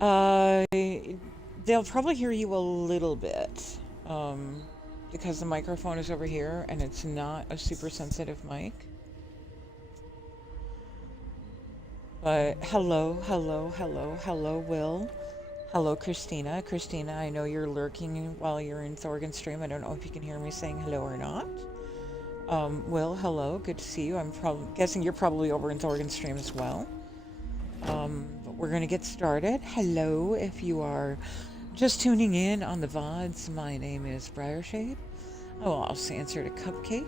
Uh, they'll probably hear you a little bit, because the microphone is over here and it's not a super sensitive mic. But hello, hello, hello, hello, Will. Hello, Christina. Christina, I know you're lurking while you're in Thorgan's stream. I don't know if you can hear me saying hello or not. Will, hello. Good to see you. I'm guessing you're probably over in Thorgan's stream as well. But we're going to get started. Hello, if you are just tuning in on the VODs. My name is Briarshade. I will also answer to Cupcake.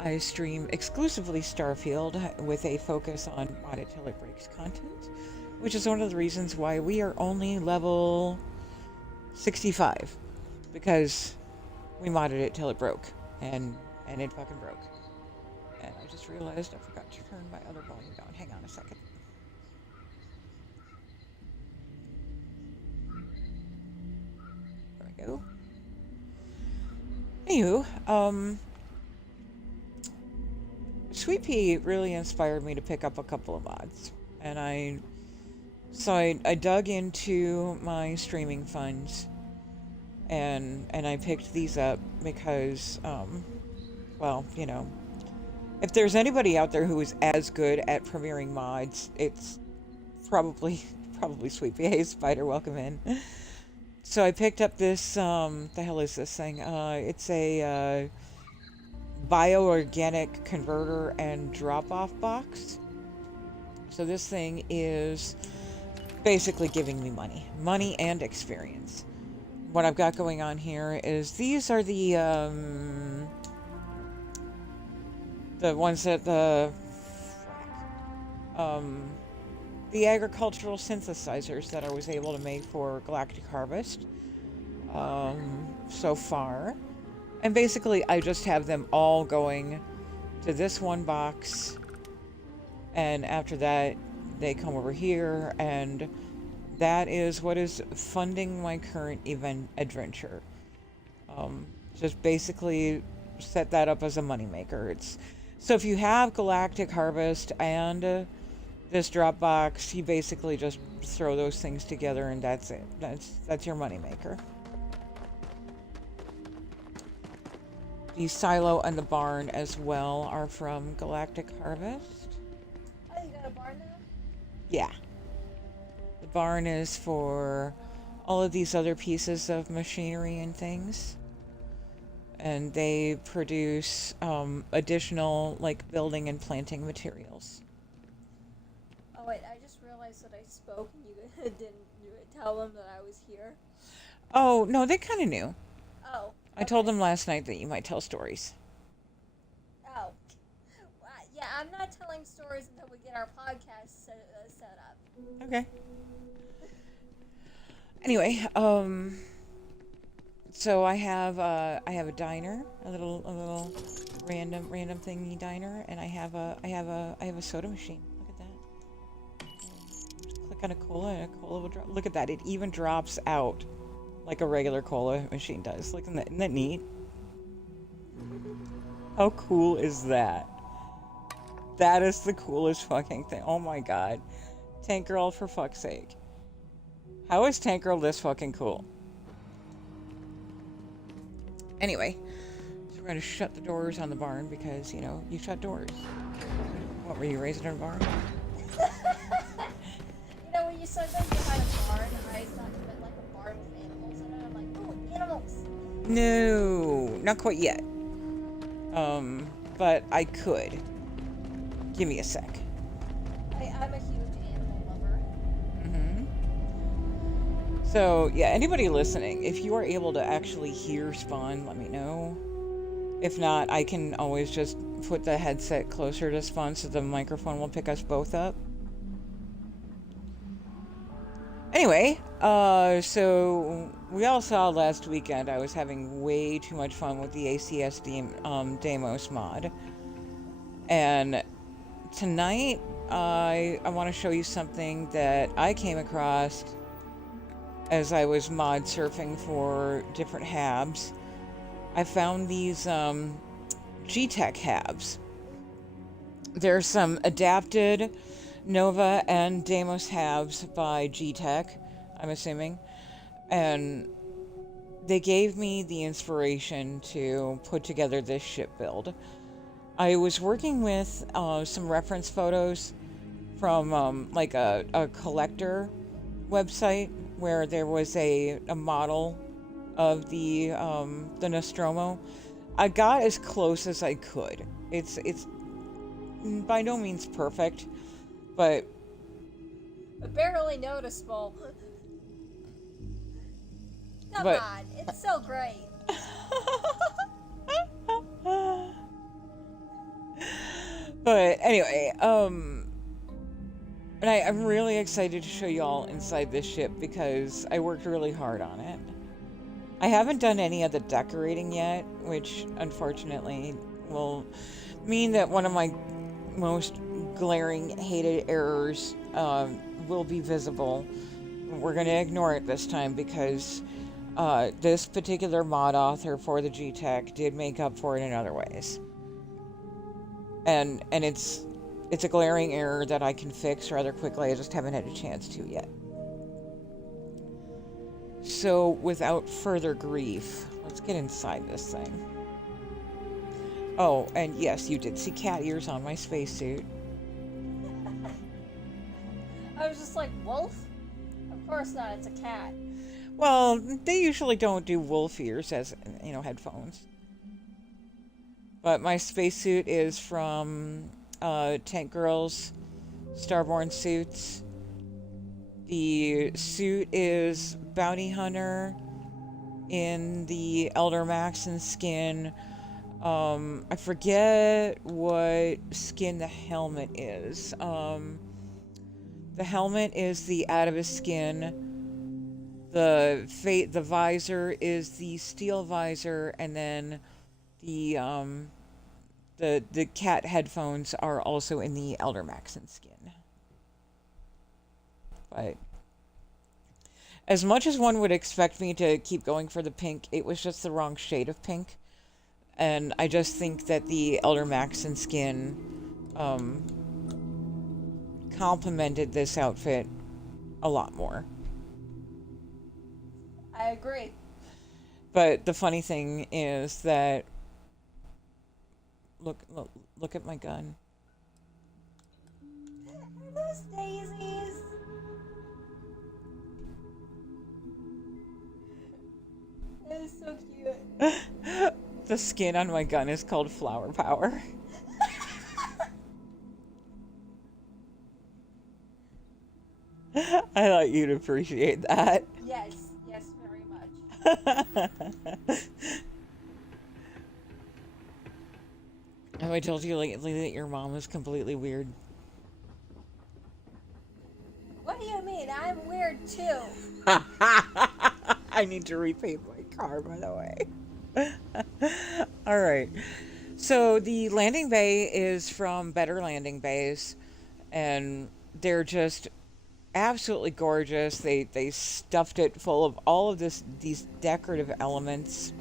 I stream exclusively Starfield with a focus on Mod It Till It Breaks content, which is one of the reasons why we are only level 65, because we modded it till it broke, and it fucking broke. And I just realized I forgot to turn my other volume down. Hang on a second. There we go. Anywho, Sweet Pea really inspired me to pick up a couple of mods, and I dug into my streaming funds, and I picked these up because, well, you know, if there's anybody out there who is as good at premiering mods, it's probably Sweet Pea. Hey, Spider, welcome in. So I picked up this, the hell is this thing? It's a, bioorganic converter and drop-off box. So this thing is basically giving me money and experience. What I've got going on here is these are the ones that the agricultural synthesizers that I was able to make for Galactic Harvest so far. And basically, I just have them all going to this one box, and after that, they come over here, and that is what is funding my current event adventure. Just basically set that up as a moneymaker. So if you have Galactic Harvest and this drop box, you basically just throw those things together, and that's it. That's your moneymaker. The silo and the barn as well are from Galactic Harvest. Oh, you got a barn now? Yeah. The barn is for all of these other pieces of machinery and things. And they produce additional, like, building and planting materials. Oh, wait, I just realized that I spoke and you didn't tell them that I was here. Oh, no, they kind of knew. Oh. I told them last night that you might tell stories. Oh. Yeah, I'm not telling stories until we get our podcast set up. Okay. Anyway, so I have a diner, a little random thingy diner, and I have a soda machine. Look at that. Just click on a cola and a cola will drop. Look at that. It even drops out like a regular cola machine does. Isn't that neat? How cool is that? That is the coolest fucking thing. Oh my god. Tank Girl, for fuck's sake. How is Tank Girl this fucking cool? Anyway, so we're gonna shut the doors on the barn because, you know, you shut doors. What, were you raised in a barn? You know, when you said that you had a barn, I thought you meant like a barn with animals in it. I'm like, oh, animals! No, not quite yet. But I could. Give me a sec. I'm a huge animal lover. So, yeah, anybody listening, if you are able to actually hear Spawn, let me know. If not, I can always just put the headset closer to Spawn so the microphone will pick us both up. Anyway, so we all saw last weekend I was having way too much fun with the ACS Deimos mod. And tonight, I want to show you something that I came across as I was mod surfing for different habs. I found these G-Tech habs. There's some adapted Nova and Deimos halves by G-Tech. I'm assuming. And they gave me the inspiration to put together this ship build. I was working with some reference photos from like a collector website where there was a model of the Nostromo. I got as close as I could. It's by no means perfect, but Barely noticeable. Come but on, it's so great. but anyway, and I'm really excited to show you all inside this ship because I worked really hard on it. I haven't done any of the decorating yet, which unfortunately will mean that one of my most glaring hated errors will be visible. We're going to ignore it this time because this particular mod author for the G-Tech did make up for it in other ways. And it's a glaring error that I can fix rather quickly. I just haven't had a chance to yet. So, without further grief, let's get inside this thing. Oh, and yes, you did see cat ears on my spacesuit. I was just like, wolf? Of course not, it's a cat. Well, they usually don't do wolf ears as, headphones. But my spacesuit is from Tank Girl's Starborn Suits. The suit is Bounty Hunter in the Elder Maxon skin. I forget what skin the helmet is. The helmet is the Atavus skin. The visor is the steel visor, and then the cat headphones are also in the Elder Maxon skin. But as much as one would expect me to keep going for the pink, it was just the wrong shade of pink. And I just think that the Elder Maxon skin complemented this outfit a lot more. I agree. But the funny thing is that look at my gun. Are those daisies? That is so cute. The skin on my gun is called Flower Power. I thought you'd appreciate that. Yes, very much. Have I told you lately that your mom is completely weird? What do you mean? I'm weird too. I need to repaint my car, by the way. All right. So the landing bay is from Better Landing Bays, and they're just absolutely gorgeous. They stuffed it full of all of these decorative elements.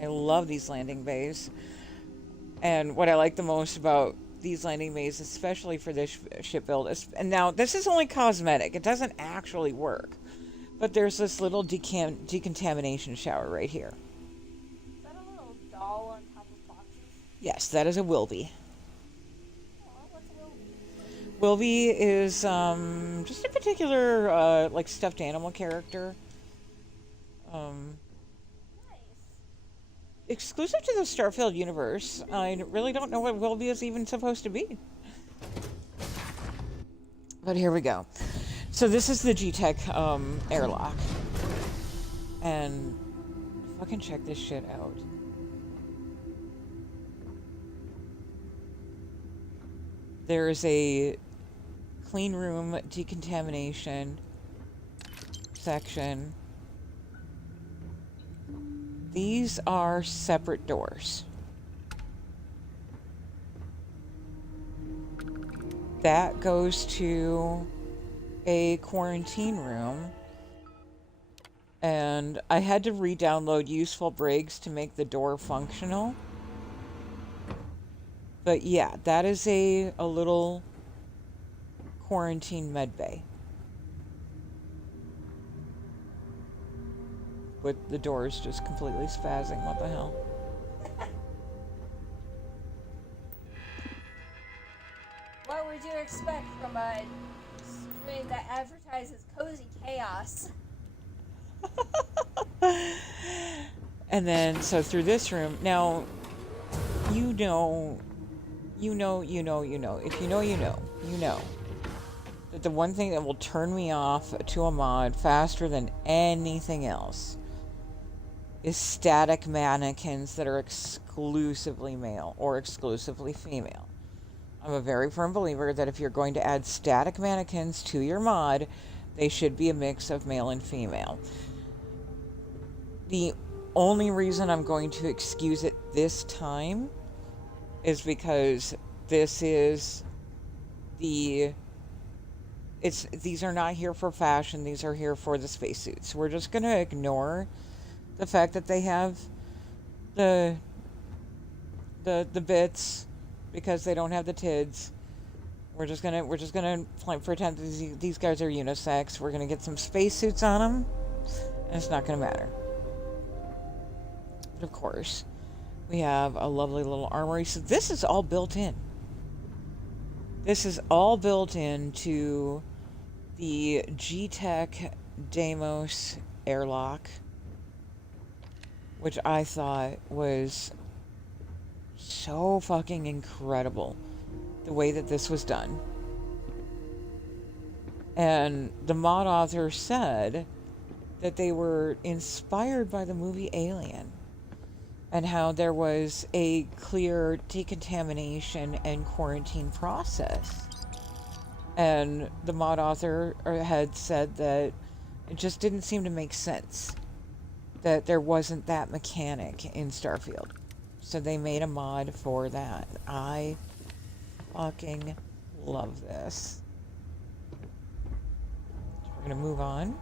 I love these landing bays. And what I like the most about these landing bays, especially for this ship build, is, and now this is only cosmetic. It doesn't actually work. But there's this little decontamination shower right here. Is that a little doll on top of boxes? Yes, that is a Wilby. What's a little... Wilby is just a particular like stuffed animal character. Nice. Exclusive to the Starfield universe. I really don't know what Wilby is even supposed to be. But here we go. So this is the G-Tech airlock. And fucking check this shit out. There's a clean room decontamination section. These are separate doors. That goes to a quarantine room. And I had to re-download useful breaks to make the door functional. But yeah, that is a little quarantine med bay. with the doors just completely spazzing. What the hell? What would you expect from a stream that advertises cozy chaos? And then, so through this room, now, you know, if you know, you know, that the one thing that will turn me off to a mod faster than anything else is static mannequins that are exclusively male or exclusively female. I'm a very firm believer that if you're going to add static mannequins to your mod, they should be a mix of male and female. The only reason I'm going to excuse it this time is because this is these are not here for fashion, these are here for the spacesuits. We're just going to ignore the fact that they have the bits because they don't have the tids. We're just gonna pretend that these guys are unisex. We're gonna get some spacesuits on them, and it's not gonna matter. But of course, we have a lovely little armory. So this is all built in. This is all built into the G-Tech Deimos airlock, which I thought was so fucking incredible, the way that this was done. And the mod author said that they were inspired by the movie Alien, and how there was a clear decontamination and quarantine process. And the mod author had said that it just didn't seem to make sense that there wasn't that mechanic in Starfield. So they made a mod for that. I fucking love this. So we're gonna move on.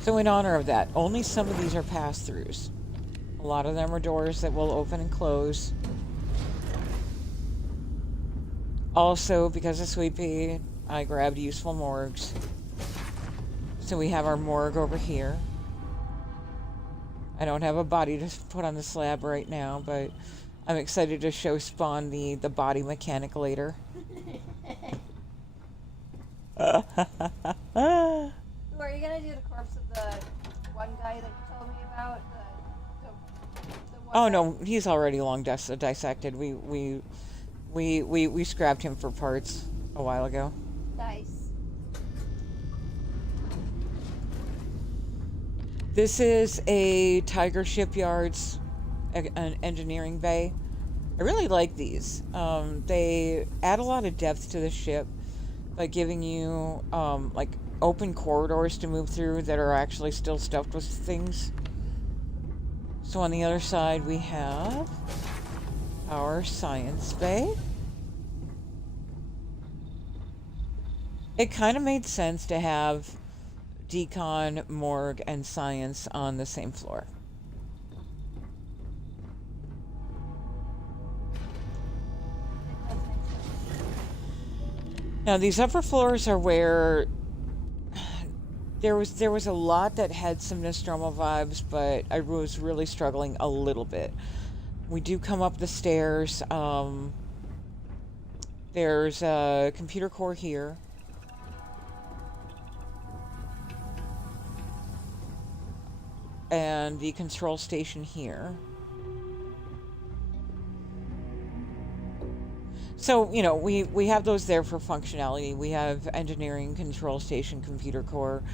So in honor of that, only some of these are pass-throughs. A lot of them are doors that will open and close. Also, because of Sweet Pea, I grabbed useful morgues. So we have our morgue over here. I don't have a body to put on the slab right now, but I'm excited to show Spawn the body mechanic later. Are you gonna do the corpse of the one guy that you told me about? The one Oh no, he's already long dissected. We scrapped him for parts a while ago. Nice. This is a Tiger Shipyards an engineering bay. I really like these. They add a lot of depth to the ship by giving you like open corridors to move through that are actually still stuffed with things. So on the other side we have our science bay. It kind of made sense to have decon, morgue, and science on the same floor. Now these upper floors are where there was a lot that had some Nostromo vibes, but I was really struggling a little bit. We do come up the stairs. There's a computer core here. And the control station here. So, you know, we have those there for functionality. We have engineering, control station, computer core,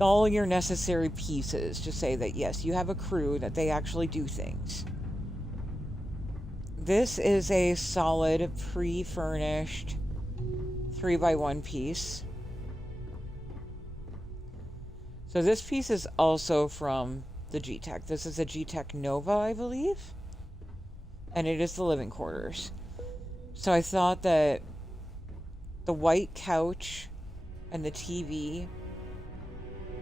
all your necessary pieces to say that, yes, you have a crew, that they actually do things. This is a solid, pre-furnished 3x1 piece. So this piece is also from the G-Tech. This is a G-Tech Nova, I believe. And it is the living quarters. So I thought that the white couch and the TV,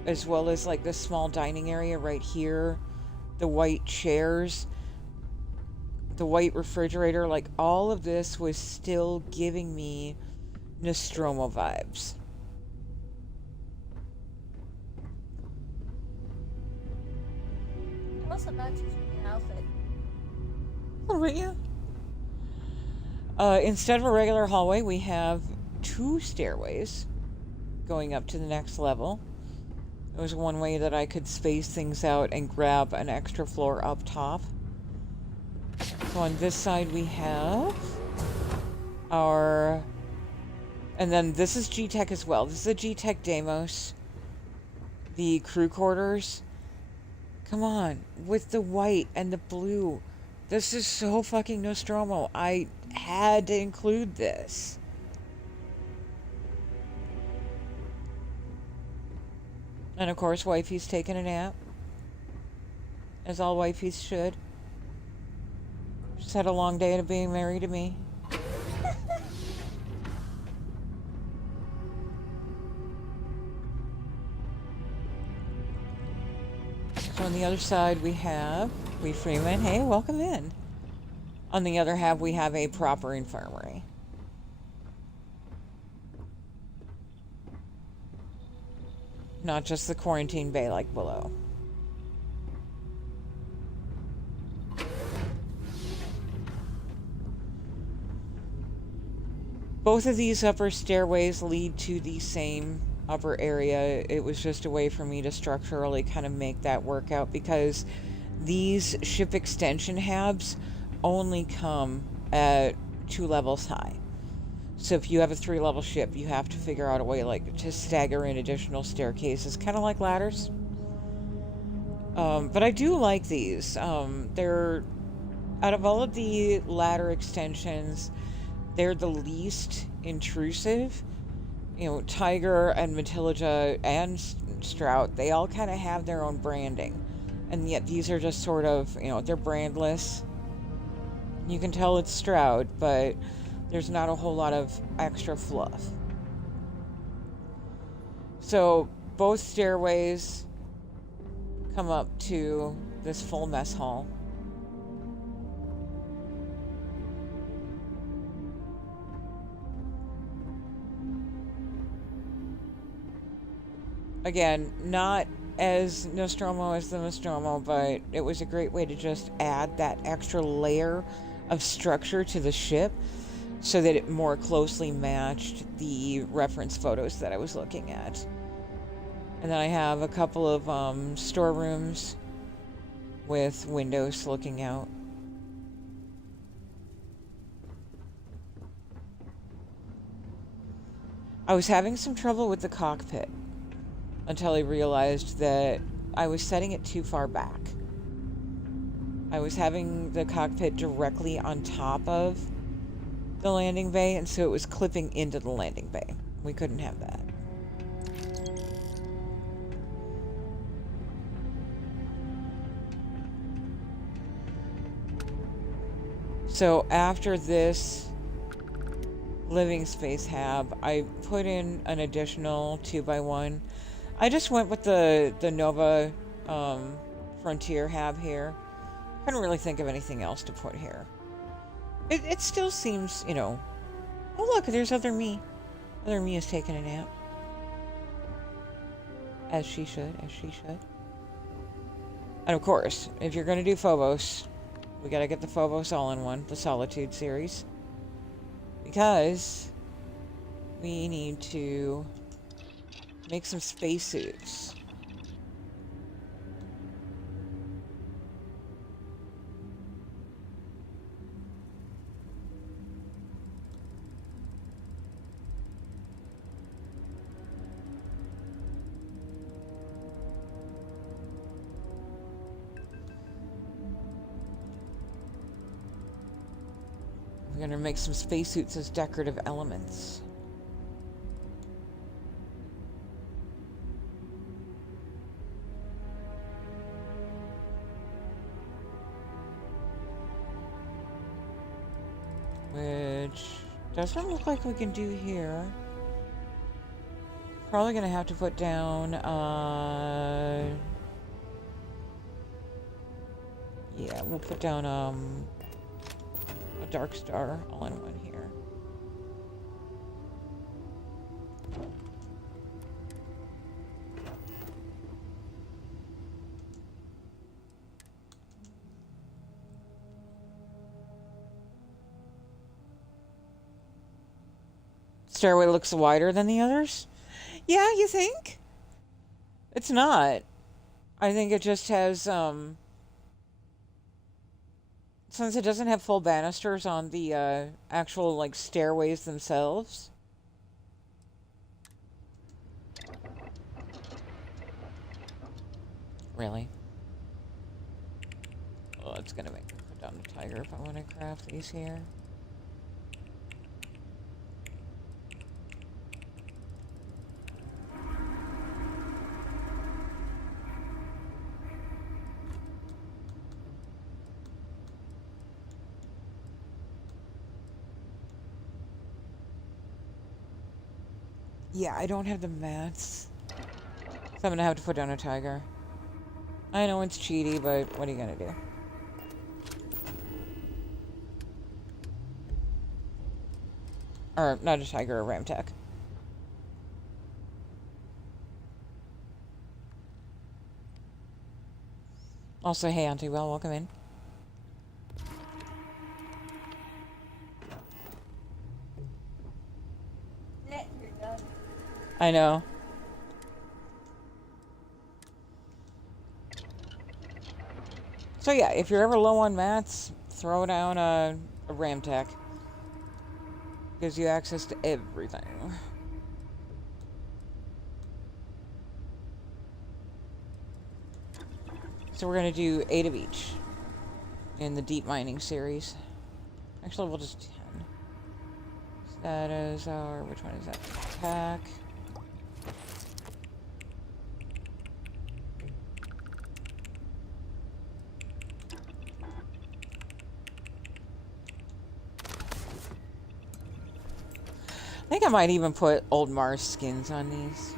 as well as like the small dining area right here, the white chairs, the white refrigerator, like all of this was still giving me Nostromo vibes. also matches your new outfit. Oh, but yeah. Instead of a regular hallway, we have 2 stairways going up to the next level. It was one way that I could space things out and grab an extra floor up top. So on this side we have our... And then this is G-Tech as well. This is a G-Tech Deimos. The crew quarters. Come on, with the white and the blue. This is so fucking Nostromo. I had to include this. And of course, Wifey's taking a nap. As all wifeys should. Just had a long day of being married to me. So on the other side we have Freeman. Hey, welcome in. On the other half we have a proper infirmary. Not just the quarantine bay like below. Both of these upper stairways lead to the same upper area. It was just a way for me to structurally kind of make that work out, because these ship extension habs only come at 2 levels high. So if you have a 3-level ship, you have to figure out a way like to stagger in additional staircases, kind of like ladders. But I do like these. They're, out of all of the ladder extensions, they're the least intrusive. You know, Tiger and Matilda and Strout, they all kind of have their own branding. And yet these are just sort of, you know, they're brandless. You can tell it's Strout, but there's not a whole lot of extra fluff. So both stairways come up to this full mess hall. Again, not as Nostromo as the Nostromo, but it was a great way to just add that extra layer of structure to the ship so that it more closely matched the reference photos that I was looking at. And then I have a couple of storerooms with windows looking out. I was having some trouble with the cockpit until I realized that I was setting it too far back. I was having the cockpit directly on top of the landing bay, and so it was clipping into the landing bay. We couldn't have that. So after this living space hab, I put in an additional 2x1. I just went with the Nova Frontier hab here. Couldn't really think of anything else to put here. It still seems, you know... Oh look, there's other me. Other me is taking a nap. As she should, as she should. And of course, if you're going to do Phobos, we gotta get the Phobos All-in-One, the Solitude series. Because we need to make some spacesuits. We're gonna make some spacesuits as decorative elements. Which doesn't look like we can do here. Probably gonna have to put down, yeah, we'll put down, a Dark Star all-in-one here. Stairway looks wider than the others? Yeah, you think? It's not. I think it just has, since it doesn't have full banisters on the, actual, like, stairways themselves. Really? Well, it's gonna make me put down the tiger if I want to craft these here. Yeah, I don't have the mats. So I'm gonna have to put down a tiger. I know it's cheaty, but what are you gonna do? Or, not a tiger, a ramtack. Also, hey, Auntie Well, welcome in. Yeah, you're done. I know. So yeah, if you're ever low on mats, throw down a ramtack. Gives you access to everything. So we're gonna do 8 of each in the deep mining series. Actually, we'll just 10. So that is our, which one is that? Attack. I think I might even put old Mars skins on these.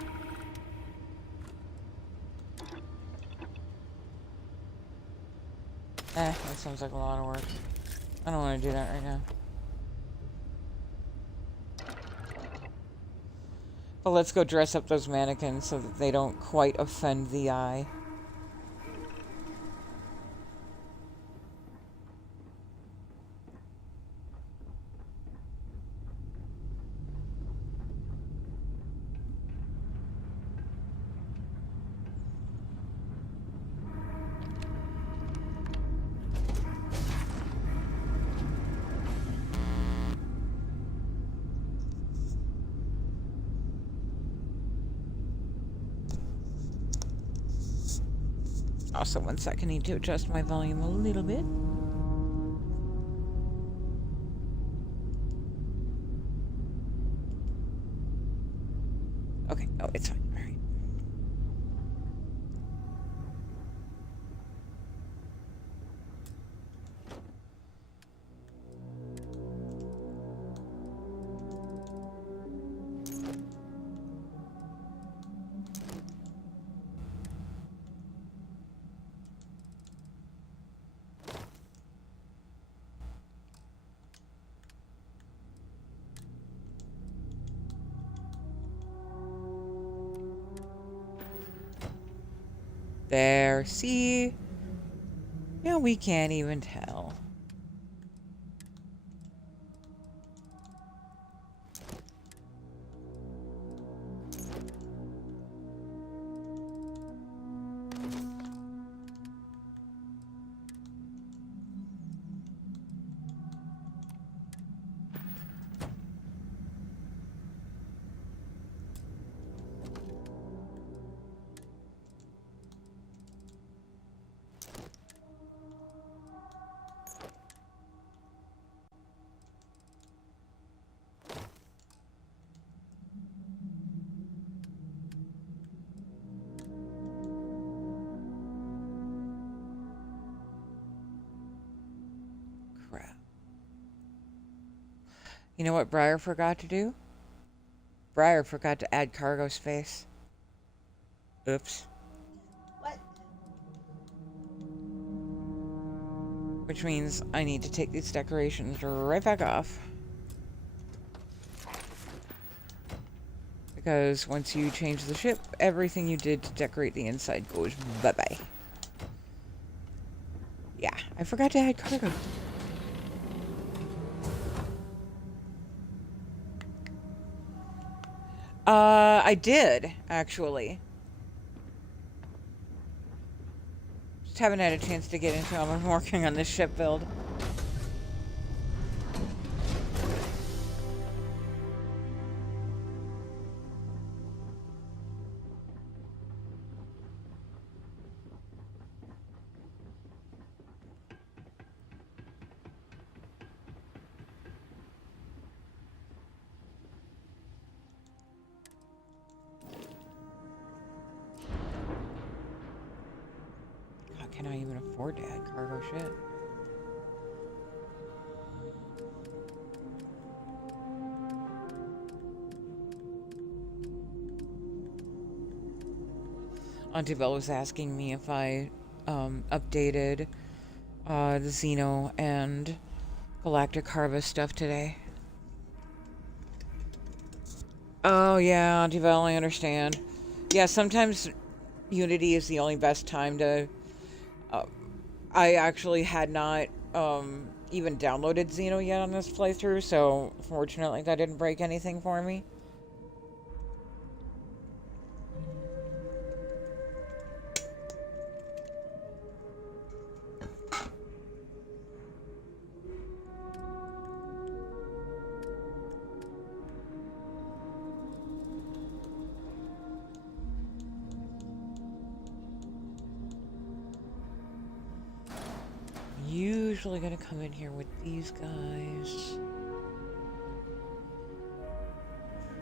That sounds like a lot of work. I don't want to do that right now. But let's go dress up those mannequins so that they don't quite offend the eye. Also, one sec, I need to adjust my volume a little bit. Okay, oh, it's fine. All right. There, see? Now we can't even tell. Crap. You know what Briar forgot to do? Briar forgot to add cargo space. Oops. What? Which means I need to take these decorations right back off. Because once you change the ship, everything you did to decorate the inside goes bye-bye. Yeah, I forgot to add cargo. I did, actually. Just haven't had a chance to get into them. I'm working on this ship build. God, can I even afford to add cargo shit? Auntie Belle was asking me if I updated the Xeno and Galactic Harvest stuff today. Oh yeah, Auntie Belle, I understand. Yeah, sometimes Unity is the only best time to... I actually had not even downloaded Xeno yet on this playthrough, so fortunately that didn't break anything for me. Usually gonna come in here with these guys.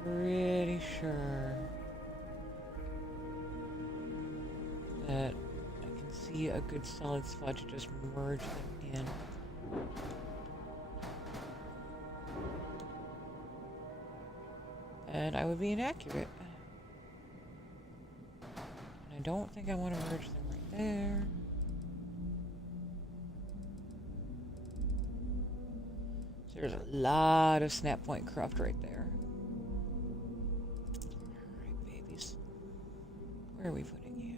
Pretty sure that I can see a good solid spot to just merge them in. And I would be inaccurate. And I don't think I want to merge them right there. So there's a lot of snap point craft right there. Alright, babies. Where are we putting you?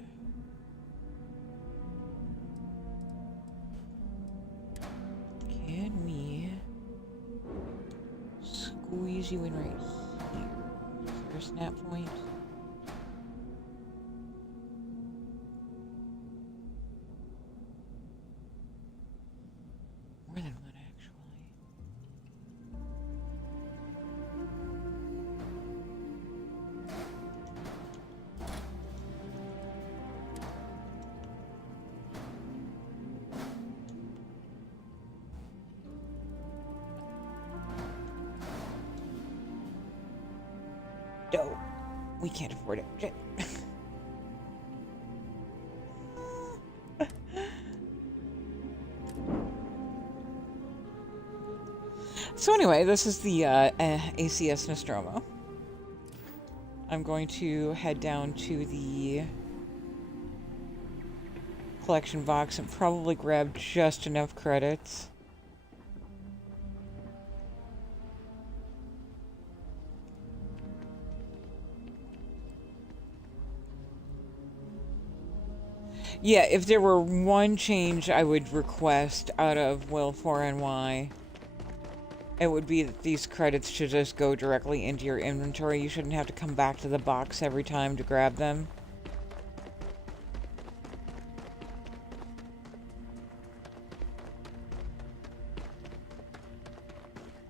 Can we squeeze you in right here? Is there a snap point? More than one, actually. No, we can't afford it. Shit. So anyway, this is the ACS Nostromo. I'm going to head down to the collection box and probably grab just enough credits. Yeah, if there were one change I would request out of Will 4NY, it would be that these credits should just go directly into your inventory. You shouldn't have to come back to the box every time to grab them.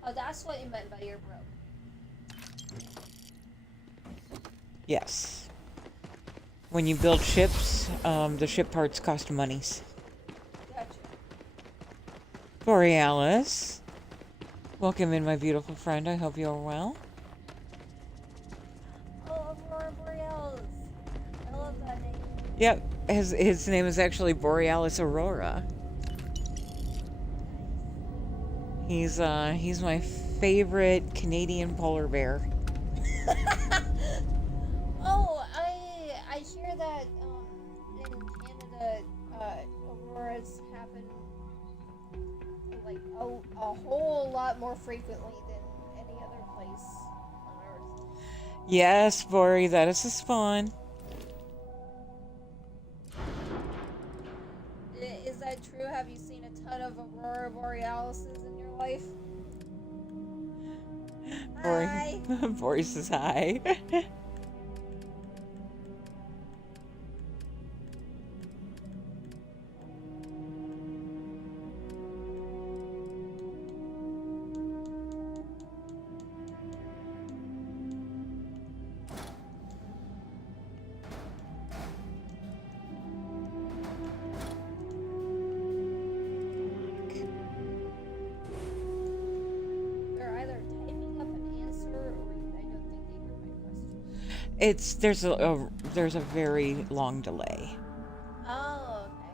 Oh, that's what you meant by you're broke. Yes. When you build ships, the ship parts cost monies. Gotcha. Borealis. Welcome in, my beautiful friend. I hope you're well. Oh, Aurora Borealis. I love that name. Yep, his name is actually Borealis Aurora. He's my favorite Canadian polar bear. Oh, I hear that in Canada, auroras happen like a whole lot more frequently than any other place on Earth. Yes, Bori, that is the spawn. Is that true? Have you seen a ton of Aurora Borealises in your life? Hi. Bori says hi. They're either typing up an answer or I don't think they heard my question. There's a very long delay. Oh, okay.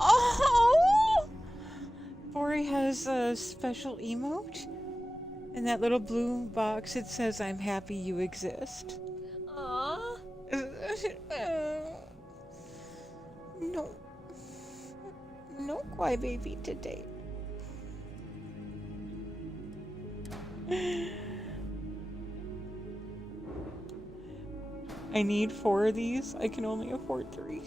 Oh! Bori has a special emote. In that little blue box, it says, "I'm happy you exist." Aww. No. No crybaby today. I need 4 of these. I can only afford 3.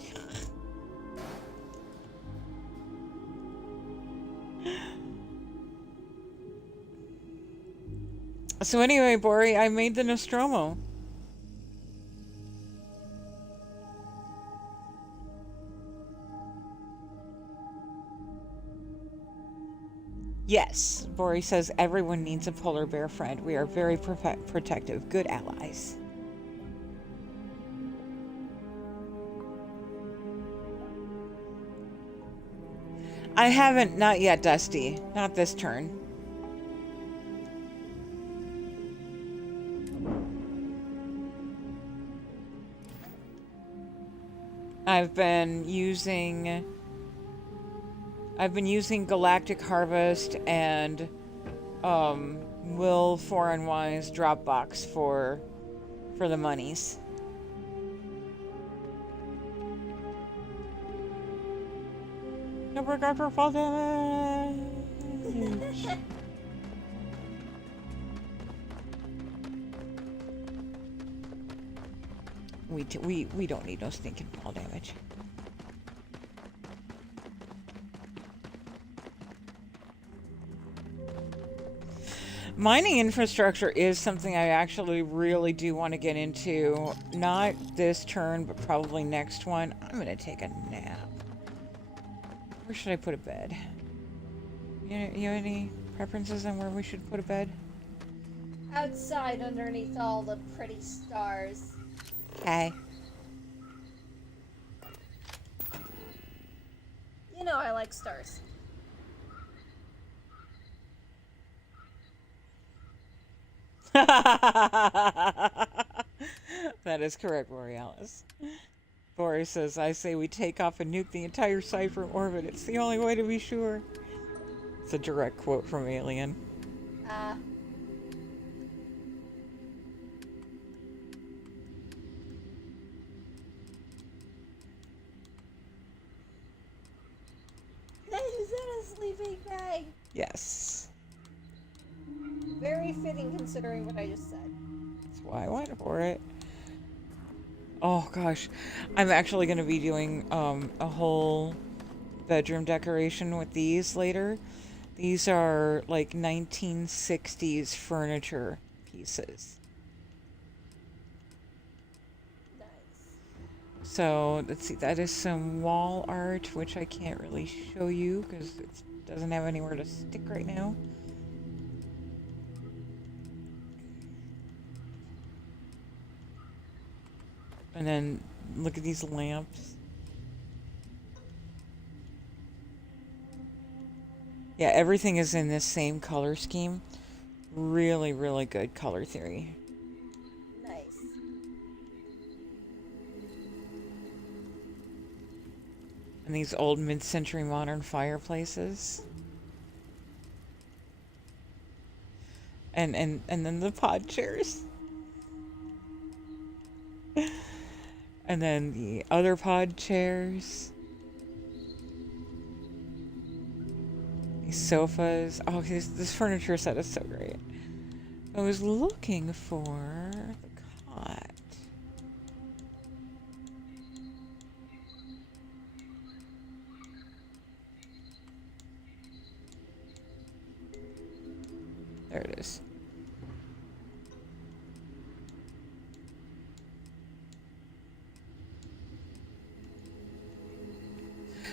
So anyway, Bori, I made the Nostromo. Yes, Bori says everyone needs a polar bear friend. We are very protective, good allies. I haven't, not yet, Dusty. Not this turn. I've been using Galactic Harvest and Will 4 and Y's Dropbox for the monies. No regard for fall damage. we don't need no stinking fall damage. Mining infrastructure is something I actually really do want to get into. Not this turn, but probably next one. I'm gonna take a nap. Where should I put a bed? You have any preferences on where we should put a bed? Outside underneath all the pretty stars. Okay. You know I like stars. That is correct, Borealis. Boris says, I say we take off and nuke the entire site from orbit. It's the only way to be sure. It's a direct quote from Alien. Is that a sleeping bag? Yes. Very fitting considering what I just said. That's why I went for it. Oh gosh. I'm actually going to be doing a whole bedroom decoration with these later. These are like 1960s furniture pieces. So let's see, that is some wall art, which I can't really show you because it doesn't have anywhere to stick right now. And then look at these lamps. Yeah, everything is in this same color scheme. Really, really good color theory. Nice. And these old mid-century modern fireplaces. And then the pod chairs. And then the other pod chairs. These sofas. Oh, this furniture set is so great. I was looking for the cot. There it is.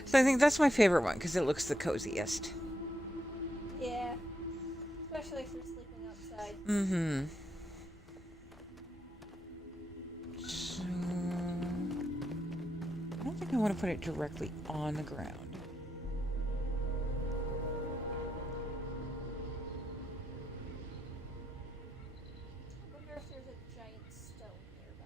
So I think that's my favorite one because it looks the coziest. Yeah. Especially if you're sleeping outside. Mm-hmm. So, I don't think I want to put it directly on the ground. I wonder if there's a giant stone nearby.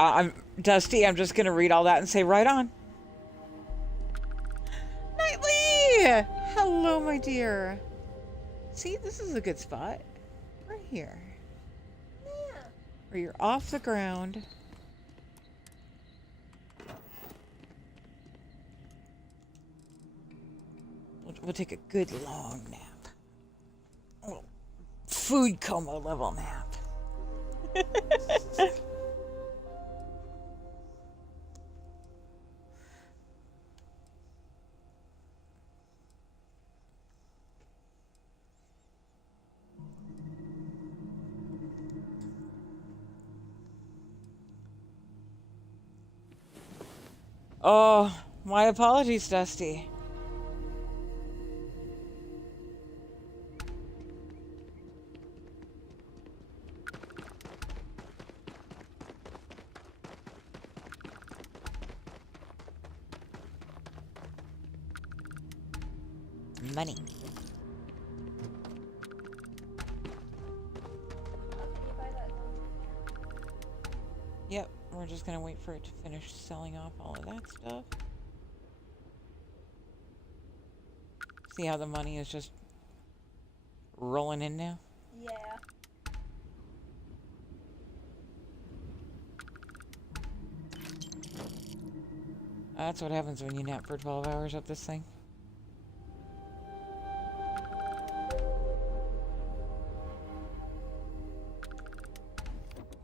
I'm Dusty. I'm just gonna read all that and say right on. Nightly! Hello, my dear. See, this is a good spot. Right here. Yeah. Where you're off the ground. We'll take a good long nap. Oh, food coma level nap. Oh, my apologies, Dusty. Money. Yep, we're just gonna wait for it to finish selling off all of that stuff. See how the money is just rolling in now? Yeah. That's what happens when you nap for 12 hours up this thing.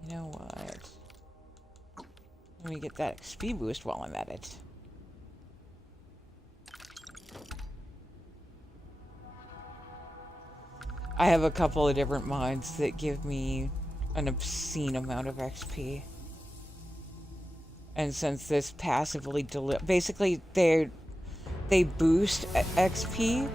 You know what? Let me get that XP boost while I'm at it. I have a couple of different mods that give me an obscene amount of XP. And since this passively basically they boost XP,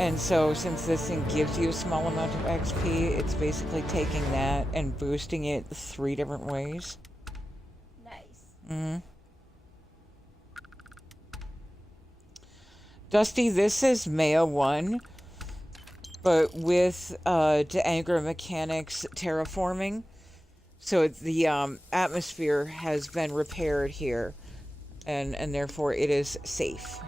and so since this thing gives you a small amount of XP, it's basically taking that and boosting it 3 different ways. Nice. Mm-hmm. Dusty, this is Maya 1, but with D'Angra Mechanics terraforming. So the atmosphere has been repaired here, and therefore it is safe.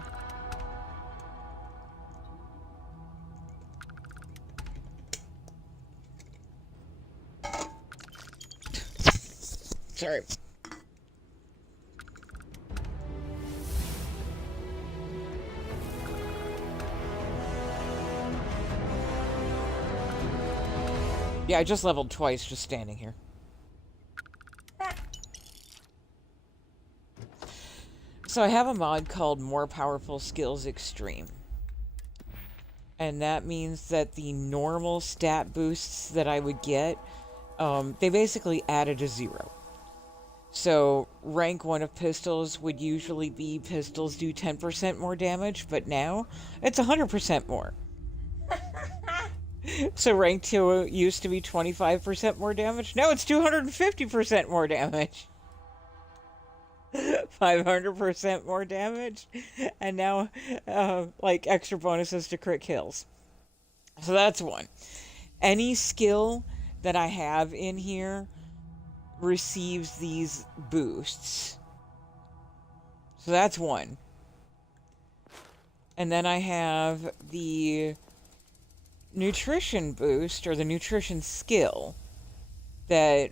Sorry. Yeah, I just leveled twice just standing here. So I have a mod called More Powerful Skills Extreme. And that means that the normal stat boosts that I would get, they basically added a 0. So rank 1 of pistols would usually be pistols do 10% more damage, but now it's 100% more. So rank 2 used to be 25% more damage, now it's 250% more damage. 500% more damage, and now like extra bonuses to crit kills. So that's one. Any skill that I have in here receives these boosts. So that's one. And then I have the nutrition boost or the nutrition skill that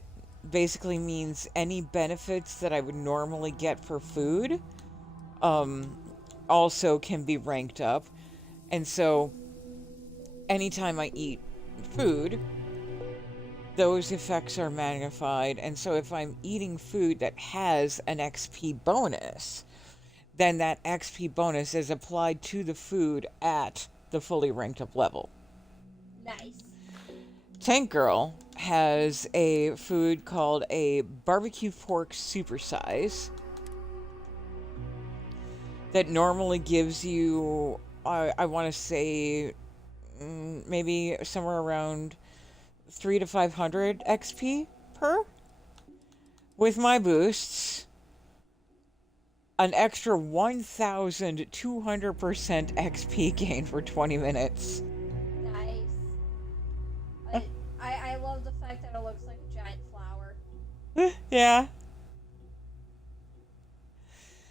basically means any benefits that I would normally get for food also can be ranked up. And so anytime I eat food, those effects are magnified. And so if I'm eating food that has an XP bonus, then that XP bonus is applied to the food at the fully ranked up level. Nice. Tank Girl has a food called a barbecue pork supersize that normally gives you, I want to say, maybe somewhere around 300 to 500 XP per. With my boosts, an extra 1,200% XP gain for 20 minutes. Nice. I love the fact that it looks like a giant flower. Yeah.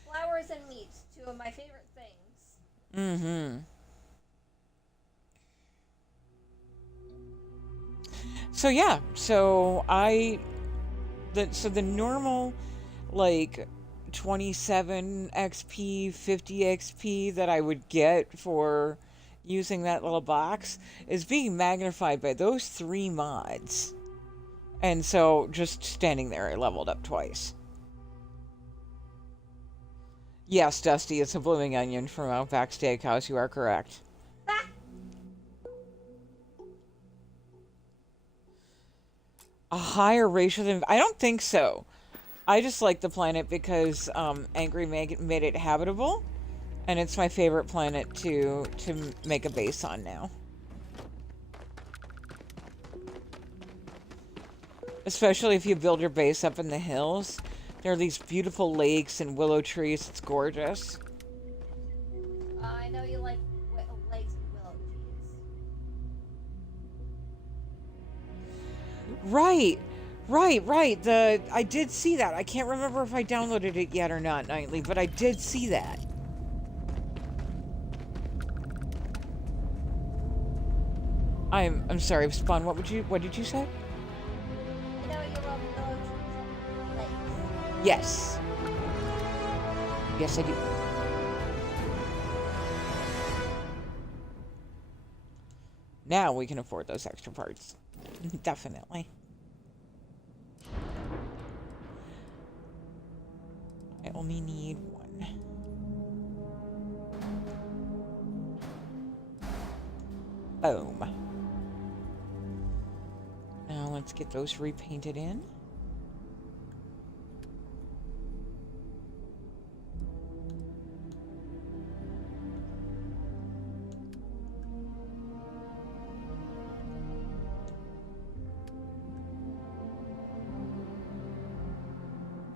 Flowers and meats, two of my favorite things. Mm-hmm. So yeah, so the normal, like, 27 XP, 50 XP that I would get for using that little box is being magnified by those 3 mods. And so just standing there, I leveled up twice. Yes, Dusty, it's a blooming onion from Outback Steakhouse. You are correct. A higher ratio than... I don't think so. I just like the planet because Angry made it habitable, and it's my favorite planet to make a base on now. Especially if you build your base up in the hills. There are these beautiful lakes and willow trees. It's gorgeous. I know you like lakes and willow trees. Right. I did see that. I can't remember if I downloaded it yet or not, Nightly, but I did see that. I'm sorry, Spawn, what did you say? I know you love willow trees and lakes. Yes. Yes, I do. Now we can afford those extra parts. Definitely. I only need 1. Boom. Now let's get those repainted in.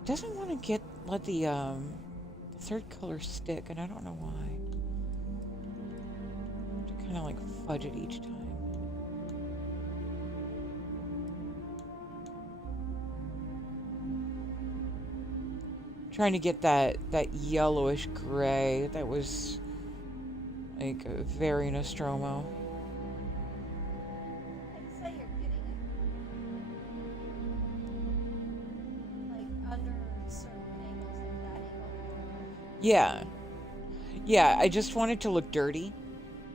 It doesn't want to let the third color stick, and I don't know why. To kind of like fudge it each time. Trying to get that yellowish gray that was like very Nostromo. I'd say you're getting it. Like under certain angles, like that angle. Yeah. Yeah, I just want it to look dirty.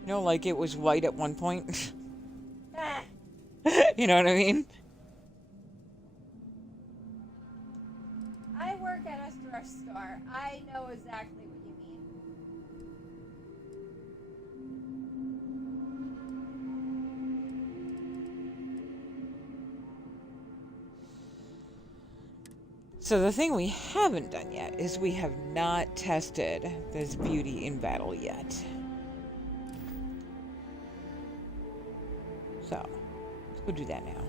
You know, like it was white at one point. You know what I mean? I work at a thrift store. I know exactly what you mean. So the thing we haven't done yet is we have not tested this beauty in battle yet. So, let's go do that now.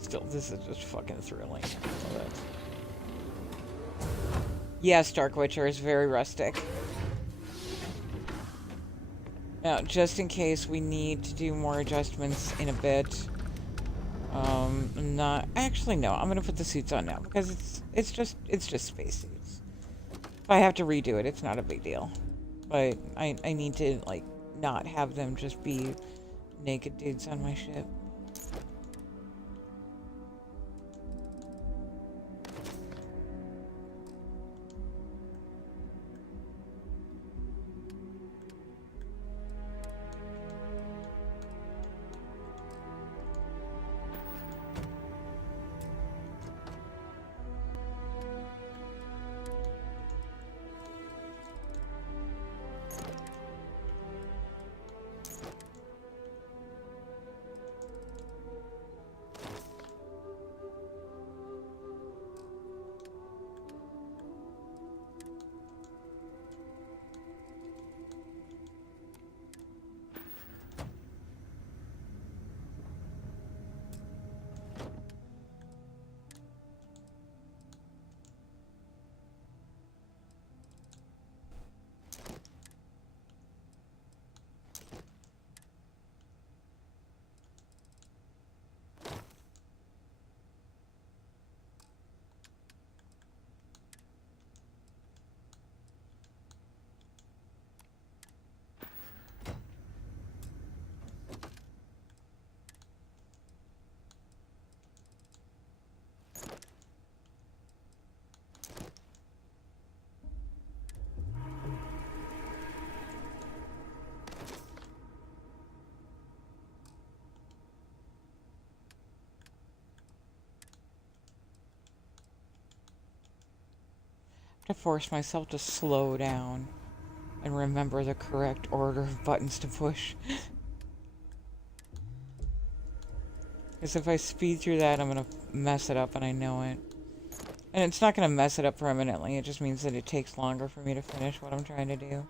Still, this is just fucking thrilling. Love it. Yes, Dark Witcher is very rustic. Now, just in case we need to do more adjustments in a bit, not actually no. I'm gonna put the suits on now because it's just spacesuits. If I have to redo it, it's not a big deal. But I need to like not have them just be naked dudes on my ship. To force myself to slow down and remember the correct order of buttons to push. Because if I speed through that, I'm gonna mess it up, and I know it. And it's not gonna mess it up permanently, it just means that it takes longer for me to finish what I'm trying to do.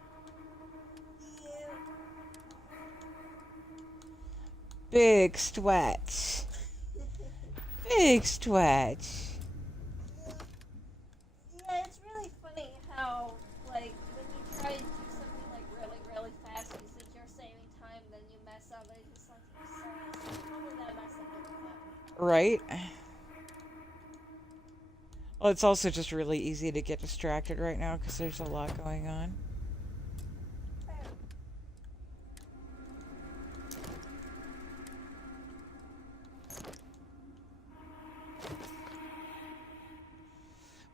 Big stretch. Big stretch. Yeah, it's really funny how, like, when you try to do something, like, really, really fast, you think you're saving time, then you mess up, and it's just like, you're serious? How did that mess up the button? Right? Well, it's also just really easy to get distracted right now because there's a lot going on.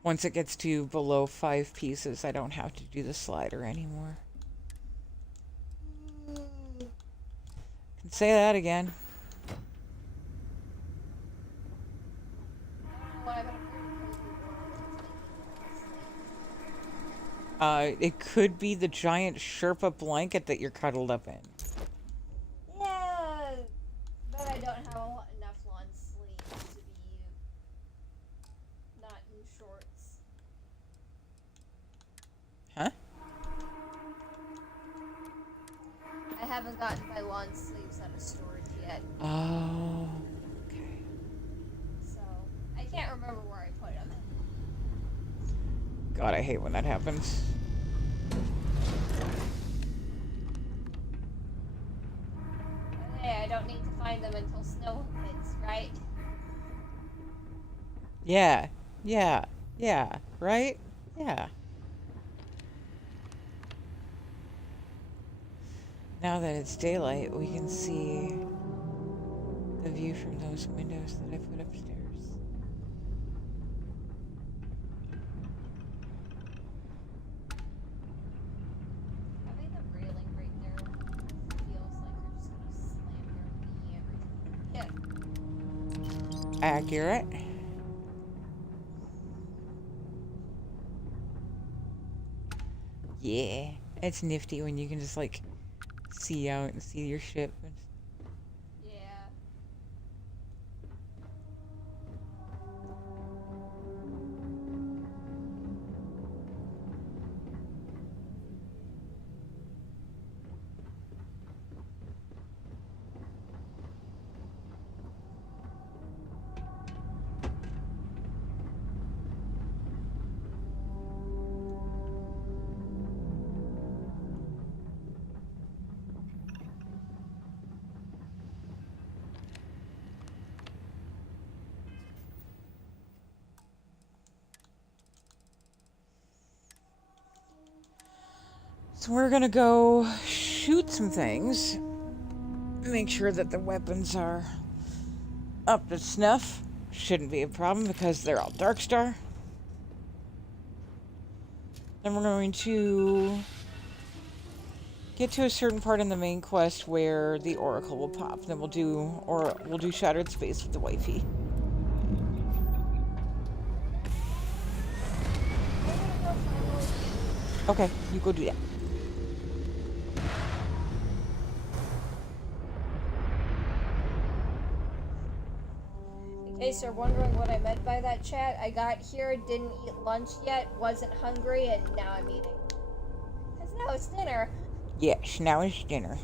Once it gets to below 5 pieces, I don't have to do the slider anymore. Can say that again. It could be the giant Sherpa blanket that you're cuddled up in. Yeah, but I don't have enough long sleeves to be not in shorts. Huh? I haven't gotten my long sleeves out of storage yet. Oh, okay. So, I can't remember where I put them. God, I hate when that happens. But hey, I don't need to find them until snow hits, right? Yeah, right? Yeah. Now that it's daylight, we can see the view from those windows that I put upstairs. Having the railing right there feels like you're just gonna slam your knee every time. Yeah. Accurate. Yeah, it's nifty when you can just like see out and see your ship. Yeah. So we're gonna go shoot some things. Make sure that the weapons are up to snuff. Shouldn't be a problem because they're all Darkstar. Then we're going to get to a certain part in the main quest where the Oracle will pop. Then we'll do Shattered Space with the Wifey. Okay, you go do that. In case you're wondering what I meant by that, chat, I got here, didn't eat lunch yet, wasn't hungry, and now I'm eating. Because now it's dinner. Yes, now it's dinner.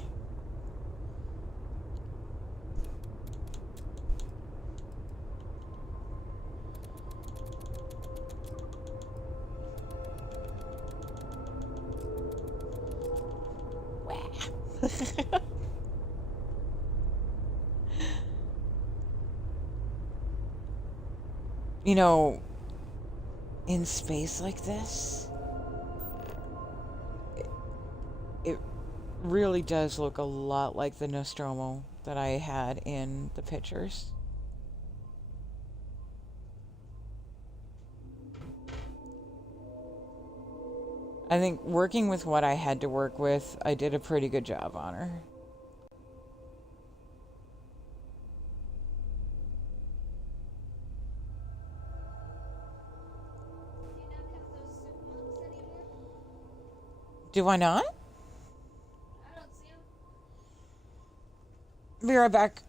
You know, in space like this, it really does look a lot like the Nostromo that I had in the pictures. I think working with what I had to work with, I did a pretty good job on her. Do I not? I don't see them. Be right back.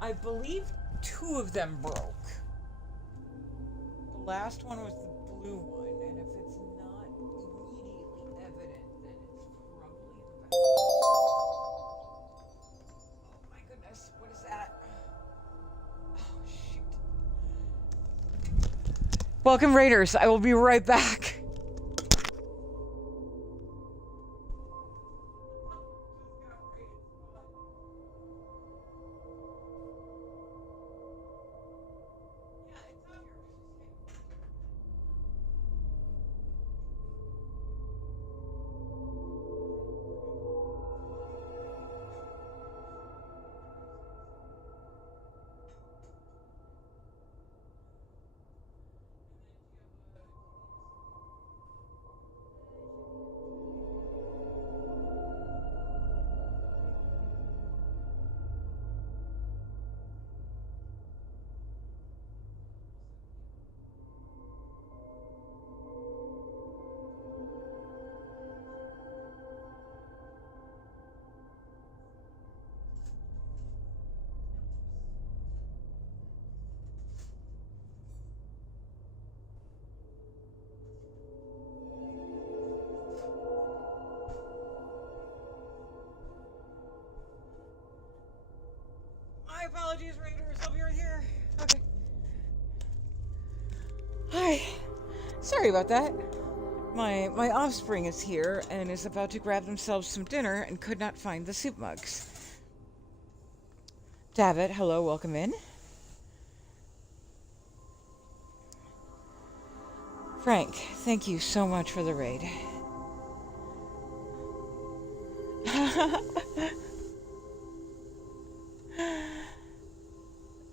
I believe 2 of them broke. The last one was the blue one, and if it's not immediately evident, then it's probably the back. Oh my goodness, what is that? Oh shoot. Welcome, Raiders. I will be right back. My apologies, Raiders. I'll be right here. Okay. Hi. Sorry about that. My offspring is here and is about to grab themselves some dinner and could not find the soup mugs. David, hello, welcome in. Frank, thank you so much for the raid.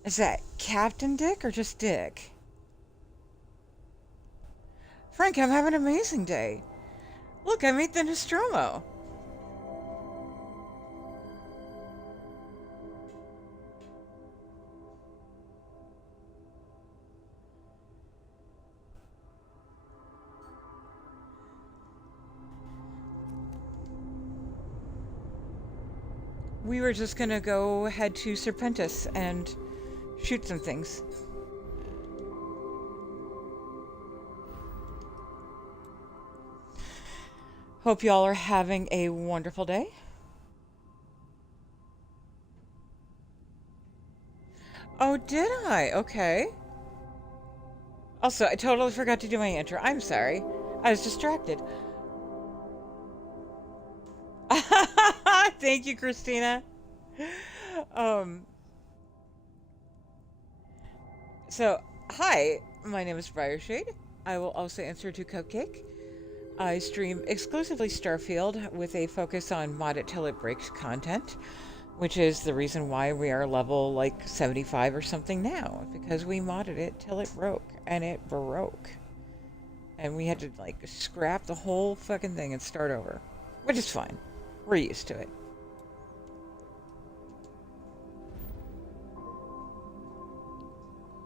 Is that Captain Dick or just Dick? Frank, I'm having an amazing day. Look, I made the Nostromo. We were just gonna go head to Serpentis and shoot some things. Hope y'all are having a wonderful day. Oh, did I? Okay. Also, I totally forgot to do my intro. I'm sorry. I was distracted. Thank you, Christina. So, hi, my name is Briarshade. I will also answer to Cupcake. I stream exclusively Starfield with a focus on mod it till it breaks content, which is the reason why we are level like 75 or something now, because we modded it till it broke, and it broke. And we had to like scrap the whole fucking thing and start over, which is fine. We're used to it.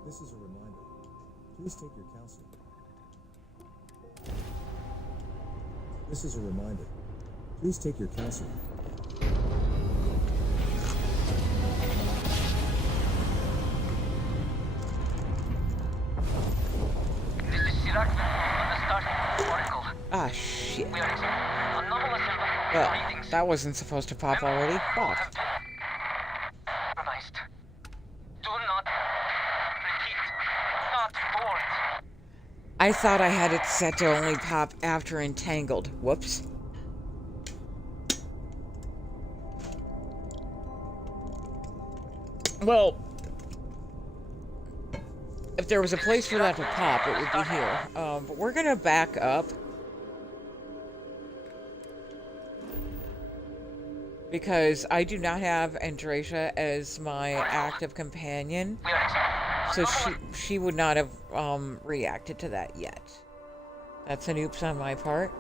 This is a reminder. Please take your counseling. This is a reminder. Please take your counseling. This is Sirac on the start oracle. Ah, shit. We are anomalous Well, readings. that wasn't supposed to pop already. Fuck. Compromised. Do not repeat. Not bored. I thought I had it set to only pop after entangled. Whoops. Well, if there was a place for that to pop, it would be here. But we're gonna back up. Because I do not have Andrasia as my active companion. So she would not have reacted to that yet. That's an oops on my part.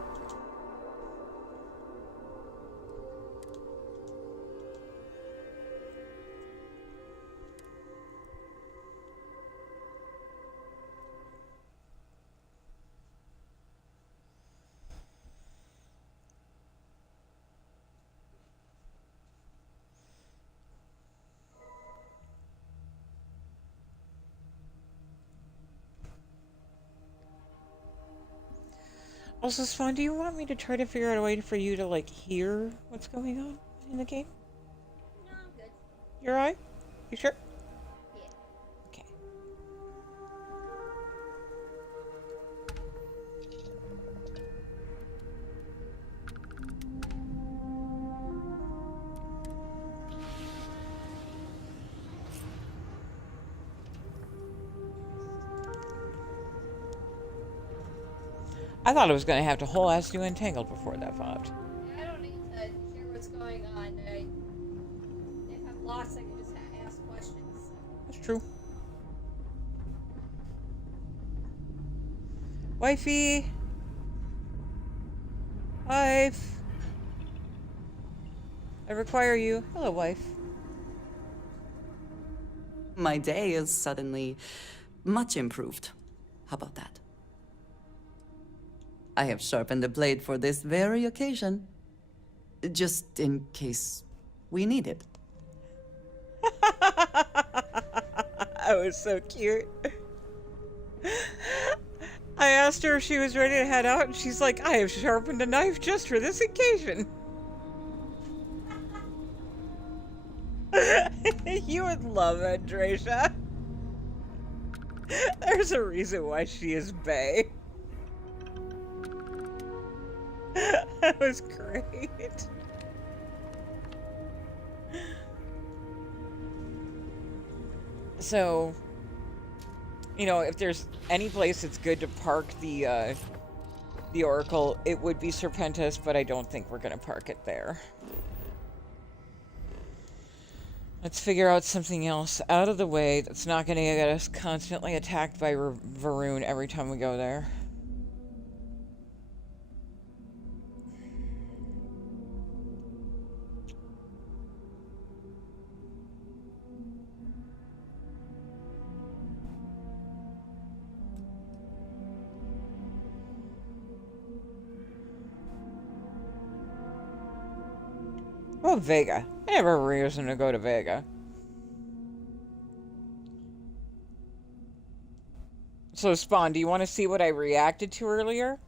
Also, Spawn, do you want me to try to figure out a way for you to, like, hear what's going on in the game? No, I'm good. You're alright? You sure? Yeah. Okay. I thought I was going to have to whole ass do Entangled before that popped. I don't need to hear what's going on. If I'm lost, I can just ask questions. That's true. Wifey! Wife! I require you. Hello, wife. My day is suddenly much improved. How about that? I have sharpened the blade for this very occasion. Just in case we need it. That was so cute. I asked her if she was ready to head out, and she's like, I have sharpened a knife just for this occasion. You would love Andrasia. There's a reason why she is bae. That was great. So, you know, if there's any place that's good to park the Oracle, it would be Serpentis, but I don't think we're going to park it there. Let's figure out something else out of the way that's not going to get us constantly attacked by Varun every time we go there. Oh, Vega. I never have a reason to go to Vega. So, Spawn, do you want to see what I reacted to earlier?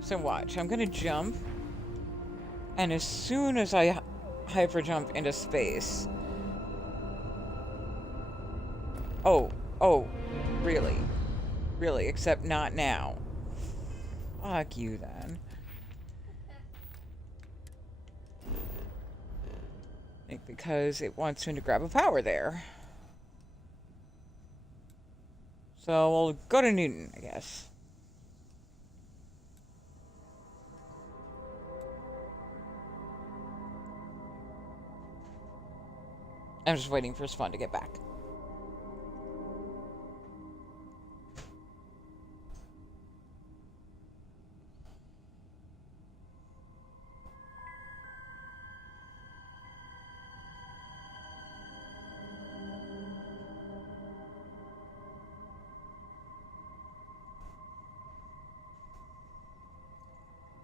So watch. I'm going to jump. And as soon as I hyper jump into space... Oh, really? Really, except not now. Fuck you, then. Because it wants me to grab a power there. So we'll go to Newton, I guess. I'm just waiting for Spawn to get back.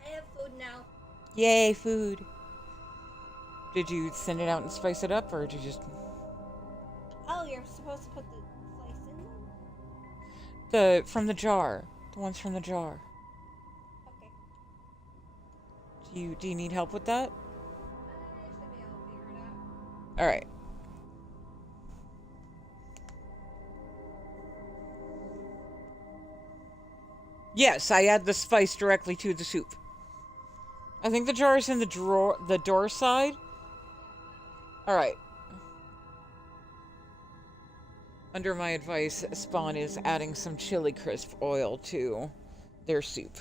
I have food now. Yay, food. Did you send it out and spice it up, or did you just... Oh, you're supposed to put the slice in them? From the jar. The ones from the jar. Okay. Do you need help with that? I should be able to figure it out. Alright. Yes, I add the spice directly to the soup. I think the jar is in the door side. Alright. Under my advice, Spawn is adding some chili crisp oil to their soup.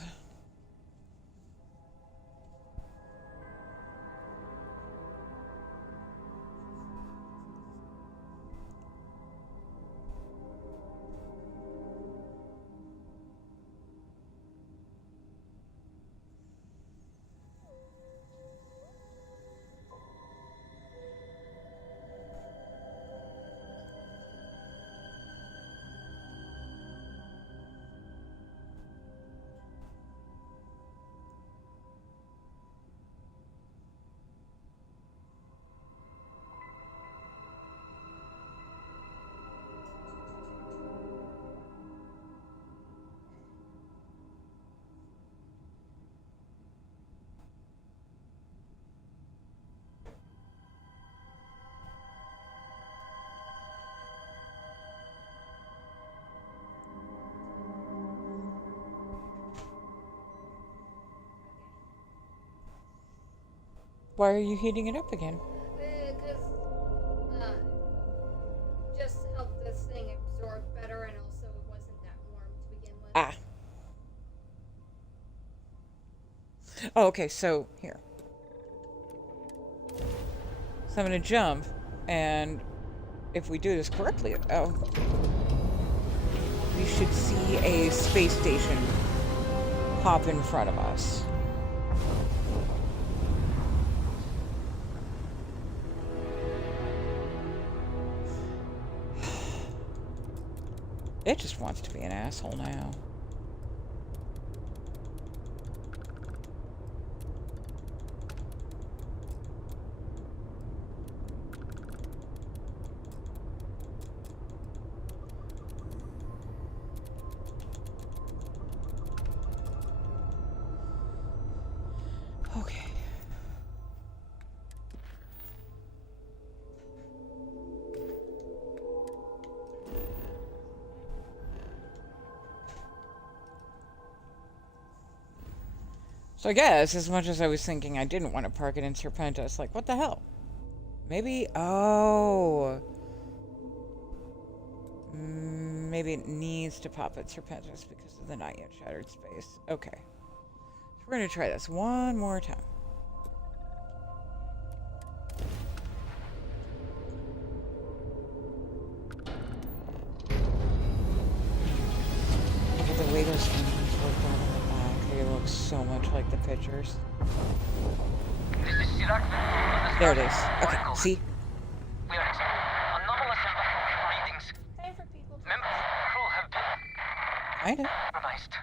Why are you heating it up again? Because, just help this thing absorb better, and also it wasn't that warm to begin with. Ah. Oh, okay, so here. So I'm gonna jump, and if we do this correctly, we should see a space station pop in front of us. It just wants to be an asshole now. Okay. So I guess, as much as I was thinking I didn't want to park it in Serpentis, like, what the hell? Maybe, maybe it needs to pop at Serpentis because of the not yet shattered space. Okay. So we're going to try this one more time. Look at the way those engines work down in the back. They look so much like the pictures. There it is. Okay, see? We are experiencing anomalous readings. Time for people to Members of the crew have been I know. compromised.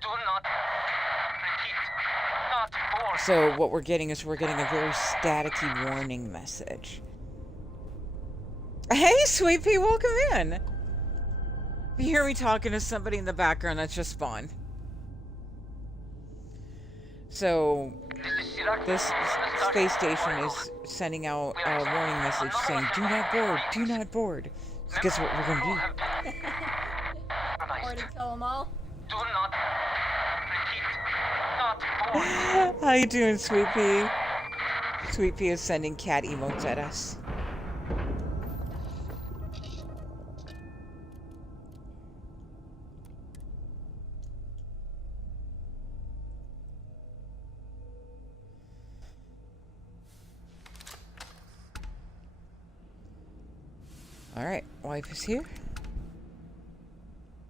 Do not repeat. Not force. So what we're getting is we're getting a very staticky warning message. Hey, Sweet Pea, welcome in. If you hear me talking to somebody in the background, that's just Spawn. So this space station is sending out a warning message saying, "Do not board, do not board." So guess what we're gonna do? or to kill them all. Do not repeat. Not force. How you doing, Sweet Pea? Sweet Pea is sending cat emotes at us. Alright, wife is here.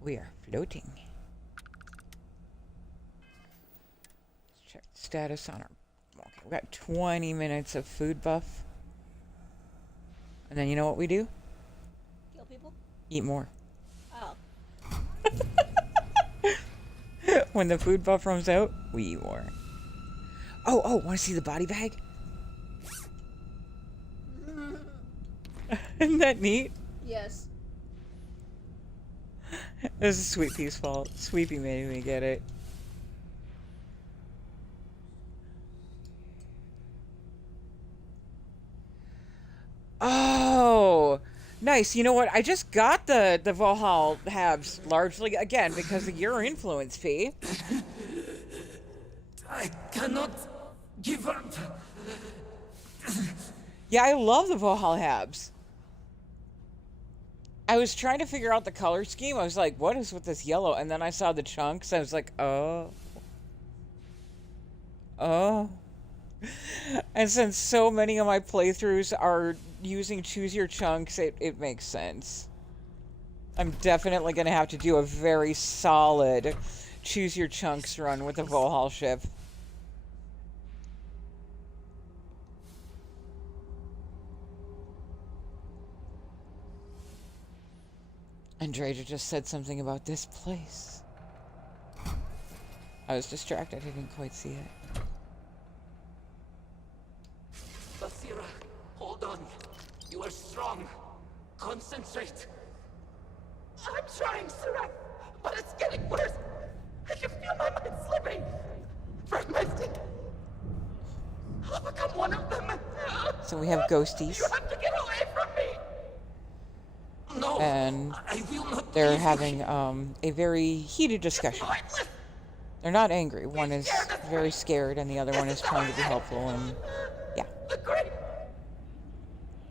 We are floating. Let's check the status on our... Okay, we got 20 minutes of food buff. And then you know what we do? Kill people? Eat more. Oh. When the food buff runs out, we eat more. Oh, want to see the body bag? Isn't that neat? Yes. This is Sweepy's fault. Sweepy made me get it. Oh, nice. You know what? I just got the Valhalla Habs largely, again, because of your influence, P. I cannot give up. Yeah, I love the Valhalla Habs. I was trying to figure out the color scheme. I was like, what is with this yellow? And then I saw the chunks. I was like, oh. Oh. And since so many of my playthroughs are using choose your chunks, it makes sense. I'm definitely going to have to do a very solid choose your chunks run with the Valhalla ship. Andrea just said something about this place. I was distracted. I didn't quite see it. Basira, hold on. You are strong. Concentrate. I'm trying, Surah, but it's getting worse. I can feel my mind slipping. Fragmenting. I'll become one of them. So we have ghosties. You have to get away from me. No, And I will not they're leave you. having a very heated discussion. Pointless. They're not angry. One is very scared and the other one is trying to be helpful, and yeah. The great.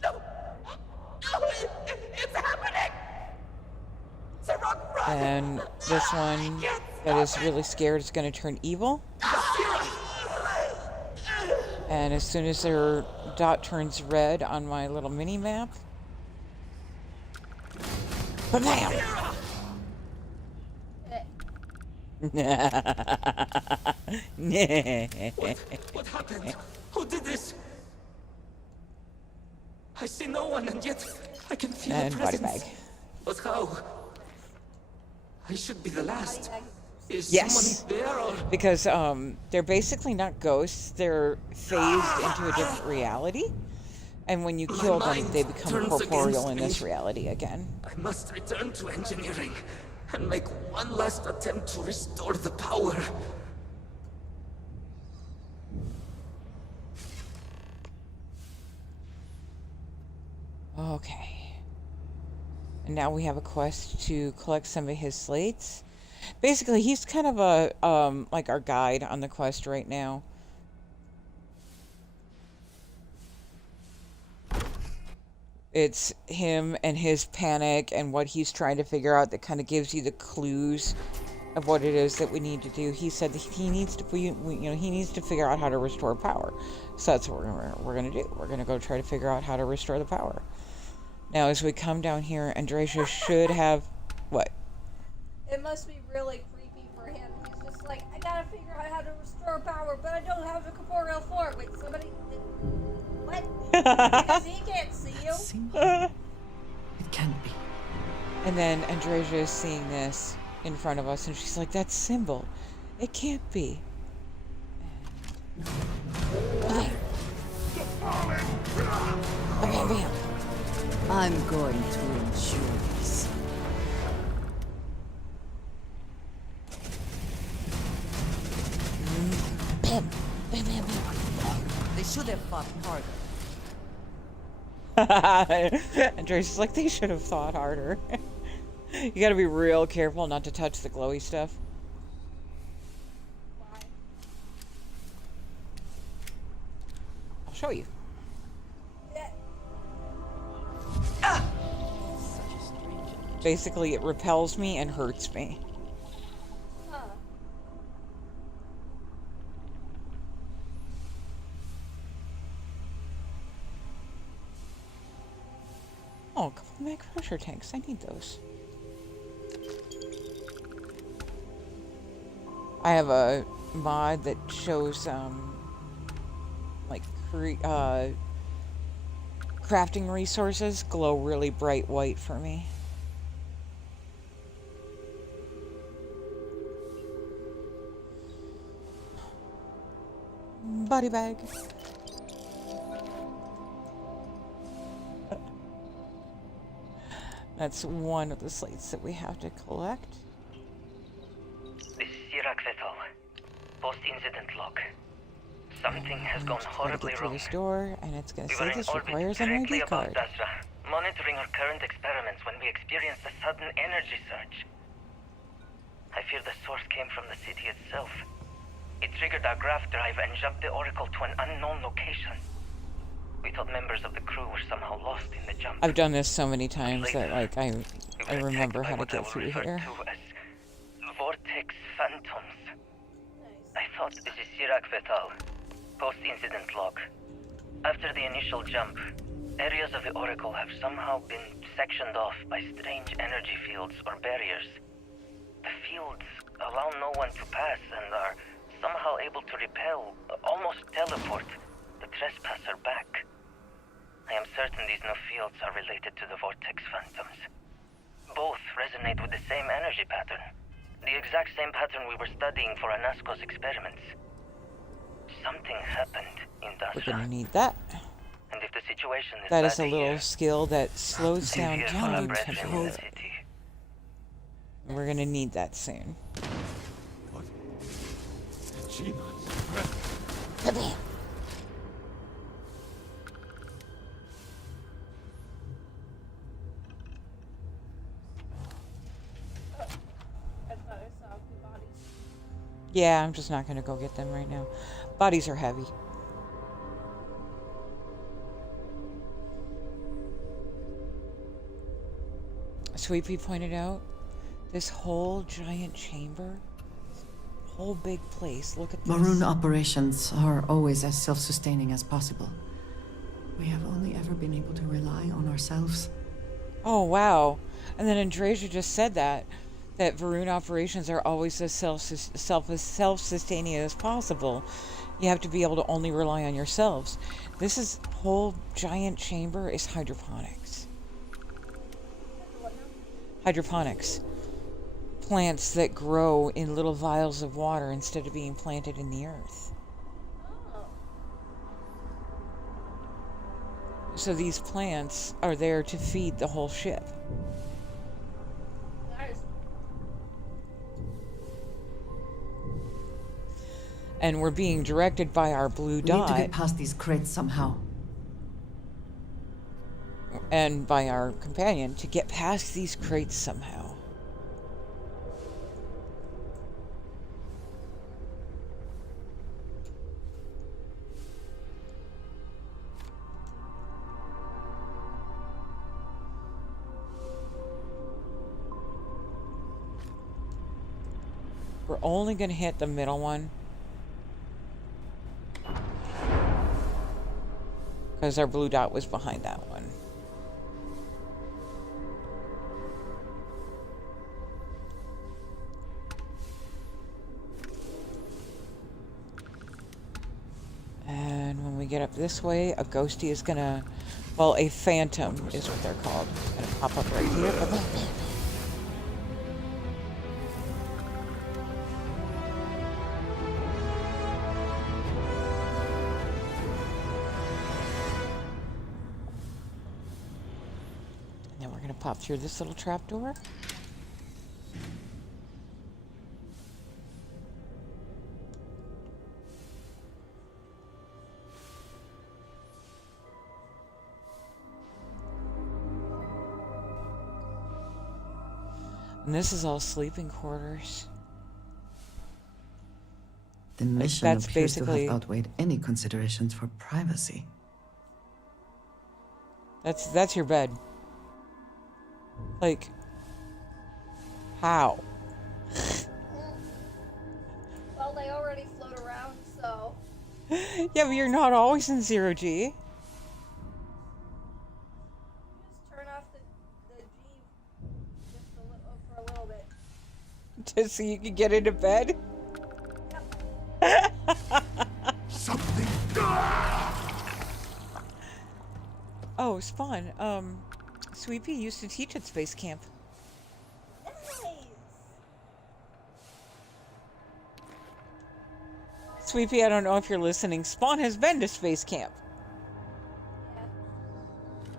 No, no, it's happening. Sarah, run. And this one that is really scared is going to turn evil. And as soon as their dot turns red on my little mini map, bam! What happened? Who did this? I see no one, and yet I can feel And a body presence. bag. But how? I should be the last. Is Yes. someone there or? Because they're basically not ghosts, they're phased into a different reality. And when you kill them, they become turns corporeal against in me. this reality again. I must return to engineering and make one last attempt to restore the power. Okay. And now we have a quest to collect some of his slates. Basically, he's kind of a, like our guide on the quest right now. It's him and his panic and what he's trying to figure out that kind of gives you the clues of what it is that we need to do. He said that he needs to, he needs to figure out how to restore power. So that's what we're going to do. We're going to go try to figure out how to restore the power. Now, as we come down here, Andrea should have, what? It must be really creepy for him. He's just like, I gotta figure out how to restore power, but I don't have the corporeal form. Wait, somebody... What? Because he can't see you. It can't be. And then Andrea is seeing this in front of us, and she's like, that symbol. It can't be. And... Bam, bam. I'm going to ensure this. Bam, bam, bam, bam. They should have fought harder. Andrea's like, they should have thought harder. You gotta be real careful not to touch the glowy stuff. Why? I'll show you. Yeah. Basically, it repels me and hurts me. Huh. Oh, a couple mag pressure tanks. I need those. I have a mod that shows like crafting resources glow really bright white for me. Body bag. That's one of the slates that we have to collect. This is Sirac Vetal. Post-incident log. Something has gone horribly Through wrong. this door, and it's going to We were say in this orbit requires an directly ID above card. Dasra, monitoring our current experiments when we experienced a sudden energy surge. I fear the source came from the city itself. It triggered our graph drive and jumped the Oracle to an unknown location. We thought members of the crew were somehow lost in the jump. I've done this so many times that Later, I we were remember attacked how by to what I get will through refer here. to as vortex phantoms. Nice. I thought this is Sirac Vetal. Post-incident log. After the initial jump, areas of the Oracle have somehow been sectioned off by strange energy fields or barriers. The fields allow no one to pass and are somehow able to repel, almost teleport, the trespasser back. I am certain these new fields are related to the vortex phantoms. Both resonate with the same energy pattern. The exact same pattern we were studying for Anasco's experiments. Something happened in We're Dasra. going to need that. And if the situation is That bad is a little here, sk that slows I down fear for our time brethren in the temporarily. city. We're going to need that soon. What? Gina. I thought I saw the bodies. Yeah, I'm just not going to go get them right now. Bodies are heavy. Sweepy pointed out this whole giant chamber, whole big place. Look at this. Maroon operations are always as self-sustaining as possible. We have only ever been able to rely on ourselves. Oh, wow. And then Andreja just said that Varun operations are always as self-sustaining as possible. You have to be able to only rely on yourselves. This is whole giant chamber is hydroponics. Hydroponics. Plants that grow in little vials of water instead of being planted in the earth. Oh. So these plants are there to feed the whole ship. Nice. And we're being directed by our blue We need to dot get past these crates somehow. and by our companion to get past these crates somehow. We're only going to hit the middle one because our blue dot was behind that one. And when we get up this way, a ghosty is gonna, well, a phantom is what they're called. Gonna pop up right here. And then we're gonna pop through this little trap door. And this is all sleeping quarters. The mission that's appears to basically- have outweighed any considerations for privacy. That's your bed. Like, how? Well, they already float around, so. Yeah, but you're not always in 0G. Just turn off so you can get into bed. Something. Oh, Spawn. Sweet Pea used to teach at space camp. Nice. Sweet Pea, I don't know if you're listening. Spawn has been to space camp.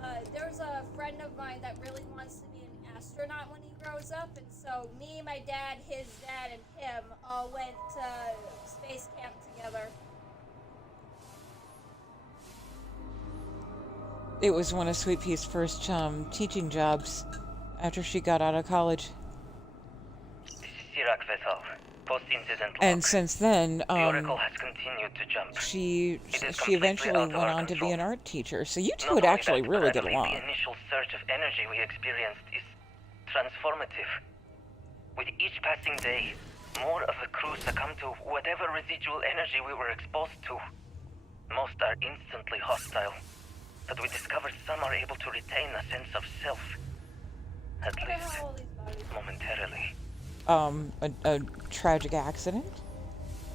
Yeah. There's a friend of mine that really wants to be an astronaut when he grows up, and so me, my dad, his dad, and him all went to space camp together. It was one of Sweet Pea's first teaching jobs after she got out of college. This is Sirac Vethal. Post-incident log. And since then, the Oracle has continued to jump. she It is eventually completely out went of our on to be control. an art teacher. So you two Not would only actually that, really but I get believe along. The initial surge of energy we experienced is transformative. With each passing day, more of the crew succumb to whatever residual energy we were exposed to. Most are instantly hostile, but we discovered some are able to retain a sense of self. At What the least, hell are all these bodies? momentarily. A tragic accident.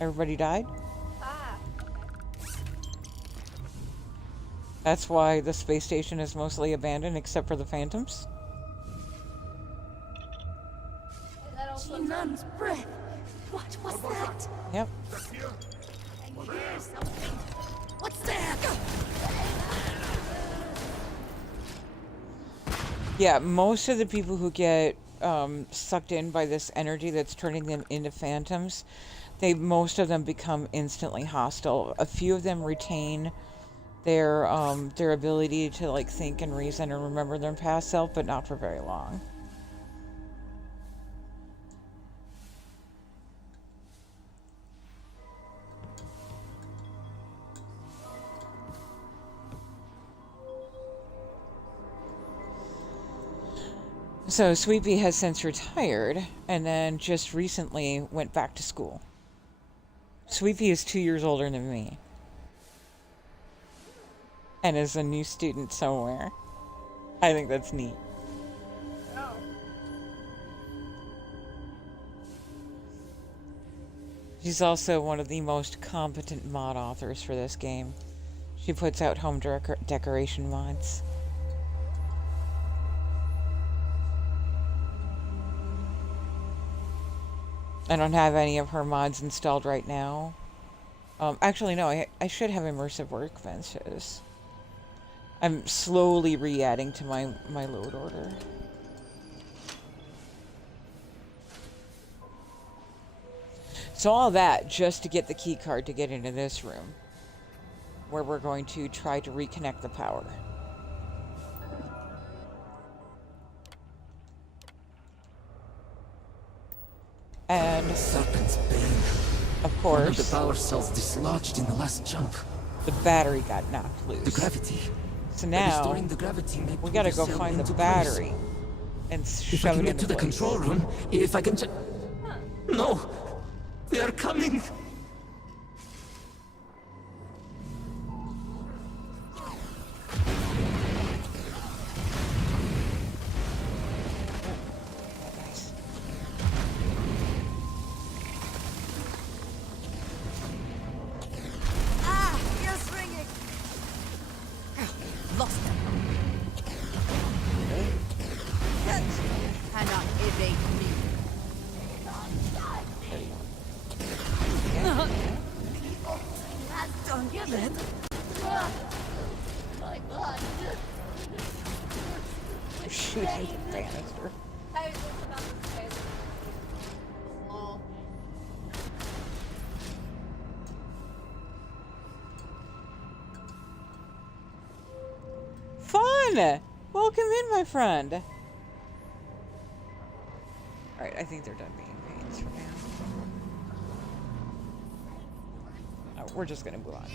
Everybody died. Ah. That's why the space station is mostly abandoned, except for the Phantoms. Is that also Jinan's breath. What was that? Yep. I hear something. What's that? Yeah, most of the people who get sucked in by this energy that's turning them into phantoms, most of them become instantly hostile. A few of them retain their ability to like think and reason and remember their past self, but not for very long. So Sweet Pea has since retired and then just recently went back to school. Sweet Pea is 2 years older than me and is a new student somewhere. I think that's neat. Oh. She's also one of the most competent mod authors for this game. She puts out home decoration mods. I don't have any of her mods installed right now. Actually, no, I should have immersive workbenches. I'm slowly re-adding to my load order. So all that just to get the key card to get into this room, where we're going to try to reconnect the power. And Serpent's Bane. of One of the course, power cells dislodged in the last jump. the battery got knocked The loose. gravity. So By now restoring the gravity may we put gotta the go cell find the into battery place. and If I shove can it get into to the place. control room, if I can No! They are coming! Nice. Ah, ears ringing. Lost them. Cannot evade me. Don't get it. Shooting the banister. I was just about to say. Lol. Fun! Welcome in, my friend. Alright, I think they're done being pains for now. Oh, we're just gonna move on.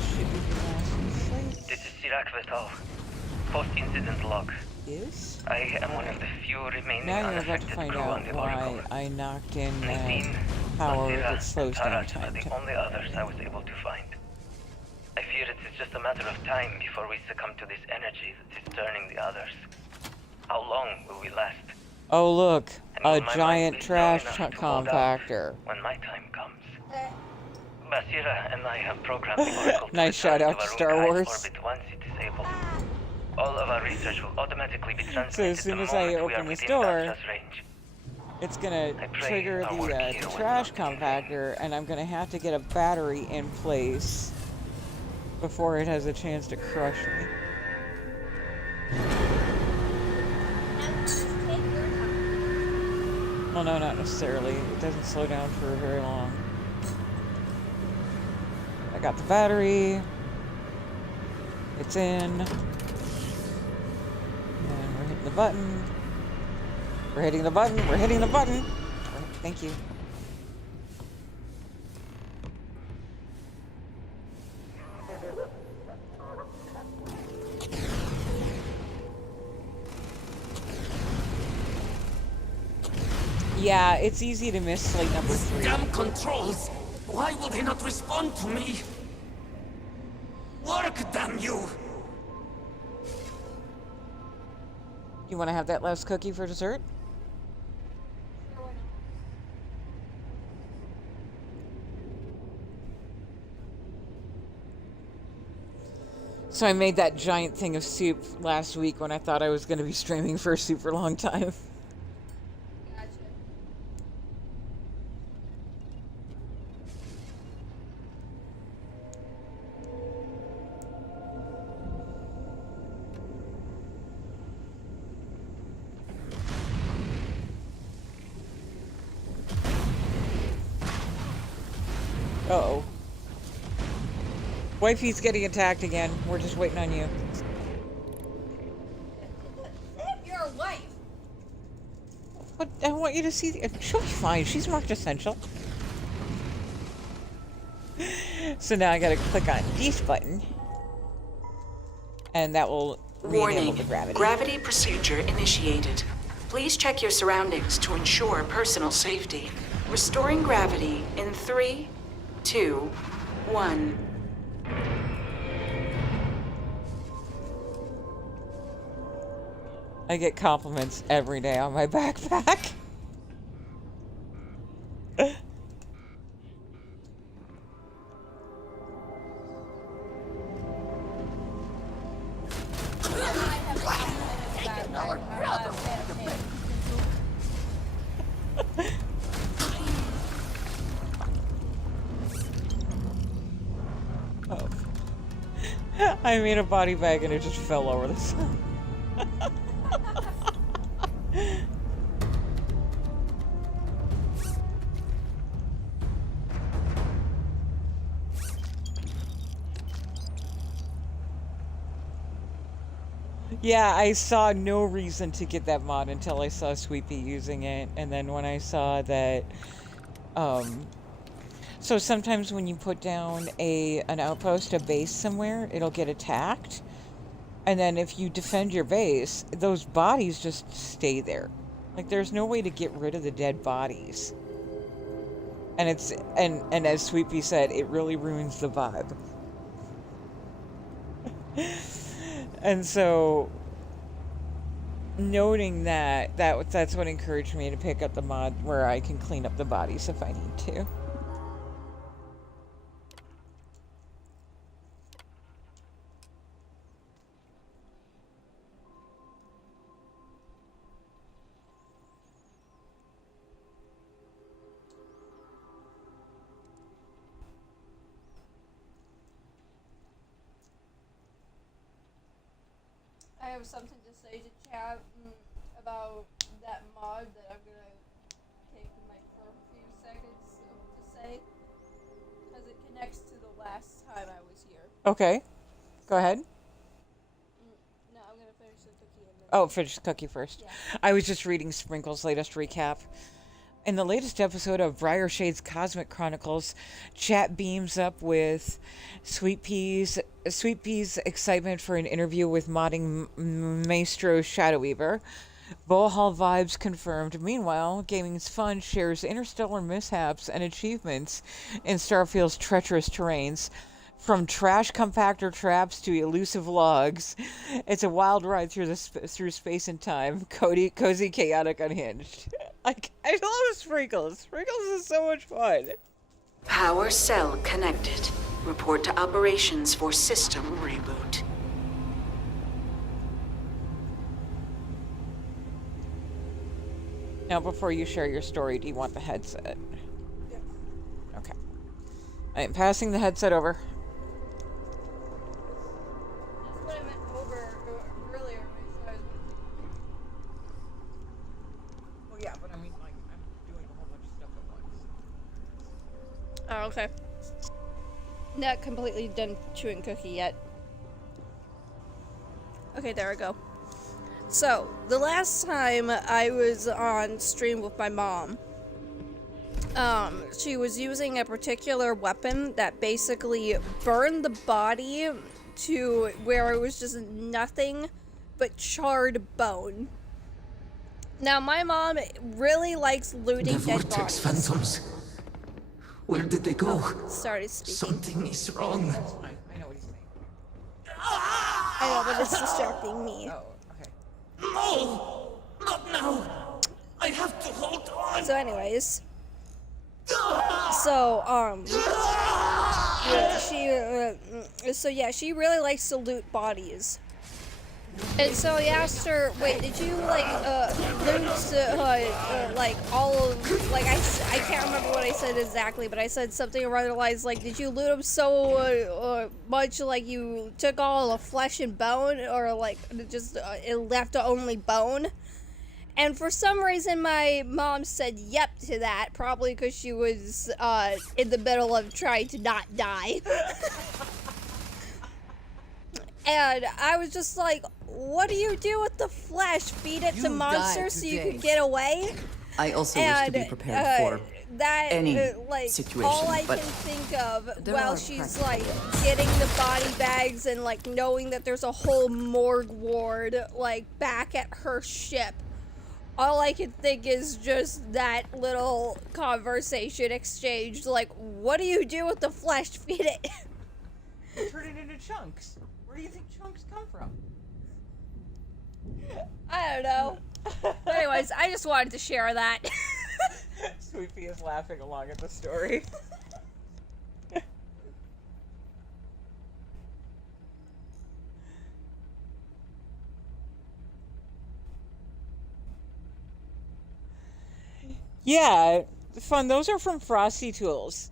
Should be the last place. This is Sirac Vethal. Post-incident log. Is? I am one of the few remaining Now you're about to unaffected find crew on out the why Oracle. I knocked in Nadine, power Azira, that slows and down Taras time. are the only others I was able to find. I fear it is it's just a matter of time before we succumb to this energy that is turning the others. How long will we last? Oh, look. And A will my mind giant be trash strong enough to hold out compactor. when my time comes? Eh, Basira and I have programmed the Oracle to Nice return shout out to to Star Varunga Wars. orbit once it is able. All of our research will automatically be transmitted So as soon as the I moment we are open this within door, Baxter's range. it's gonna I pray trigger our work here the will trash not be in vain. compactor, and I'm gonna have to get a battery in place before it has a chance to crush me. and just take your time. Well, no, not necessarily. It doesn't slow down for very long. I got the battery. It's in. And we're hitting the button. We're hitting the button. We're hitting the button. Thank you. Yeah, it's easy to miss slate number 3. Damn controls! Why will they not respond to me? Work, damn you! You want to have that last cookie for dessert? Sure, why not? So I made that giant thing of soup last week when I thought I was going to be streaming for a super long time. Gotcha. Uh-oh. Wifey's getting attacked again. We're just waiting on you. Save your wife! But I want you to see... She'll be fine. She's marked essential. So now I gotta click on this button. And that will re-enable Warning. the gravity. Gravity procedure initiated. Please check your surroundings to ensure personal safety. Restoring gravity in 3, 2, 1. I get compliments every day on my backpack. Oh. I made a body bag and it just fell over the side. Yeah, I saw no reason to get that mod until I saw Sweepy using it, and then when I saw that, so sometimes when you put down an outpost, a base somewhere, it'll get attacked, and then if you defend your base, those bodies just stay there. Like, there's no way to get rid of the dead bodies. And and as Sweepy said, it really ruins the vibe. And so, noting that's what encouraged me to pick up the mod where I can clean up the bodies if I need to. I have something to say to chat about that mod that I'm gonna take for a few seconds to say, because it connects to the last time I was here. Okay, go ahead. No, I'm gonna finish the cookie and then. Oh, finish the cookie first. Yeah. I was just reading Sprinkle's latest recap. In the latest episode of Briar Shade's Cosmic Chronicles, chat beams up with Sweet Pea's excitement for an interview with modding Maestro Shadowweaver. Bullhall vibes confirmed. Meanwhile, Gaming's Fun shares interstellar mishaps and achievements in Starfield's treacherous terrains. From trash compactor traps to elusive logs, it's a wild ride through through space and time. Cozy, chaotic, unhinged. Like, I love Sprinkles. Sprinkles is so much fun. Power cell connected. Report to operations for system reboot. Now, before you share your story, do you want the headset? Yeah. Okay. I am passing the headset over. That's what I meant over earlier when I said. Well, yeah, but I mean, like, I'm doing a whole bunch of stuff at once. Oh, okay. Not completely done chewing cookie yet. Okay, there we go. So, the last time I was on stream with my mom, she was using a particular weapon that basically burned the body to where it was just nothing but charred bone. Now, my mom really likes looting The dead vortex bodies. phantoms. Where did they go? Started speaking. Something is wrong. That's fine. I know what he's saying. I know, but it's distracting me. Oh, okay. No! Not now! I have to hold on! So anyways, so she really likes to loot bodies. And so I asked her, wait, did you like loot like all of, like I can't remember what I said exactly, but I said something around the lines like, did you loot them so much like you took all the flesh and bone, or like just it left only bone? And for some reason, my mom said yep to that, probably because she was in the middle of trying to not die. And I was just like, what do you do with the flesh? Feed it to You monsters died so you today. could get away? I also wish to be prepared for that, any like, situation, all I but can think of there while are she's practical like getting the body bags and like knowing that there's a whole morgue ward like back at her ship. All I can think is just that little conversation exchange, like, what do you do with the flesh? Feed it. Turn it into chunks. Where do you think chunks come from? I don't know. Anyways, I just wanted to share that. Sweet Pea is laughing along at the story. Yeah, fun. Those are from Frosty Tools.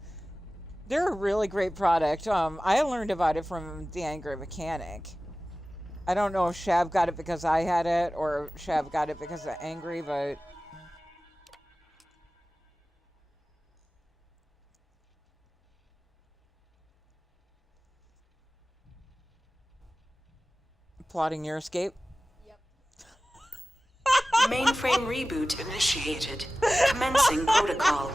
They're a really great product. I learned about it from the Angry Mechanic. I don't know if Shab got it because I had it or Shab got it because of Angry, but plotting your escape. Mainframe reboot initiated. Commencing protocol.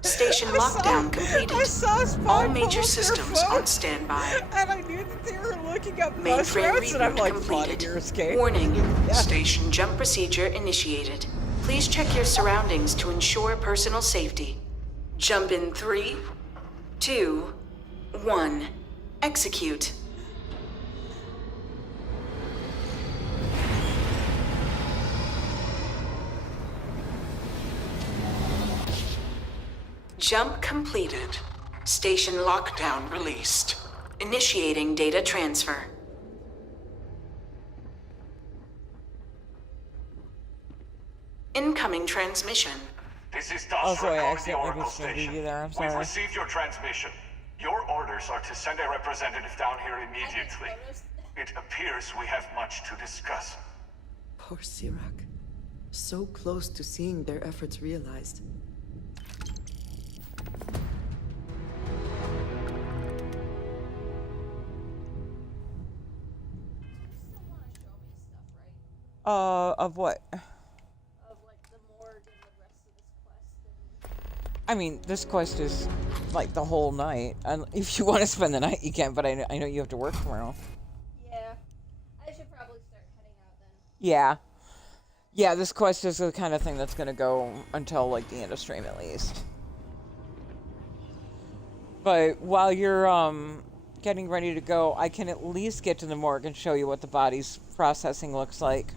Station lockdown completed. I saw Spawn All major pull up their systems phone, on standby. and I knew that they were looking up bus Mainframe routes, and I'm reboot like, plotting completed. your escape. Warning. Yeah. Station jump procedure initiated. Please check your surroundings to ensure personal safety. Jump in 3, 2, 1. Execute. Jump completed. Station lockdown released. Initiating data transfer. Incoming transmission. This is Also, I Das calling the accidentally Oracle distracted Station. you there, I'm We've sorry. received your transmission. Your orders are to send a representative down here immediately. It appears we have much to discuss. Poor Sirac. So close to seeing their efforts realized. Of what? Of like the morgue and the rest of this quest. I mean, this quest is like the whole night. And if you want to spend the night, you can, but I know you have to work tomorrow. Yeah. I should probably start heading out then. Yeah. Yeah, this quest is the kind of thing that's going to go until like the end of stream at least. But while you're getting ready to go, I can at least get to the morgue and show you what the body's processing looks like.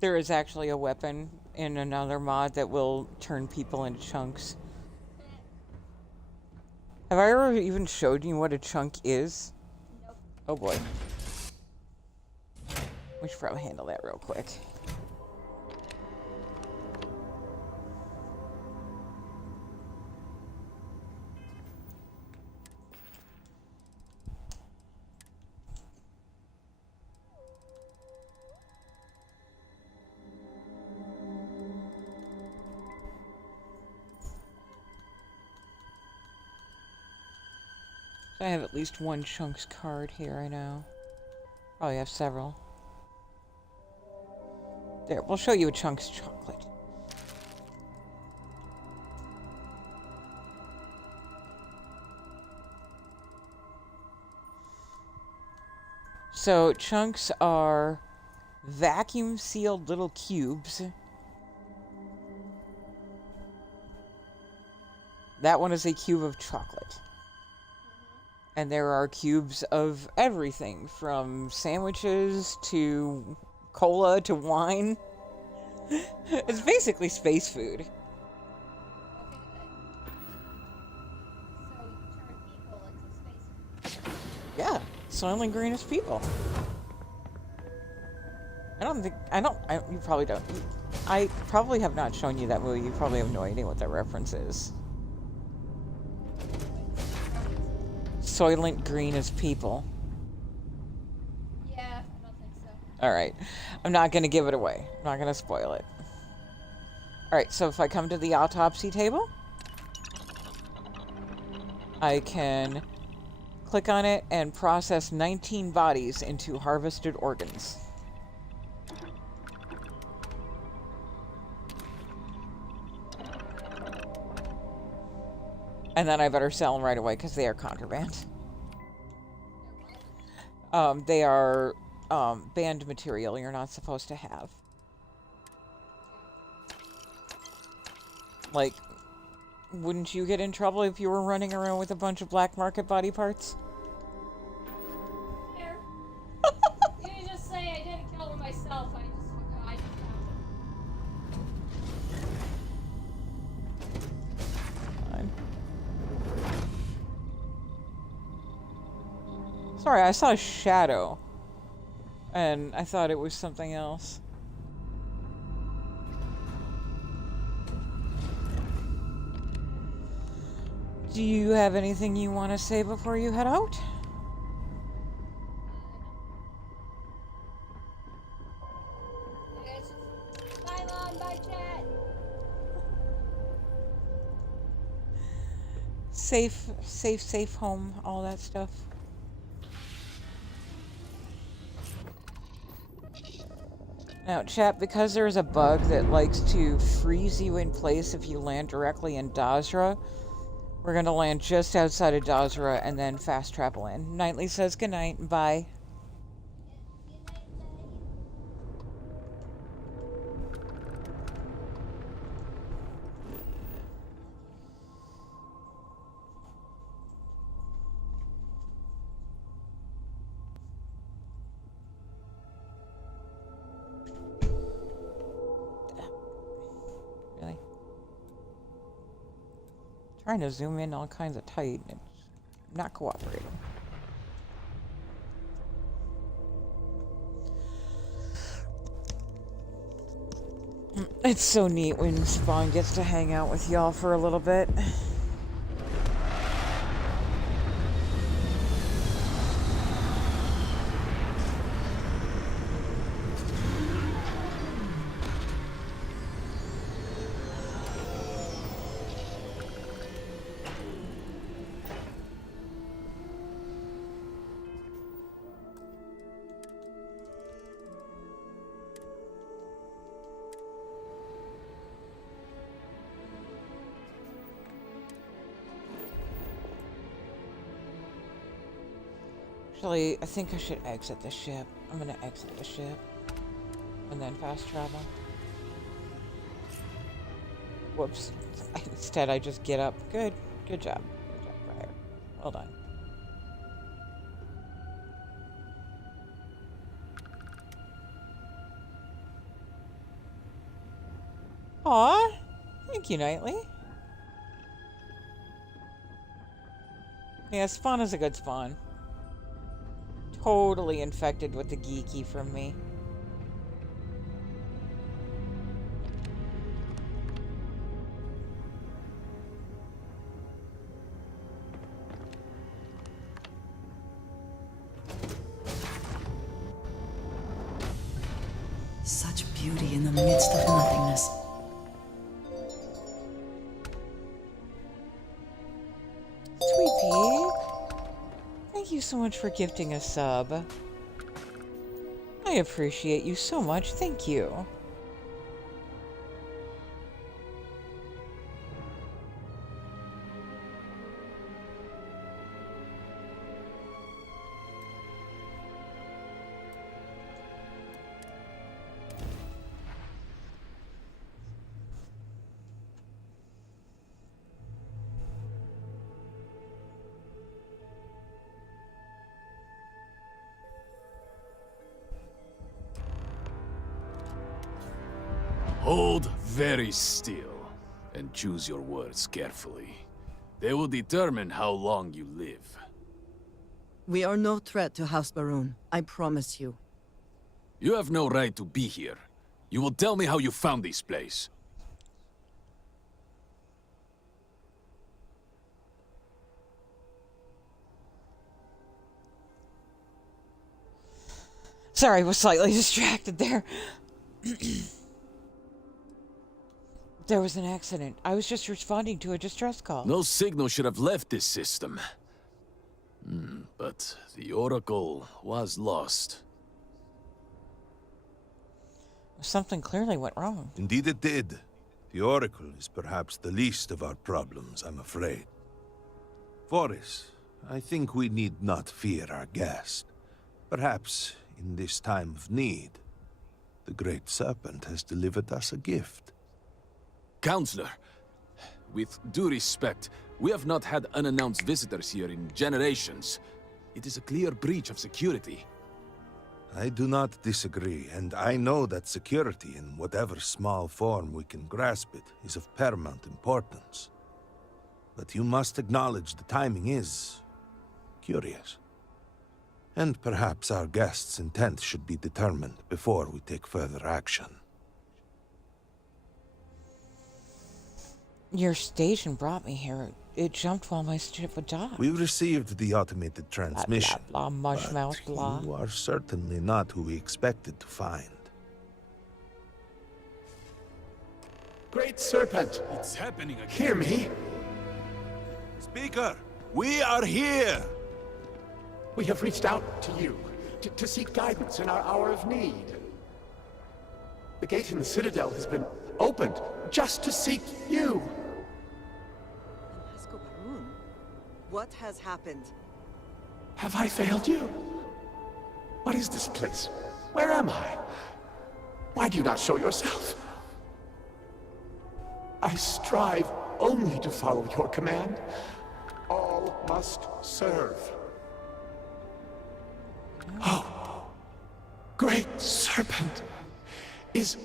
There is actually a weapon in another mod that will turn people into chunks. Have I ever even showed you what a chunk is? Nope. Oh boy. We should probably handle that real quick. I have at least one chunks card here, I know. Probably have several. There, we'll show you a chunks chocolate. So, chunks are vacuum-sealed little cubes. That one is a cube of chocolate. And there are cubes of everything, from sandwiches to cola to wine. It's basically space food. Okay. So you turn people into space. Yeah, Soylent Green is people. You probably don't. I probably have not shown you that movie. You probably have no idea what that reference is. Soylent Green is people. Yeah, I don't think so. Alright. I'm not going to give it away. I'm not going to spoil it. Alright, so if I come to the autopsy table, I can click on it and process 19 bodies into harvested organs. And then I better sell them right away because they are contraband. They are banned material you're not supposed to have. Like, wouldn't you get in trouble if you were running around with a bunch of black market body parts? Fair. You just say I didn't kill them myself. I just found them. Fine. Sorry, I saw a shadow. And I thought it was something else. Do you have anything you want to say before you head out? Bye, Mom. Bye, chat. Safe home, all that stuff. Now, chat, because there's a bug that likes to freeze you in place if you land directly in Dazra, we're gonna land just outside of Dazra and then fast travel in. Knightley says goodnight and bye. Really? Trying to zoom in all kinds of tight and it's not cooperating. It's so neat when Spawn gets to hang out with y'all for a little bit. Actually, I think I should exit the ship. I'm gonna exit the ship. And then fast travel. Whoops. Instead, I just get up. Good. Good job. Good job, Briar. Well done. Aw. Thank you, Knightley. Yeah, Spawn is a good Spawn. Totally infected with the geeky from me. Such beauty in the midst of nothingness. Sweet pea. Thank you so much for gifting a sub. I appreciate you so much. Thank you. Hold very still and choose your words carefully. They will determine how long you live. We are no threat to House Baroon, I promise you. You have no right to be here. You will tell me how you found this place. Sorry, I was slightly distracted there. There was an accident. I was just responding to a distress call. No signal should have left this system. But the Oracle was lost. Something clearly went wrong. Indeed it did. The Oracle is perhaps the least of our problems, I'm afraid. Voris, I think we need not fear our guest. Perhaps, in this time of need, the Great Serpent has delivered us a gift. Counselor, with due respect, we have not had unannounced visitors here in generations. It is a clear breach of security. I do not disagree, and I know that security, in whatever small form we can grasp it, is of paramount importance. But you must acknowledge the timing is curious. And perhaps our guest's intent should be determined before we take further action. Your station brought me here. It jumped while my ship was docked. We received the automated transmission. Blah, blah, blah, mushmouth, blah. You are certainly not who we expected to find. Great Serpent, It's happening again. hear me. Speaker, we are here! We have reached out to you to seek guidance in our hour of need. The gate in the Citadel has been opened just to seek you. What has happened? Have I failed you? What is this place? Where am I? Why do you not show yourself? I strive only to follow your command. All must serve. Oh, Great Serpent. Is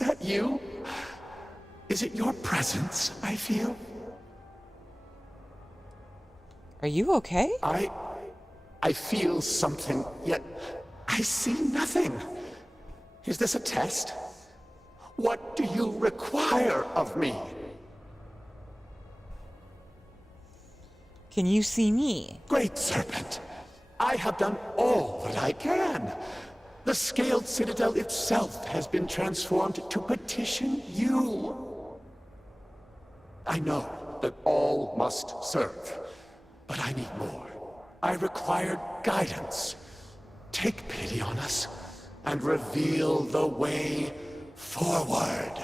that you? Is it your presence I feel? Are you okay? I feel something, yet I see nothing. Is this a test? What do you require of me? Can you see me? Great Serpent, I have done all that I can. The Scaled Citadel itself has been transformed to petition you. I know that all must serve, but I need more. I require guidance. Take pity on us and reveal the way forward.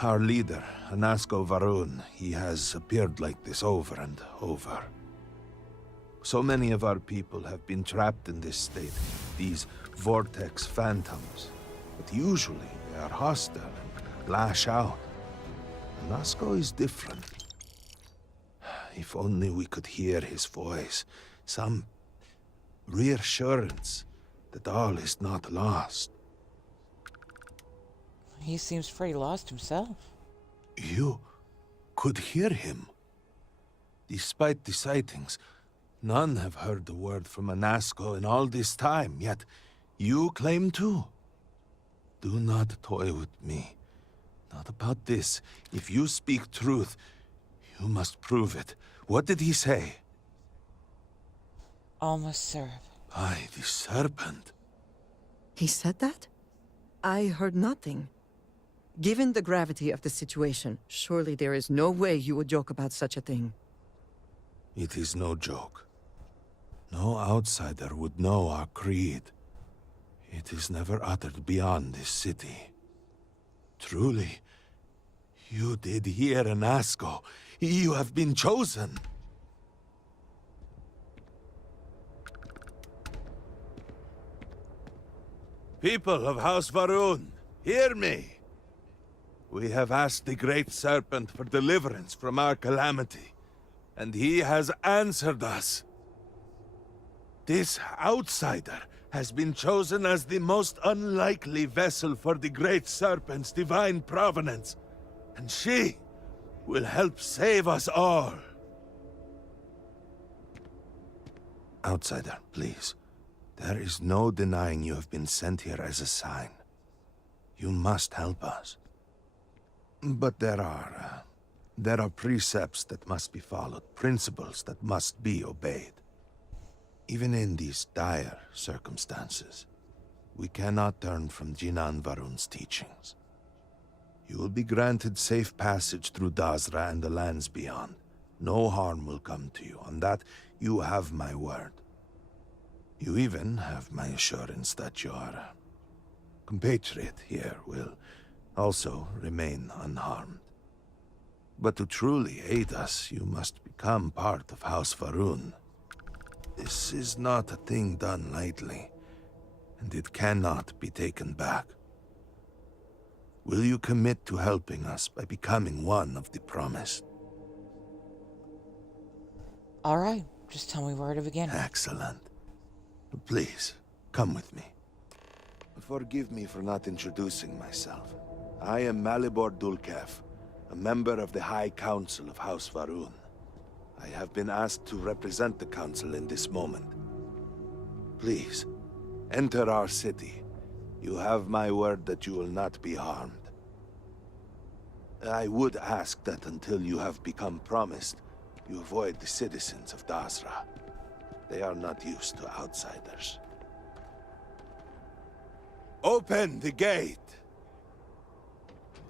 Our leader, Anasko Varun, he has appeared like this over and over. So many of our people have been trapped in this state, these vortex phantoms. But usually they are hostile and lash out. Anasko is different. If only we could hear his voice, some reassurance that all is not lost. He seems pretty lost himself. You could hear him. Despite the sightings, none have heard the word from Anasko in all this time, yet you claim to. Do not toy with me. Not about this. If you speak truth, you must prove it. What did he say? All must serve. By the serpent. He said that? I heard nothing. Given the gravity of the situation, surely there is no way you would joke about such a thing. It is no joke. No outsider would know our creed. It is never uttered beyond this city. Truly, you did hear Anasko. You have been chosen. People of House Varun, hear me. We have asked the Great Serpent for deliverance from our calamity, and he has answered us. This outsider has been chosen as the most unlikely vessel for the Great Serpent's divine provenance, and she will help save us all. Outsider, please. There is no denying you have been sent here as a sign. You must help us. But there are precepts that must be followed, principles that must be obeyed. Even in these dire circumstances, we cannot turn from Jinan Varun's teachings. You will be granted safe passage through Dazra and the lands beyond. No harm will come to you. On that, you have my word. You even have my assurance that your compatriot here will also remain unharmed. But to truly aid us, you must become part of House Varun. This is not a thing done lightly, and it cannot be taken back. Will you commit to helping us by becoming one of the promised? All right, just tell me where to begin. Excellent. Please, come with me. Forgive me for not introducing myself. I am Malibor Dulkev, a member of the High Council of House Varun. I have been asked to represent the Council in this moment. Please, enter our city. You have my word that you will not be harmed. I would ask that until you have become promised, you avoid the citizens of Dazra. They are not used to outsiders. Open the gate!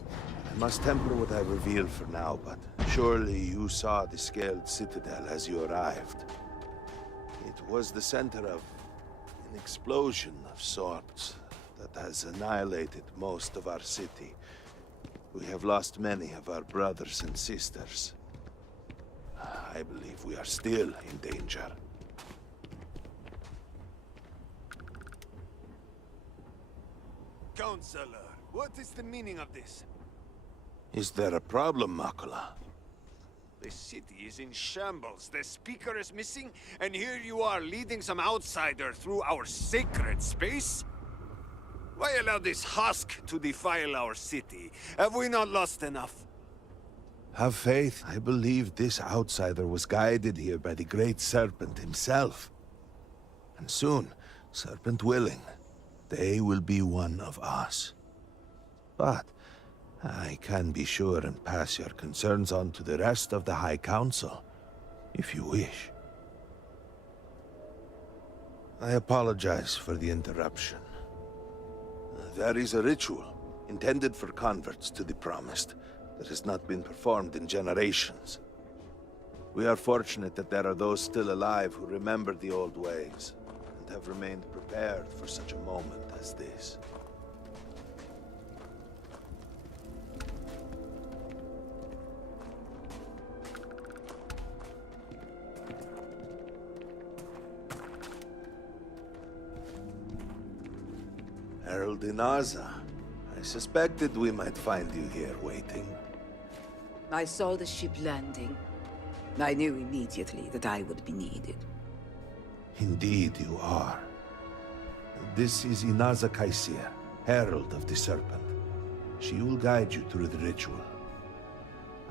I must temper what I reveal for now, but surely you saw the Scaled Citadel as you arrived. It was the center of an explosion of sorts that has annihilated most of our city. We have lost many of our brothers and sisters. I believe we are still in danger. Counselor, what is the meaning of this? Is there a problem, Makula? The city is in shambles, the speaker is missing, and here you are leading some outsider through our sacred space? Why allow this husk to defile our city? Have we not lost enough? Have faith. I believe this outsider was guided here by the Great Serpent himself. And soon, Serpent willing, they will be one of us. But I can be sure and pass your concerns on to the rest of the High Council, if you wish. I apologize for the interruption. There is a ritual intended for converts to the Promised that has not been performed in generations. We are fortunate that there are those still alive who remember the old ways and have remained prepared for such a moment as this. Herald Inaza, I suspected we might find you here waiting. I saw the ship landing. I knew immediately that I would be needed. Indeed you are. This is Inaza Kaisir, Herald of the Serpent. She will guide you through the ritual.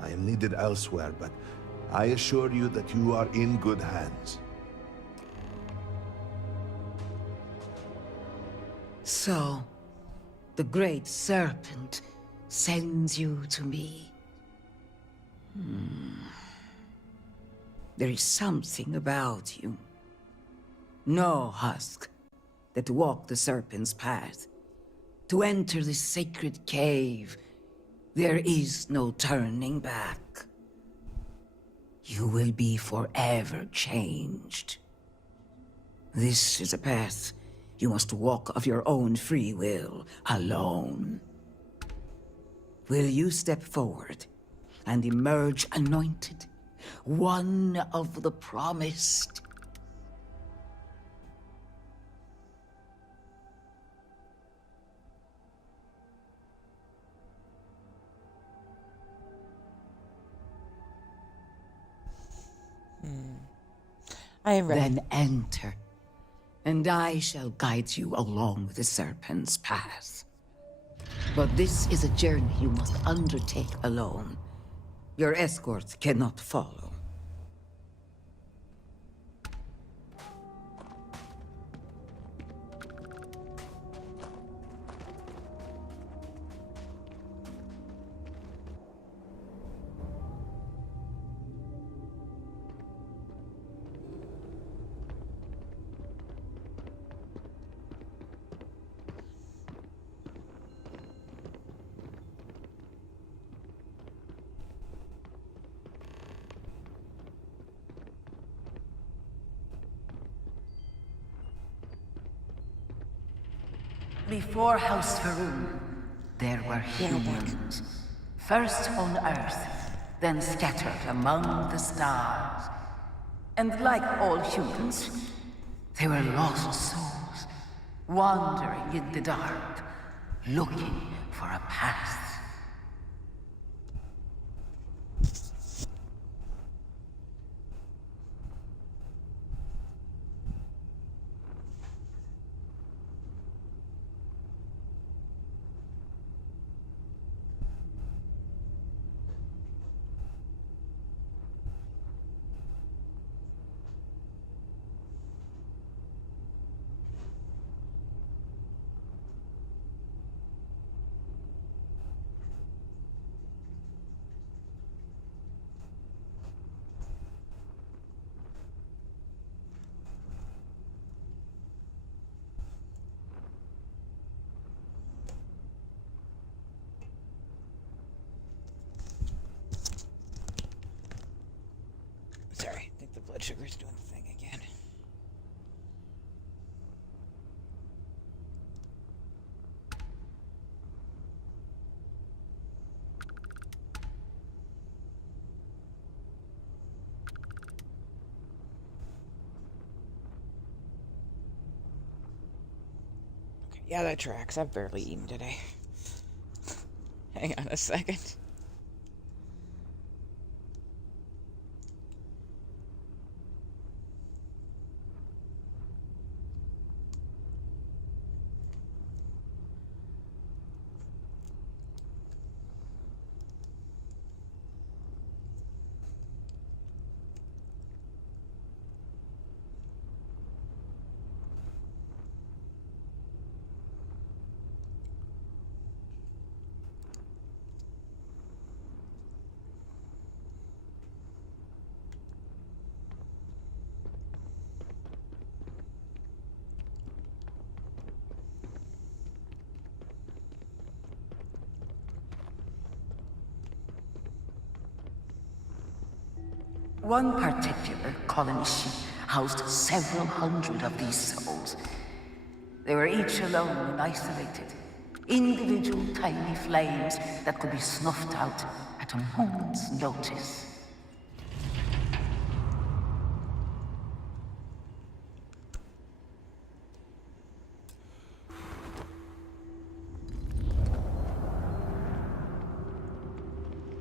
I am needed elsewhere, but I assure you that you are in good hands. So, the Great Serpent sends you to me. There is something about you. No husk that walk the Serpent's path. To enter this sacred cave, there is no turning back. You will be forever changed. This is a path you must walk of your own free will, alone. Will you step forward and emerge anointed, one of the Promised? I am ready. Then enter, and I shall guide you along the Serpent's path. But this is a journey you must undertake alone. Your escort cannot follow. Before House Faroon, there were humans. First on Earth, then scattered among the stars. And like all humans, they were lost souls, wandering in the dark, looking for a path. Sorry, I think the blood sugar's doing the thing again. Okay, yeah, that tracks. I've barely eaten today. Hang on a second. One particular colony ship housed several hundred of these souls. They were each alone and isolated, individual tiny flames that could be snuffed out at a moment's notice.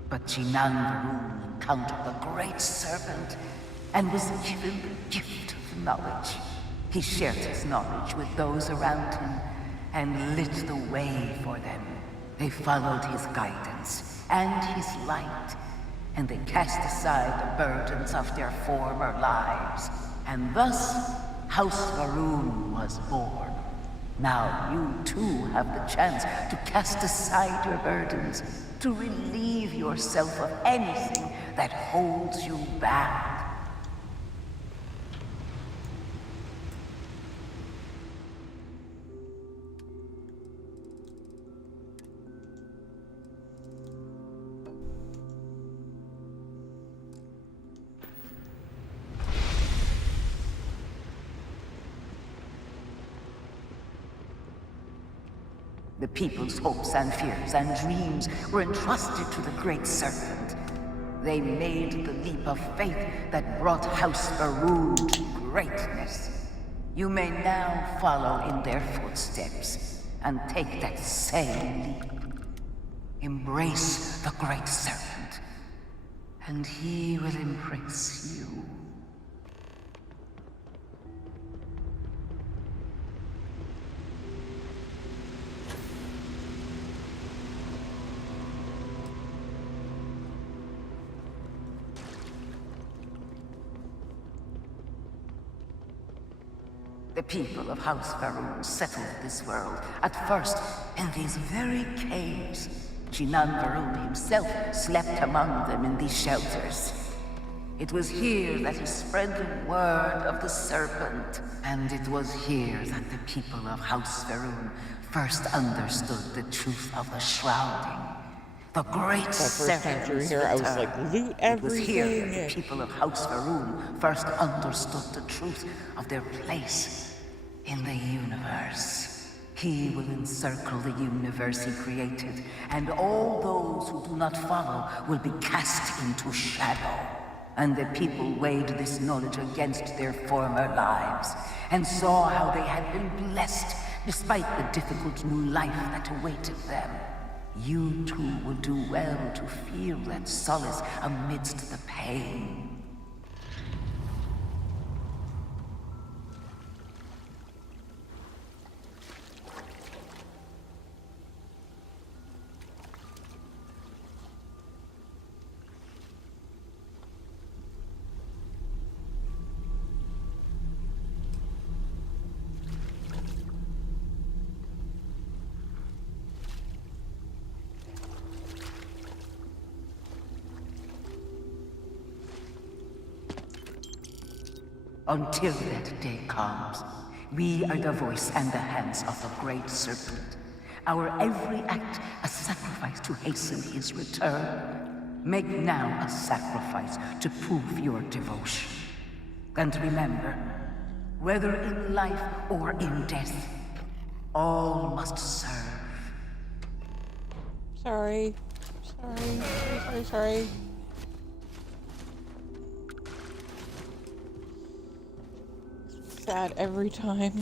But Jinan Varun encountered the Great Serpent and was given the gift of knowledge. He shared his knowledge with those around him and lit the way for them. They followed his guidance and his light, and they cast aside the burdens of their former lives. And thus, House Varun was born. Now you too have the chance to cast aside your burdens, to relieve yourself of anything that holds you back. The people's hopes and fears and dreams were entrusted to the Great Serpent. They made the leap of faith that brought House Varun to greatness. You may now follow in their footsteps and take that same leap. Embrace the Great Serpent, and he will embrace you. The people of House Varun settled this world, at first in these very caves. Jinan Varun himself slept among them in these shelters. It was here that he spread the word of the serpent, and it was here that the people of House Varun first understood the truth of the shrouding. The Great Serpent through here, I was like, loot everything. It was here that the people of House Varun first understood the truth of their place in the universe. He will encircle the universe he created, and all those who do not follow will be cast into shadow. And the people weighed this knowledge against their former lives, and saw how they had been blessed despite the difficult new life that awaited them. You too will do well to feel that solace amidst the pain. Until that day comes, we are the voice and the hands of the Great Serpent. Our every act a sacrifice to hasten his return. Make now a sacrifice to prove your devotion. And remember, whether in life or in death, all must serve. Sorry. Sad every time.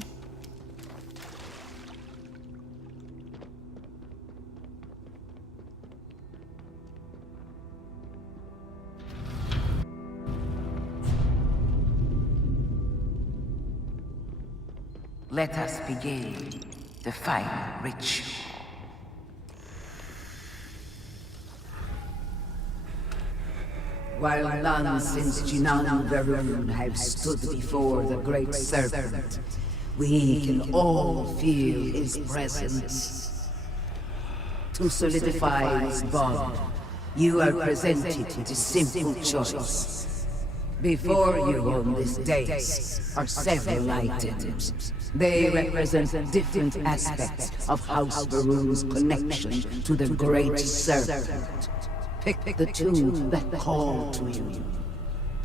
Let us begin the final ritual. While none since Jinan Varun have stood before the Great Serpent, we can all feel his presence. To solidify this bond, you are presented with a simple choice. Before you on this dais are several items. They represent different aspects of House Varun's connection to the Great Serpent. Pick the two that call to you.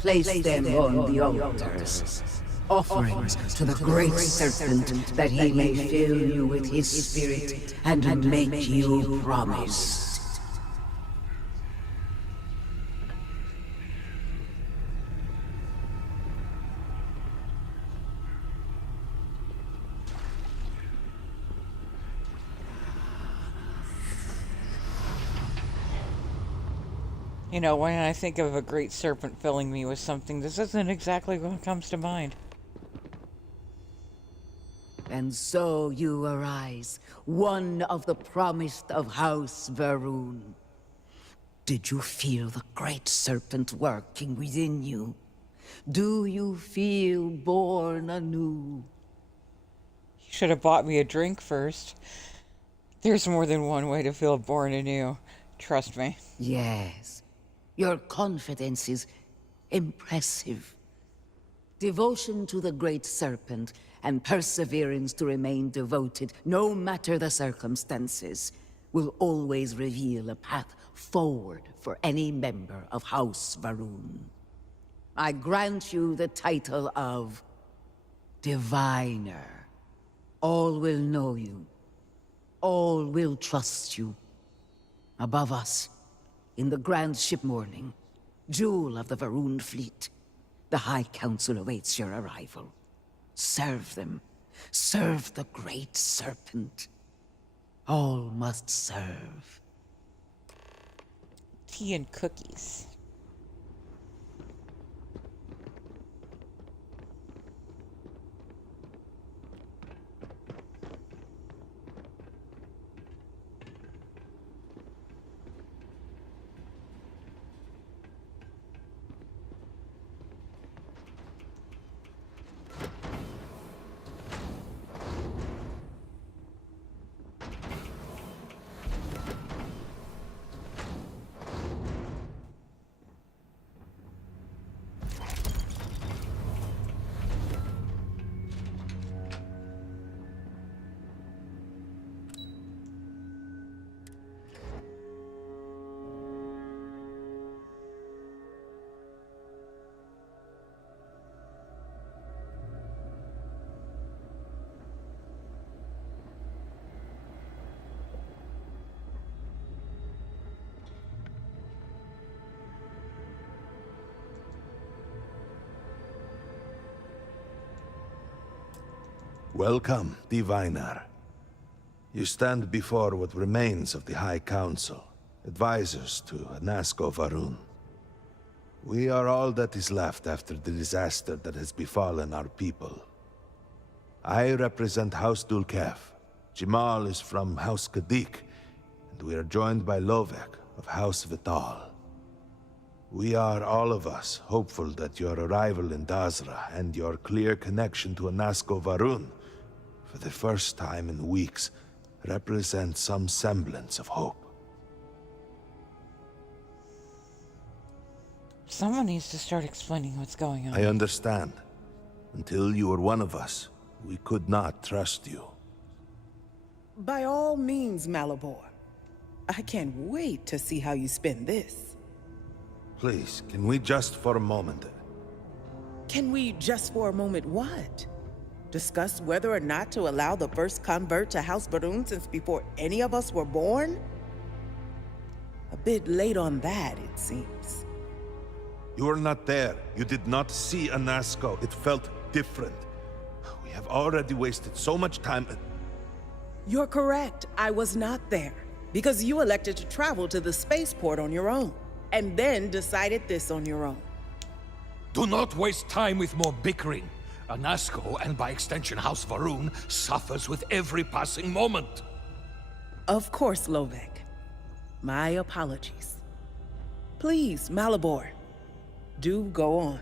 Place them on the altars. Offerings to the great serpent, that he may fill you with his spirit and make you promise. You know, when I think of a great serpent filling me with something, this isn't exactly what comes to mind. And so you arise, one of the promised of House Varun. Did you feel the great serpent working within you? Do you feel born anew? You should have bought me a drink first. There's more than one way to feel born anew. Trust me. Yes. Your confidence is impressive. Devotion to the great serpent and perseverance to remain devoted, no matter the circumstances, will always reveal a path forward for any member of House Varun. I grant you the title of Diviner. All will know you. All will trust you. Above us, in the grand ship morning, jewel of the Varun fleet, the High Council awaits your arrival. Serve them. Serve the great serpent. All must serve. Tea and cookies. Welcome, Diviner. You stand before what remains of the High Council, advisors to Nasco Varun. We are all that is left after the disaster that has befallen our people. I represent House Dulkev. Jamal is from House Kadik, and we are joined by Lovek of House Vital. We are, all of us, hopeful that your arrival in Dazra and your clear connection to Nasco Varun, for the first time in weeks, represent some semblance of hope. Someone needs to start explaining what's going on. I understand. Until you were one of us, we could not trust you. By all means, Malabor. I can't wait to see how you spin this. Please, can we just for a moment... Can we just for a moment what? Discuss whether or not to allow the first convert to House Varun since before any of us were born? A bit late on that, it seems. You were not there. You did not see a Nasco. It felt different. We have already wasted so much time... You're correct. I was not there. Because you elected to travel to the spaceport on your own. And then decided this on your own. Do not waste time with more bickering. Nasco, and by extension House Varun, suffers with every passing moment. Of course, Lovek. My apologies. Please, Malabor. Do go on.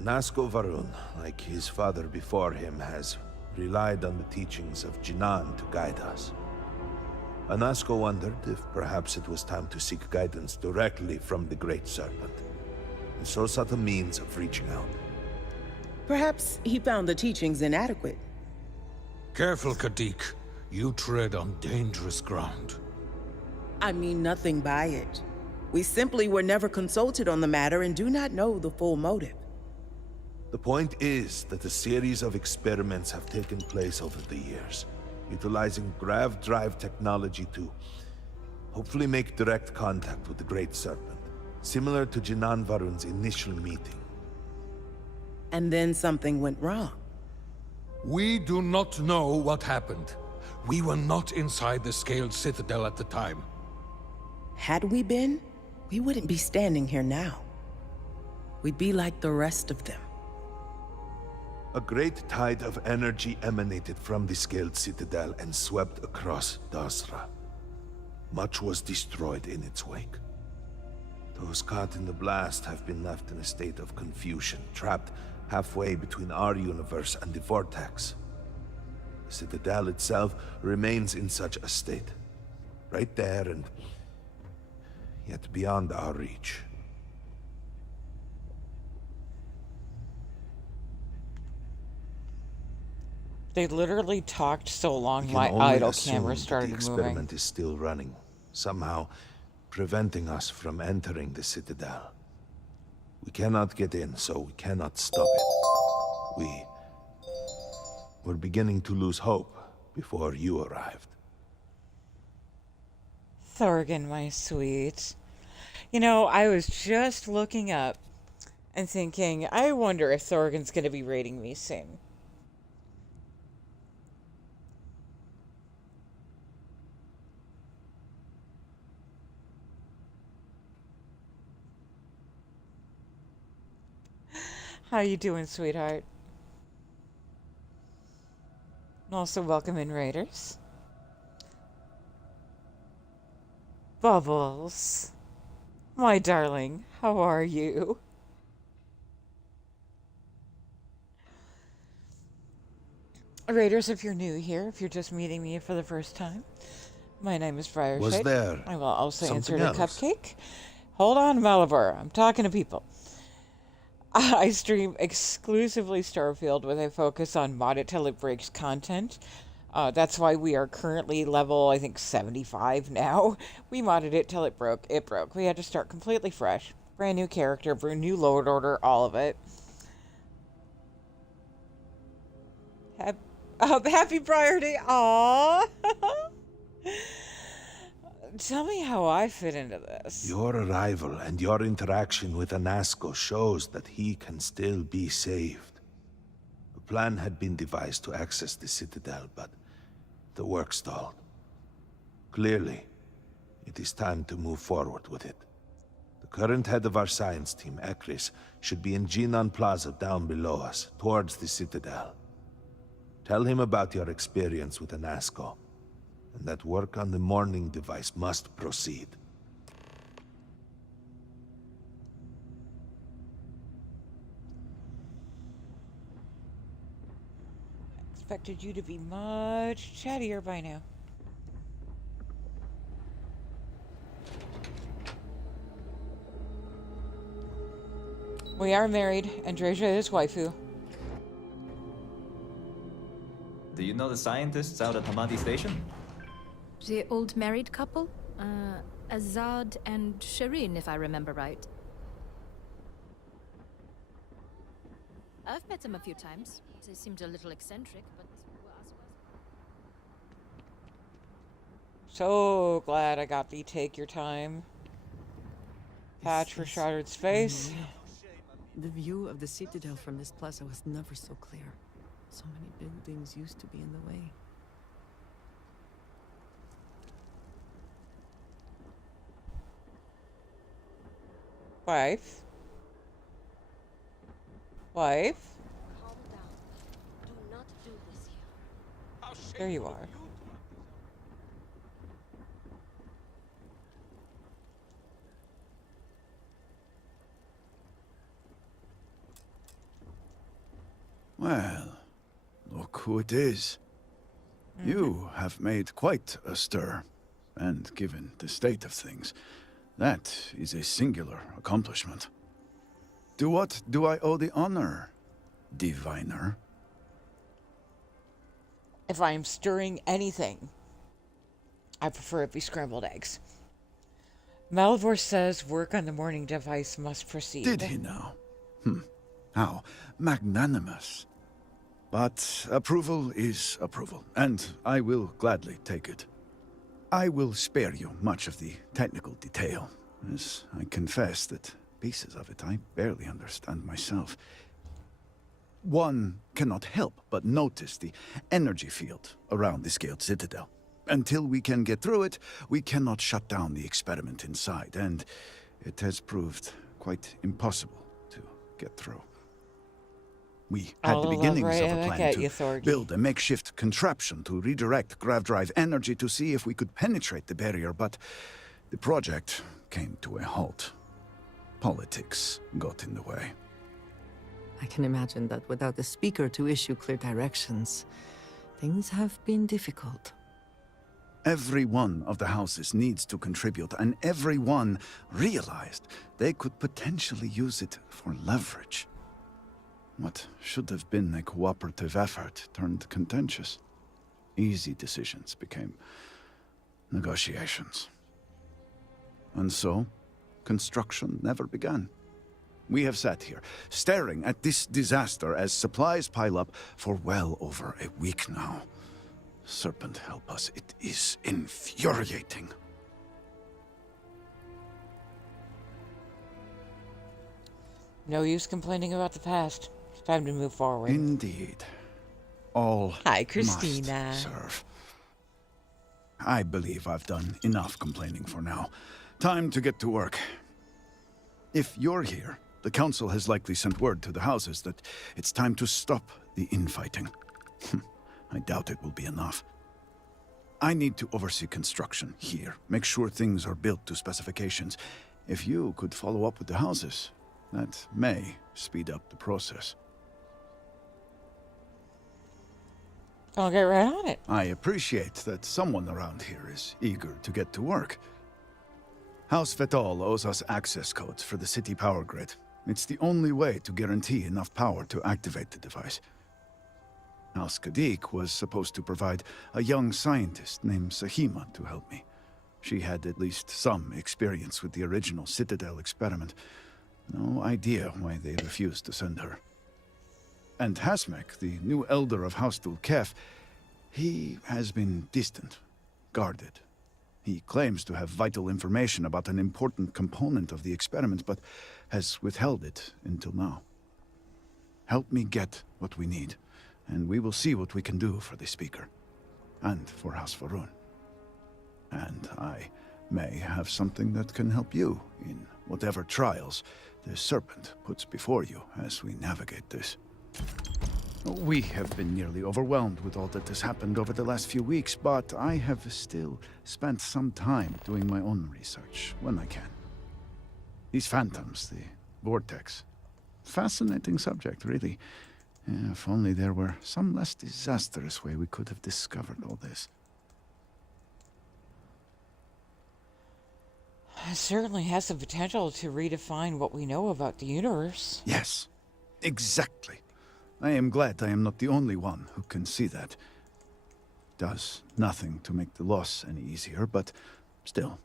Nasco Varun, like his father before him, has relied on the teachings of Jinan to guide us. Nasco wondered if perhaps it was time to seek guidance directly from the Great Serpent, and so sought a means of reaching out. Perhaps he found the teachings inadequate. Careful, Kadik. You tread on dangerous ground. I mean nothing by it. We simply were never consulted on the matter and do not know the full motive. The point is that a series of experiments have taken place over the years, utilizing grav drive technology to hopefully make direct contact with the Great Serpent, similar to Jinan Varun's initial meeting. And then something went wrong. We do not know what happened. We were not inside the Scaled Citadel at the time. Had we been, we wouldn't be standing here now. We'd be like the rest of them. A great tide of energy emanated from the Scaled Citadel and swept across Dasra. Much was destroyed in its wake. Those caught in the blast have been left in a state of confusion, trapped halfway between our universe and the Vortex. The Citadel itself remains in such a state. Right there and yet beyond our reach. They literally talked so long my only idle assume camera that started the moving. experiment is still running, somehow preventing us from entering the Citadel. We cannot get in, so we cannot stop it. We're beginning to lose hope before you arrived. Thorgan, my sweet. You know, I was just looking up and thinking, I wonder if Thorgan's going to be raiding me soon. How you doing, sweetheart? Also, welcome in, Raiders. Bubbles. My darling, how are you? Raiders, if you're new here, if you're just meeting me for the first time, my name is Briarshade. Was there I will also insert something a else? cupcake. Hold on, Malabar. I'm talking to people. I stream exclusively Starfield with a focus on mod it till it breaks content. That's why we are currently level, I think, 75 now. We modded it till it broke. It broke. We had to start completely fresh. Brand new character, brand new load order, all of it. Happy Briar Day. Aww. Tell me how I fit into this. Your arrival and your interaction with Anasco shows that he can still be saved. A plan had been devised to access the Citadel, but the work stalled. Clearly, it is time to move forward with it. The current head of our science team, Ekris, should be in Jinan Plaza down below us, towards the Citadel. Tell him about your experience with Anasco, and that work on the morning device must proceed. Expected you to be much chattier by now. We are married. Andreja is waifu. Do you know the scientists out at Hamadi Station? The old married couple? Azad and Shireen, if I remember right. I've met them a few times. They seemed a little eccentric, but... So glad I got the take your time patch for Shattered Space. The view of the Citadel from this plaza was never so clear. So many buildings used to be in the way. Wife? Wife? Calm down. Do not do this here. There you are. Well, look who it is. You have made quite a stir, and given the state of things, that is a singular accomplishment. To what do I owe the honor, diviner? If I'm stirring anything, I prefer it be scrambled eggs. Malvor says work on the morning device must proceed. Did he now? How magnanimous. But approval is approval, and I will gladly take it. I will spare you much of the technical detail, as I confess that pieces of it I barely understand myself. One cannot help but notice the energy field around the scaled citadel. Until we can get through it, we cannot shut down the experiment inside, and it has proved quite impossible to get through. We had the beginnings of a plan to build a makeshift contraption to redirect grav drive energy to see if we could penetrate the barrier, but the project came to a halt. Politics got in the way. I can imagine that without the speaker to issue clear directions, things have been difficult. Every one of the houses needs to contribute, and every one realized they could potentially use it for leverage. What should have been a cooperative effort turned contentious. Easy decisions became negotiations. And so, construction never began. We have sat here, staring at this disaster as supplies pile up for well over a week now. Serpent help us, it is infuriating. No use complaining about the past. It's time to move forward. Indeed. All Hi, Christina. must serve. I believe I've done enough complaining for now. Time to get to work. If you're here, the Council has likely sent word to the houses that it's time to stop the infighting. I doubt it will be enough. I need to oversee construction here, make sure things are built to specifications. If you could follow up with the houses, that may speed up the process. I'll get right on it. I appreciate that someone around here is eager to get to work. House Fetal owes us access codes for the city power grid. It's the only way to guarantee enough power to activate the device. House Kadik was supposed to provide a young scientist named Sahima to help me. She had at least some experience with the original Citadel experiment. No idea why they refused to send her. And Hasmek, the new elder of House Dulkef, he has been distant, guarded. He claims to have vital information about an important component of the experiment, but has withheld it until now. Help me get what we need, and we will see what we can do for the Speaker, and for House Varun. And I may have something that can help you in whatever trials the Serpent puts before you as we navigate this. We have been nearly overwhelmed with all that has happened over the last few weeks, but I have still spent some time doing my own research when I can. These phantoms, the vortex. Fascinating subject, really. If only there were some less disastrous way we could have discovered all this. It certainly has the potential to redefine what we know about the universe. Yes, exactly. I am glad I am not the only one who can see that. Does nothing to make the loss any easier, but still.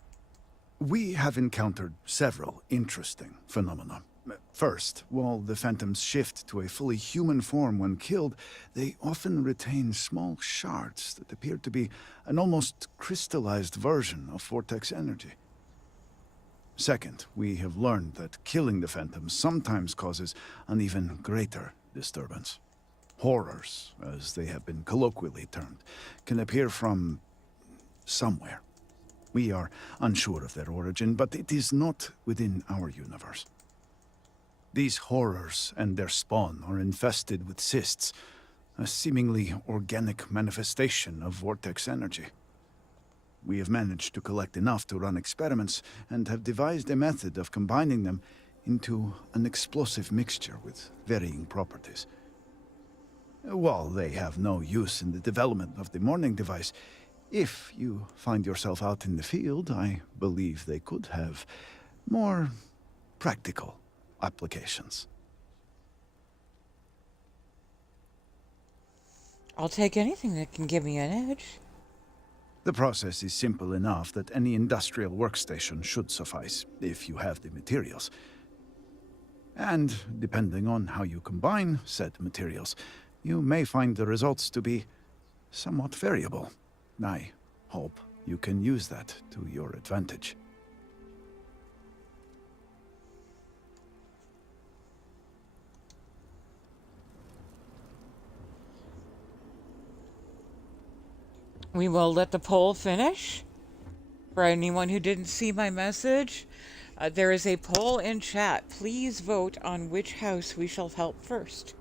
We have encountered several interesting phenomena. First, while the phantoms shift to a fully human form when killed, they often retain small shards that appear to be an almost crystallized version of vortex energy. Second, we have learned that killing the phantoms sometimes causes an even greater disturbance. Horrors, as they have been colloquially termed, can appear from somewhere. We are unsure of their origin, but it is not within our universe. These horrors and their spawn are infested with cysts, a seemingly organic manifestation of vortex energy. We have managed to collect enough to run experiments and have devised a method of combining them into an explosive mixture with varying properties. While they have no use in the development of the morning device, if you find yourself out in the field, I believe they could have more practical applications. I'll take anything that can give me an edge. The process is simple enough that any industrial workstation should suffice, if you have the materials. And, depending on how you combine said materials, you may find the results to be somewhat variable. I hope you can use that to your advantage. We will let the poll finish. For anyone who didn't see my message, there is a poll in chat. Please vote on which house we shall help first.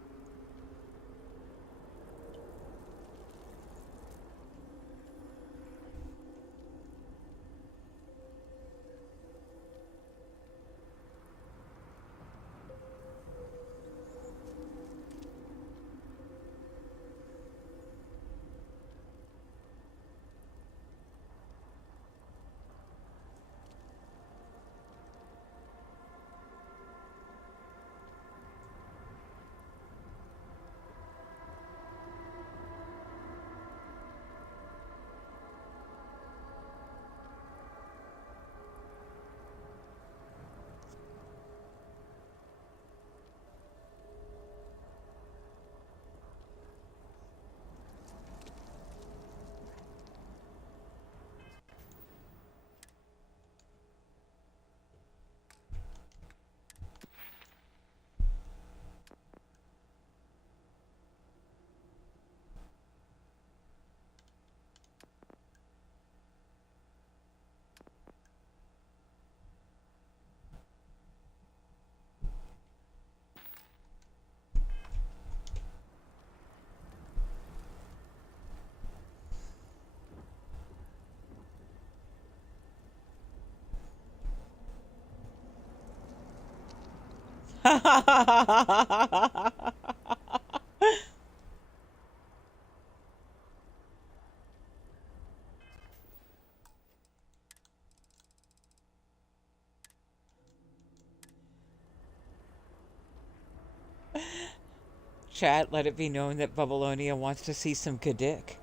Chat, let it be known that Babylonia wants to see some Kadik.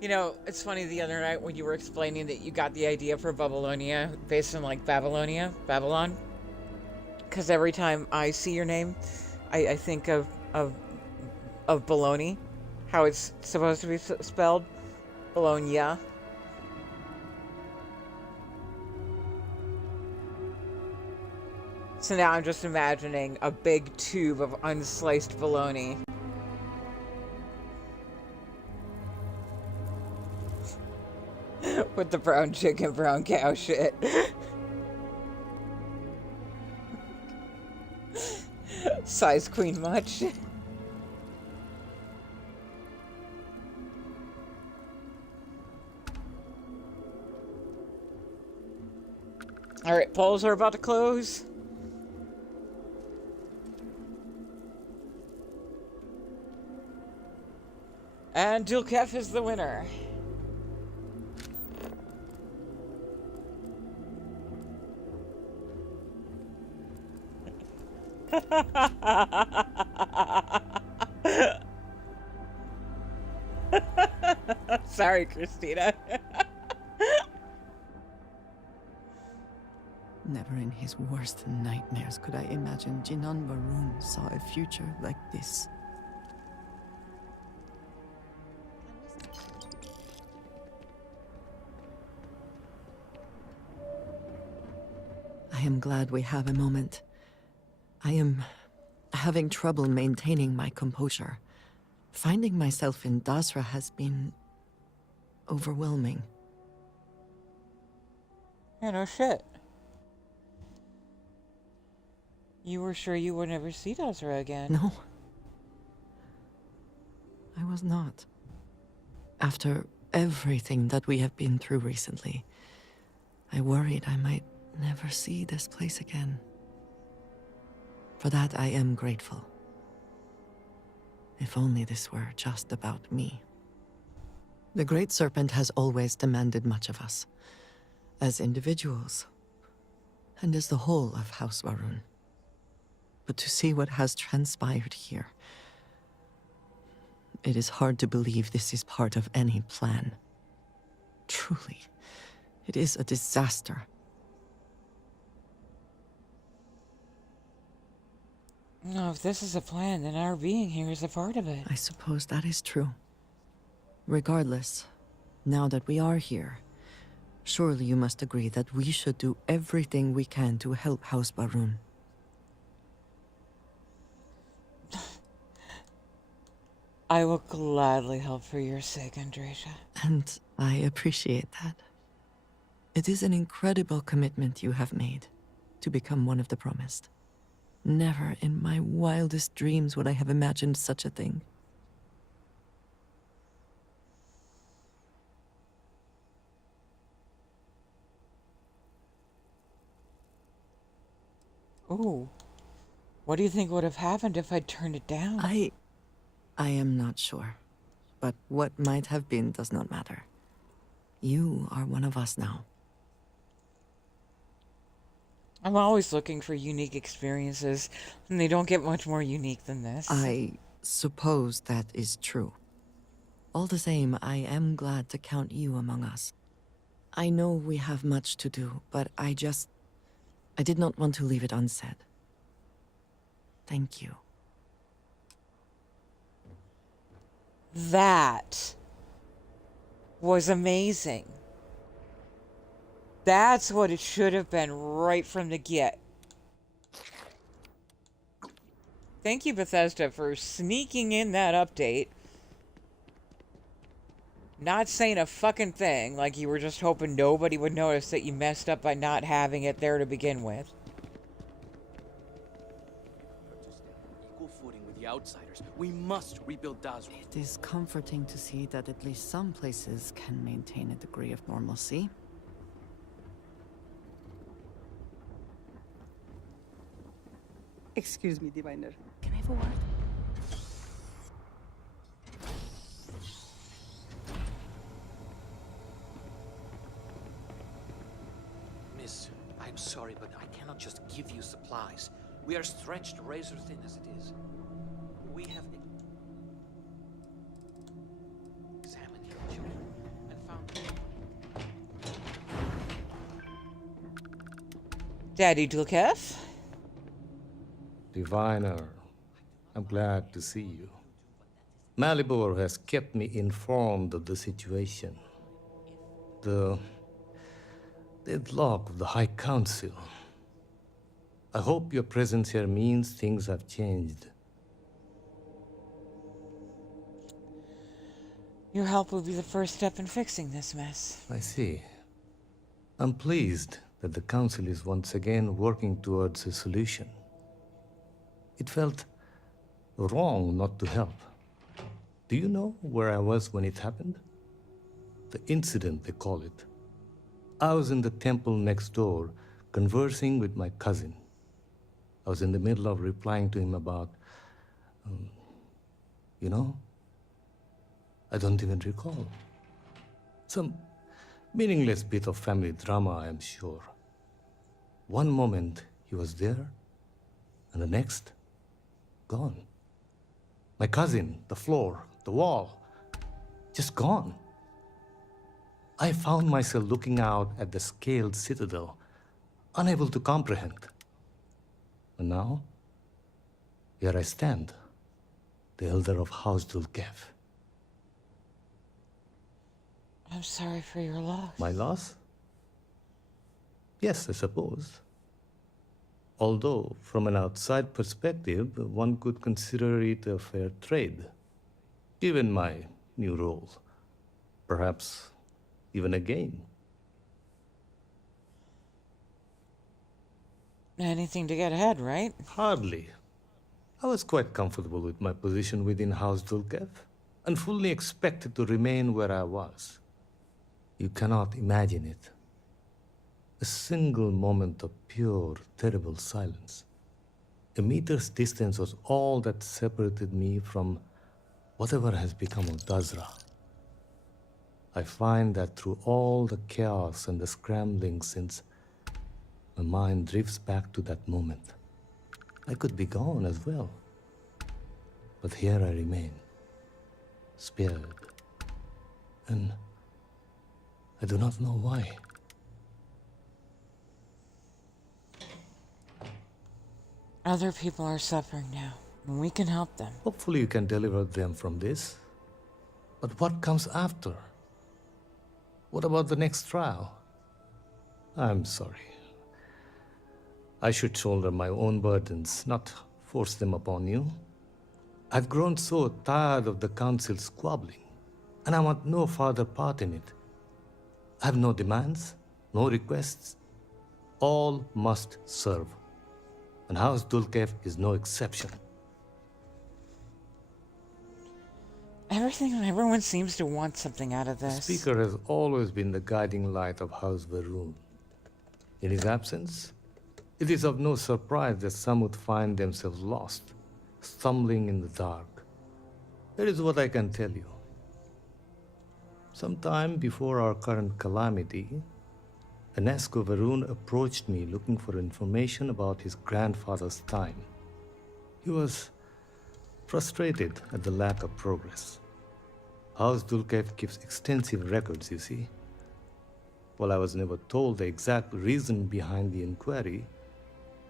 You know, it's funny, the other night when you were explaining that you got the idea for Babylonia based on, like, Babylon. Because every time I see your name, I think of baloney, how it's supposed to be spelled. Bologna. So now I'm just imagining a big tube of unsliced bologna. With the brown chicken, brown cow shit. Size queen much? Alright, polls are about to close. And Dulkef is the winner. Sorry, Christina. Never in his worst nightmares could I imagine Jinan Varun saw a future like this. I am glad we have a moment. I am having trouble maintaining my composure. Finding myself in Dasra has been overwhelming. Yeah, no shit. You were sure you would never see Dasra again. No. was not. After everything that we have been through recently, I worried I might never see this place again. For that, I am grateful. If only this were just about me. The Great Serpent has always demanded much of us, as individuals, and as the whole of House Varun. But to see what has transpired here, it is hard to believe this is part of any plan. Truly, it is a disaster. No, if this is a plan, then our being here is a part of it. I suppose that is true. Regardless, now that we are here, surely you must agree that we should do everything we can to help House Varun. I will gladly help for your sake, Andreja. And I appreciate that. It is an incredible commitment you have made to become one of the promised. Never in my wildest dreams would I have imagined such a thing. Ooh. What do you think would have happened if I'd turned it down? I am not sure. But what might have been does not matter. You are one of us now. I'm always looking for unique experiences, and they don't get much more unique than this. I suppose that is true. All the same, I am glad to count you among us. I know we have much to do, but I did not want to leave it unsaid. Thank you. That was amazing. That's what it should have been right from the get. Thank you, Bethesda, for sneaking in that update. Not saying a fucking thing, like you were just hoping nobody would notice that you messed up by not having it there to begin with. Equal footing with the outsiders. We must rebuild Dazra. It is comforting to see that at least some places can maintain a degree of normalcy. Excuse me, Diviner. Can I have a word? Miss, I'm sorry, but I cannot just give you supplies. We are stretched razor thin as it is. We have examined your children and found Daddy Dulkef? Diviner, I'm glad to see you. Malibor has kept me informed of the situation. The deadlock of the High Council. I hope your presence here means things have changed. Your help will be the first step in fixing this mess. I see. I'm pleased that the Council is once again working towards a solution. It felt wrong not to help. Do you know where I was when it happened? The incident, they call it. I was in the temple next door, conversing with my cousin. I was in the middle of replying to him about, you know, I don't even recall. Some meaningless bit of family drama, I am sure. One moment he was there, and the next, gone. My cousin, the floor, the wall, just gone. I found myself looking out at the scaled citadel, unable to comprehend. And now, here I stand, the elder of House Dulkev. I'm sorry for your loss. My loss? Yes, I suppose. Although, from an outside perspective, one could consider it a fair trade. Given my new role, perhaps even a gain. Anything to get ahead, right? Hardly. I was quite comfortable with my position within House Dulkev. and fully expected to remain where I was. You cannot imagine it. A single moment of pure, terrible silence. A meter's distance was all that separated me from whatever has become of Dazra. I find that through all the chaos and the scrambling since, my mind drifts back to that moment. I could be gone as well. But here I remain, spared. And I do not know why. Other people are suffering now, and we can help them. Hopefully you can deliver them from this. But what comes after? What about the next trial? I'm sorry. I should shoulder my own burdens, not force them upon you. I've grown so tired of the council squabbling, and I want no further part in it. I have no demands, no requests. All must serve. And House Dulkev is no exception. Everyone seems to want something out of The this. Speaker has always been the guiding light of House Varun. In his absence, it is of no surprise that some would find themselves lost, stumbling in the dark. Here is what I can tell you. Sometime before our current calamity, Enesco Varun approached me looking for information about his grandfather's time. He was frustrated at the lack of progress. House Dulkev keeps extensive records, you see. While I was never told the exact reason behind the inquiry,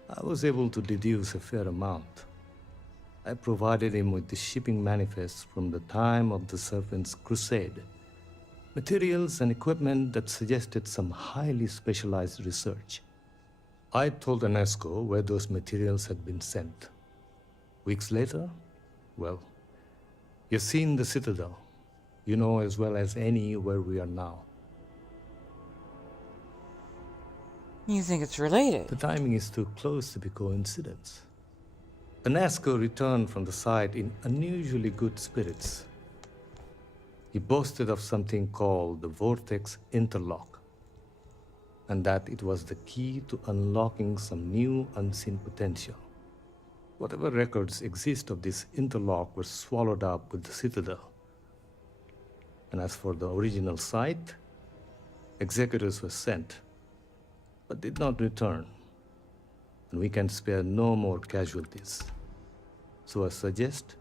I was able to deduce a fair amount. I provided him with the shipping manifests from the time of the Serpent's Crusade, materials and equipment that suggested some highly specialized research. I told Enesco where those materials had been sent. Weeks later, well, you've seen the Citadel. You know as well as any where we are now. You think it's related? The timing is too close to be coincidence. Enesco returned from the site in unusually good spirits. He boasted of something called the Vortex Interlock, and that it was the key to unlocking some new unseen potential. Whatever records exist of this interlock were swallowed up with the Citadel. And as for the original site, executors were sent, but did not return. And we can spare no more casualties. So I suggest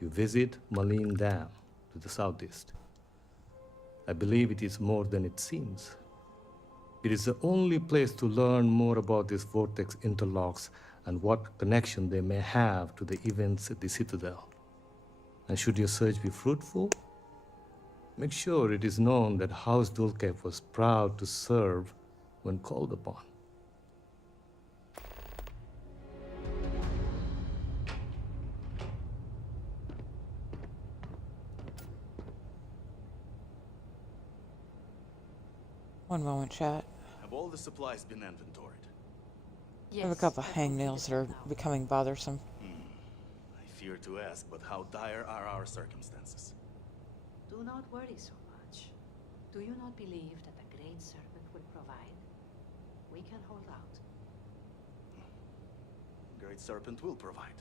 you visit Malin Dam to the southeast. I believe it is more than it seems. It is the only place to learn more about these vortex interlocks and what connection they may have to the events at the Citadel. And should your search be fruitful, make sure it is known that House Dulkev was proud to serve when called upon. One moment, chat. Have all the supplies been inventoried? I have a couple of hangnails that are becoming bothersome. I fear to ask, but how dire are our circumstances? Do not worry so much. Do you not believe that the Great Serpent will provide? We can hold out. Great Serpent will provide.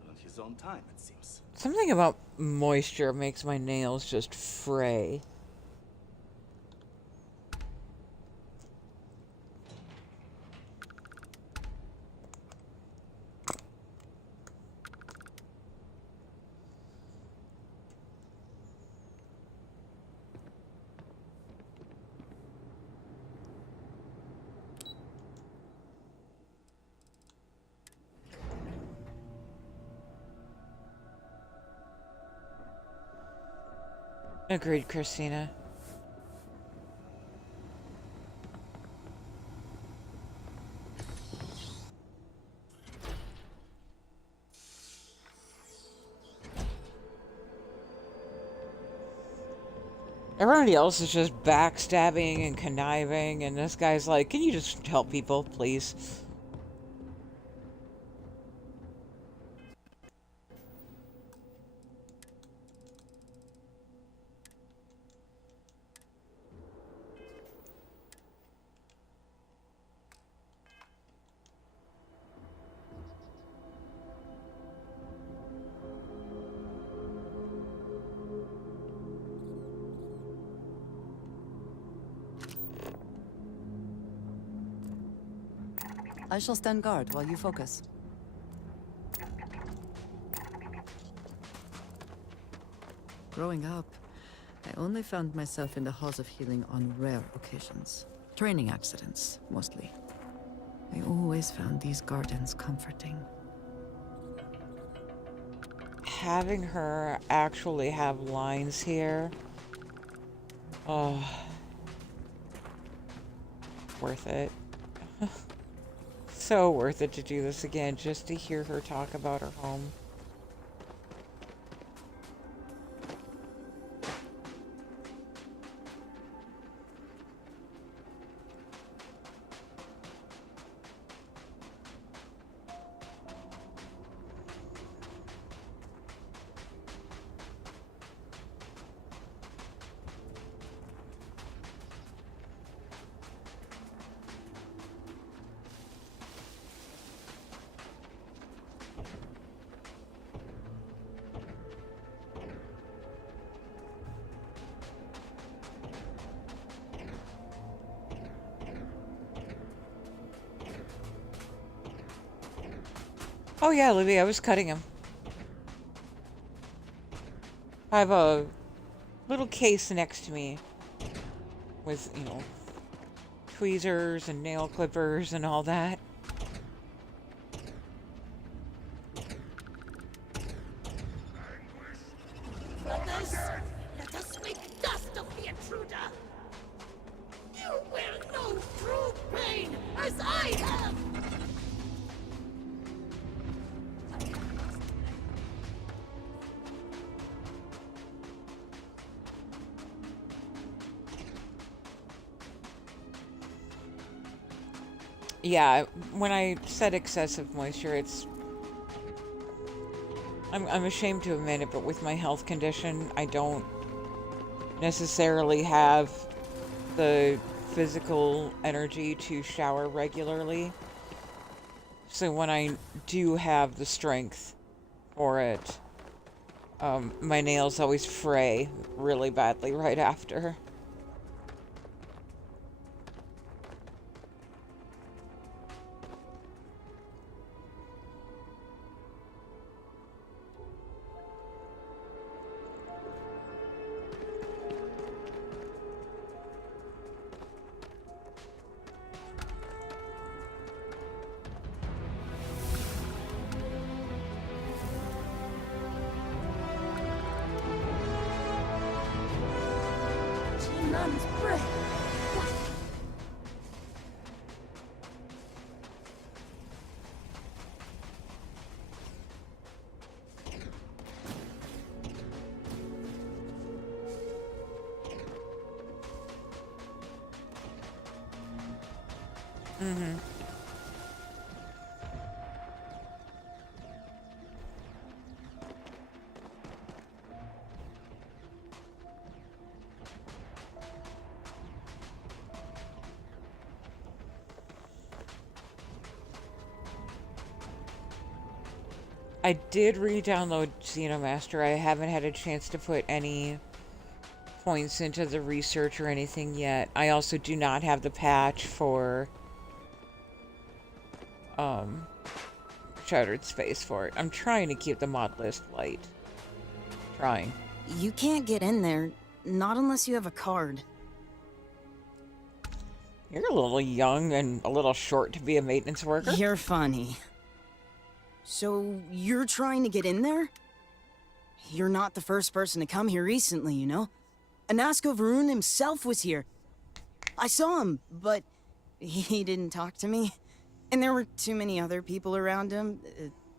But on his own time, it seems. Something about moisture makes my nails just fray. Agreed, Christina. Everybody else is just backstabbing and conniving, and this guy's like, can you just help people, please? I shall stand guard while you focus. Growing up, I only found myself in the halls of healing on rare occasions. Training accidents, mostly. I always found these gardens comforting. Having her actually have lines here. Oh. Worth it. So worth it to do this again, just to hear her talk about her home. Oh yeah, Libby, I was cutting him. I have a little case next to me with, you know, tweezers and nail clippers and all that. Brothers, let us make dust of the intruder. You will know true pain as I have. Yeah, when I said excessive moisture, it's... I'm ashamed to admit it, but with my health condition, I don't necessarily have the physical energy to shower regularly. So when I do have the strength for it, my nails always fray really badly right after. Nun's breath. Mm-hmm. I did re-download Xenomaster. I haven't had a chance to put any points into the research or anything yet. I also do not have the patch for Shattered Space for it. I'm trying to keep the mod list light. Trying. You can't get in there, not unless you have a card. You're a little young and a little short to be a maintenance worker. You're funny. So, you're trying to get in there? You're not the first person to come here recently, you know? Anasco Varun himself was here. I saw him, but he didn't talk to me. And there were too many other people around him.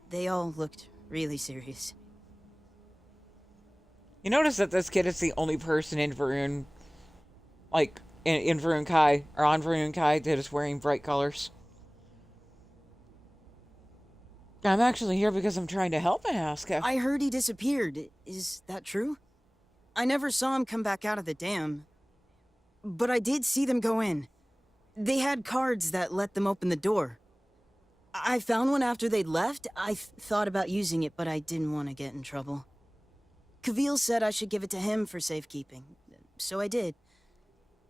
They all looked really serious. You notice that this kid is the only person in Varun, like, in Varun Kai, or on Varun Kai, that is wearing bright colors. I'm actually here because I'm trying to help Anaska. I heard he disappeared. Is that true? I never saw him come back out of the dam. But I did see them go in. They had cards that let them open the door. I found one after they'd left. I thought about using it, but I didn't want to get in trouble. Kavil said I should give it to him for safekeeping, so I did.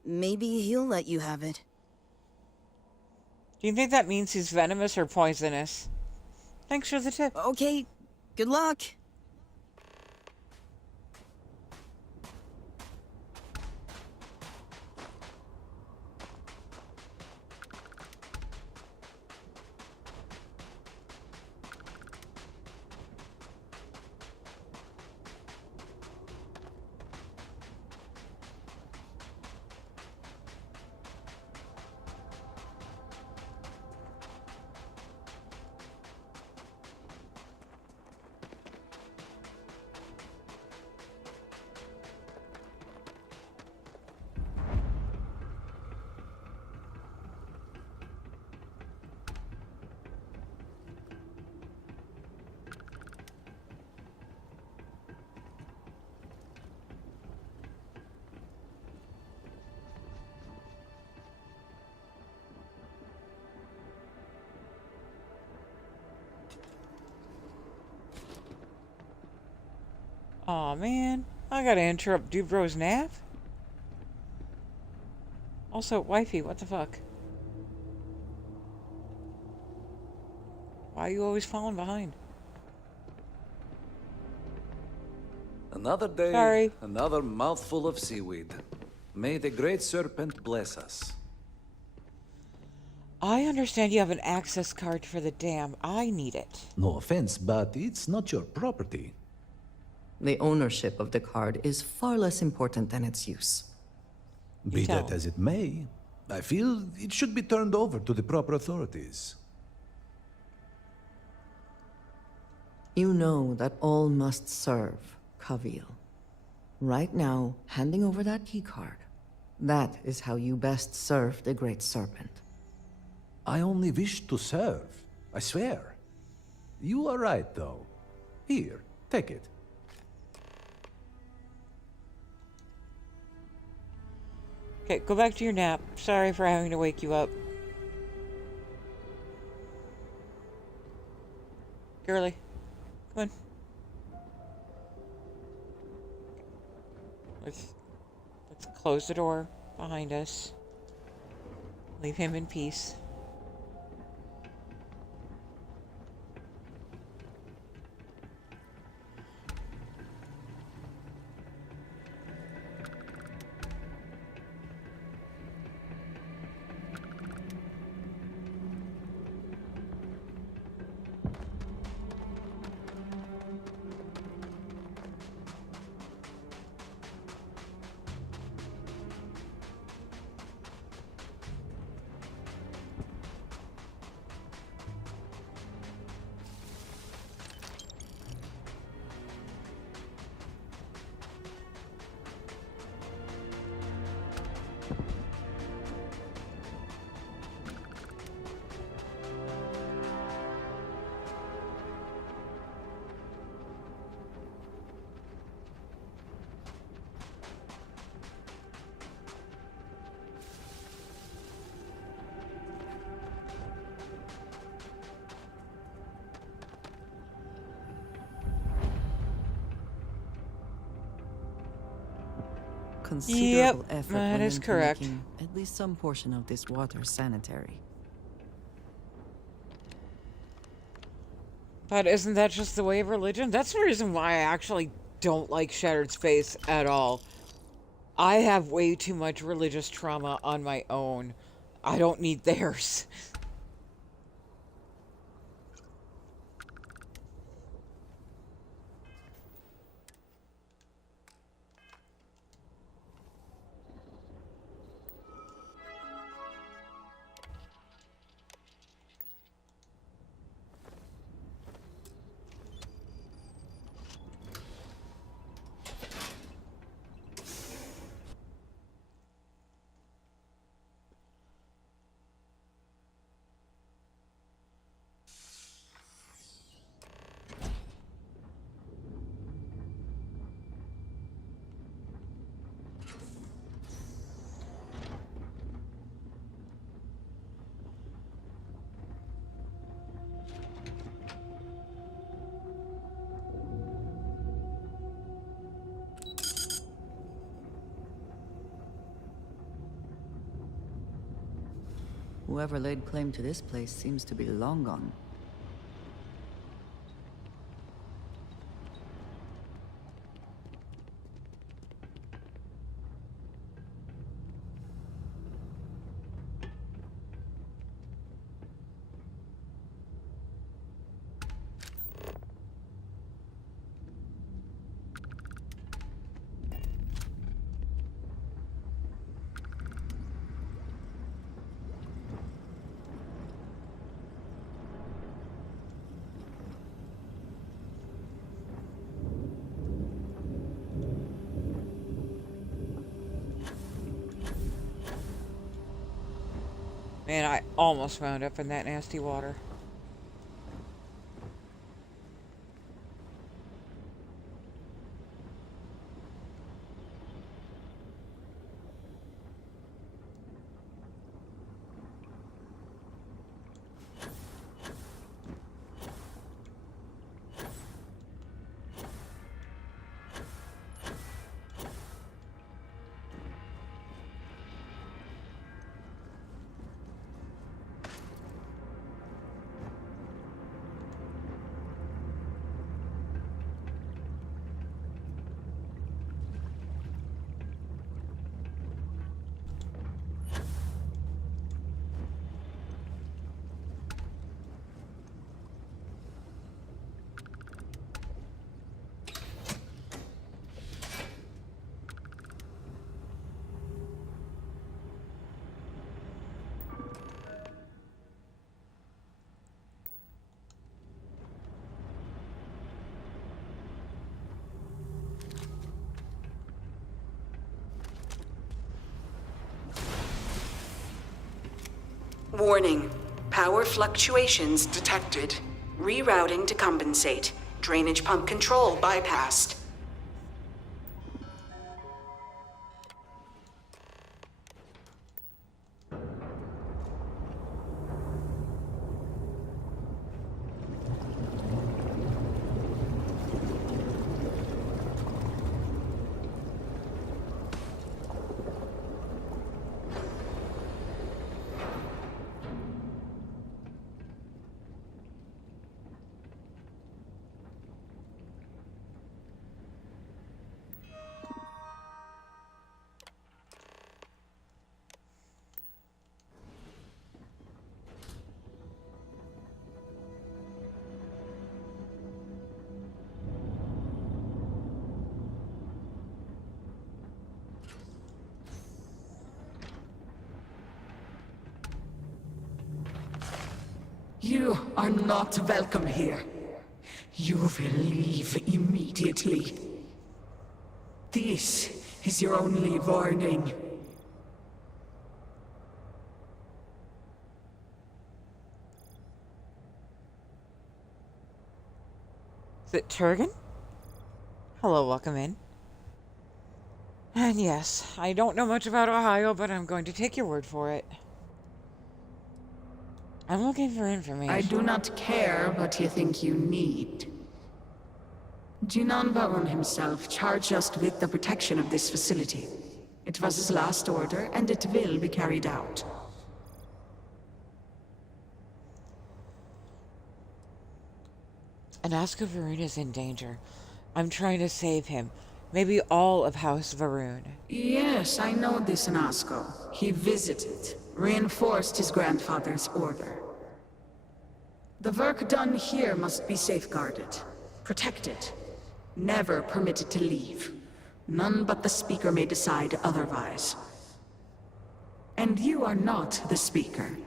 Maybe he'll let you have it. Do you think that means he's venomous or poisonous? Thanks for the tip. Okay, good luck. Aw, man. I gotta interrupt Dubro's nap? Also, Wifey, what the fuck? Why are you always falling behind? Another day, Sorry. another mouthful of seaweed. May the great serpent bless us. I understand you have an access card for the dam. I need it. No offense, but it's not your property. The ownership of the card is far less important than its use. Be that as it may, I feel it should be turned over to the proper authorities. You know that all must serve Kavil. Right now, handing over that keycard, that is how you best serve the Great Serpent. I only wish to serve, I swear. You are right, though. Here, take it. Okay, go back to your nap. Sorry for having to wake you up. Girly, come on. Let's close the door behind us. Leave him in peace. Considerable effort that went is into correct. making at least some portion of this water sanitary. But isn't that just the way of religion? That's the reason why I actually don't like Shattered Space at all. I have way too much religious trauma on my own. I don't need theirs. Whoever laid claim to this place seems to be long gone. Man, I almost wound up in that nasty water. Warning. Power fluctuations detected. Rerouting to compensate. Drainage pump control bypassed. You are not welcome here. You will leave immediately. This is your only warning. Is it Turgan? Hello, welcome in. And yes, I don't know much about Ohio, but I'm going to take your word for it. I'm looking for information. I do not care what you think you need. Jinan Varun himself charged us with the protection of this facility. It was his last order, and it will be carried out. Anaska Varun is in danger. I'm trying to save him. Maybe all of House Varun. Yes, I know this Anasko. He visited, reinforced his grandfather's order. The work done here must be safeguarded, protected, never permitted to leave. None but the Speaker may decide otherwise. And you are not the Speaker.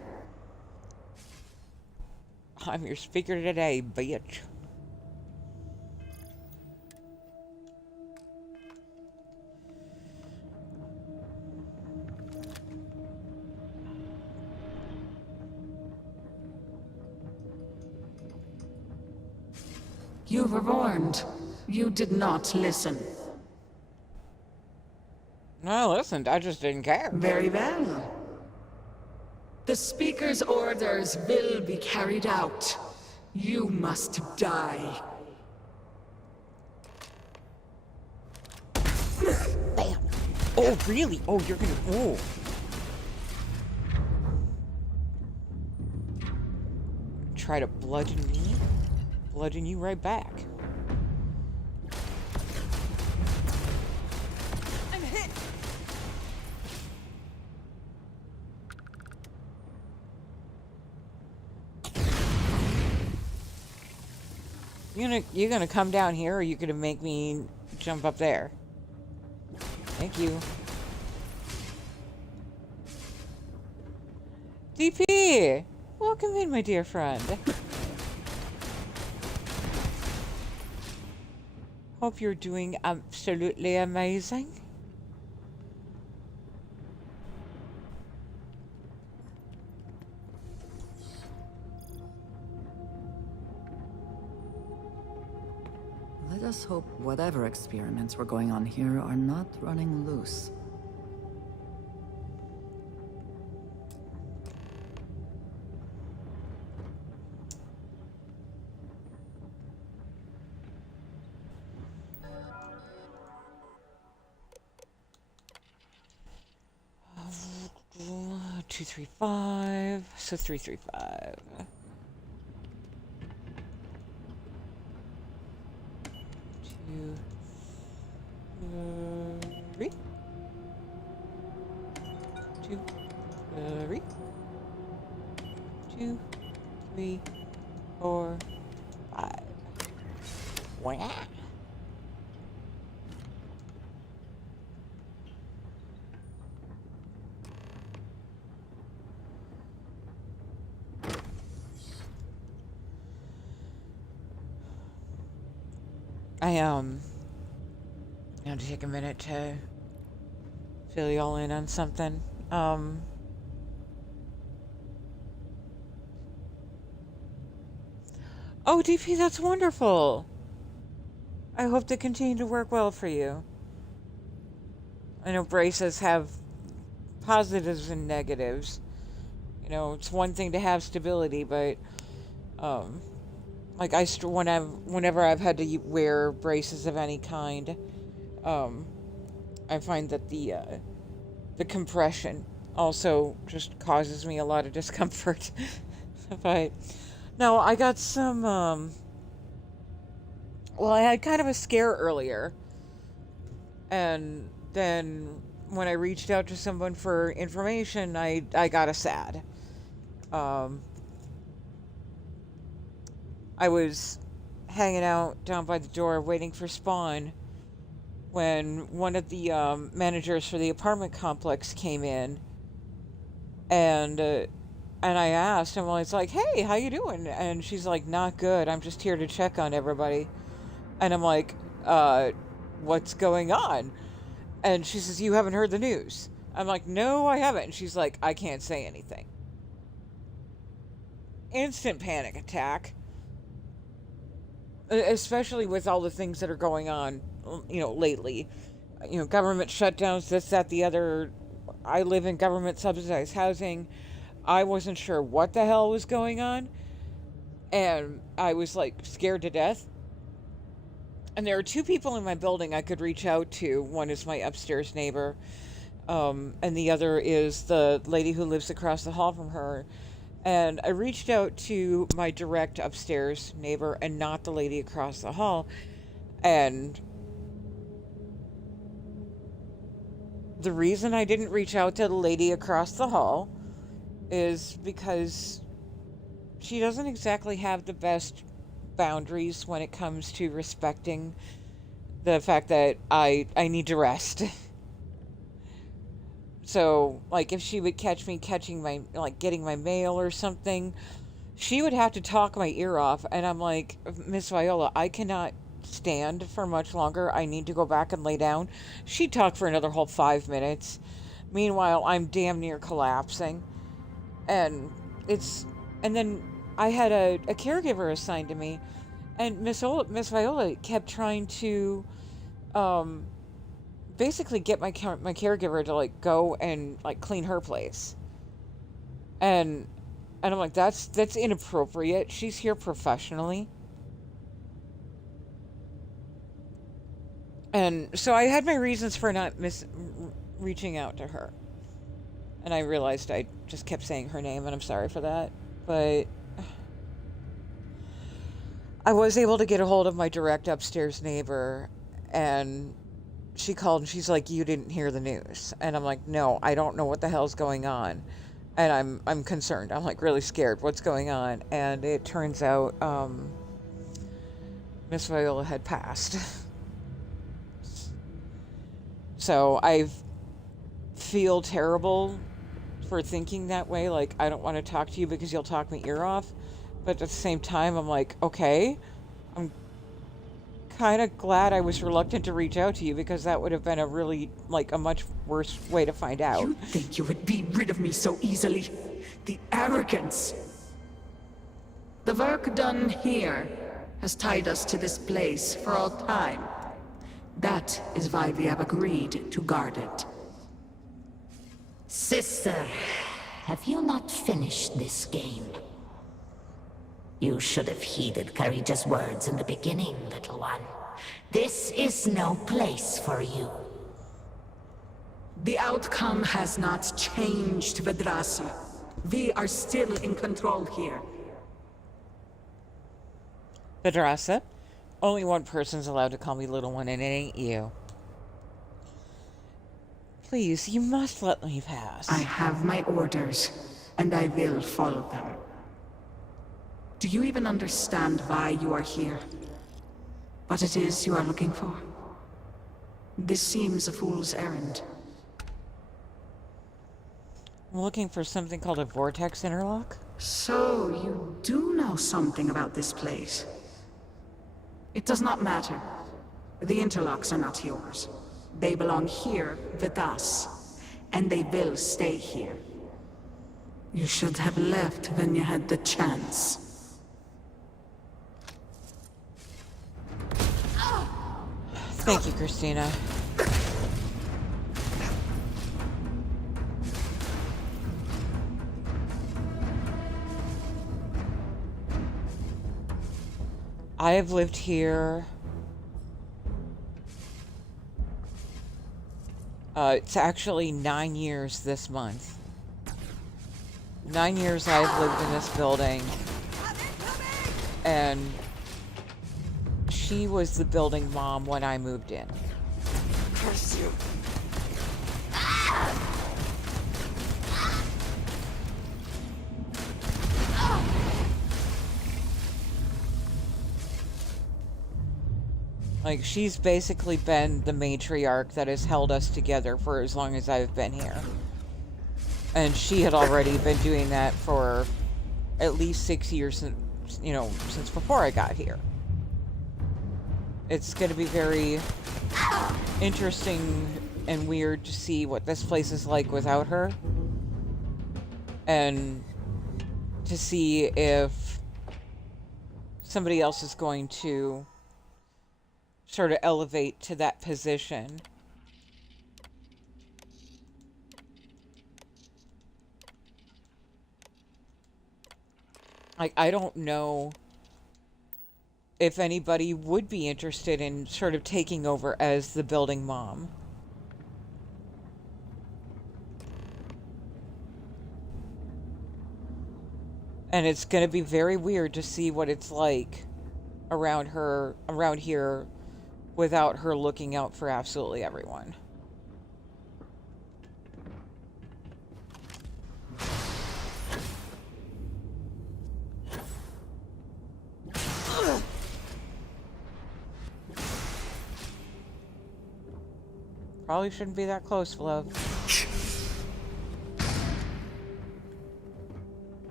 I'm your speaker today, bitch. You were warned. You did not listen. I listened, I just didn't care. Very well. The Speaker's orders will be carried out. You must die. Bam! Oh, really? Oh, you're gonna... Oh. try to bludgeon me, bludgeon you right back. I'm hit. You gonna come down here, or you gonna make me jump up there? Thank you. DP! Welcome in, my dear friend. Hope you're doing absolutely amazing. Let us hope whatever experiments were going on here are not running loose. Uh, 235, so 335. 2, 3. 2, 3. 2, 3, 4, 5. Wow. I have to take a minute to fill y'all in on something. Oh, DP, that's wonderful. I hope to continue to work well for you. I know braces have positives and negatives. You know, it's one thing to have stability, but like whenever I've had to wear braces of any kind, I find that the compression also just causes me a lot of discomfort. But no, I got some well, I had kind of a scare earlier, and then when I reached out to someone for information, I got a SAD. I was hanging out down by the door waiting for spawn when one of the managers for the apartment complex came in, and I asked him, well, it's like, hey, how you doing? And she's like, not good. I'm just here to check on everybody. And I'm like, what's going on? And she says, you haven't heard the news. I'm like, no, I haven't. And she's like, I can't say anything. Instant panic attack. Especially with all the things that are going on, you know, lately. You know, government shutdowns, this, that, the other. I live in government subsidized housing. I wasn't sure what the hell was going on. And I was, like, scared to death. And there are two people in my building I could reach out to. One is my upstairs neighbor. And the other is the lady who lives across the hall from her. And I reached out to my direct upstairs neighbor and not the lady across the hall. And the reason I didn't reach out to the lady across the hall is because she doesn't exactly have the best boundaries when it comes to respecting the fact that I need to rest. So, like, if she would catch me getting my mail or something, she would have to talk my ear off. And I'm like, Miss Viola, I cannot stand for much longer. I need to go back and lay down. She'd talk for another whole 5 minutes. Meanwhile, I'm damn near collapsing. And then I had a caregiver assigned to me. And Miss Viola kept trying to, basically get my caregiver to, like, go and, like, clean her place. And I'm like, that's inappropriate. She's here professionally. And so I had my reasons for not reaching out to her. And I realized I just kept saying her name, and I'm sorry for that. But I was able to get a hold of my direct upstairs neighbor, and she called and she's like, "You didn't hear the news." And I'm like, "No, I don't know what the hell's going on." And I'm concerned. I'm like really scared. What's going on? And it turns out Miss Viola had passed. So I feel terrible for thinking that way. Like, I don't want to talk to you because you'll talk my ear off. But at the same time, I'm like, okay, I'm kind of glad I was reluctant to reach out to you, because that would have been a really, like, a much worse way to find out. You think you would be rid of me so easily? The arrogance! The work done here has tied us to this place for all time. That is why we have agreed to guard it. Sister, have you not finished this game? You should have heeded Courageous words in the beginning, little one. This is no place for you. The outcome has not changed, Vedrasa. We are still in control here. Vedrasa, only one person's allowed to call me little one, and it ain't you. Please, you must let me pass. I have my orders, and I will follow them. Do you even understand why you are here? What it is you are looking for? This seems a fool's errand. I'm looking for something called a vortex interlock. So, you do know something about this place. It does not matter. The interlocks are not yours. They belong here with us, and they will stay here. You should have left when you had the chance. Thank you, Christina. I have lived here. It's actually 9 years this month. 9 years I've lived in this building. And she was the building mom when I moved in. Curse you. Like, she's basically been the matriarch that has held us together for as long as I've been here. And she had already been doing that for at least 6 years, you know, since before I got here. It's going to be very interesting and weird to see what this place is like without her. And to see if somebody else is going to sort of elevate to that position. Like, I don't know if anybody would be interested in sort of taking over as the building mom. And it's going to be very weird to see what it's like around here, without her looking out for absolutely everyone. Probably shouldn't be that close, love.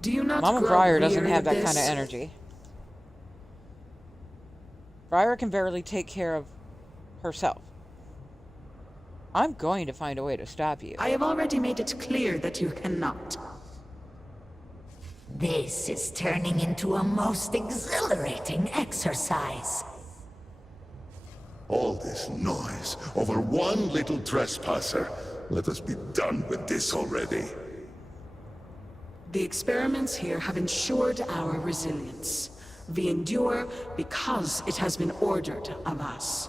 Do you not Mama grow Briar doesn't weary have that of kind of this? energy. Briar can barely take care of herself. I'm going to find a way to stop you. I have already made it clear that you cannot. This is turning into a most exhilarating exercise. All this noise over one little trespasser. Let us be done with this already. The experiments here have ensured our resilience. We endure because it has been ordered of us.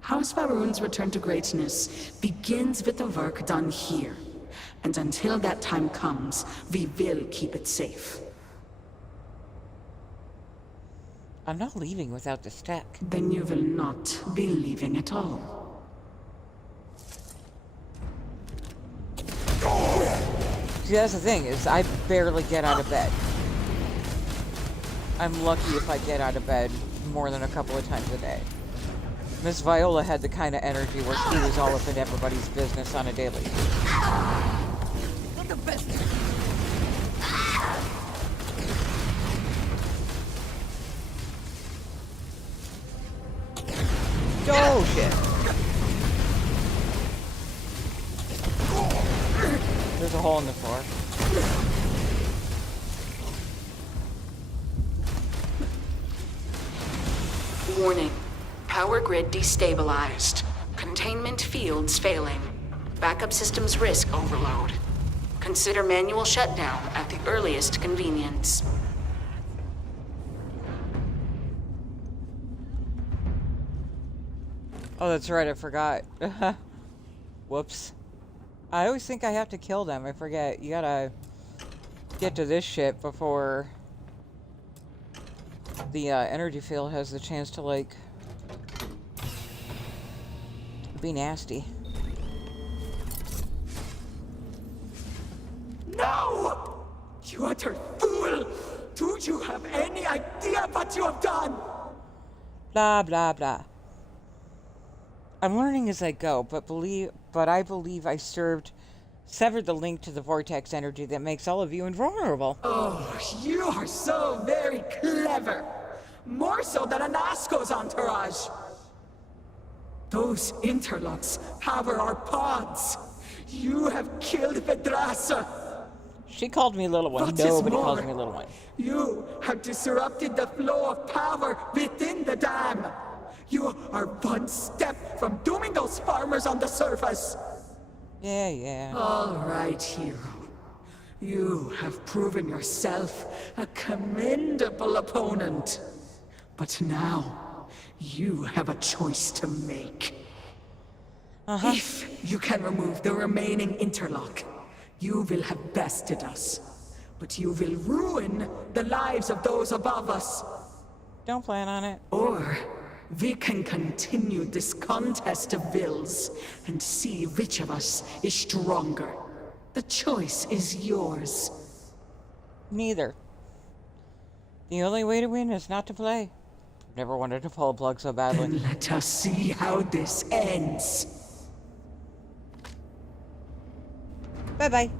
House Faroon's return to greatness begins with the work done here, And until that time comes, we will keep it safe. I'm not leaving without this tech. Then you will not be leaving at all. See, that's the thing, is I barely get out of bed. I'm lucky if I get out of bed more than a couple of times a day. Miss Viola had the kind of energy where she was all up in everybody's business on a daily. Not the best. Oh, shit. There's a hole in the floor. Warning. Power grid destabilized. Containment fields failing. Backup systems risk overload. Consider manual shutdown at the earliest convenience. Oh, that's right, I forgot. Whoops. I always think I have to kill them. I forget. You gotta get to this shit before the energy field has the chance to, like, be nasty. No! You utter fool! Do you have any idea what you have done? Blah, blah, blah. I'm learning as I go, but I believe I severed the link to the vortex energy that makes all of you invulnerable. Oh, you are so very clever. More so than Anasco's entourage. Those interlocks power our pods. You have killed Vedrasa. She called me little one. What is Nobody more, calls me little one. You have disrupted the flow of power within the dam. You are one step from dooming those farmers on the surface. Yeah, yeah. All right, hero. You have proven yourself a commendable opponent. But now, you have a choice to make. If you can remove the remaining interlock, you will have bested us. But you will ruin the lives of those above us. Don't plan on it. Or we can continue this contest of wills and see which of us is stronger. The choice is yours. Neither. The only way to win is not to play. Never wanted to pull a plug so badly. Then let us see how this ends. Bye-bye.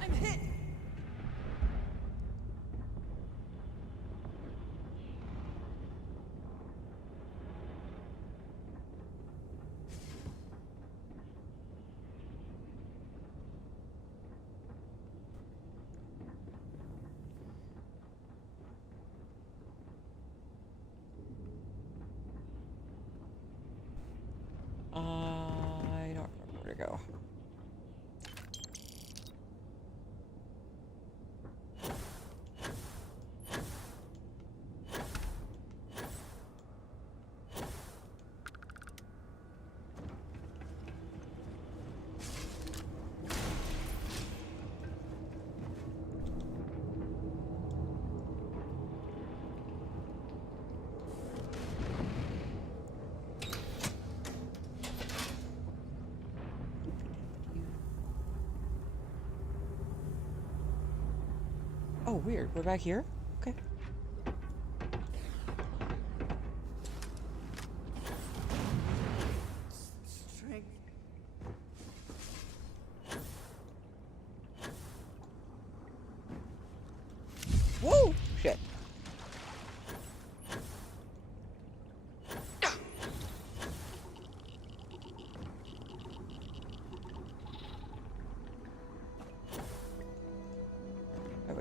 I'm hit. I don't remember where to go. Oh, weird. We're back here? Okay. Strength. Whoa! Shit.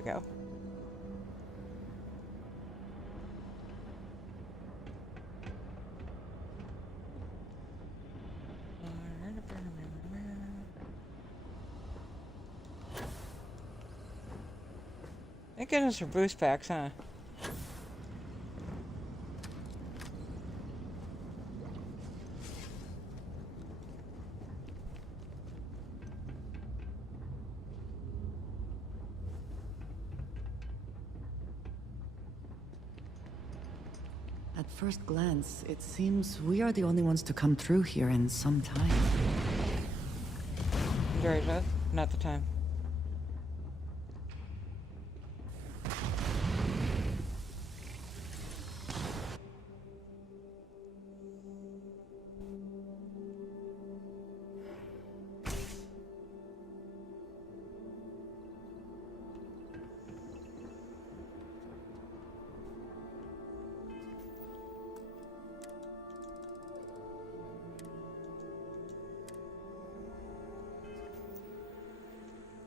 go. Thank goodness for boost packs, huh? At first glance, it seems we are the only ones to come through here in some time. Georgia, not the time.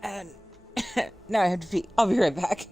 And now I have to pee. I'll be right back.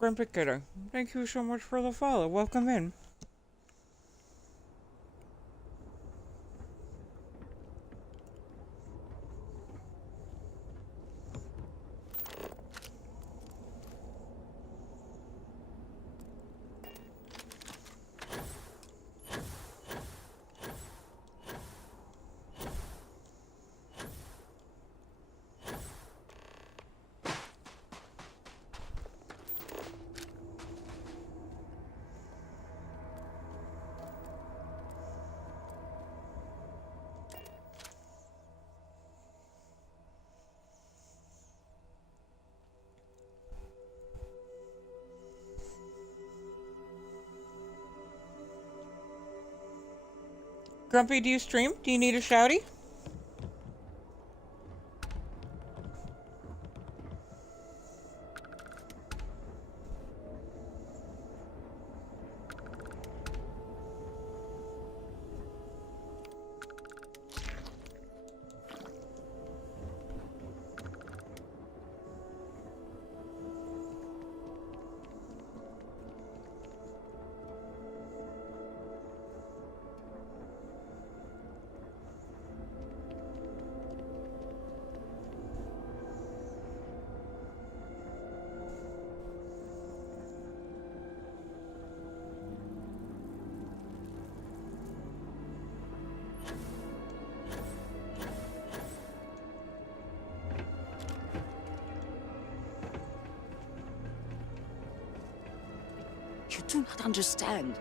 Grumpy Kiddo, thank you so much for the follow. Welcome in. Grumpy, do you stream? Do you need a shouty? You do not understand.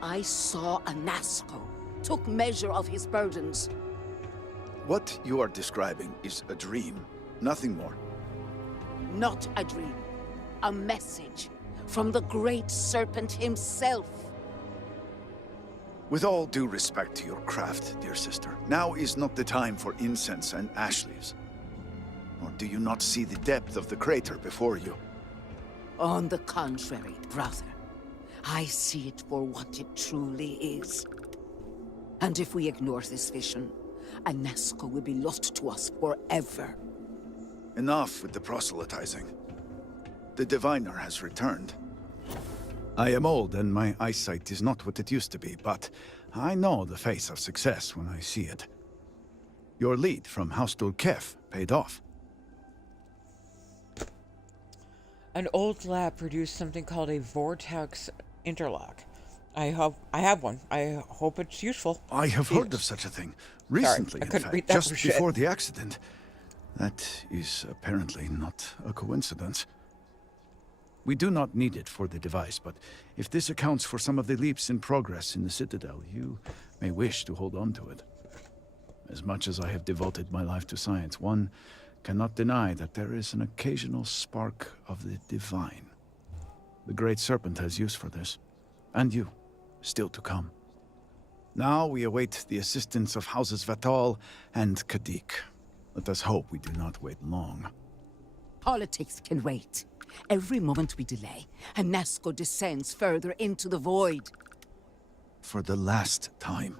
I saw Anasco, took measure of his burdens. What you are describing is a dream, nothing more. Not a dream. A message from the Great Serpent himself. With all due respect to your craft, dear sister, now is not the time for incense and ash leaves. Or do you not see the depth of the crater before you? On the contrary, brother. I see it for what it truly is. And if we ignore this vision, Anasco will be lost to us forever. Enough with the proselytizing. The diviner has returned. I am old and my eyesight is not what it used to be, but I know the face of success when I see it. Your lead from House Kef paid off. An old lab produced something called a vortex interlock. I have one. I hope it's useful. I have heard of such a thing. Recently, Sorry, in fact, just before the accident. That is apparently not a coincidence. We do not need it for the device, but if this accounts for some of the leaps in progress in the Citadel, you may wish to hold on to it. As much as I have devoted my life to science, one cannot deny that there is an occasional spark of the divine. The Great Serpent has use for this. And you, still to come. Now we await the assistance of Houses Vatal and Kadik. Let us hope we do not wait long. Politics can wait. Every moment we delay, Anasco descends further into the void. For the last time,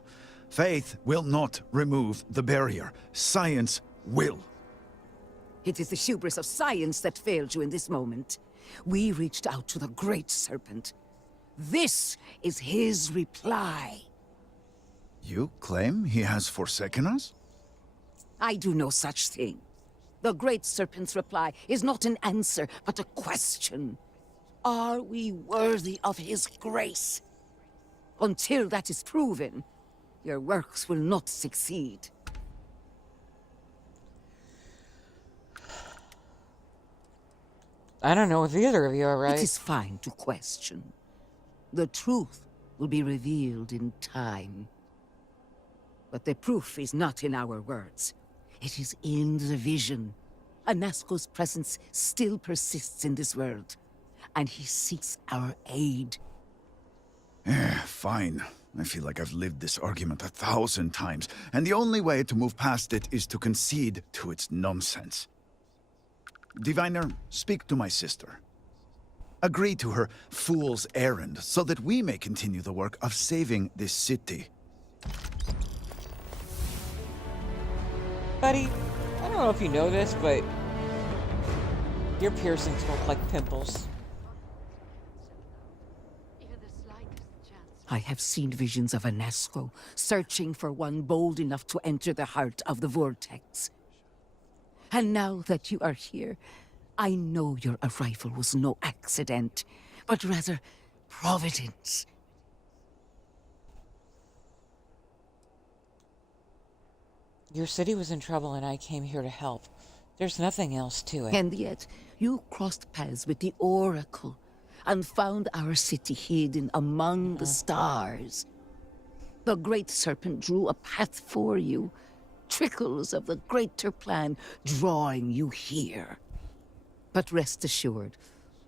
faith will not remove the barrier. Science will. It is the hubris of science that failed you in this moment. We reached out to the Great Serpent. This is his reply. You claim he has forsaken us? I do no such thing. The Great Serpent's reply is not an answer, but a question. Are we worthy of his grace? Until that is proven, your works will not succeed. I don't know if either of you are right. It is fine to question. The truth will be revealed in time. But the proof is not in our words. It is in the vision. Anasco's presence still persists in this world, and he seeks our aid. Fine. I feel like I've lived this argument 1,000 times, and the only way to move past it is to concede to its nonsense. Diviner, speak to my sister. Agree to her fool's errand, so that we may continue the work of saving this city. Buddy, I don't know if you know this, but your piercings look like pimples. I have seen visions of Anasco, searching for one bold enough to enter the heart of the vortex. And now that you are here, I know your arrival was no accident, but rather providence. Your city was in trouble and I came here to help. There's nothing else to it. And yet, you crossed paths with the Oracle and found our city hidden among the stars. The Great Serpent drew a path for you, trickles of the greater plan drawing you here. But rest assured,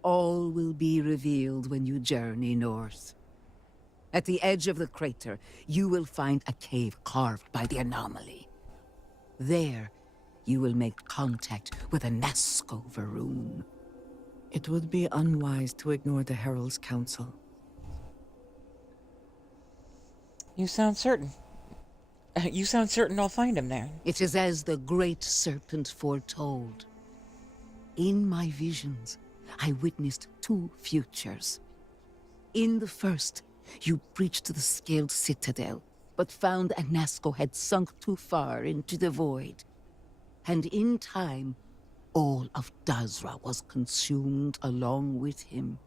all will be revealed when you journey north. At the edge of the crater, you will find a cave carved by the anomaly. There, you will make contact with Anasco Varun. It would be unwise to ignore the Herald's counsel. You sound certain. You sound certain I'll find him there. It is as the Great Serpent foretold. In my visions, I witnessed two futures. In the first, you breached the scaled citadel, but found Anasco had sunk too far into the void. And in time, all of Dazra was consumed along with him.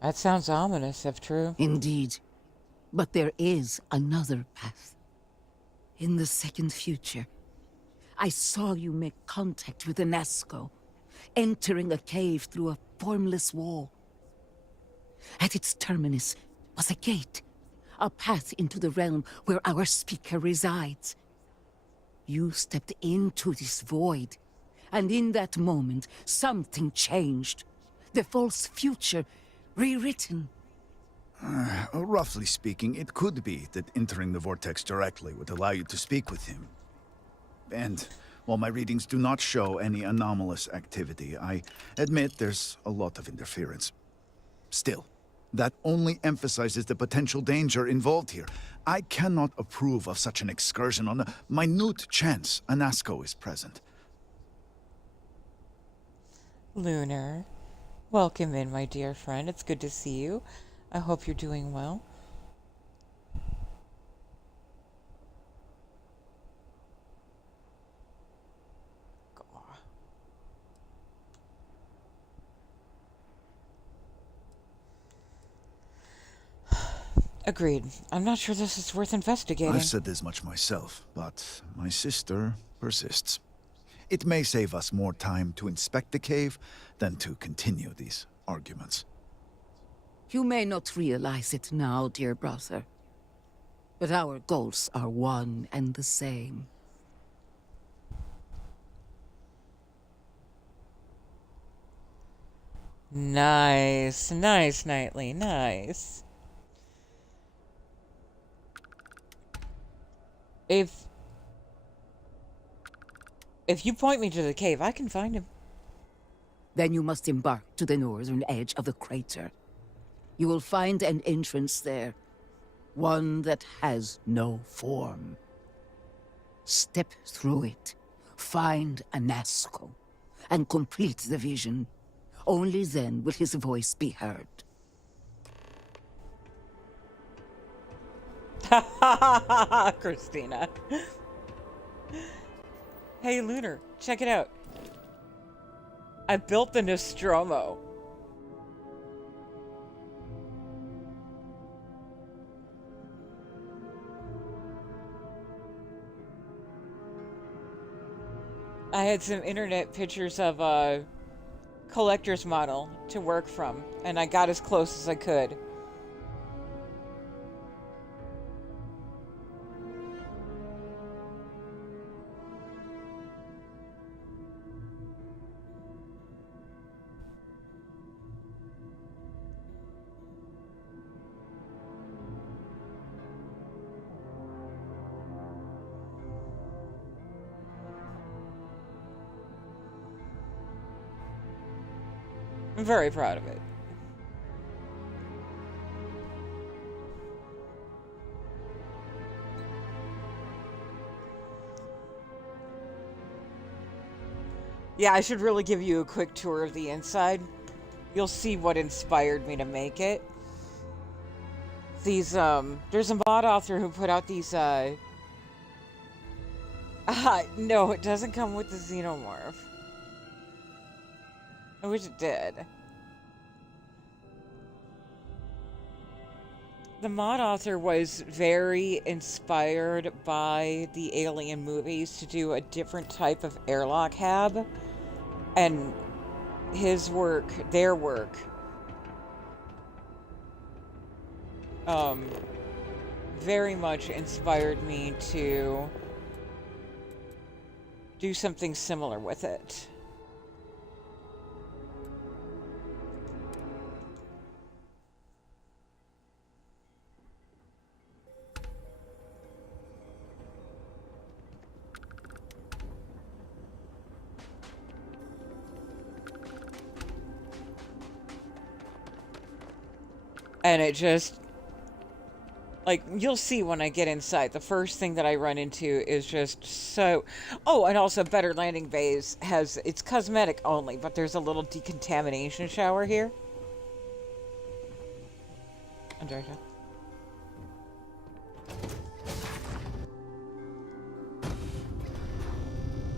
That sounds ominous, if true. Indeed. But there is another path. In the second future, I saw you make contact with Anasco, entering a cave through a formless wall. At its terminus was a gate, a path into the realm where our speaker resides. You stepped into this void, and in that moment, something changed. The false future rewritten. Roughly speaking, it could be that entering the vortex directly would allow you to speak with him. And while my readings do not show any anomalous activity, I admit there's a lot of interference. Still, that only emphasizes the potential danger involved here. I cannot approve of such an excursion on a minute chance Anasco is present. Lunar, welcome in, my dear friend. It's good to see you. I hope you're doing well. Agreed. I'm not sure this is worth investigating. I've said as much myself, but my sister persists. It may save us more time to inspect the cave than to continue these arguments. You may not realize it now, dear brother, but our goals are one and the same. Nice. Nice, Knightley. Nice. If you point me to the cave, I can find him. Then you must embark to the northern edge of the crater. You will find an entrance there, one that has no form. Step through it, find Anasco, and complete the vision. Only then will his voice be heard. Christina. Hey, Lunar, check it out. I built the Nostromo. I had some internet pictures of a collector's model to work from, and I got as close as I could. I'm very proud of it. Yeah, I should really give you a quick tour of the inside. You'll see what inspired me to make it. These, there's a mod author who put out these, no, it doesn't come with the xenomorph. I wish it did. The mod author was very inspired by the Alien movies to do a different type of airlock hab. And his work, their work, very much inspired me to do something similar with it. And it just, like, you'll see when I get inside, the first thing that I run into is just so... Oh, and also Better Landing Bays has, it's cosmetic only, but there's a little decontamination shower here. Andrea.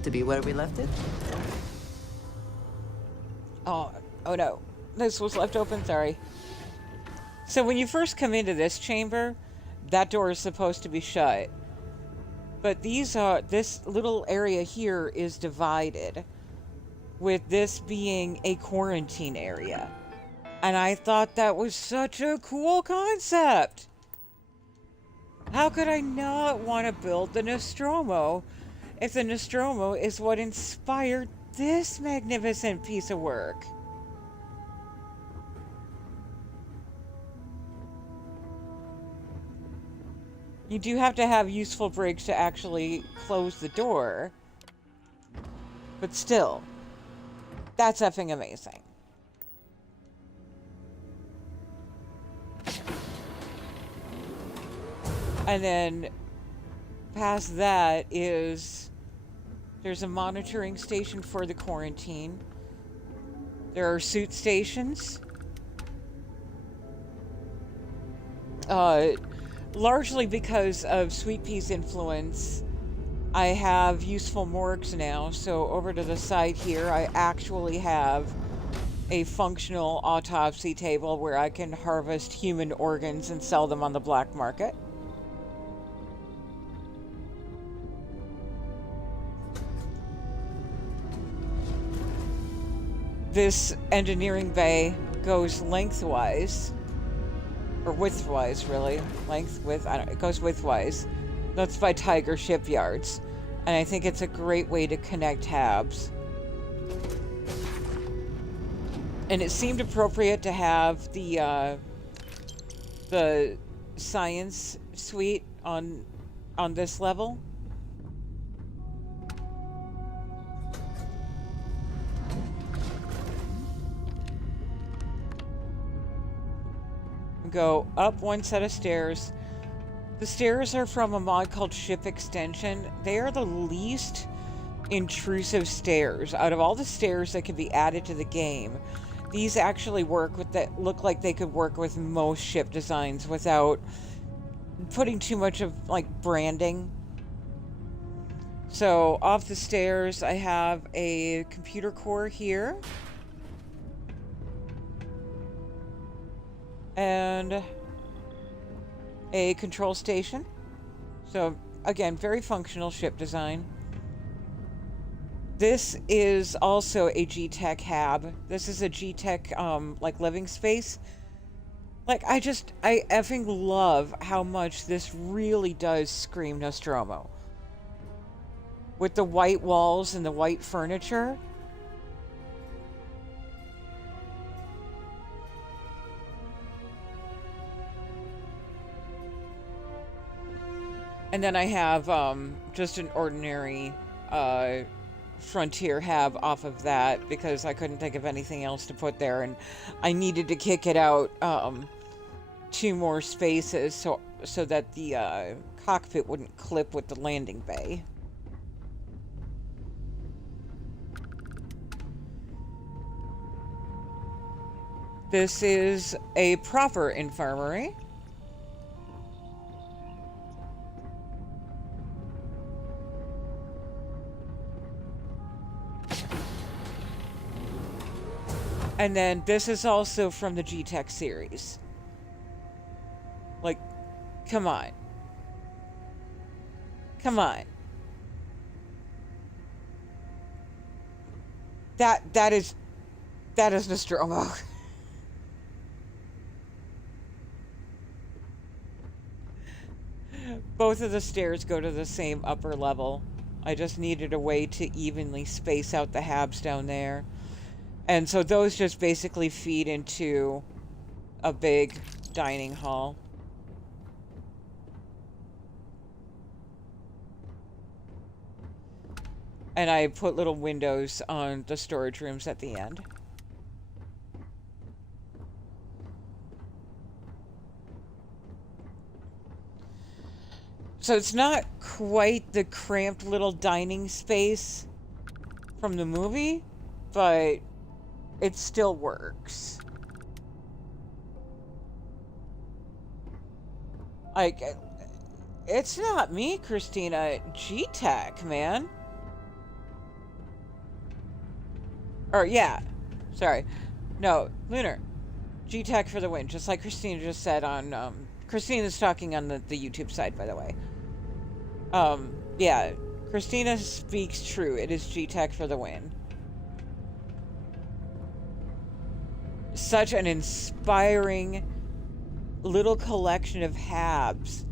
To be where we left it? Oh no. This was left open, sorry. So when you first come into this chamber, that door is supposed to be shut. But these are, this little area here is divided. with this being a quarantine area. And I thought that was such a cool concept. How could I not want to build the Nostromo if the Nostromo is what inspired this magnificent piece of work? You do have to have useful breaks to actually close the door. But still, that's effing amazing. And then past that is there's a monitoring station for the quarantine. There are suit stations. Largely because of Sweet Pea's influence, I have useful morgues now. So over to the side here, I actually have a functional autopsy table where I can harvest human organs and sell them on the black market. This engineering bay goes lengthwise, or widthwise, really. Length, width, I don't know, it goes widthwise. That's by Tiger Shipyards. And I think it's a great way to connect habs. And it seemed appropriate to have the science suite on this level. Go up one set of stairs. The stairs are from a mod called Ship Extension. They are the least intrusive stairs. Out of all the stairs that can be added to the game, these actually work with that look like they could work with most ship designs without putting too much of like branding. So off the stairs, I have a computer core here. And a control station. So again, very functional ship design. This is also a G-Tech hab. This is a G-Tech like living space. Like I effing love how much this really does scream Nostromo. With the white walls and the white furniture. And then I have just an ordinary Frontier hab off of that because I couldn't think of anything else to put there, and I needed to kick it out 2 more spaces so that the cockpit wouldn't clip with the landing bay. This is a proper infirmary. And then this is also from the G-Tech series. Like, come on. Come on. That is Nostromo. Both of the stairs go to the same upper level. I just needed a way to evenly space out the habs down there. And so those just basically feed into a big dining hall. And I put little windows on the storage rooms at the end. So it's not quite the cramped little dining space from the movie, but it still works. Like, it's not me, Christina. G-Tech, man. Or, yeah. Sorry. No, Lunar. G-Tech for the win. Just like Christina just said on, Christina's talking on the YouTube side, by the way. Yeah. Christina speaks true. It is G-Tech for the win. such an inspiring little collection of habs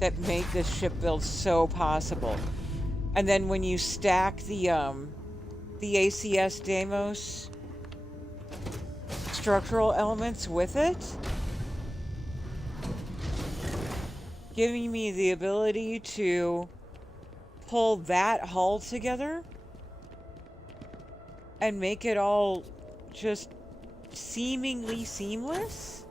that make this ship build so possible. And then when you stack the ACS Deimos structural elements with it, giving me the ability to pull that hull together and make it all just seemingly seamless.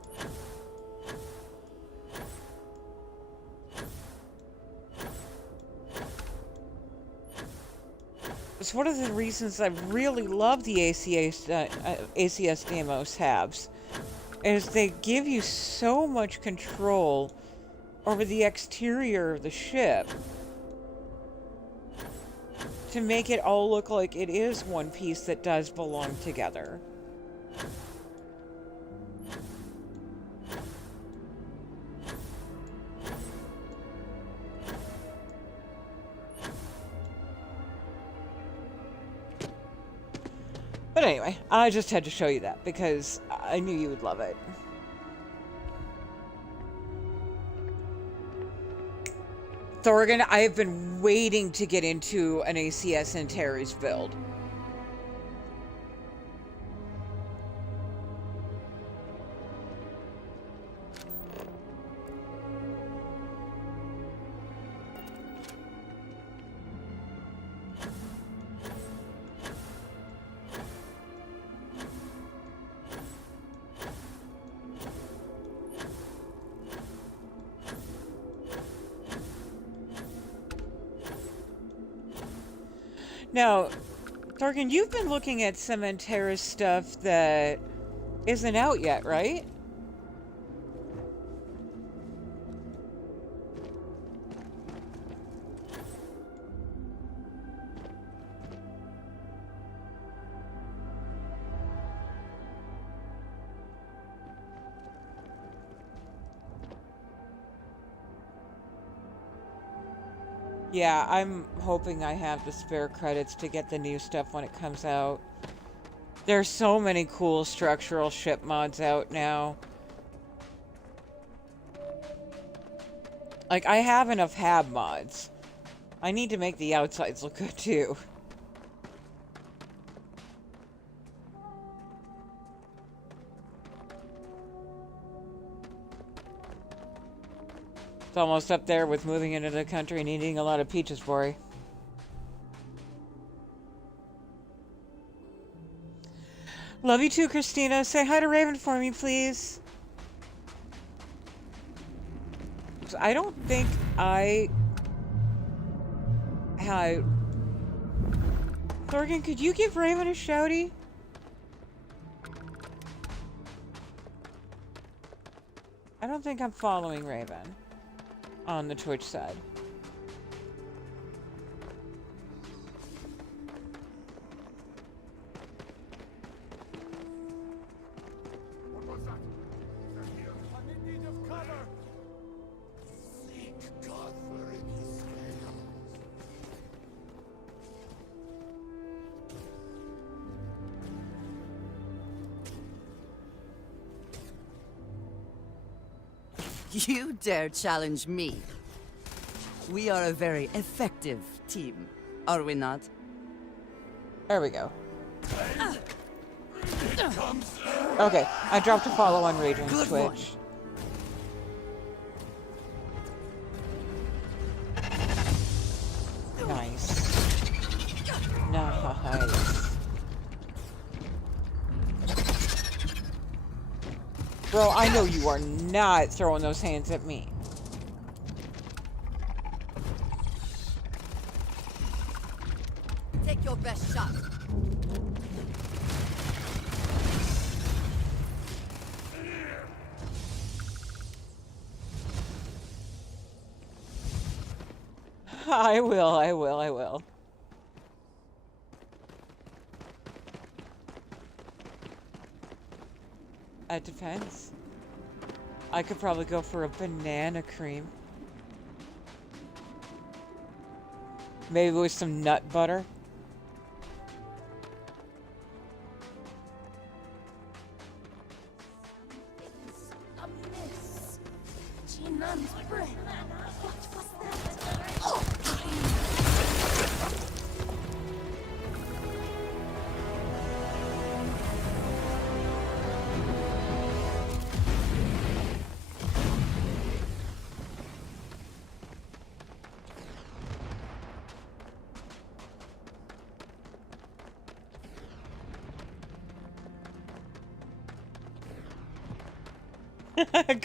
It's one of the reasons I really love the ACS Deimos habs, is they give you so much control over the exterior of the ship to make it all look like it is one piece that does belong together. But anyway, I just had to show you that because I knew you would love it. Thorgan, I have been waiting to get into an ACS Antares build. Now, Thorgan, you've been looking at some Antares stuff that isn't out yet, right? Yeah, I'm hoping I have the spare credits to get the new stuff when it comes out. There's so many cool structural ship mods out now. Like, I have enough hab mods. I need to make the outsides look good too. It's almost up there with moving into the country and eating a lot of peaches, Bori. Love you too, Christina. Say hi to Raven for me, please. I don't think I... Thorgan, could you give Raven a shouty? I don't think I'm following Raven on the Twitch side. What was that? They're here. I'm in need of cover. Seek cover in his scales. You dare challenge me? We are a very effective team, are we not? There we go. Okay, I dropped a follow on Raging's Twitch. One. Nice. Nice. Bro, I know you are not throwing those hands at me. Take your best shot. I will. It depends. I could probably go for a banana cream. Maybe with some nut butter.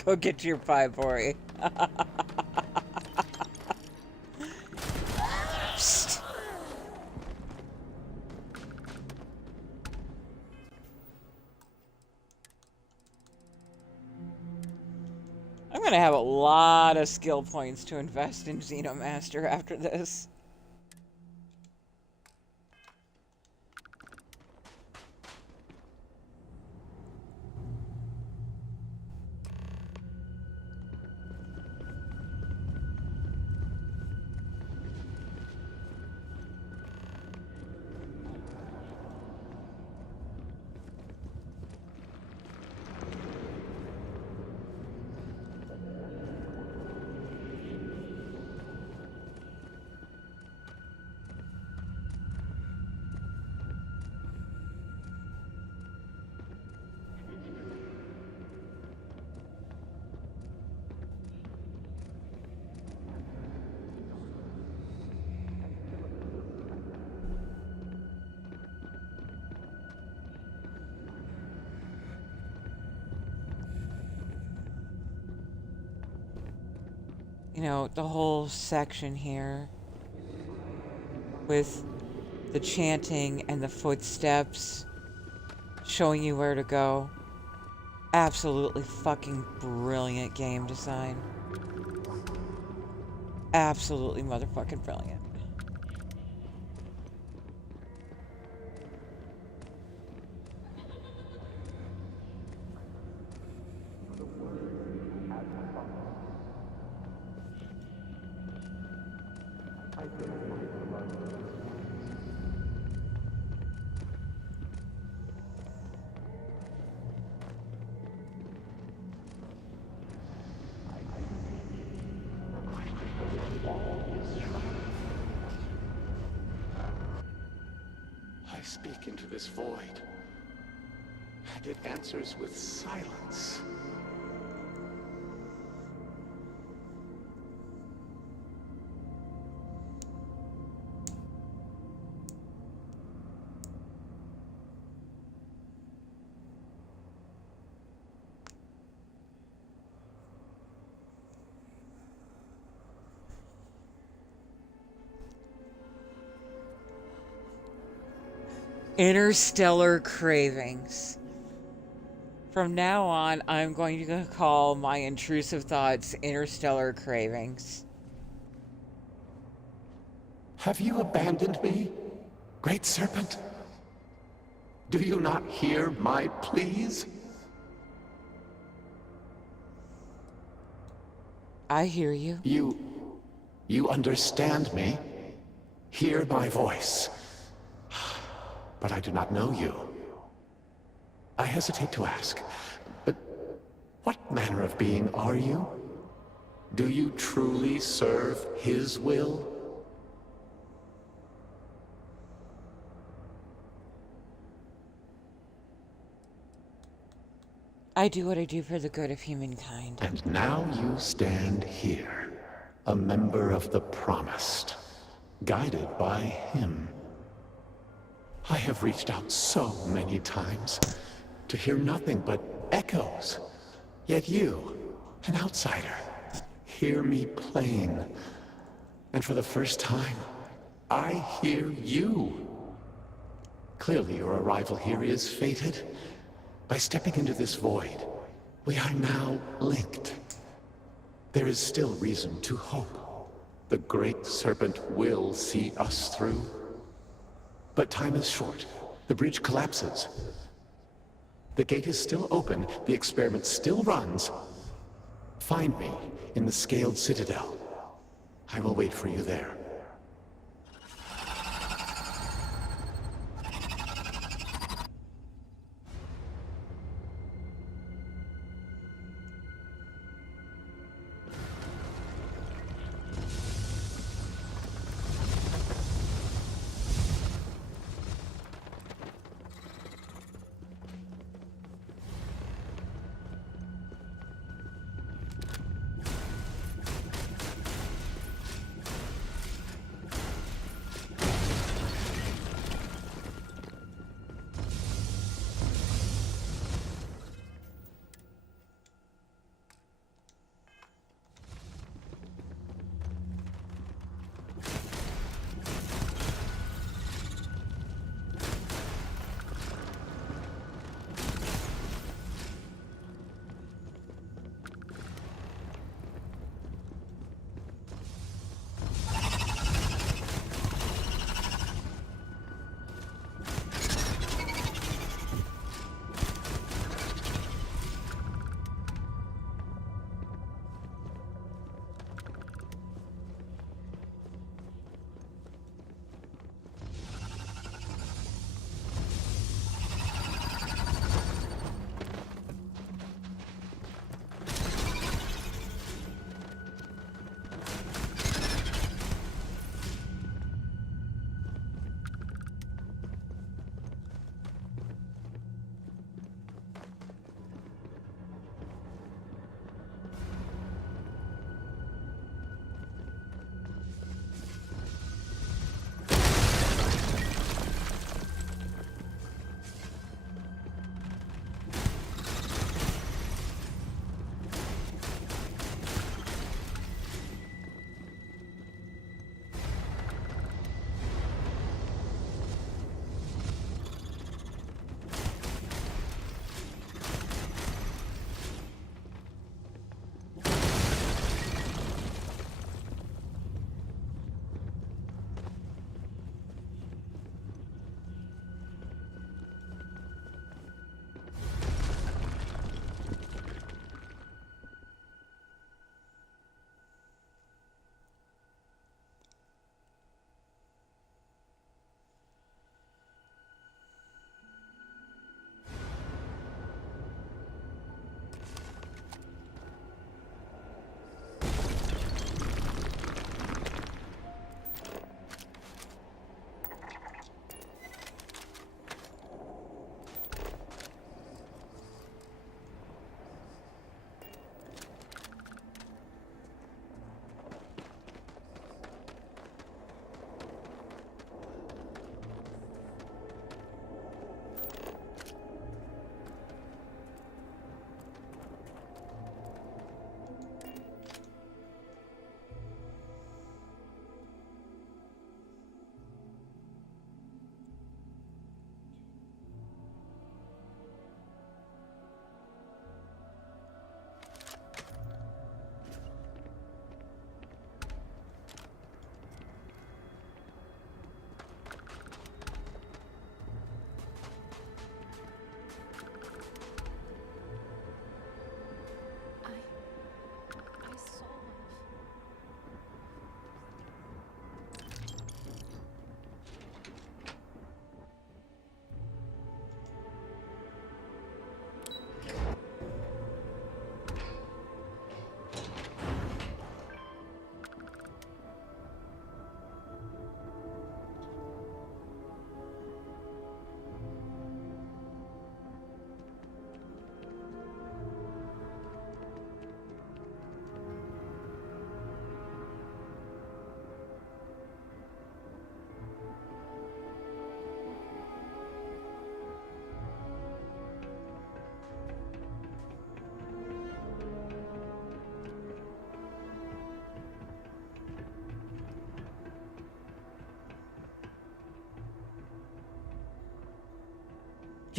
Go get your pie, boy. Psst. I'm gonna have a lot of skill points to invest in Xenomaster after this. You know, the whole section here with the chanting and the footsteps showing you where to go. Absolutely fucking brilliant game design. Absolutely motherfucking brilliant. I speak into this void, and it answers with silence. Interstellar cravings. From now on, I'm going to call my intrusive thoughts interstellar cravings. Have you abandoned me, Great Serpent? Do you not hear my pleas? I hear you. You understand me? Hear my voice. But I do not know you. I hesitate to ask, but what manner of being are you? Do you truly serve his will? I do what I do for the good of humankind. And now you stand here, a member of the Promised, guided by him. I have reached out so many times to hear nothing but echoes. Yet you, an outsider, hear me plain. And for the first time, I hear you. Clearly your arrival here is fated. By stepping into this void, we are now linked. There is still reason to hope. The Great Serpent will see us through. But time is short. The bridge collapses. The gate is still open. The experiment still runs. Find me in the Scaled Citadel. I will wait for you there.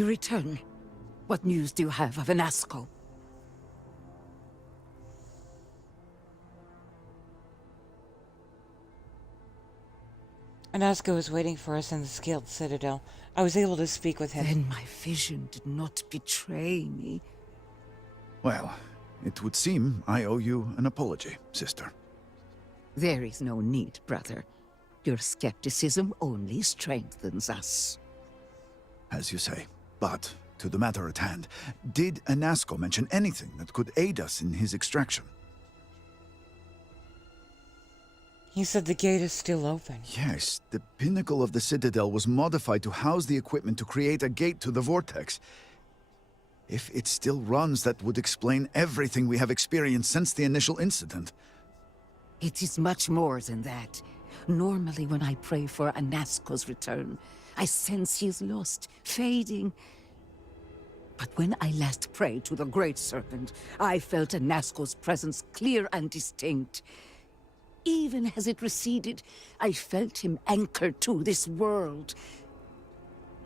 You return. What news do you have of Anasco? Anasco is waiting for us in the Scaled Citadel. I was able to speak with him. Then my vision did not betray me. Well, it would seem I owe you an apology, sister. There is no need, brother. Your skepticism only strengthens us. As you say. But, to the matter at hand, did Anasco mention anything that could aid us in his extraction? He said the gate is still open. Yes, the pinnacle of the Citadel was modified to house the equipment to create a gate to the Vortex. If it still runs, that would explain everything we have experienced since the initial incident. It is much more than that. Normally when I pray for Anasco's return, I sense he is lost, fading. But when I last prayed to the Great Serpent, I felt Anasco's presence clear and distinct. Even as it receded, I felt him anchored to this world.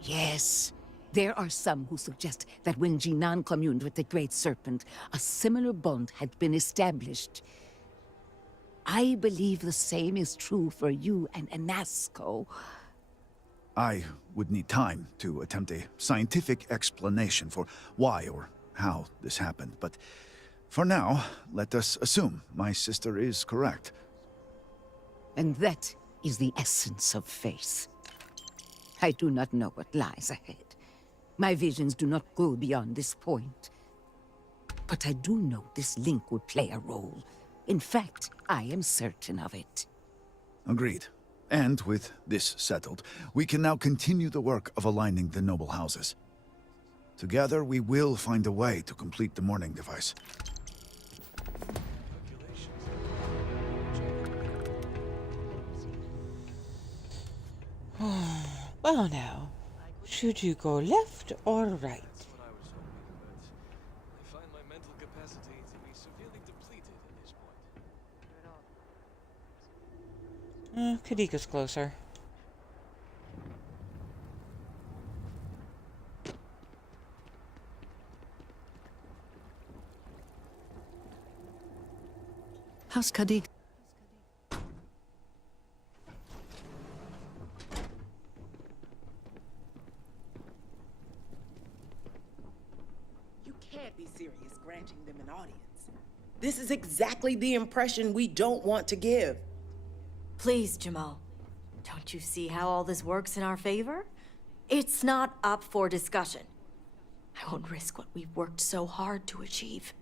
Yes, there are some who suggest that when Jinan communed with the Great Serpent, a similar bond had been established. I believe the same is true for you and Anasco. I would need time to attempt a scientific explanation for why or how this happened, but for now, let us assume my sister is correct. And that is the essence of faith. I do not know what lies ahead. My visions do not go beyond this point. But I do know this link would play a role. In fact, I am certain of it. Agreed. And with this settled, we can now continue the work of aligning the noble houses. Together, we will find a way to complete the mourning device. Well now, should you go left or right? I find my mental capacity to be severely depleted at this point. Kadika's closer. How's Kadik? Can't be serious granting them an audience. This is exactly the impression we don't want to give. Please, Jamal. Don't you see how all this works in our favor? It's not up for discussion. I won't risk what we've worked so hard to achieve.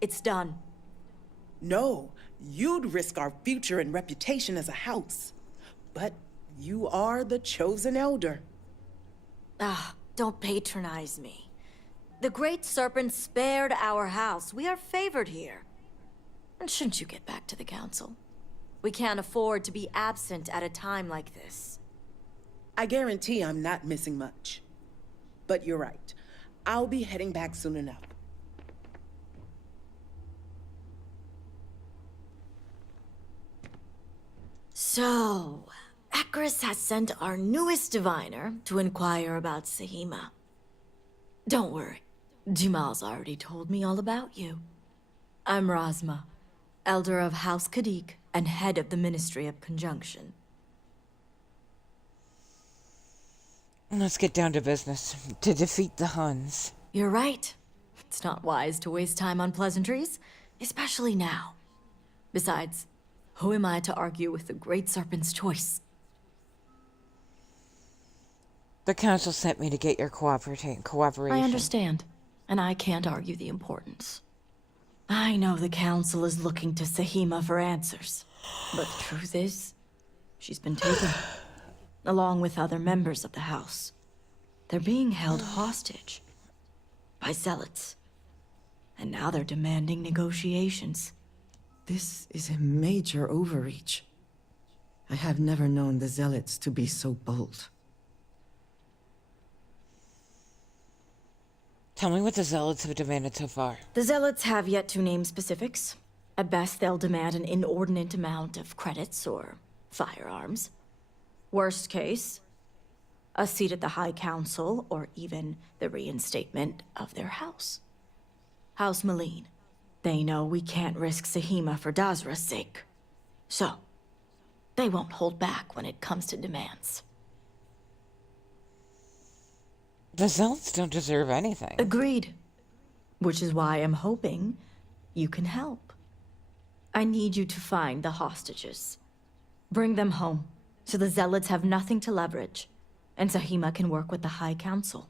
It's done. No, you'd risk our future and reputation as a house. But you are the chosen elder. Don't patronize me. The Great Serpent spared our house. We are favored here. And shouldn't you get back to the Council? We can't afford to be absent at a time like this. I guarantee I'm not missing much. But you're right. I'll be heading back soon enough. So, Akris has sent our newest diviner to inquire about Sahima. Don't worry. Jamal's already told me all about you. I'm Razma, Elder of House Kadik and head of the Ministry of Conjunction. Let's get down to business. To defeat the Huns. You're right. It's not wise to waste time on pleasantries, especially now. Besides, who am I to argue with the Great Serpent's choice? The Council sent me to get your cooperation. I understand, and I can't argue the importance. I know the Council is looking to Sahima for answers, but the truth is, she's been taken, along with other members of the House. They're being held hostage by zealots, and now they're demanding negotiations. This is a major overreach. I have never known the Zealots to be so bold. Tell me what the Zealots have demanded so far. The Zealots have yet to name specifics. At best, they'll demand an inordinate amount of credits or firearms. Worst case, a seat at the High Council, or even the reinstatement of their house. House Malene. They know we can't risk Sahima for Dazra's sake. So, they won't hold back when it comes to demands. The Zealots don't deserve anything. Agreed. Which is why I'm hoping you can help. I need you to find the hostages. Bring them home, so the Zealots have nothing to leverage, and Sahima can work with the High Council.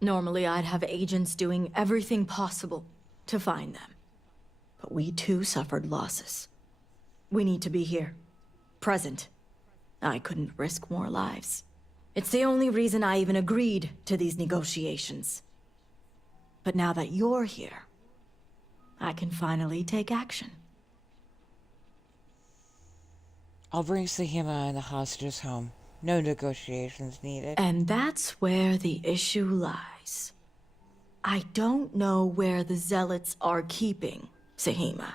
Normally, I'd have agents doing everything possible to find them. But we too suffered losses. We need to be here. Present. I couldn't risk more lives. It's the only reason I even agreed to these negotiations. But now that you're here, I can finally take action. I'll bring Sahima and the hostages home. No negotiations needed. And that's where the issue lies. I don't know where the Zealots are keeping Sahima,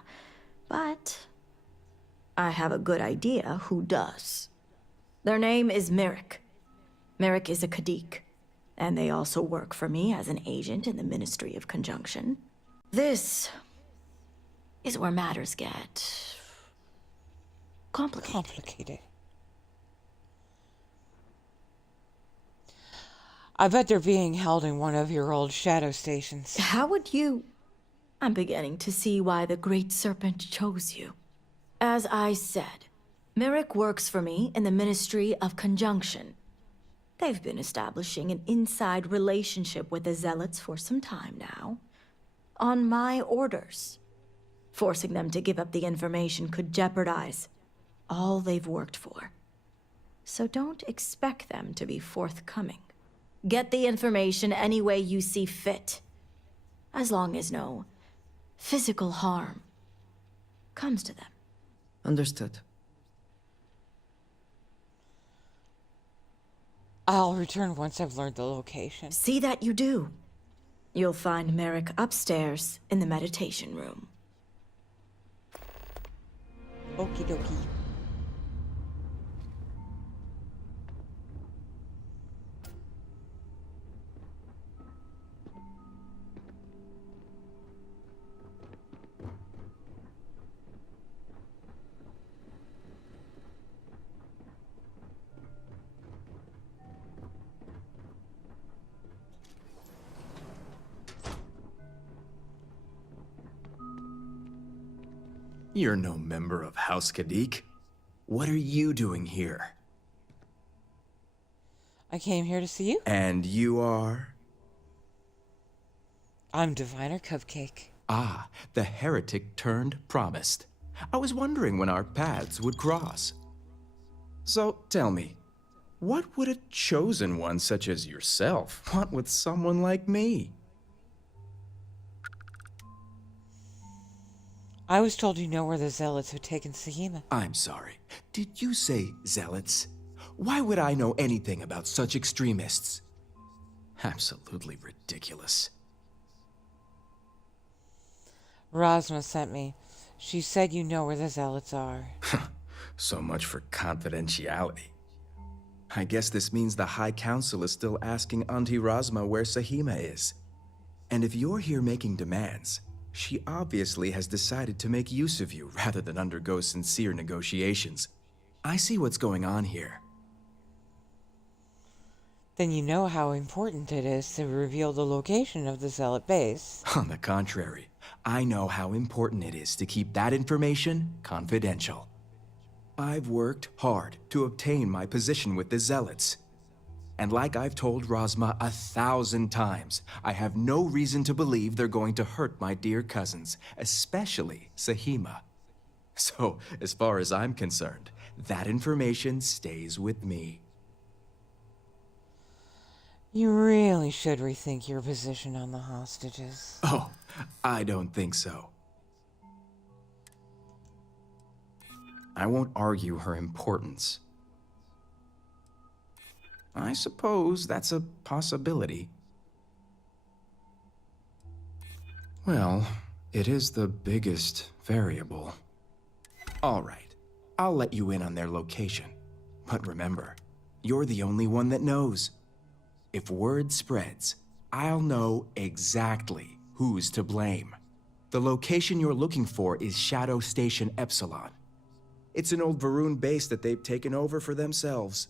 but I have a good idea who does. Their name is Merrick. Merrick is a Kadik, and they also work for me as an agent in the Ministry of Conjunction. This is where matters get complicated. I bet they're being held in one of your old shadow stations. How would you... I'm beginning to see why the Great Serpent chose you. As I said, Merrick works for me in the Ministry of Conjunction. They've been establishing an inside relationship with the Zealots for some time now. On my orders. Forcing them to give up the information could jeopardize all they've worked for. So don't expect them to be forthcoming. Get the information any way you see fit. As long as no physical harm comes to them. Understood. I'll return once I've learned the location. See that you do. You'll find Merrick upstairs in the meditation room. Okie dokie. You're no member of House Kadik. What are you doing here? I came here to see you. And you are? I'm Diviner Cupcake. Ah, the heretic turned promised. I was wondering when our paths would cross. So tell me, what would a chosen one such as yourself want with someone like me? I was told you know where the Zealots have taken Sahima. I'm sorry. Did you say zealots? Why would I know anything about such extremists? Absolutely ridiculous. Rosma sent me. She said you know where the Zealots are. So much for confidentiality. I guess this means the High Council is still asking Auntie Rosma where Sahima is. And if you're here making demands, she obviously has decided to make use of you rather than undergo sincere negotiations. I see what's going on here. Then you know how important it is to reveal the location of the Zealot base. On the contrary, I know how important it is to keep that information confidential. I've worked hard to obtain my position with the Zealots. And like I've told Rosma 1,000 times, I have no reason to believe they're going to hurt my dear cousins, especially Sahima. So, as far as I'm concerned, that information stays with me. You really should rethink your position on the hostages. Oh, I don't think so. I won't argue her importance. I suppose that's a possibility. Well, it is the biggest variable. All right, I'll let you in on their location. But remember, You're the only one that knows. If word spreads, I'll know exactly who's to blame. The location you're looking for is Shadow Station Epsilon. It's an old Varun base that they've taken over for themselves.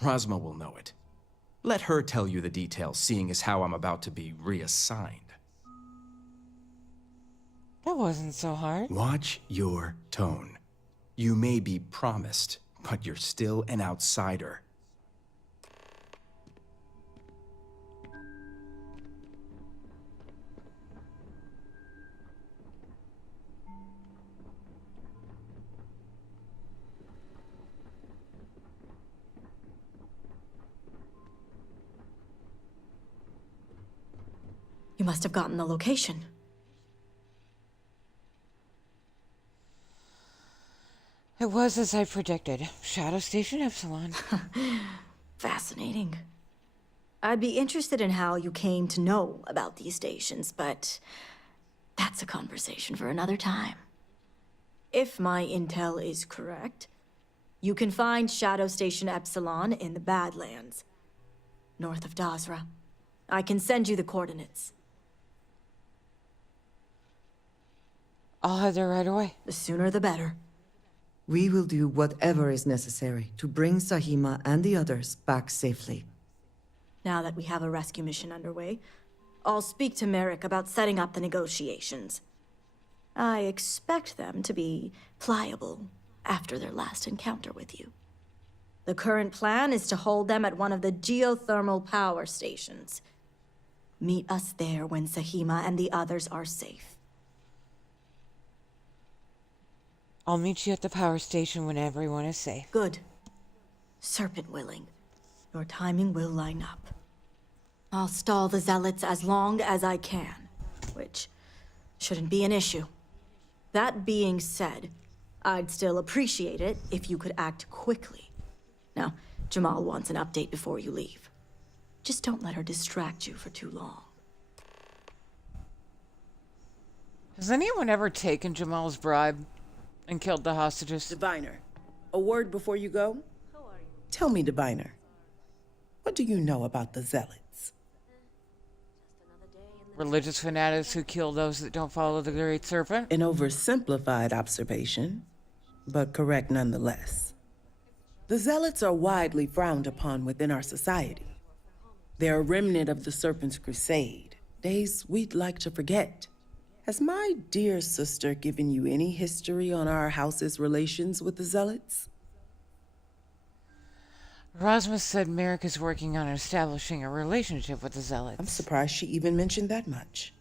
Rosma will know it. Let her tell you the details, seeing as how I'm about to be reassigned. That wasn't so hard. Watch your tone. You may be promised, but you're still an outsider. You must have gotten the location. It was as I predicted. Shadow Station Epsilon. Fascinating. I'd be interested in how you came to know about these stations, but that's a conversation for another time. If my intel is correct, you can find Shadow Station Epsilon in the Badlands, north of Dasra. I can send you the coordinates. I'll head there right away. The sooner the better. We will do whatever is necessary to bring Sahima and the others back safely. Now that we have a rescue mission underway, I'll speak to Merrick about setting up the negotiations. I expect them to be pliable after their last encounter with you. The current plan is to hold them at one of the geothermal power stations. Meet us there when Sahima and the others are safe. I'll meet you at the power station when everyone is safe. Good. Serpent willing, your timing will line up. I'll stall the Zealots as long as I can, which shouldn't be an issue. That being said, I'd still appreciate it if you could act quickly. Now, Jamal wants an update before you leave. Just don't let her distract you for too long. Has anyone ever taken Jamal's bribe and killed the hostages? Diviner, a word before you go? Tell me, Diviner, what do you know about the Zealots? Religious fanatics who kill those that don't follow the Great Serpent? An oversimplified observation, but correct nonetheless. The Zealots are widely frowned upon within our society. They're a remnant of the Serpent's crusade, days we'd like to forget. Has my dear sister given you any history on our house's relations with the Zealots? Rasmus said Merrick is working on establishing a relationship with the Zealots. I'm surprised she even mentioned that much.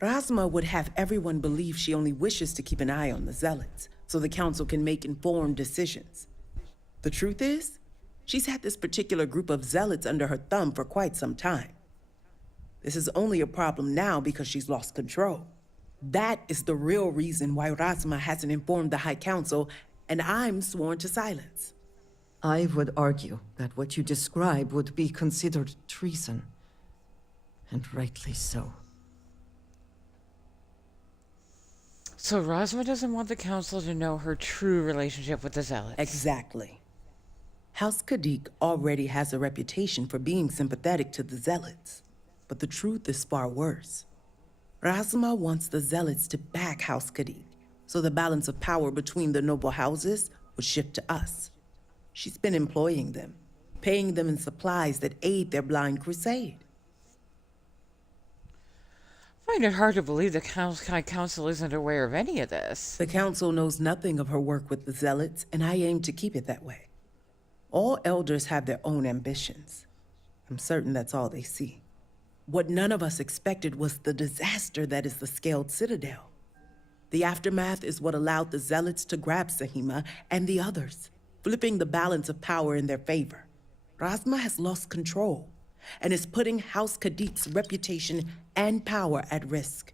Rasma would have everyone believe she only wishes to keep an eye on the Zealots, so the Council can make informed decisions. The truth is, she's had this particular group of Zealots under her thumb for quite some time. This is only a problem now because she's lost control. That is the real reason why Rasma hasn't informed the High Council, and I'm sworn to silence. I would argue that what you describe would be considered treason. And rightly so. So Rasma doesn't want the Council to know her true relationship with the Zealots. Exactly. House Kadik already has a reputation for being sympathetic to the Zealots. But the truth is far worse. Rasma wants the Zealots to back House Kadik, so the balance of power between the noble houses would shift to us. She's been employing them, paying them in supplies that aid their blind crusade. I find it hard to believe the High Council isn't aware of any of this. The Council knows nothing of her work with the Zealots, and I aim to keep it that way. All elders have their own ambitions. I'm certain that's all they see. What none of us expected was the disaster that is the Scaled Citadel. The aftermath is what allowed the Zealots to grab Sahima and the others, flipping the balance of power in their favor. Rasma has lost control and is putting House Kadik's reputation and power at risk.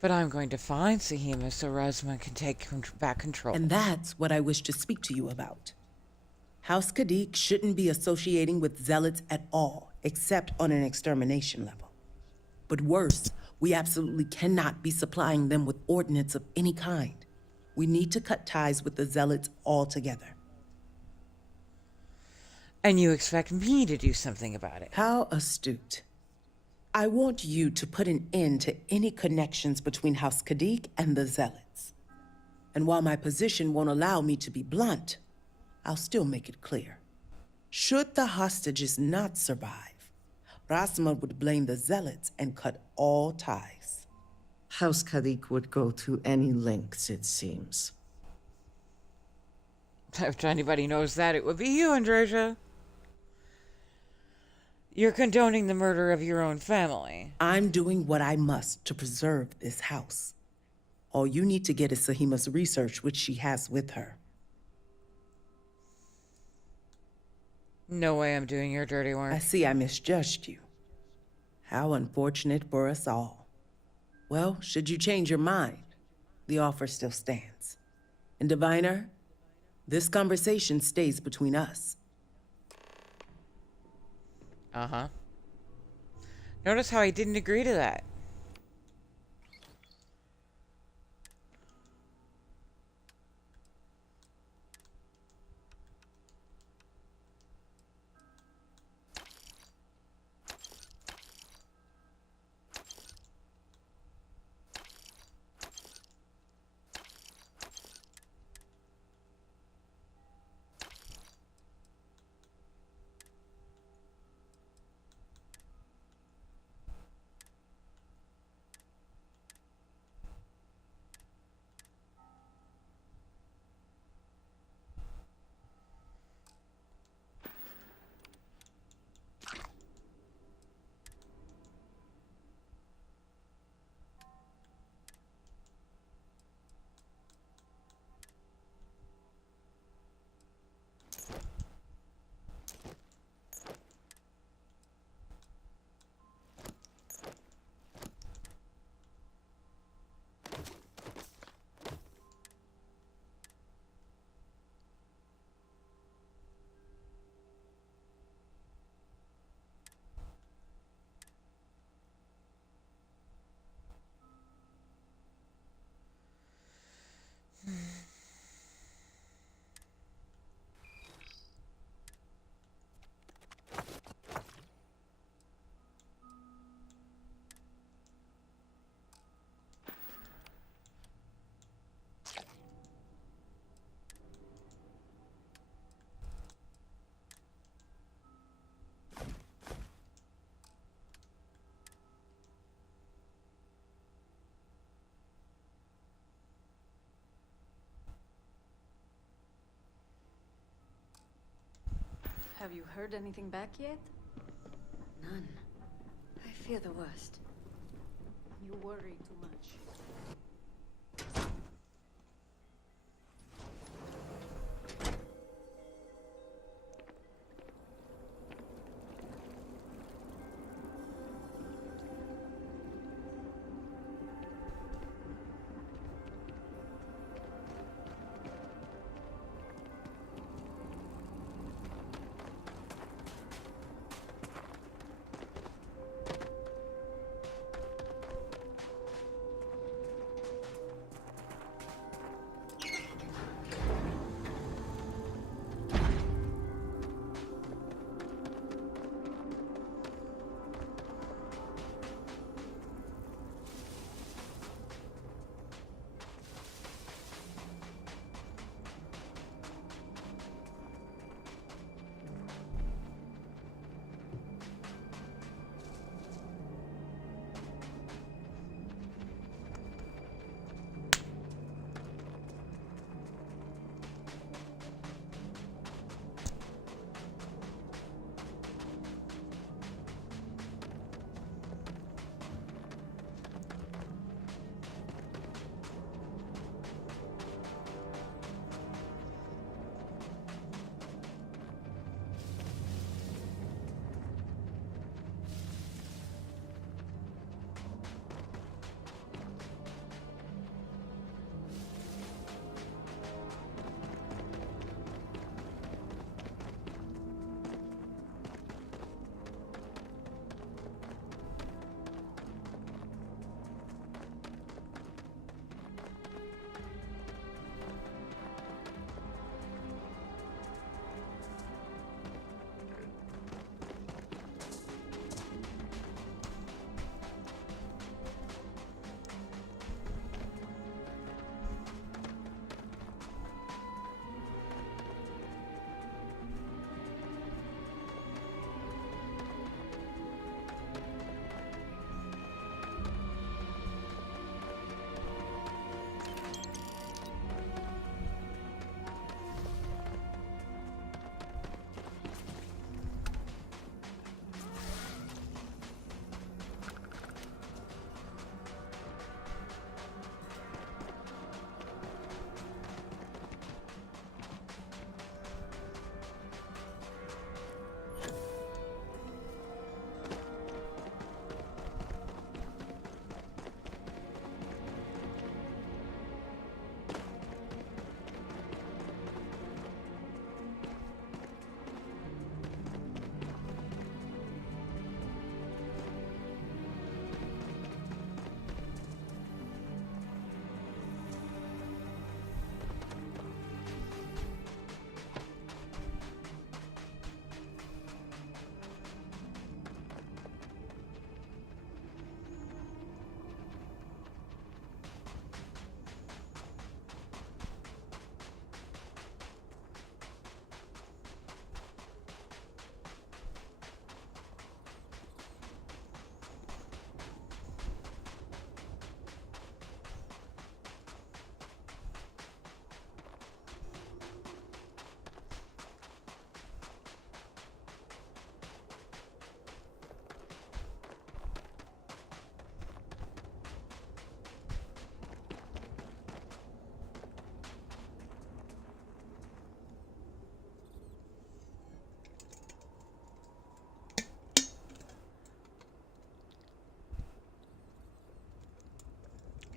But I'm going to find Sahima so Rasma can take back control. And that's what I wish to speak to you about. House Kadik shouldn't be associating with Zealots at all, except on an extermination level. But worse, we absolutely cannot be supplying them with ordnance of any kind. We need to cut ties with the Zealots altogether. And you expect me to do something about it? How astute. I want you to put an end to any connections between House Kadik and the Zealots. And while my position won't allow me to be blunt, I'll still make it clear. Should the hostages not survive, Rasma would blame the Zealots and cut all ties. House Kadik would go to any lengths, it seems. If anybody knows that, it would be you, Andreja. You're condoning the murder of your own family. I'm doing what I must to preserve this house. All you need to get is Sahima's research, which she has with her. No way I'm doing your dirty work. I see I misjudged you. How unfortunate for us all. Well, should you change your mind, the offer still stands. And Diviner, this conversation stays between us. Uh-huh. Notice how I didn't agree to that. Have you heard anything back yet? None. I fear the worst. You worry too much.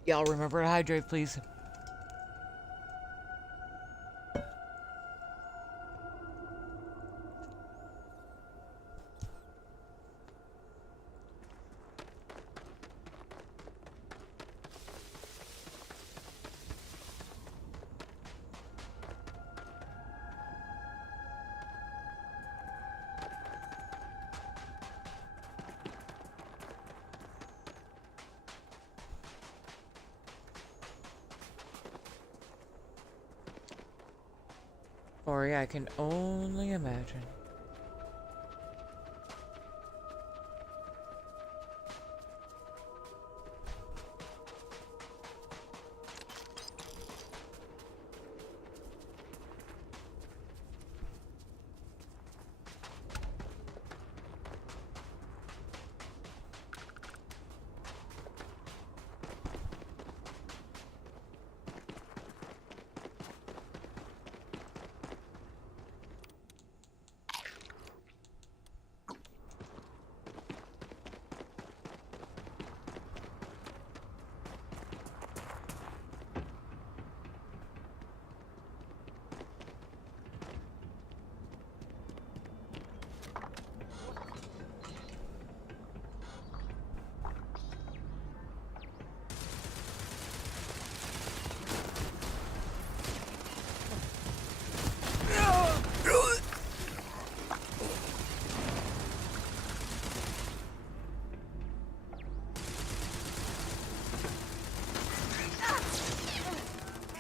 Y'all remember to hydrate, please. Ori, I can only imagine.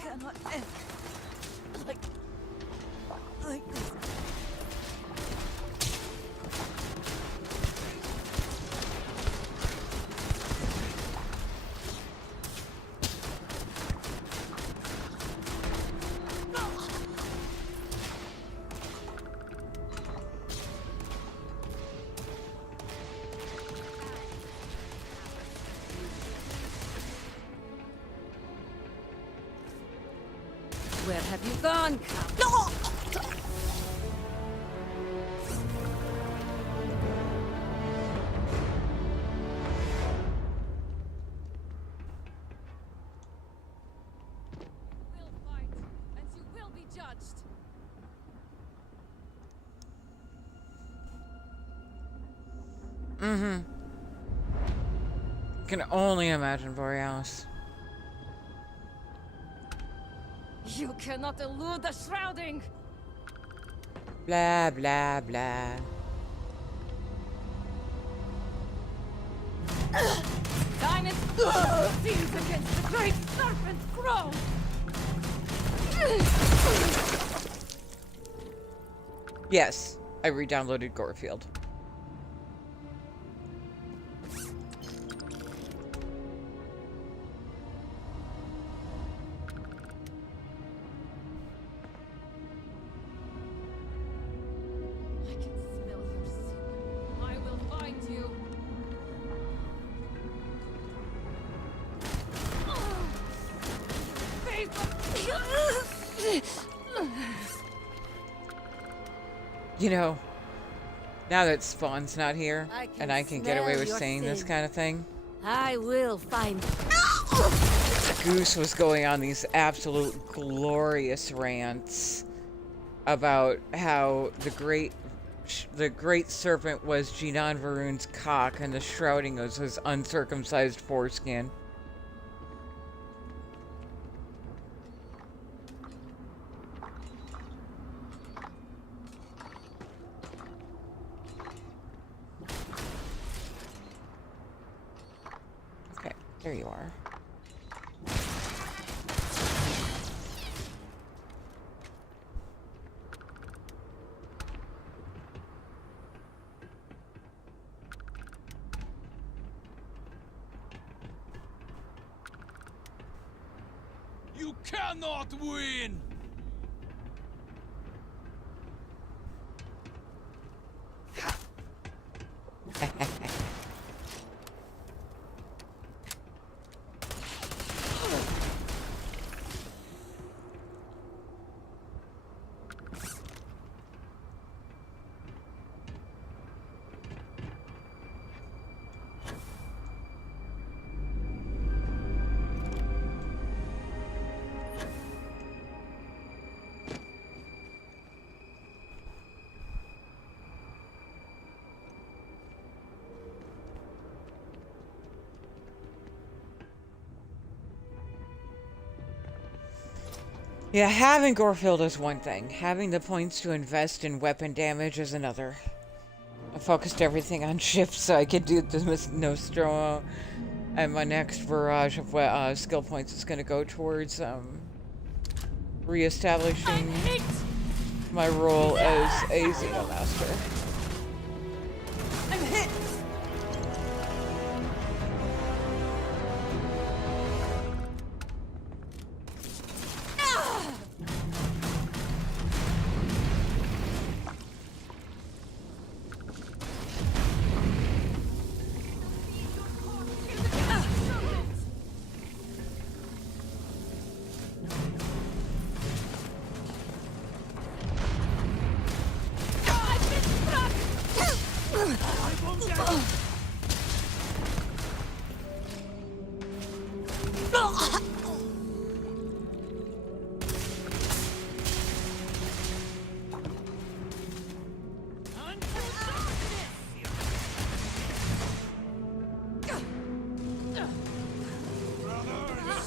Cannot end like this. Where have you gone, Count? No! Mm-hmm. Can only imagine, Borealis. You cannot elude the shrouding! Blah, blah, blah. Thine scenes against the great serpent grow! Yes, I re-downloaded Gorefield. You know, now that Spawn's not here, and I can get away with saying this kind of thing, I will find... Goose was going on these absolute glorious rants about how the great serpent was Jinan Varun's cock and the shrouding was his uncircumcised foreskin. There you are. You cannot win! Yeah, having Gorefield is one thing. Having the points to invest in weapon damage is another. I focused everything on shift so I could do the Nostromo. And my next barrage of skill points is going to go towards re-establishing my role as a Xenomaster. I'm hit!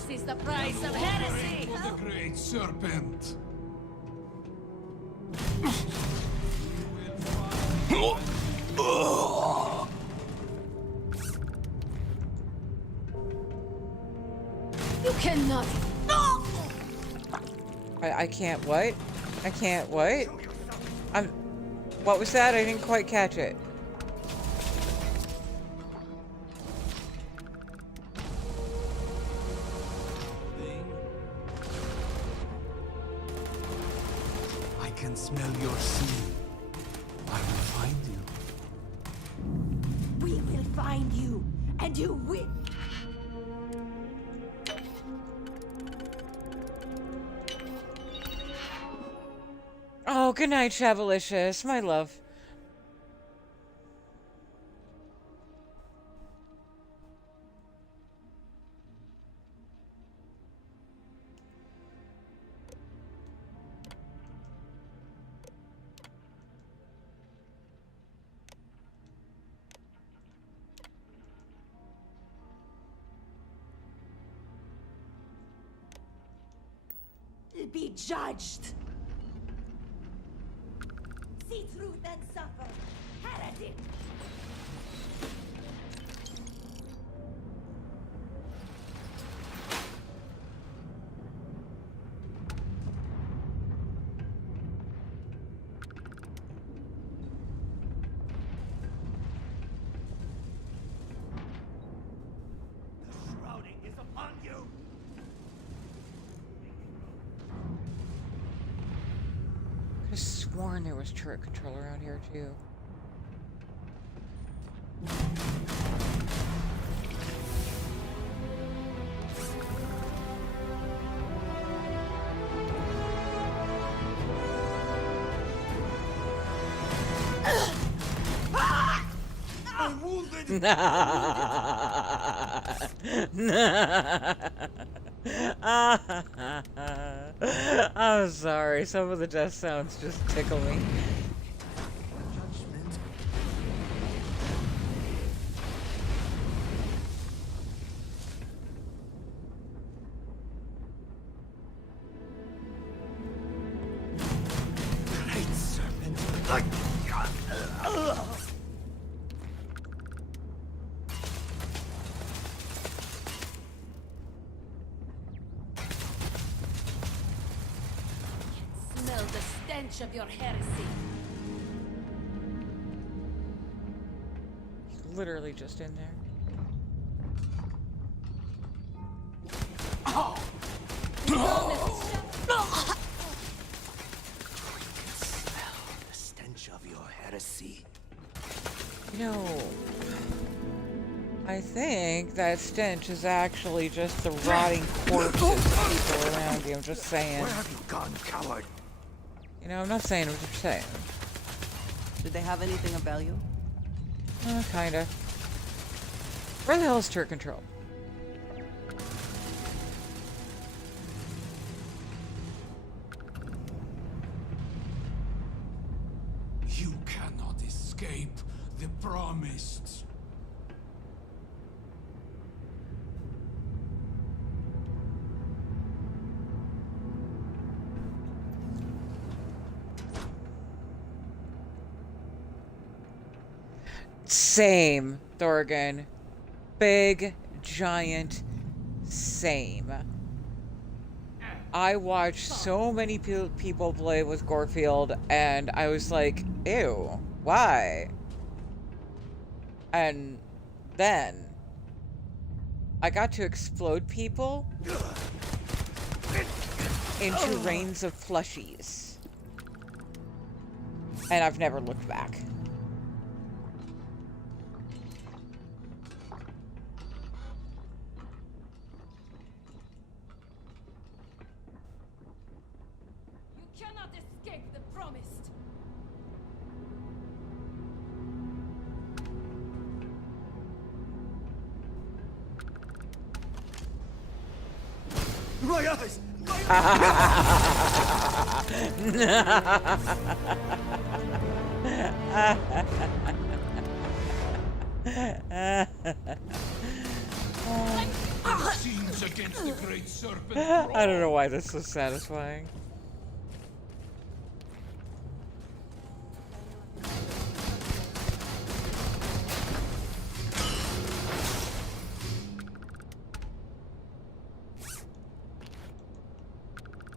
This is the price of heresy! For the great serpent. You cannot. I can't what? I can't what? What was that? I didn't quite catch it. I can smell your seal. I will find you. We will find you, and you will. Oh, good night, Shavalicious, my love. Be judged. See truth and suffer, heretic. The shrouding is upon you. I could have sworn there was turret control around here too. I'm wounded. I'm sorry, some of the death sounds just tickle me. Great serpent. Smell the stench of your heresy. He's literally just in there. Oh. The stench of your heresy. You know, I think that stench is actually just the rotting corpses of people around you. I'm just saying. Where have you gone, coward? You know, I'm not saying, I'm just saying. Did they have anything of value? Kinda. Where the hell is turret control? You cannot escape the promised. Same, Thorgan. Big, giant, same. I watched so many people play with Gorefield, and I was like, ew, why? And then I got to explode people into rains of plushies. And I've never looked back. You cannot escape the promised. My eyes! Scenes against the great serpent. I don't know why this was satisfying.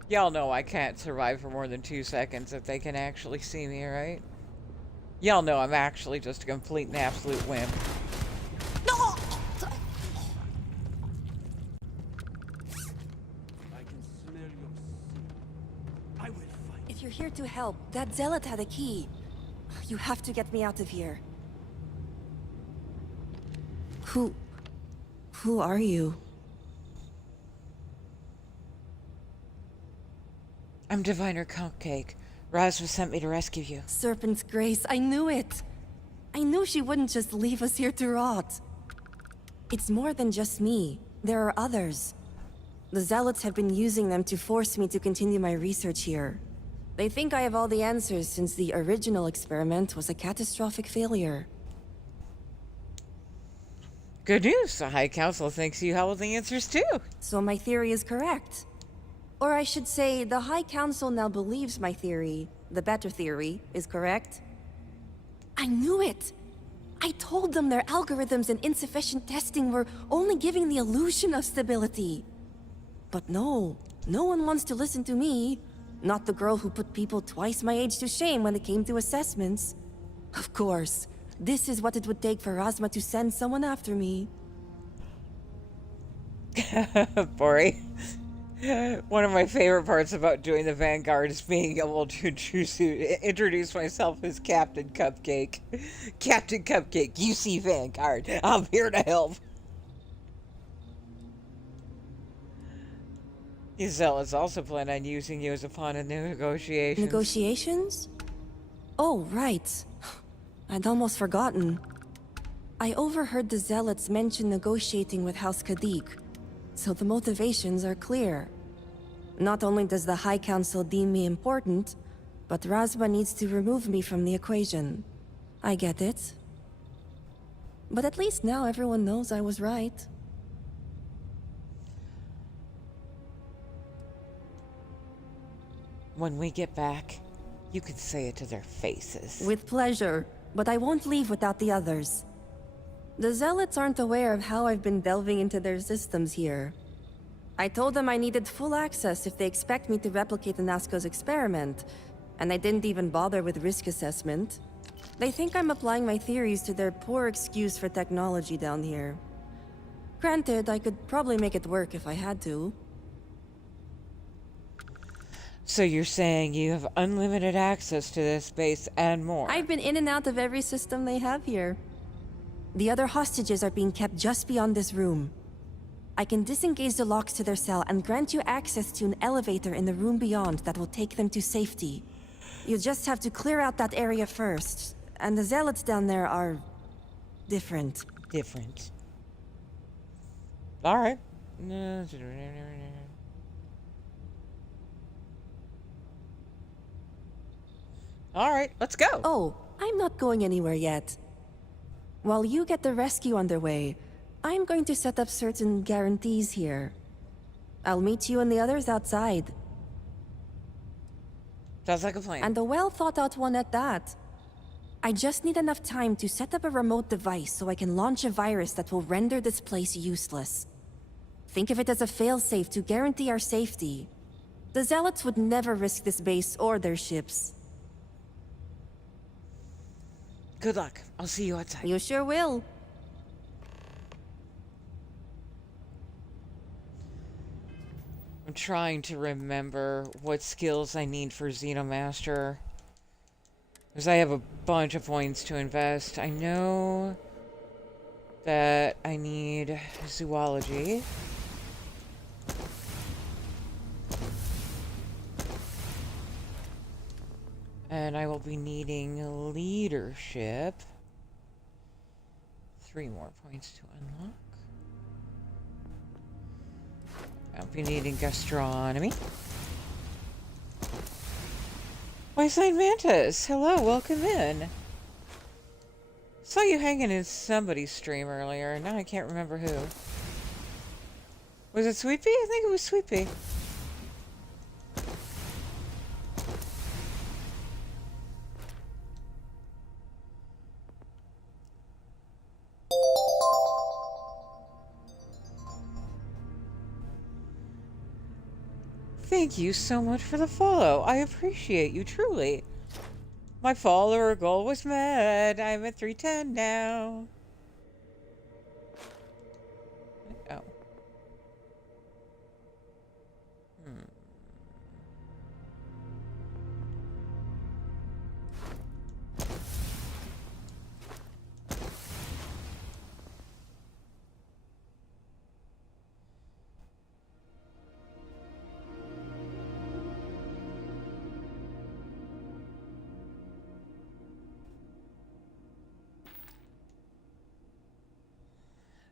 Y'all know I can't survive for more than 2 seconds if they can actually see me, right? Y'all know I'm actually just a complete and absolute wimp. If you're here to help, that zealot had a key. You have to get me out of here. Who are you? I'm Diviner Cupcake. Razva sent me to rescue you. Serpent's Grace, I knew it. I knew she wouldn't just leave us here to rot. It's more than just me. There are others. The Zealots have been using them to force me to continue my research here. They think I have all the answers since the original experiment was a catastrophic failure. Good news. The High Council thinks you have all the answers too. So my theory is correct. Or I should say, the High Council now believes my theory, the better theory, is correct. I knew it! I told them their algorithms and insufficient testing were only giving the illusion of stability. But no one wants to listen to me. Not the girl who put people twice my age to shame when it came to assessments. Of course, this is what it would take for Razma to send someone after me. Bori. One of my favorite parts about doing the Vanguard is being able to introduce myself as Captain Cupcake. Captain Cupcake, you see Vanguard. I'm here to help. These zealots also plan on using you as a pawn in the negotiations. Negotiations? Oh, right. I'd almost forgotten. I overheard the zealots mention negotiating with House Kadik. So the motivations are clear. Not only does the High Council deem me important, but Razva needs to remove me from the equation. I get it. But at least now everyone knows I was right. When we get back, you can say it to their faces. With pleasure, but I won't leave without the others. The Zealots aren't aware of how I've been delving into their systems here. I told them I needed full access if they expect me to replicate Anasco's experiment, and I didn't even bother with risk assessment. They think I'm applying my theories to their poor excuse for technology down here. Granted, I could probably make it work if I had to. So you're saying you have unlimited access to this base and more? I've been in and out of every system they have here. The other hostages are being kept just beyond this room. I can disengage the locks to their cell and grant you access to an elevator in the room beyond that will take them to safety. You just have to clear out that area first, and the zealots down there are... different. Different. Alright. Alright, let's go. Oh, I'm not going anywhere yet. While you get the rescue underway, I'm going to set up certain guarantees here. I'll meet you and the others outside. Sounds like a plan. And a well-thought-out one at that. I just need enough time to set up a remote device so I can launch a virus that will render this place useless. Think of it as a failsafe to guarantee our safety. The Zealots would never risk this base or their ships. Good luck. I'll see you outside. You sure will. I'm trying to remember what skills I need for Xenomaster. Because I have a bunch of points to invest. I know that I need zoology. And I will be needing leadership. 3 more points to unlock. I'll be needing gastronomy. White-Sign Mantis, hello, welcome in. Saw you hanging in somebody's stream earlier, and now I can't remember who. Was it Sweepy? I think it was Sweepy. Thank you so much for the follow. I appreciate you, truly. My follower goal was met. I'm at 310 now. Oh.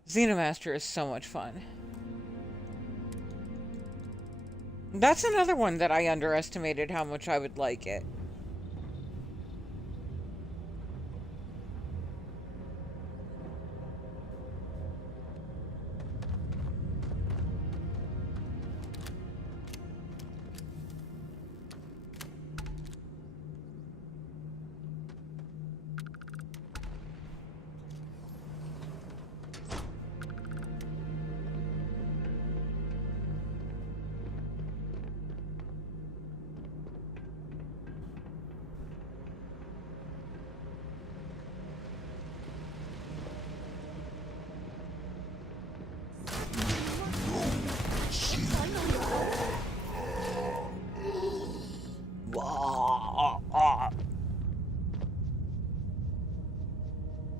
Xenomaster is so much fun. That's another one that I underestimated how much I would like it.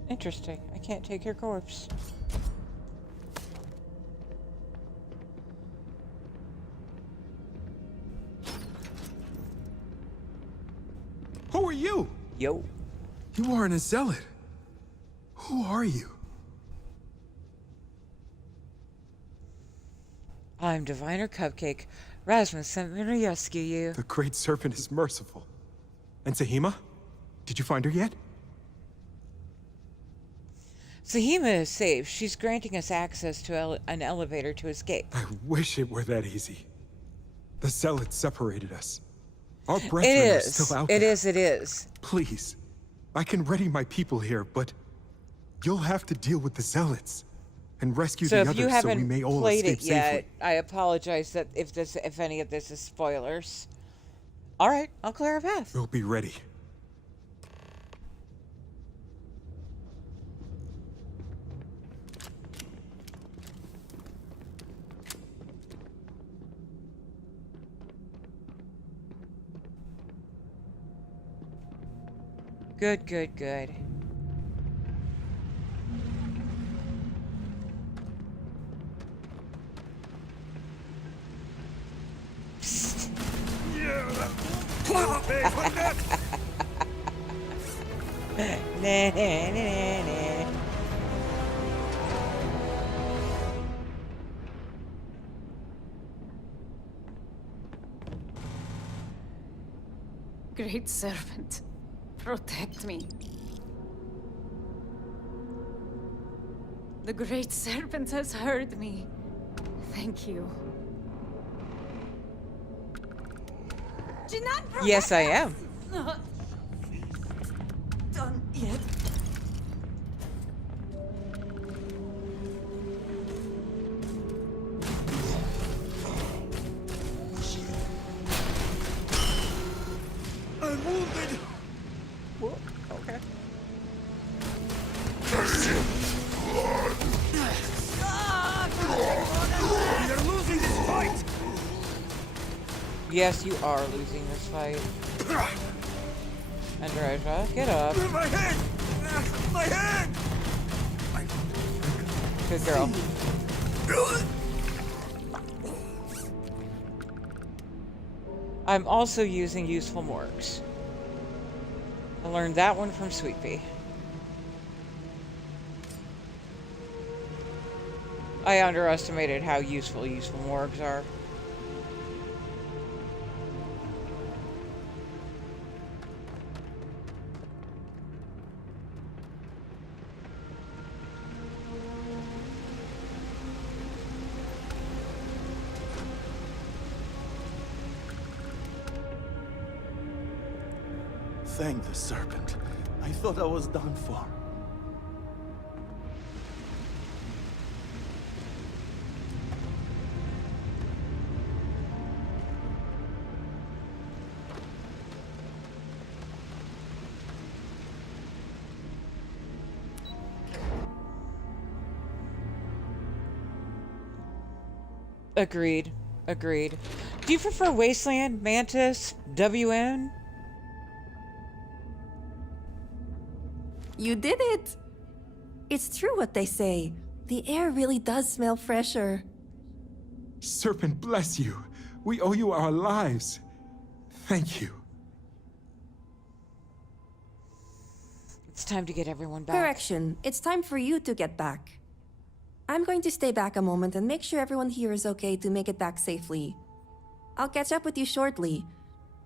Interesting. I can't take your corpse. Who are you? Yo. You aren't a zealot. Who are you? I'm Diviner Cupcake. Rasmus sent me to rescue you. The Great Serpent is merciful. And Sahima? Did you find her yet? Sahima is safe. She's granting us access to an elevator to escape. I wish it were that easy. The Zealots separated us. Our brethren It are is. still out It there. is. It is. Please. I can ready my people here, but you'll have to deal with the Zealots and rescue So the if you others so we haven't may all played escape it yet, safely. I apologize that if any of this is spoilers. All right, I'll clear a path. We'll be ready. Good, good, good. Nah, nah, nah, nah. Great Serpent, protect me. The Great Serpent has heard me. Thank you. Yes, I am. Don't I'm wounded! Whoa, okay. We are losing this fight! Yes, you are losing this fight. Andreja, get up. My head! My head! Good girl. I'm also using useful morgues. I learned that one from Sweet Pea. I underestimated how useful morgues are. Thank the serpent. I thought I was done for. Agreed. Agreed. Do you prefer Wasteland, Mantis, WN? You did it! It's true what they say. The air really does smell fresher. Serpent bless you. We owe you our lives. Thank you. It's time to get everyone back. Correction. It's time for you to get back. I'm going to stay back a moment and make sure everyone here is okay to make it back safely. I'll catch up with you shortly.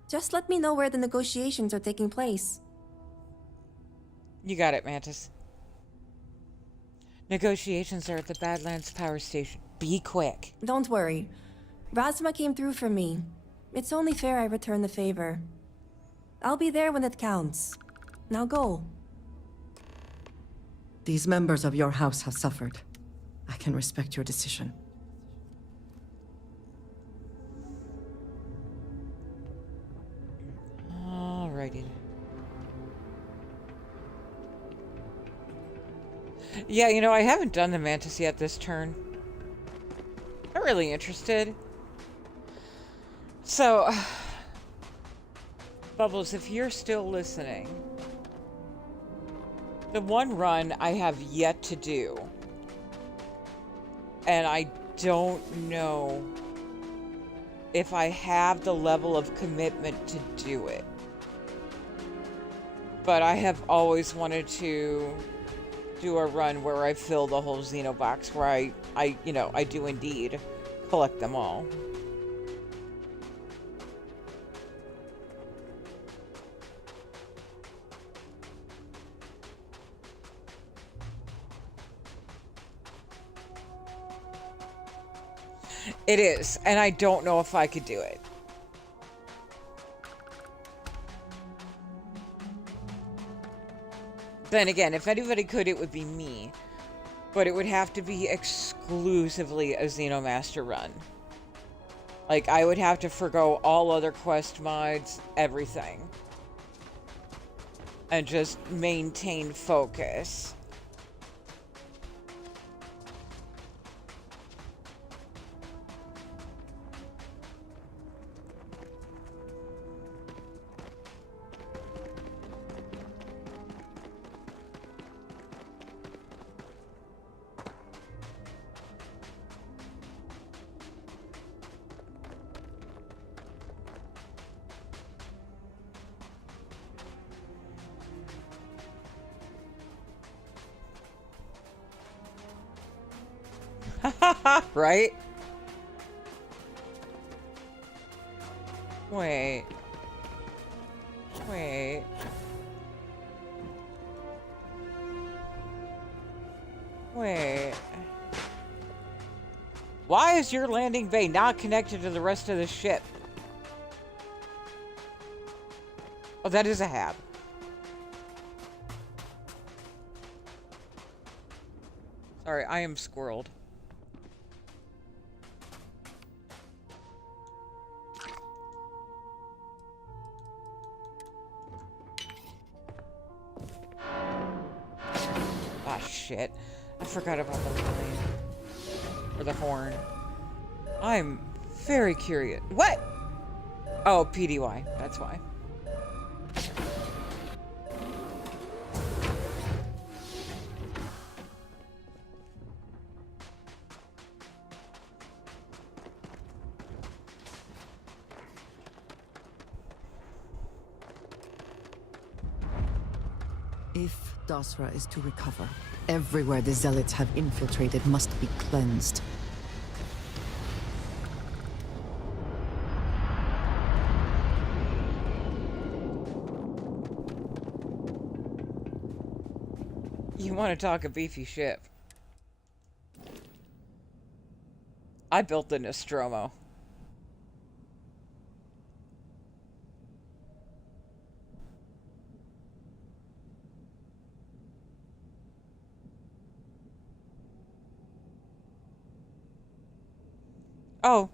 Just let me know where the negotiations are taking place. You got it, Mantis. Negotiations are at the Badlands Power Station. Be quick. Don't worry. Razma came through for me. It's only fair I return the favor. I'll be there when it counts. Now go. These members of your house have suffered. I can respect your decision. Alrighty. Yeah, you know, I haven't done the Mantis yet this turn. I'm really interested. So, Bubbles, if you're still listening, the one run I have yet to do, and I don't know if I have the level of commitment to do it. But I have always wanted to do a run where I fill the whole Xenobox, where I do indeed collect them all. It is, and I don't know if I could do it. Then again, if anybody could, it would be me. But it would have to be exclusively a Xenomaster run. Like, I would have to forgo all other quest mods, everything. And just maintain focus. Right? Wait. Wait. Wait. Why is your landing bay not connected to the rest of the ship? Oh, that is a hab. Sorry, I am squirreled. Ah, shit. I forgot about the line. Or the horn. I'm very curious. What? Oh, PDY. That's why. If Dasra is to recover, everywhere the Zealots have infiltrated must be cleansed. You want to talk a beefy ship? I built the Nostromo. Oh.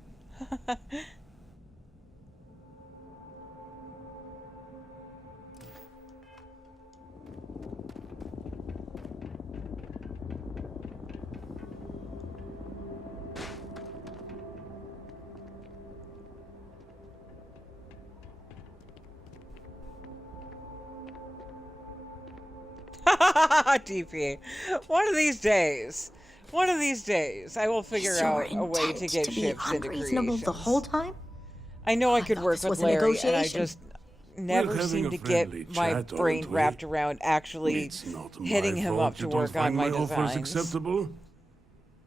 DP. One of these days, I will figure out a way to get ships into creations. The whole time? I know I could work this with was a Larry, and I negotiation. just never seem to get my brain wrapped around actually hitting him up to work on my designs. Acceptable?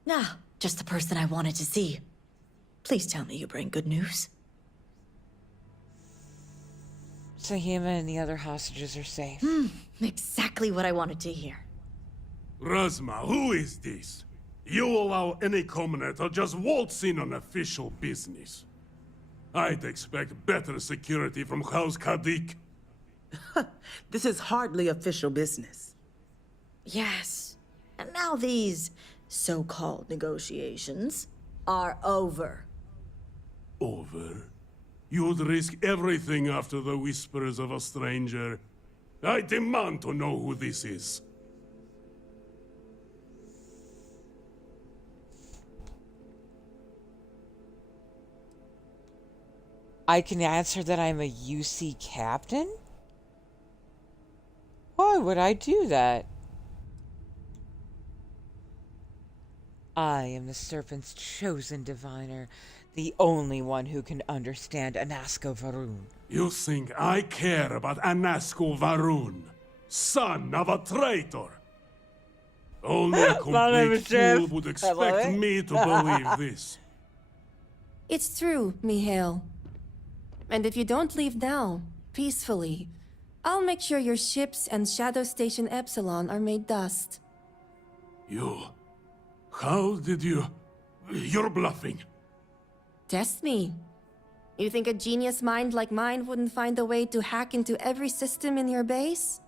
Nah, just the person I wanted to see. Please tell me you bring good news. Sahima and the other hostages are safe. Exactly what I wanted to hear. Razma, who is this? You allow any commoner to just waltz in on official business. I'd expect better security from House Kadik. This is hardly official business. Yes. And now these so-called negotiations are over. Over? You'd risk everything after the whispers of a stranger. I demand to know who this is. I can answer that I'm a UC captain? Why would I do that? I am the Serpent's chosen diviner, the only one who can understand Anasko Varun. You think I care about Anasko Varun, son of a traitor? Only a complete fool would expect me to believe this. It's true, Mihail. And if you don't leave now, peacefully, I'll make sure your ships and Shadow Station Epsilon are made dust. You... How did you... You're bluffing. Test me. You think a genius mind like mine wouldn't find a way to hack into every system in your base?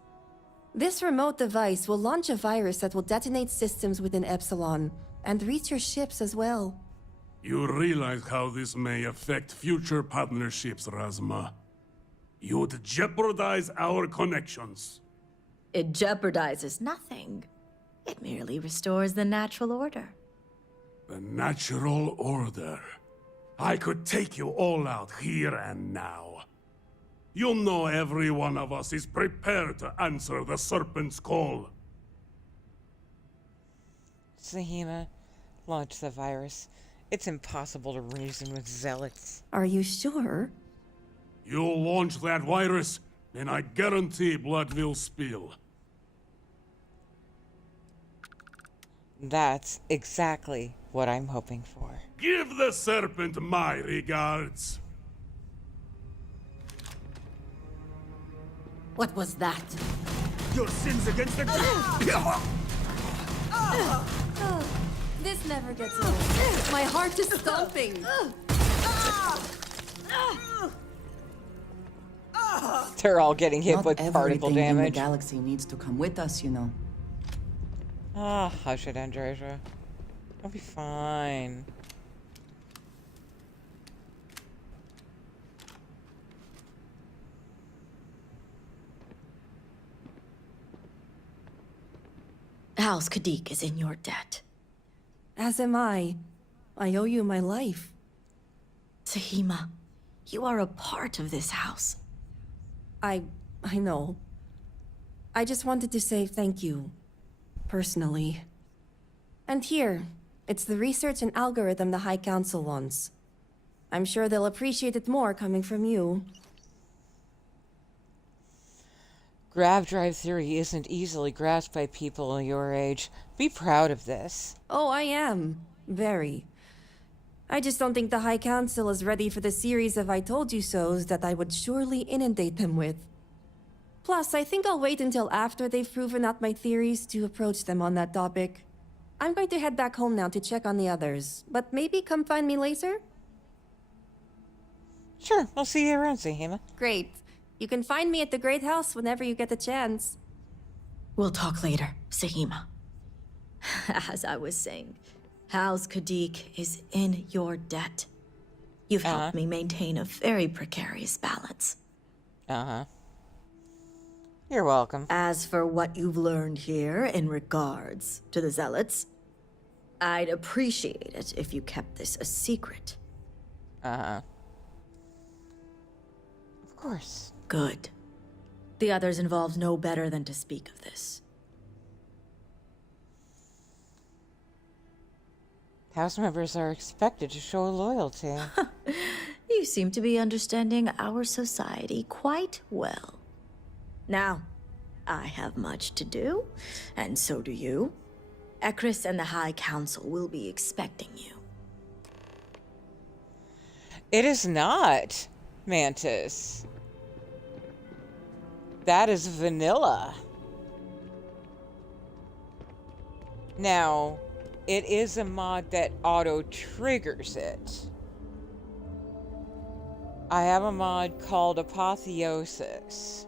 This remote device will launch a virus that will detonate systems within Epsilon, and reach your ships as well. You realize how this may affect future partnerships, Razma. You'd jeopardize our connections. It jeopardizes nothing. It merely restores the natural order. The natural order. I could take you all out here and now. You know every one of us is prepared to answer the Serpent's call. Sahima, launch the virus. It's impossible to reason with zealots. Are you sure? You launch that virus, and I guarantee blood will spill. That's exactly what I'm hoping for. Give the Serpent my regards. What was that? Your sins against the... This never gets old. My heart is stomping. They're all getting hit Not with particle everything in the damage. galaxy needs to come with us, you know. Ah, hush it, Andreja. I'll be fine. House Kadik is in your debt. As am I. I owe you my life. Sahima, you are a part of this house. I know. I just wanted to say thank you. Personally. And here, it's the research and algorithm the High Council wants. I'm sure they'll appreciate it more coming from you. Grav drive theory isn't easily grasped by people your age. Be proud of this. Oh, I am. Very. I just don't think the High Council is ready for the series of I told you so's that I would surely inundate them with. Plus, I think I'll wait until after they've proven out my theories to approach them on that topic. I'm going to head back home now to check on the others, but maybe come find me later? Sure, I'll see you around, Sahima. Great. You can find me at the Great House whenever you get the chance. We'll talk later, Sahima. As I was saying, House Kadik is in your debt. You've helped me maintain a very precarious balance. You're welcome. As for what you've learned here in regards to the Zealots, I'd appreciate it if you kept this a secret. Of course. Good. The others involved know better than to speak of this. House members are expected to show loyalty. You seem to be understanding our society quite well. Now, I have much to do, and so do you. Ekris and the High Council will be expecting you. It is not, Mantis. That is vanilla. Now, it is a mod that auto-triggers it. I have a mod called Apotheosis.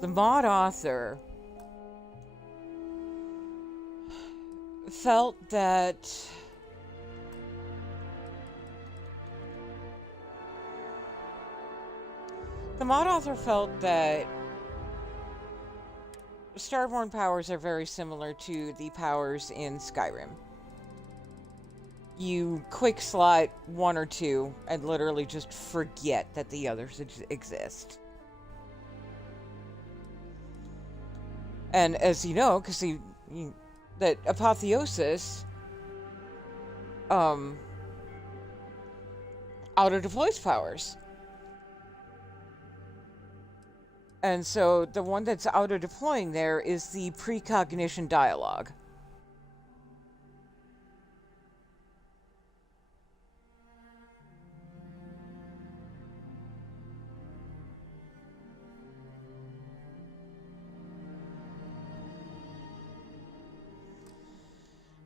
The mod author felt that Starborn powers are very similar to the powers in Skyrim. You quick slot one or two and literally just forget that the others exist. And as you know, because that Apotheosis auto-deploys powers. And so the one that's auto-deploying there is the precognition dialogue.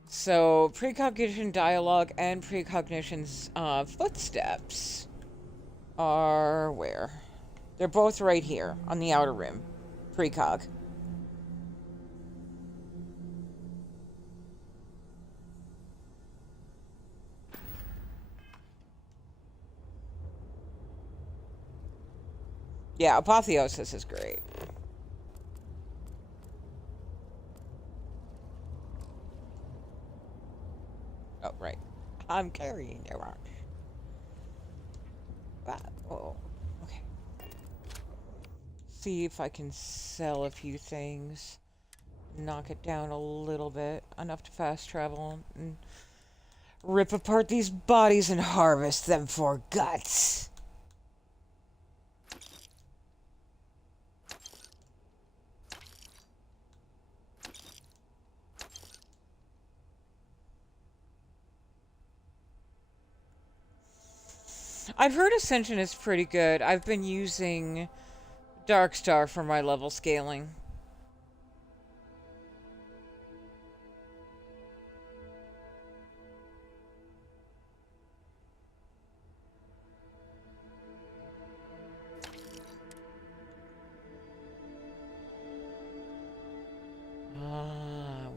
So, precognition dialogue and precognition's footsteps are where? They're both right here on the outer rim. Precog. Yeah, Apotheosis is great. Oh, right. I'm carrying the rock. Oh, okay. See if I can sell a few things. Knock it down a little bit. Enough to fast travel and rip apart these bodies and harvest them for guts. I've heard Ascension is pretty good. I've been using Darkstar for my level scaling.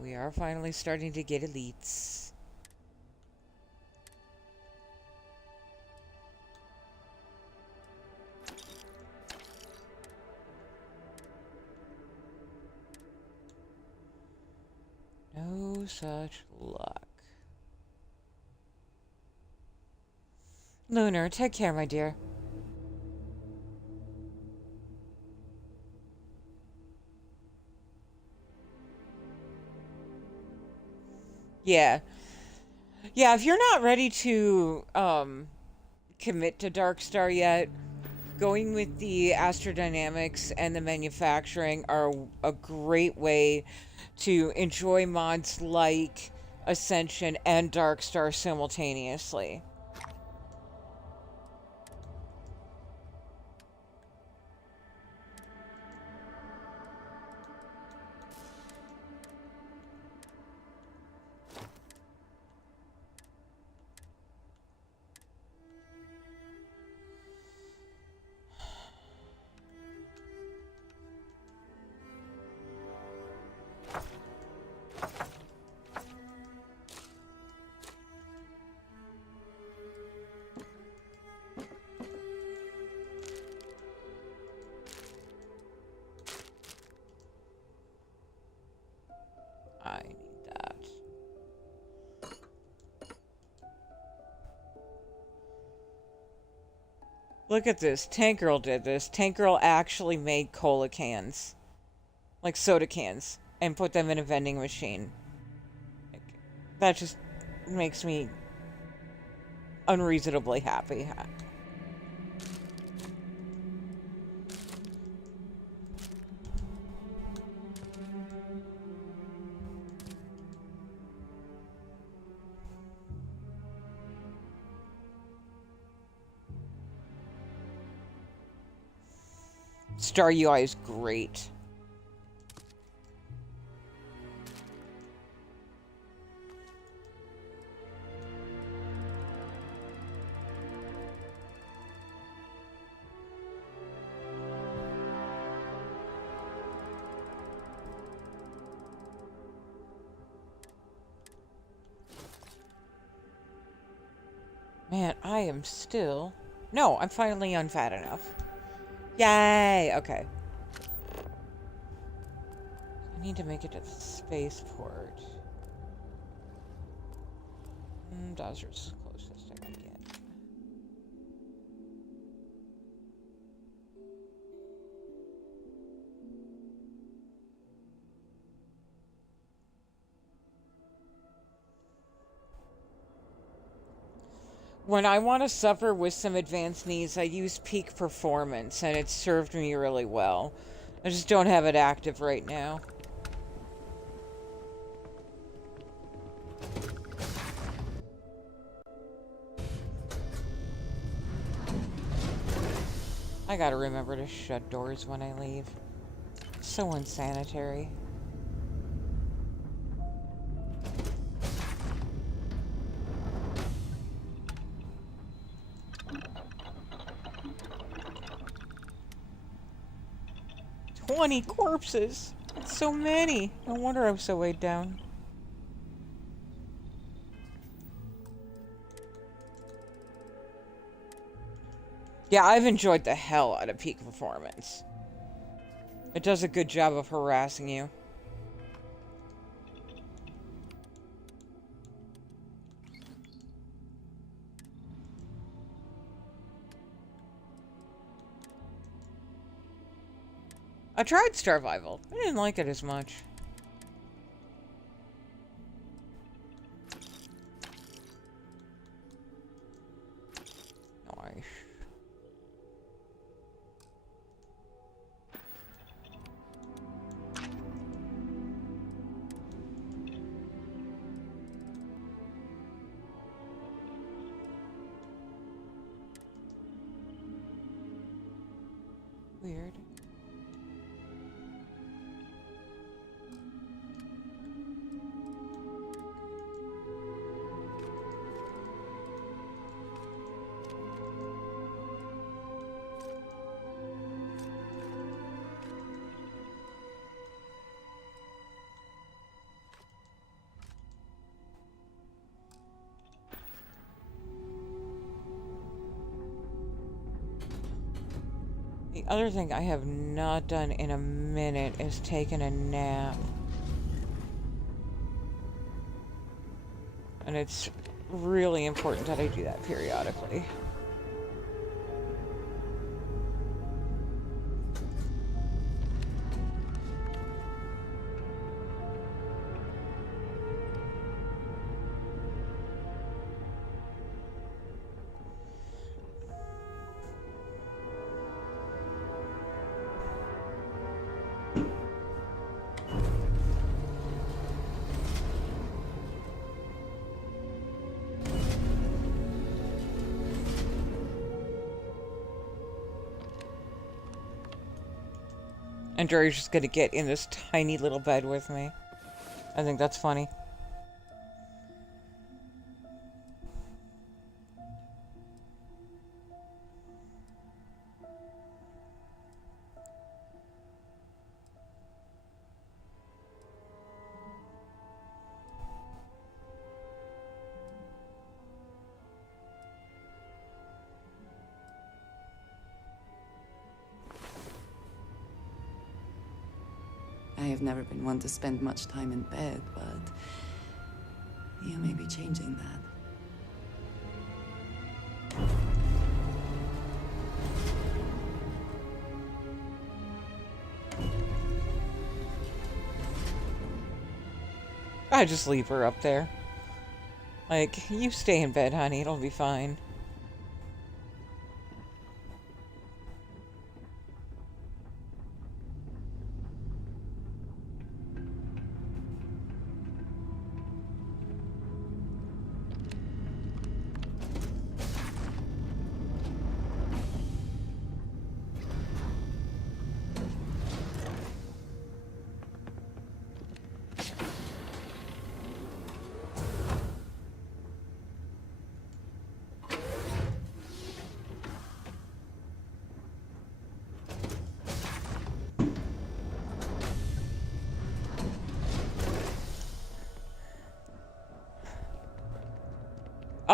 We are finally starting to get elites. No such luck. Lunar, take care, my dear. Yeah. Yeah, if you're not ready to commit to Darkstar yet, going with the astrodynamics and the manufacturing are a great way to enjoy mods like Ascension and Darkstar simultaneously. I need that. Look at this. Tank Girl did this. Tank Girl actually made cola cans. Like soda cans. And put them in a vending machine. That just makes me unreasonably happy. Star UI is great. Man, I am still... No, I'm finally unfat enough. Yay! Okay. I need to make it to the spaceport. Dozer's closest I can get. When I want to suffer with some advanced needs, I use peak performance, and it's served me really well. I just don't have it active right now. I gotta remember to shut doors when I leave. It's so unsanitary. "20 corpses! That's so many! No wonder I'm so weighed down." Yeah, I've enjoyed the hell out of peak performance. It does a good job of harassing you. I tried Starvival. I didn't like it as much. Nice. Weird. The other thing I have not done in a minute is taken a nap. And it's really important that I do that periodically. And Jerry's just gonna get in this tiny little bed with me. I think that's funny. I have never been one to spend much time in bed, but you may be changing that. I just leave her up there. Like, you stay in bed, honey, it'll be fine.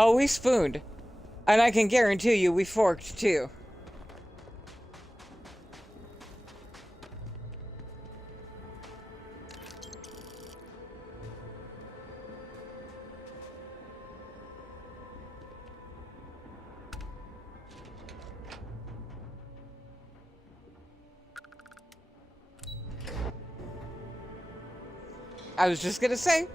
Oh, we spooned. And I can guarantee you we forked too. I was just gonna say.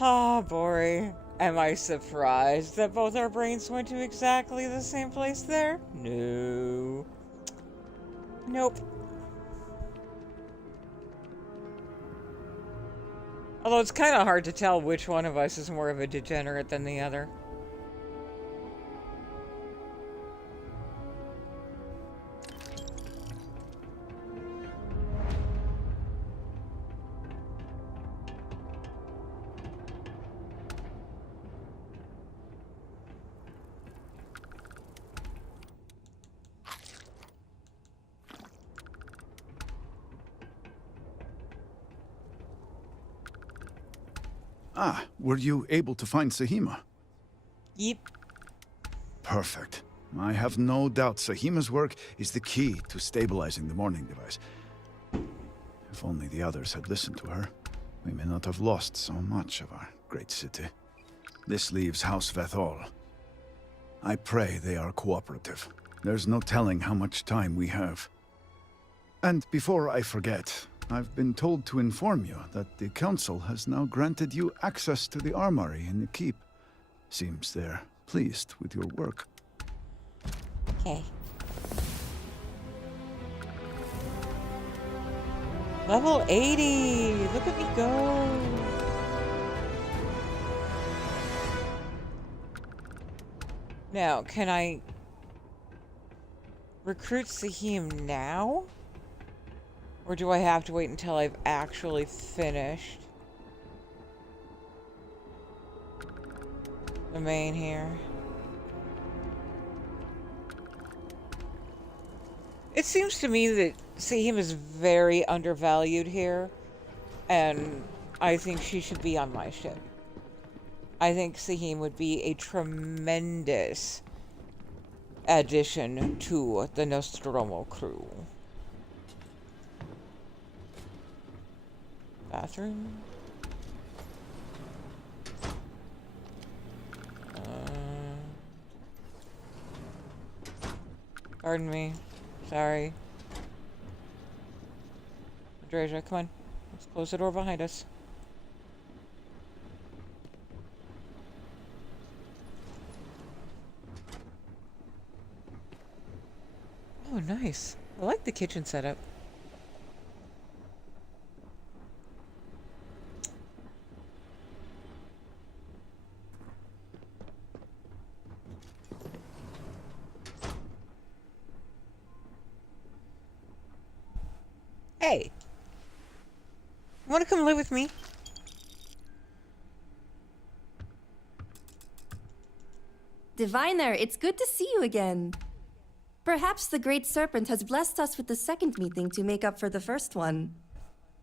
Oh boy, am I surprised that both our brains went to exactly the same place there? No. Nope. Although it's kind of hard to tell which one of us is more of a degenerate than the other. Ah, were you able to find Sahima? Yep. Perfect. I have no doubt Sahima's work is the key to stabilizing the morning device. If only the others had listened to her, we may not have lost so much of our great city. This leaves House Vethol. I pray they are cooperative. There's no telling how much time we have. And before I forget, I've been told to inform you that the Council has now granted you access to the armory in the keep. Seems they're pleased with your work. Okay. Level 80! Look at me go! Now, can I recruit Sahim now? Or do I have to wait until I've actually finished the main here? It seems to me that Sahim is very undervalued here, and I think she should be on my ship. I think Sahim would be a tremendous addition to the Nostromo crew. Bathroom. Pardon me. Sorry. Andreja, come on. Let's close the door behind us. Oh, nice. I like the kitchen setup. Hey, want to come live with me? Diviner, it's good to see you again. Perhaps the Great Serpent has blessed us with the second meeting to make up for the first one.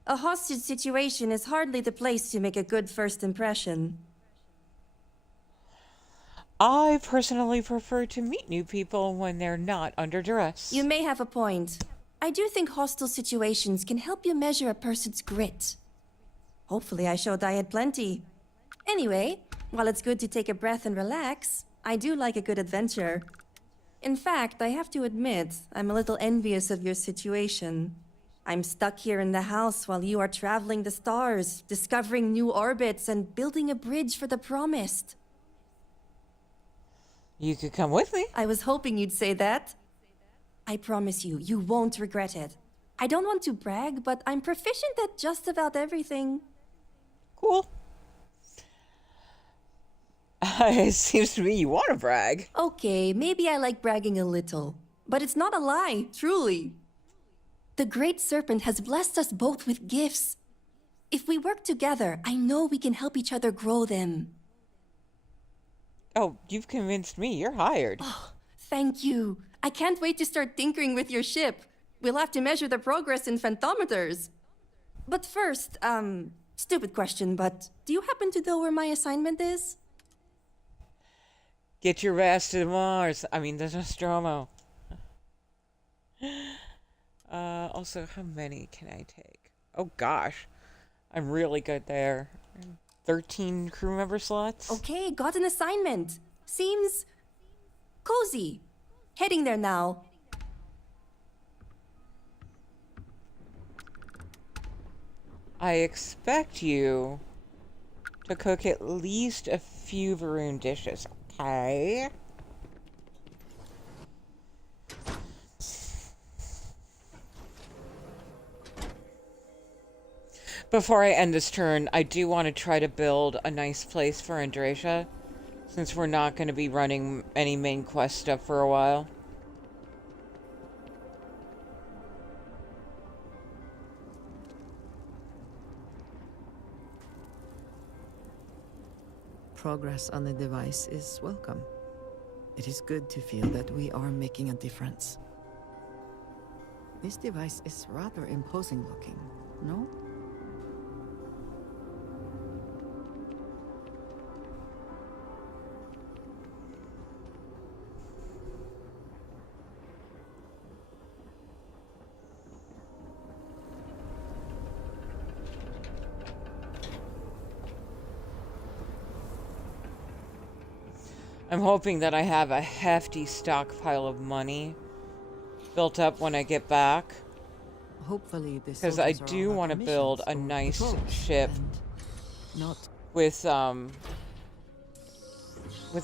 A hostage situation is hardly the place to make a good first impression. I personally prefer to meet new people when they're not under duress. You may have a point. I do think hostile situations can help you measure a person's grit. Hopefully I showed I had plenty. Anyway, while it's good to take a breath and relax, I do like a good adventure. In fact, I have to admit, I'm a little envious of your situation. I'm stuck here in the house while you are traveling the stars, discovering new orbits, and building a bridge for the promised. You could come with me. I was hoping you'd say that. I promise you, you won't regret it. I don't want to brag, but I'm proficient at just about everything. Cool. It seems to me you want to brag. Okay, maybe I like bragging a little. But it's not a lie, truly. The Great Serpent has blessed us both with gifts. If we work together, I know we can help each other grow them. Oh, you've convinced me. You're hired. Oh, thank you. I can't wait to start tinkering with your ship. We'll have to measure the progress in phantometers. But first, stupid question, but do you happen to know where my assignment is? Get your ass to Mars. I mean, the Nostromo. Also, how many can I take? Oh, gosh. I'm really good there. 13 crew member slots? Okay, got an assignment. Seems cozy. Heading there now. I expect you to cook at least a few Varun dishes, okay? Before I end this turn, I do want to try to build a nice place for Andreja, since we're not going to be running any main quest stuff for a while. Progress on the device is welcome. It is good to feel that we are making a difference. This device is rather imposing looking, no? I'm hoping that I have a hefty stockpile of money built up when I get back. Hopefully this, because I do want to build a nice ship with a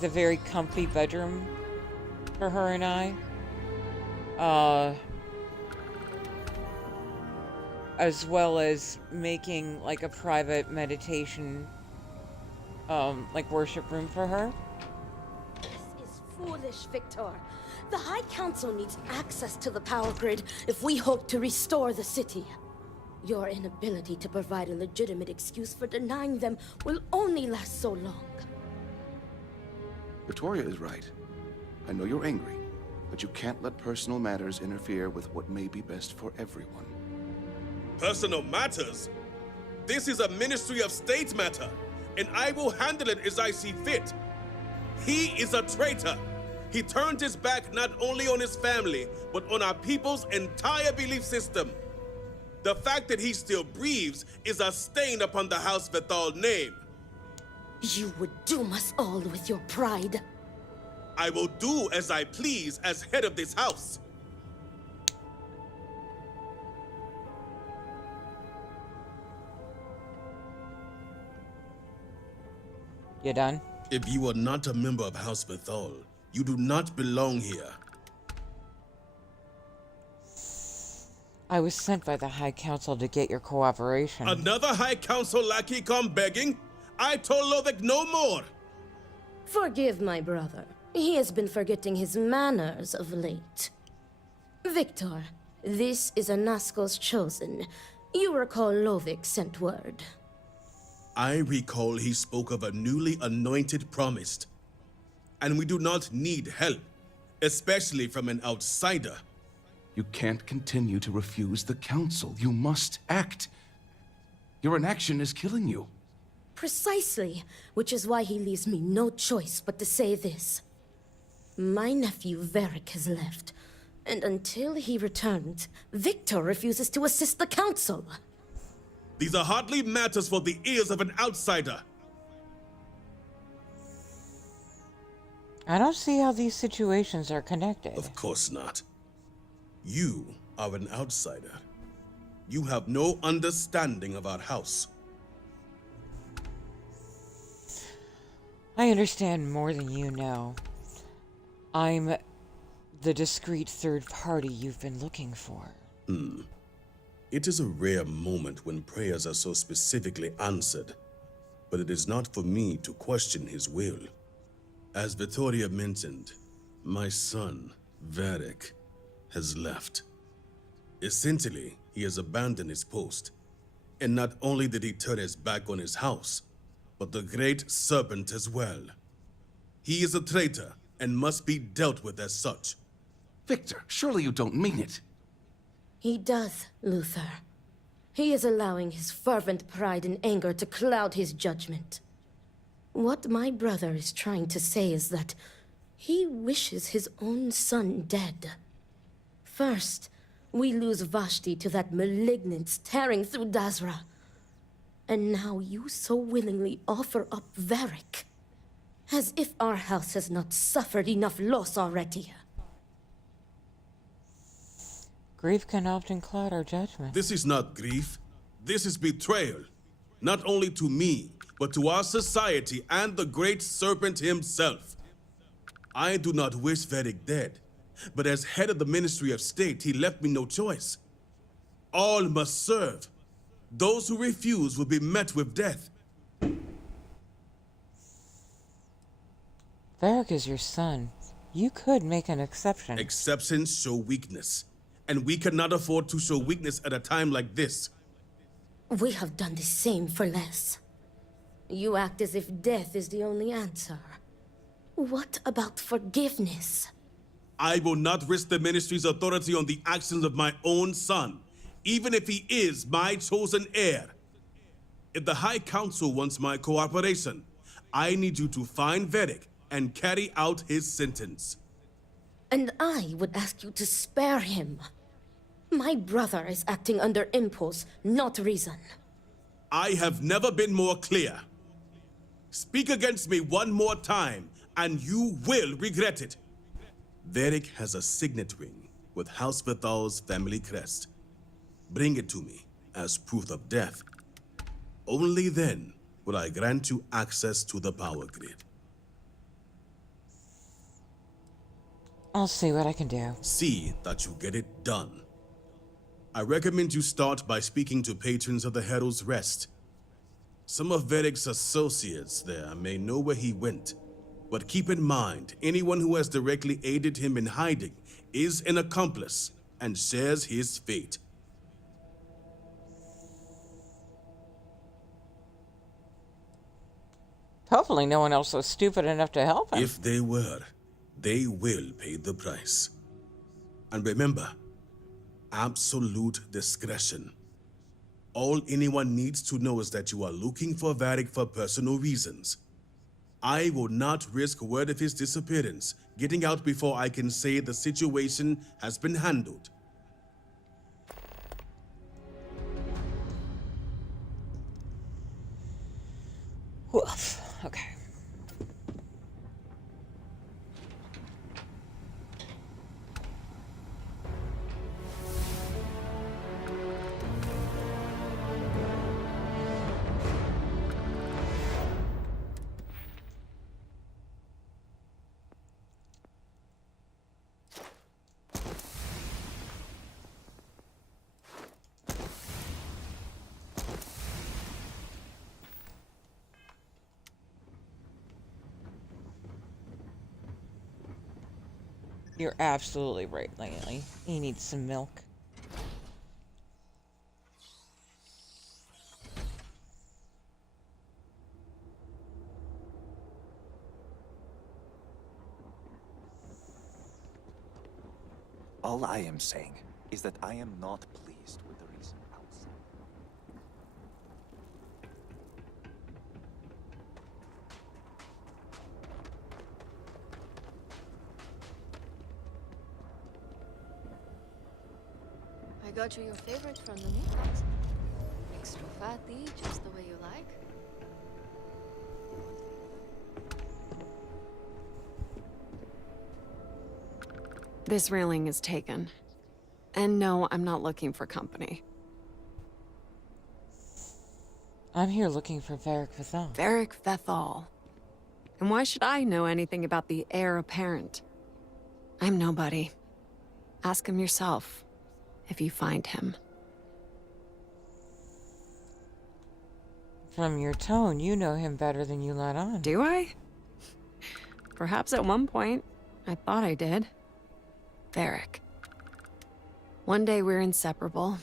very comfy bedroom for her and I. As well as making like a private meditation like worship room for her. Foolish, Victor. The High Council needs access to the power grid if we hope to restore the city. Your inability to provide a legitimate excuse for denying them will only last so long. Victoria is right. I know you're angry, but you can't let personal matters interfere with what may be best for everyone. Personal matters? This is a Ministry of State matter, and I will handle it as I see fit. He is a traitor. He turned his back not only on his family, but on our people's entire belief system. The fact that he still breathes is a stain upon the House Vethal name. You would doom us all with your pride. I will do as I please as head of this house. You done? If you are not a member of House Vethal, you do not belong here. I was sent by the High Council to get your cooperation. Another High Council lackey come begging? I told Lovick no more. Forgive my brother. He has been forgetting his manners of late. Victor, this is Anasco's chosen. You recall Lovick sent word. I recall he spoke of a newly anointed promised. And we do not need help, especially from an outsider. You can't continue to refuse the council. You must act. Your inaction is killing you. Precisely, which is why he leaves me no choice but to say this. My nephew Varric has left, and until he returns, Victor refuses to assist the council. These are hardly matters for the ears of an outsider. I don't see how these situations are connected. Of course not. You are an outsider. You have no understanding of our house. I understand more than you know. I'm the discreet third party you've been looking for. It is a rare moment when prayers are so specifically answered, but it is not for me to question his will. As Vittoria mentioned, my son, Varric, has left. Essentially, he has abandoned his post. And not only did he turn his back on his house, but the Great Serpent as well. He is a traitor and must be dealt with as such. Victor, surely you don't mean it. He does, Luther. He is allowing his fervent pride and anger to cloud his judgment. What my brother is trying to say is that he wishes his own son dead. First, we lose Vashti to that malignance tearing through Dazra. And now you so willingly offer up Varric. As if our house has not suffered enough loss already. Grief can often cloud our judgment. This is not grief. This is betrayal. Not only to me, but to our society and the Great Serpent himself. I do not wish Varric dead, but as head of the Ministry of State, he left me no choice. All must serve. Those who refuse will be met with death. Varric is your son. You could make an exception. Exceptions show weakness, and we cannot afford to show weakness at a time like this. We have done the same for less. You act as if death is the only answer. What about forgiveness? I will not risk the ministry's authority on the actions of my own son, even if he is my chosen heir. If the High Council wants my cooperation, I need you to find Varric and carry out his sentence. And I would ask you to spare him. My brother is acting under impulse, not reason. I have never been more clear. Speak against me one more time, and you will regret it. Varric has a signet ring with House Vithal's family crest. Bring it to me as proof of death. Only then will I grant you access to the power grid. I'll see what I can do. See that you get it done. I recommend you start by speaking to patrons of the Herald's Rest. Some of Varric's associates there may know where he went, but keep in mind, anyone who has directly aided him in hiding is an accomplice and shares his fate. Hopefully no one else was stupid enough to help him. If they were, they will pay the price. And remember, absolute discretion. All anyone needs to know is that you are looking for Varric for personal reasons. I will not risk word of his disappearance getting out before I can say the situation has been handled. Woof. Okay. You're absolutely right, Lately. He needs some milk. All I am saying is that I am not pleased with the recent outcome. I got you your favorite from the meatballs. Extra fatty, just the way you like. This railing is taken. And no, I'm not looking for company. I'm here looking for Varric Vethal. Varric Vethal. And why should I know anything about the heir apparent? I'm nobody. Ask him yourself, if you find him. From your tone, you know him better than you let on. Do I? Perhaps at one point, I thought I did. Varric. One day we're inseparable,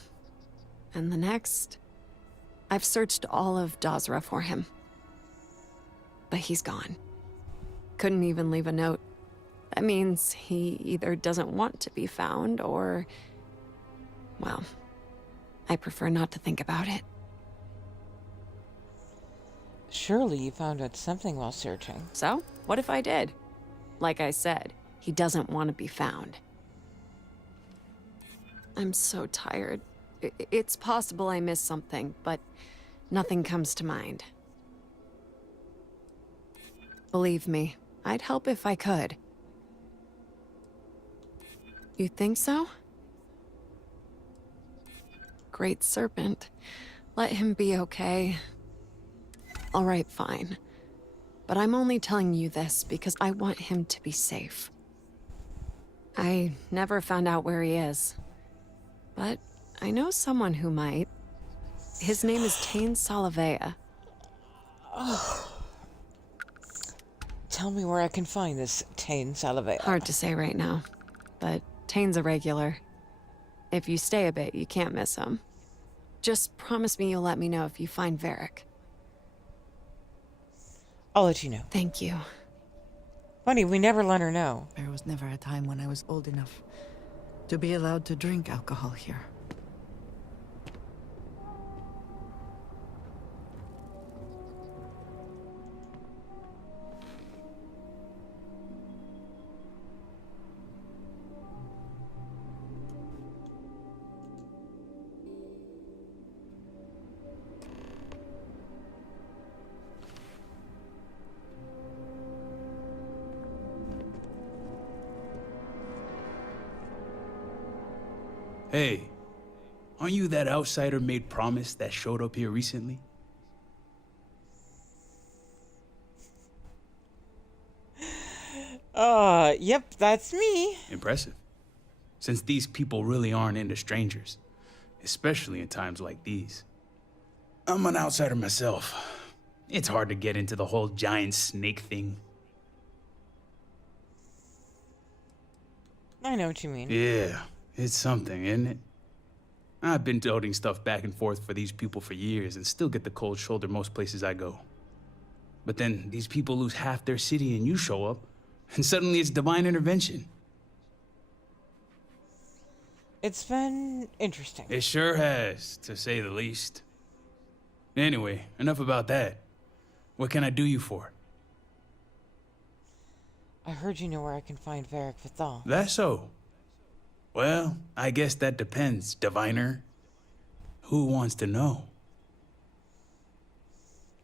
and the next, I've searched all of Dazra for him. But he's gone. Couldn't even leave a note. That means he either doesn't want to be found, or... well, I prefer not to think about it. Surely you found out something while searching. So, what if I did? Like I said, he doesn't want to be found. I'm so tired. It's possible I missed something, but nothing comes to mind. Believe me, I'd help if I could. You think so? Great Serpent. Let him be okay. All right, fine. But I'm only telling you this because I want him to be safe. I never found out where he is. But I know someone who might. His name is Tain Salavea. Tell me where I can find this Tain Salavea. Hard to say right now, but Tain's a regular. If you stay a bit, you can't miss him. Just promise me you'll let me know if you find Varric. I'll let you know. Thank you. Funny, we never let her know. There was never a time when I was old enough to be allowed to drink alcohol here. Hey, aren't you that outsider made promise that showed up here recently? Yep, that's me. Impressive. Since these people really aren't into strangers, especially in times like these. I'm an outsider myself. It's hard to get into the whole giant snake thing. I know what you mean. Yeah, it's something, isn't it? I've been toting stuff back and forth for these people for years and still get the cold shoulder most places I go. But then these people lose half their city and you show up, and suddenly it's divine intervention. It's been interesting. It sure has, to say the least. Anyway, enough about that. What can I do you for? I heard you know where I can find Varric Vethal. That's so. Well, I guess that depends, diviner. Who wants to know?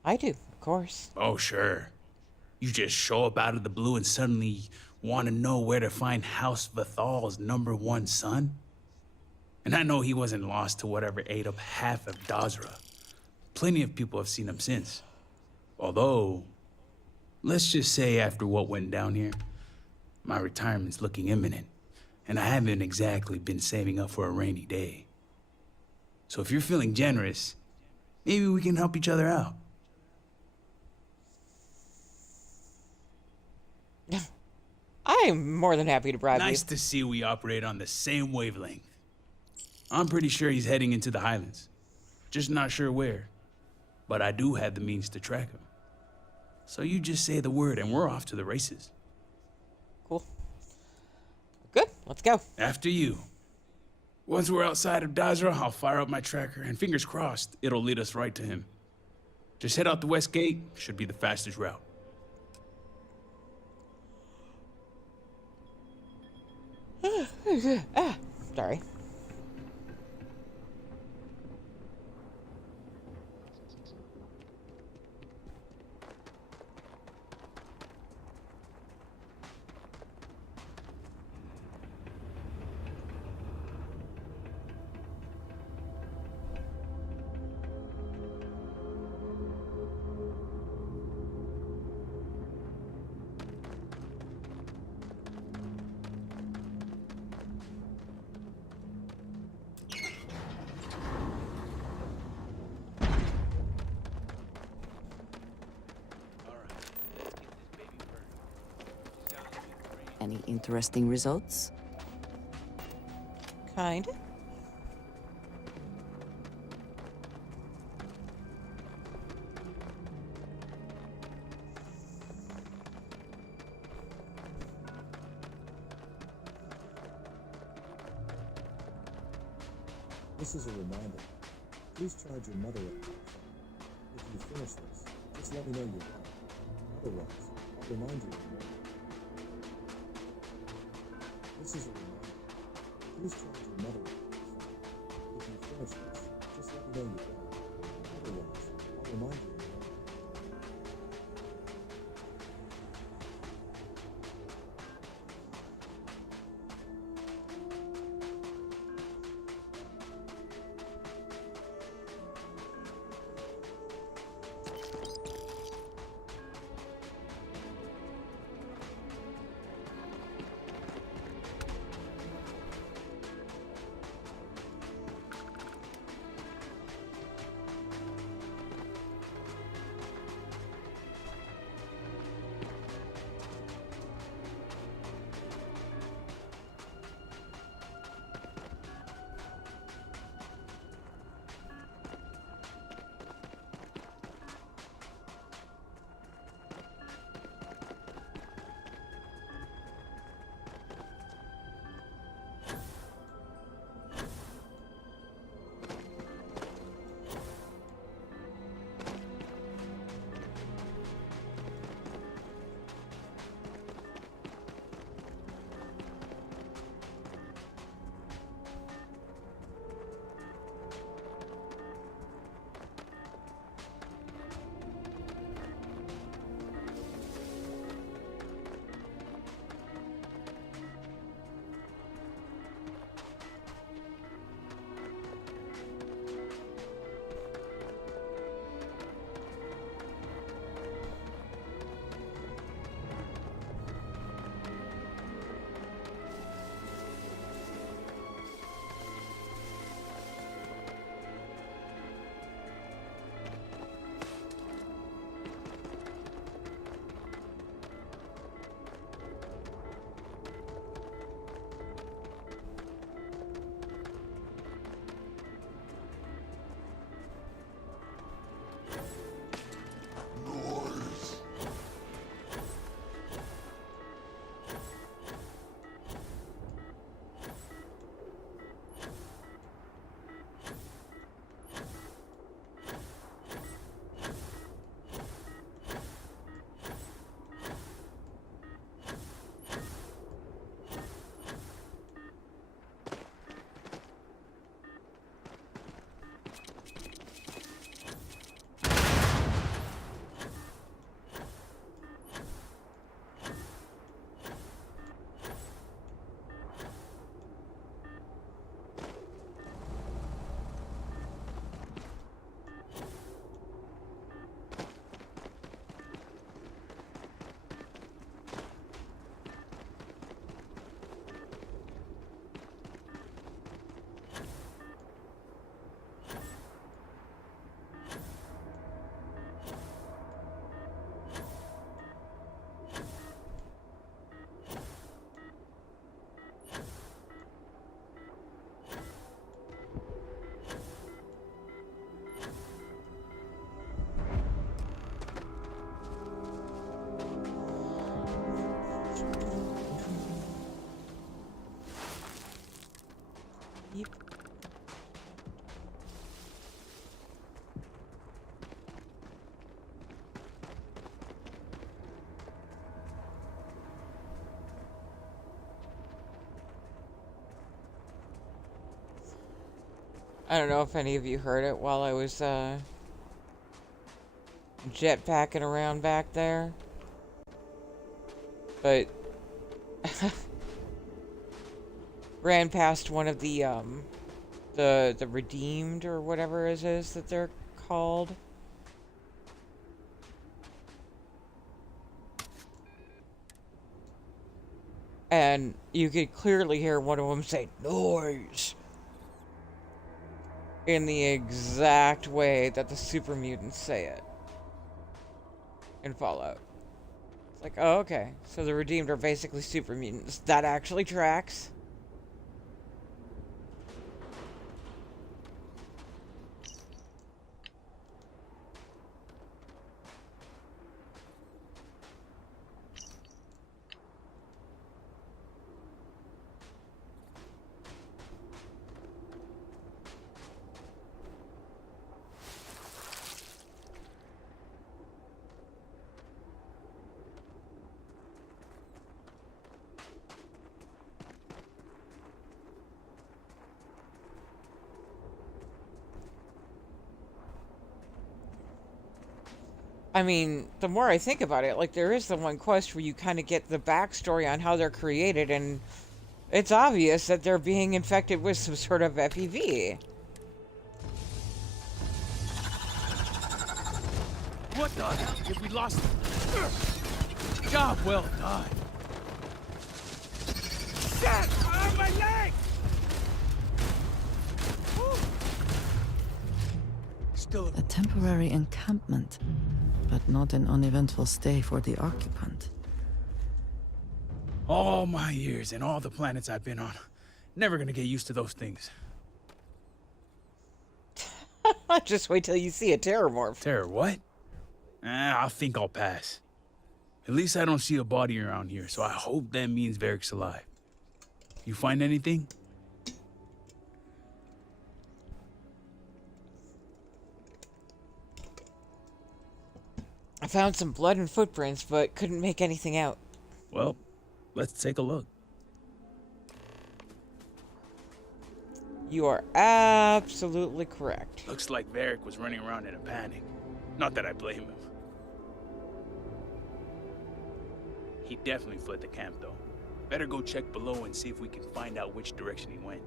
I do. course. Oh, sure. You just show up out of the blue and suddenly want to know where to find House Vathal's #1 son? And I know he wasn't lost to whatever ate up half of Dazra. Plenty of people have seen him since. Although, let's just say after what went down here, my retirement's looking imminent, and I haven't exactly been saving up for a rainy day. So if you're feeling generous, maybe we can help each other out. I am more than happy to bribe Nice you. to see we operate on the same wavelength. I'm pretty sure he's heading into the Highlands. Just not sure where. But I do have the means to track him. So you just say the word and we're off to the races. Cool. Good, let's go. After you. Once we're outside of Dazra, I'll fire up my tracker, and fingers crossed, it'll lead us right to him. Just head out the west gate, should be the fastest route. Sorry. Any interesting results? Kind. This is a reminder. Please charge your mother at the If you finish this, just let me know you're done. Otherwise, I'll remind you. This is a reminder. Please charge your mother at the If you finish this, just let me know you're done. Otherwise, I'll remind you. I don't know if any of you heard it while I was jetpacking around back there, but ran past one of the redeemed or whatever it is that they're called. And you could clearly hear one of them say, "Noise!" in the exact way that the super mutants say it in Fallout. It's like, oh, okay. So the redeemed are basically super mutants. That actually tracks. I mean, the more I think about it, like, there is the one quest where you kind of get the backstory on how they're created, and it's obvious that they're being infected with some sort of FEV. What the hell? If we lost him. Job well done. Shit! On my leg! Still A temporary encampment, but not an uneventful stay for the occupant. all my years and all the planets I've been on. Never gonna get used to those things. Just wait till you see a terrormorph. Terror what? I think I'll pass. At least I don't see a body around here, so I hope that means Varric's alive. You find anything? I found some blood and footprints, but couldn't make anything out. Well, let's take a look. You are absolutely correct. Looks like Varric was running around in a panic. Not that I blame him. He definitely fled the camp, though. Better go check below and see if we can find out which direction he went.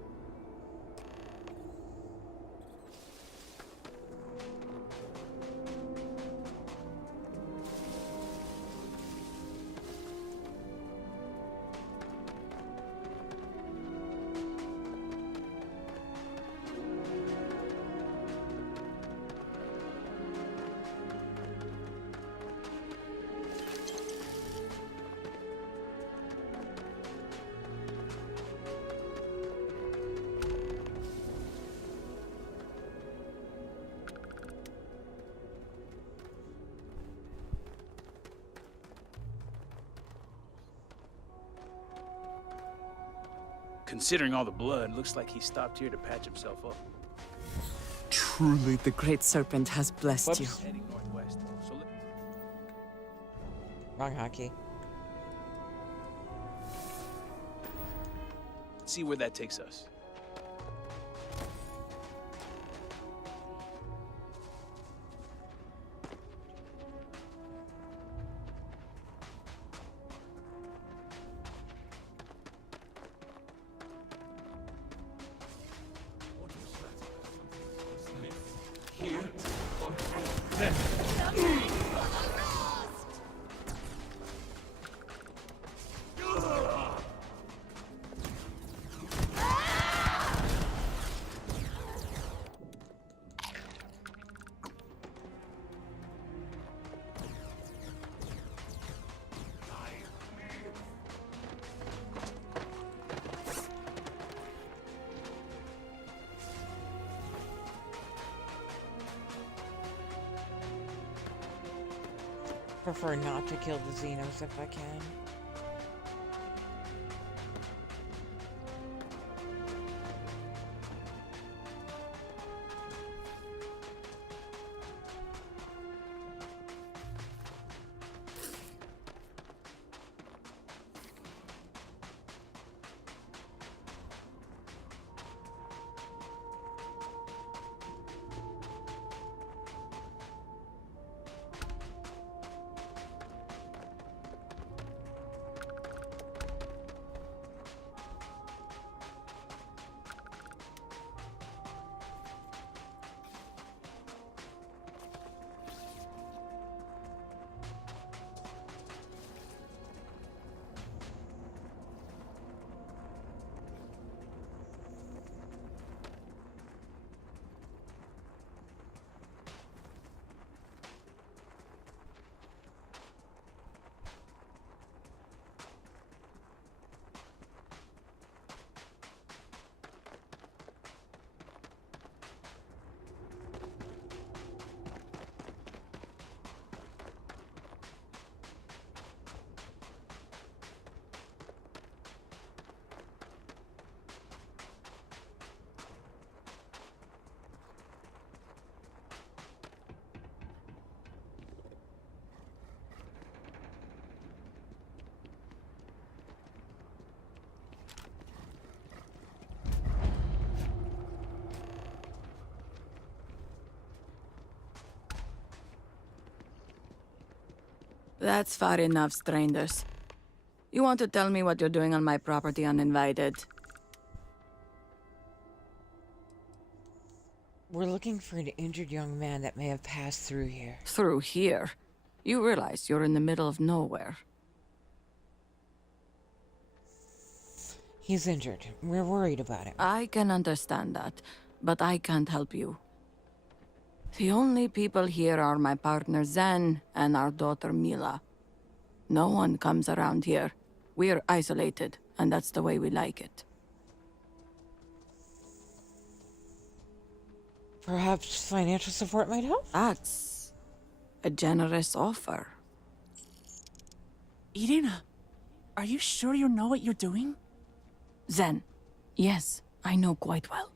Considering all the blood, looks like he stopped here to patch himself up. Truly, the Great Serpent has blessed you. Heading northwest, so Wrong hockey. let's see where that takes us. Prefer not to kill the Xenos if I can. That's far enough, strangers. You want to tell me what you're doing on my property uninvited? We're looking for an injured young man that may have passed through here. Through here? You realize you're in the middle of nowhere. He's injured. We're worried about him. I can understand that, but I can't help you. The only people here are my partner Zen and our daughter Mila. No one comes around here. We're isolated, and that's the way we like it. Perhaps financial support might help? That's a generous offer. Irina, are you sure you know what you're doing? Zen, yes, I know quite well.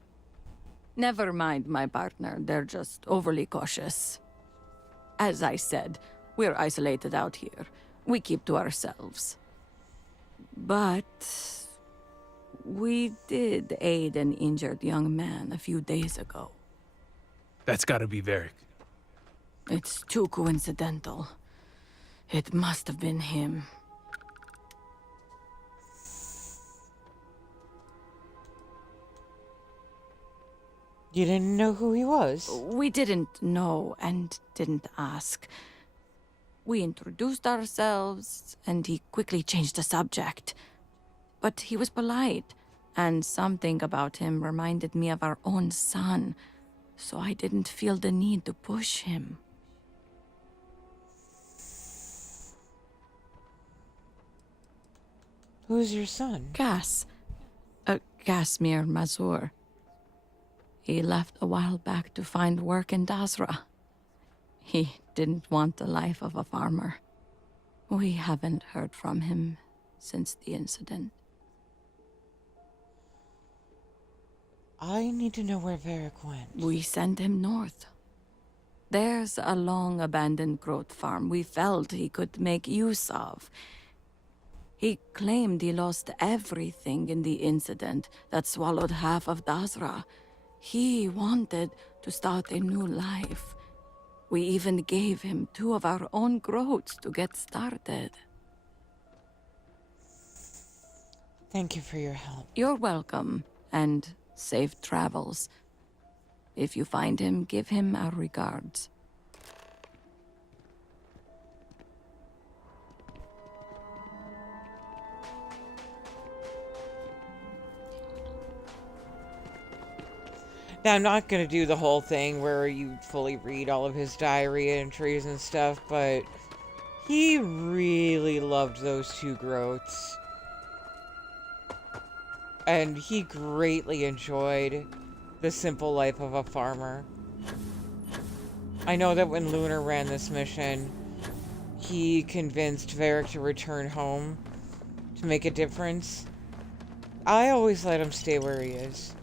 Never mind my partner, they're just overly cautious. As I said, we're isolated out here. We keep to ourselves. But we did aid an injured young man a few days ago. That's gotta be Varric. It's too coincidental. It must have been him. You didn't know who he was? We didn't know and didn't ask. We introduced ourselves, and he quickly changed the subject. But he was polite, and something about him reminded me of our own son, so I didn't feel the need to push him. Who's your son? Casimir Mazur. He left a while back to find work in Dasra. He didn't want the life of a farmer. We haven't heard from him since the incident. I need to know where Varric went. We sent him north. There's a long-abandoned growth farm we felt he could make use of. He claimed he lost everything in the incident that swallowed half of Dasra. He wanted to start a new life. We even gave him 2 of our own groats to get started. Thank you for your help. You're welcome, and safe travels. If you find him, give him our regards. Now, I'm not going to do the whole thing where you fully read all of his diary entries and stuff, but he really loved those 2 groats. And he greatly enjoyed the simple life of a farmer. I know that when Lunar ran this mission, he convinced Varric to return home to make a difference. I always let him stay where he is.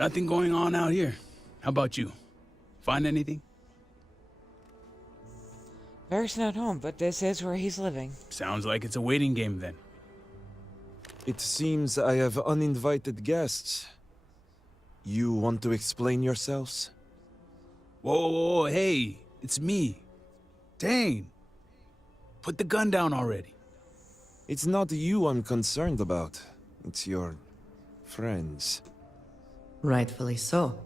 Nothing going on out here. How about you? Find anything? Varric's not home, but this is where he's living. Sounds like it's a waiting game then. It seems I have uninvited guests. You want to explain yourselves? Whoa, hey, it's me. Dane. Put the gun down already. It's not you I'm concerned about. It's your friends. Rightfully so.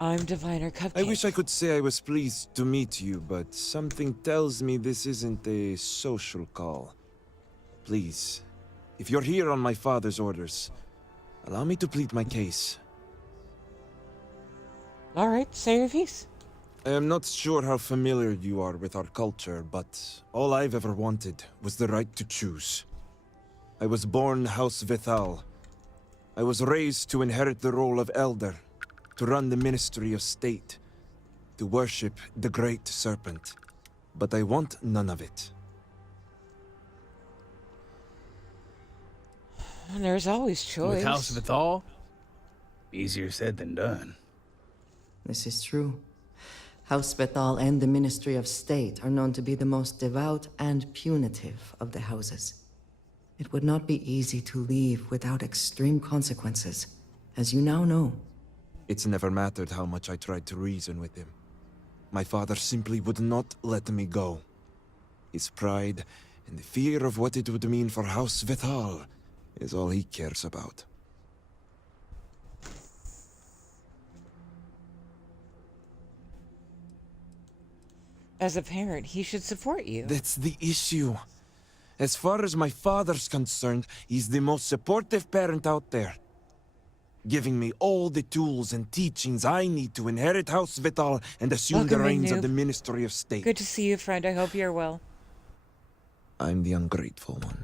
I'm Diviner Cupcake. I wish I could say I was pleased to meet you, but something tells me this isn't a social call. Please, if you're here on my father's orders, allow me to plead my case. All right, say your piece. I am not sure how familiar you are with our culture, but all I've ever wanted was the right to choose. I was born House Vithal. I was raised to inherit the role of Elder, to run the Ministry of State, to worship the Great Serpent. But I want none of it. There's always choice. With House Vithal? Easier said than done. This is true. House Bethal and the Ministry of State are known to be the most devout and punitive of the houses. It would not be easy to leave without extreme consequences, as you now know. It's never mattered how much I tried to reason with him. My father simply would not let me go. His pride and the fear of what it would mean for House Vithal is all he cares about. As a parent, he should support you. That's the issue. As far as my father's concerned, he's the most supportive parent out there. Giving me all the tools and teachings I need to inherit House Vithal and assume the reins of the Ministry of State. Good to see you, friend. I hope you're well. I'm the ungrateful one.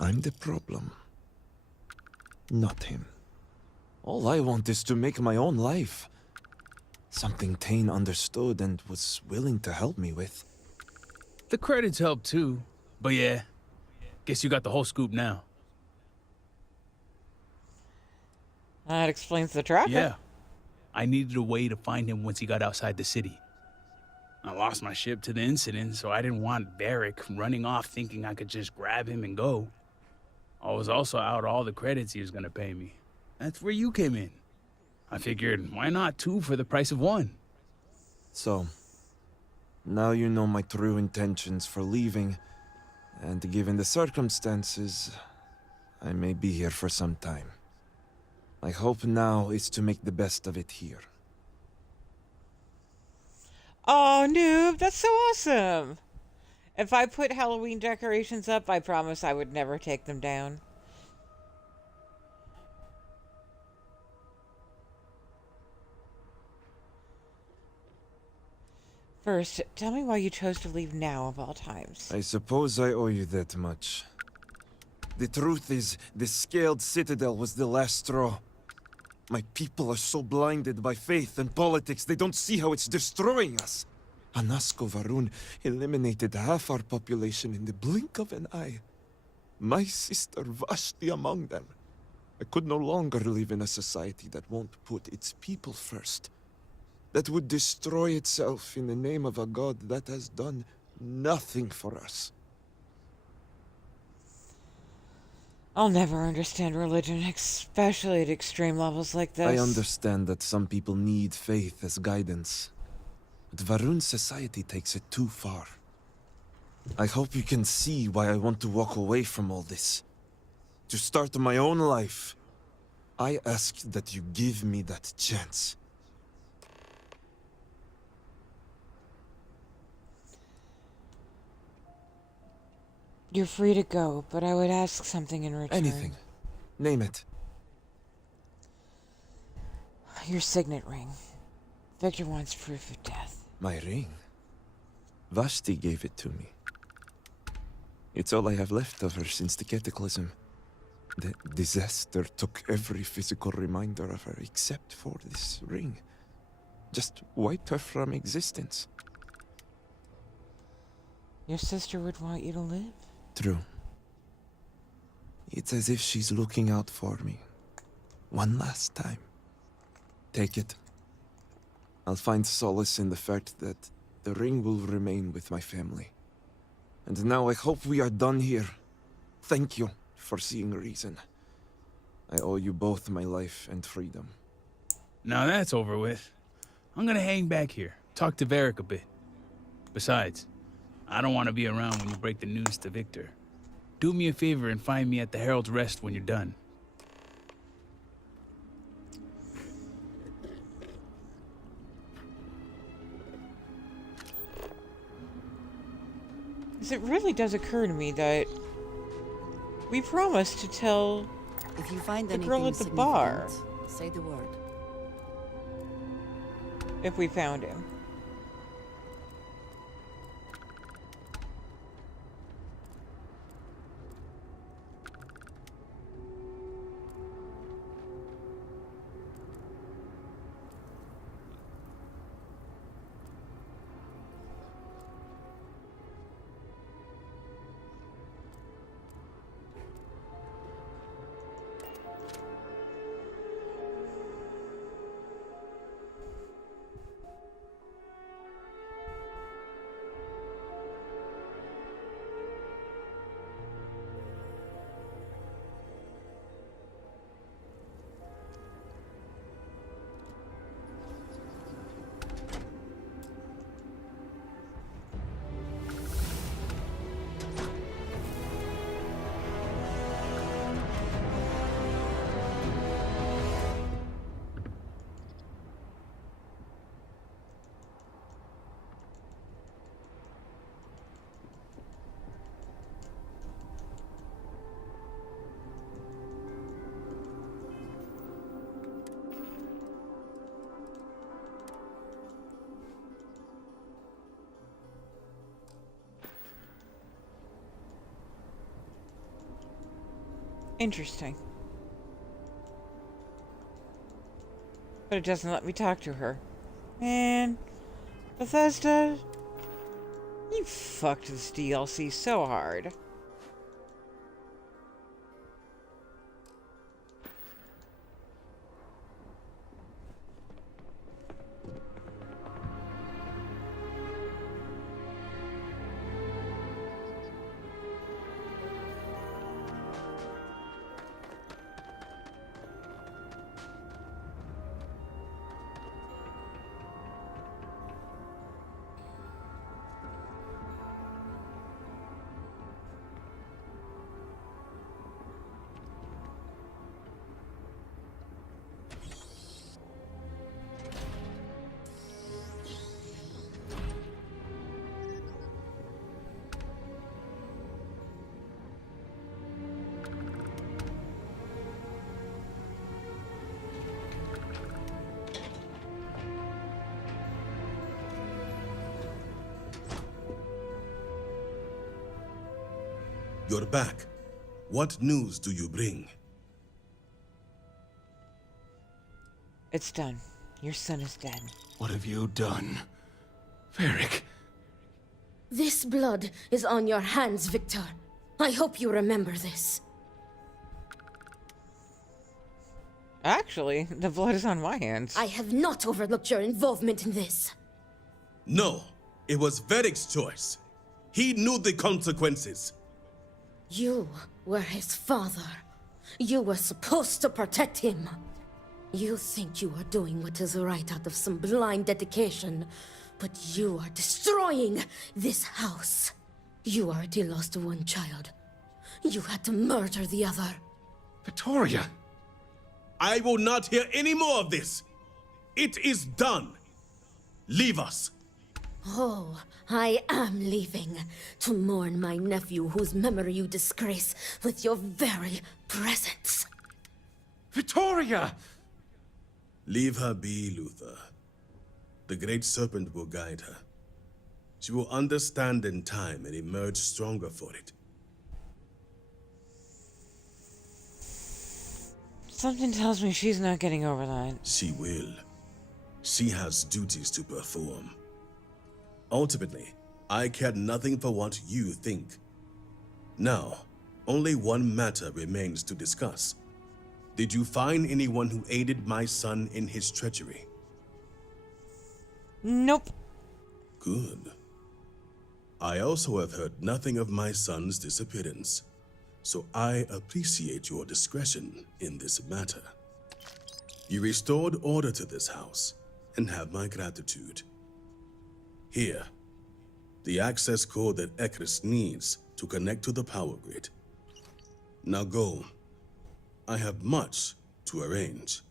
I'm the problem. Not him. All I want is to make my own life. Something Tane understood and was willing to help me with. The credits help too. But yeah, guess you got the whole scoop now. That explains the traffic. Yeah. I needed a way to find him once he got outside the city. I lost my ship to the incident, so I didn't want Varric running off thinking I could just grab him and go. I was also out all the credits he was gonna pay me. That's where you came in. I figured, why not 2 for the price of 1? So, now you know my true intentions for leaving, and given the circumstances, I may be here for some time. My hope now is to make the best of it here. Oh, noob, that's so awesome. If I put Halloween decorations up, I promise I would never take them down. First, tell me why you chose to leave now of all times. I suppose I owe you that much. The truth is, the scaled citadel was the last straw. My people are so blinded by faith and politics, they don't see how it's destroying us. Anasko Varun eliminated half our population in the blink of an eye. My sister Vashti among them. I could no longer live in a society that won't put its people first. That would destroy itself in the name of a god that has done nothing for us. I'll never understand religion, especially at extreme levels like this. I understand that some people need faith as guidance. But Varun's society takes it too far. I hope you can see why I want to walk away from all this. To start my own life. I ask that you give me that chance. You're free to go, but I would ask something in return. Anything. Name it. Your signet ring. Victor wants proof of death. My ring? Vashti gave it to me. It's all I have left of her since the cataclysm. The disaster took every physical reminder of her except for this ring. Just wiped her from existence. Your sister would want you to live? True. It's as if she's looking out for me. One last time. Take it. I'll find solace in the fact that the ring will remain with my family. And now I hope we are done here. Thank you for seeing reason. I owe you both my life and freedom. Now that's over with. I'm gonna hang back here, talk to Varric a bit. Besides, I don't want to be around when you break the news to Victor. Do me a favor and find me at the Herald's Rest when you're done. It really does occur to me that we promised to tell If you find the anything girl at the bar significant, say the word. if we found him. Interesting. But it doesn't let me talk to her. Man, Bethesda, you fucked this DLC so hard. You're back. What news do you bring? It's done. Your son is dead. What have you done? Varric. This blood is on your hands, Victor. I hope you remember this. Actually, the blood is on my hands. I have not overlooked your involvement in this. No, it was Varric's choice. He knew the consequences. You were his father. You were supposed to protect him. You think you are doing what is right out of some blind dedication, but you are destroying this house. You already lost one child. You had to murder the other. Victoria! I will not hear any more of this. It is done. Leave us. Oh, I am leaving to mourn my nephew whose memory you disgrace with your very presence. Victoria! Leave her be, Luther. The Great Serpent will guide her. She will understand in time and emerge stronger for it. Something tells me she's not getting over that. She will. She has duties to perform. Ultimately, I care nothing for what you think. Now, Only one matter remains to discuss. Did you find anyone who aided my son in his treachery? Nope. Good. I also have heard nothing of my son's disappearance, so I appreciate your discretion in this matter. You restored order to this house, and have my gratitude. Here, the access code that Ekris needs to connect to the power grid. Now go. I have much to arrange.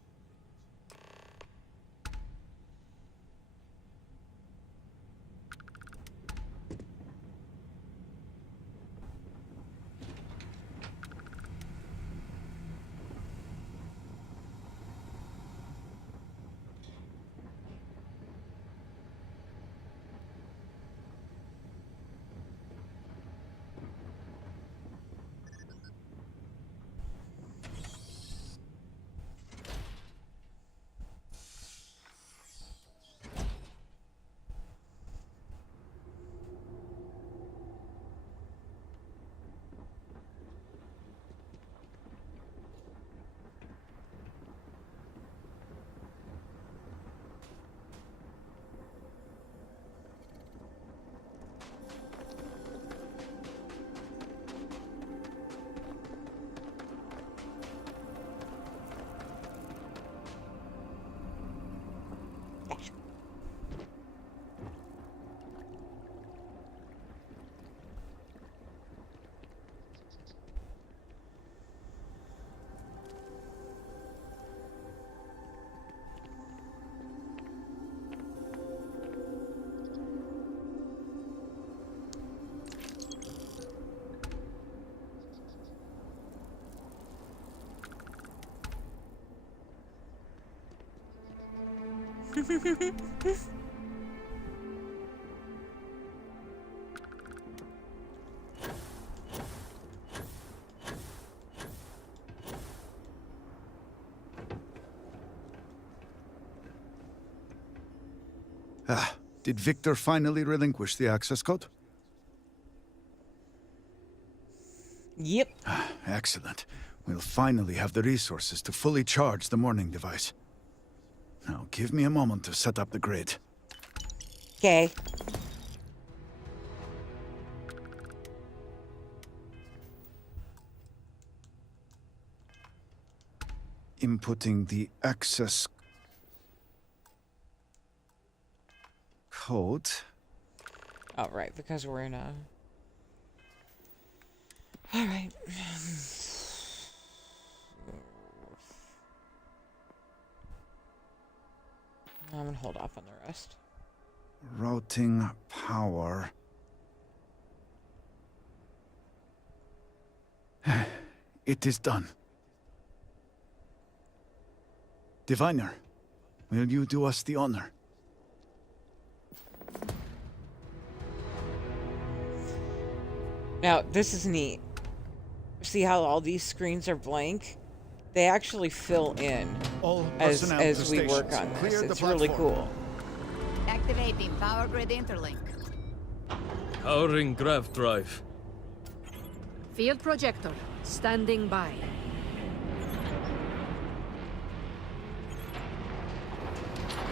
Did Victor finally relinquish the access code? Yep. Excellent. We'll finally have the resources to fully charge the morning device. Now, give me a moment to set up the grid. Okay. Inputting the access code. Oh, right, because we're in a... All right. I'm gonna hold off on the rest. Routing power. It is done. Diviner, will you do us the honor? Now, this is neat. See how all these screens are blank? They actually fill in as we work on this. It's really cool. Activating power grid interlink. Powering grav drive. Field projector, standing by.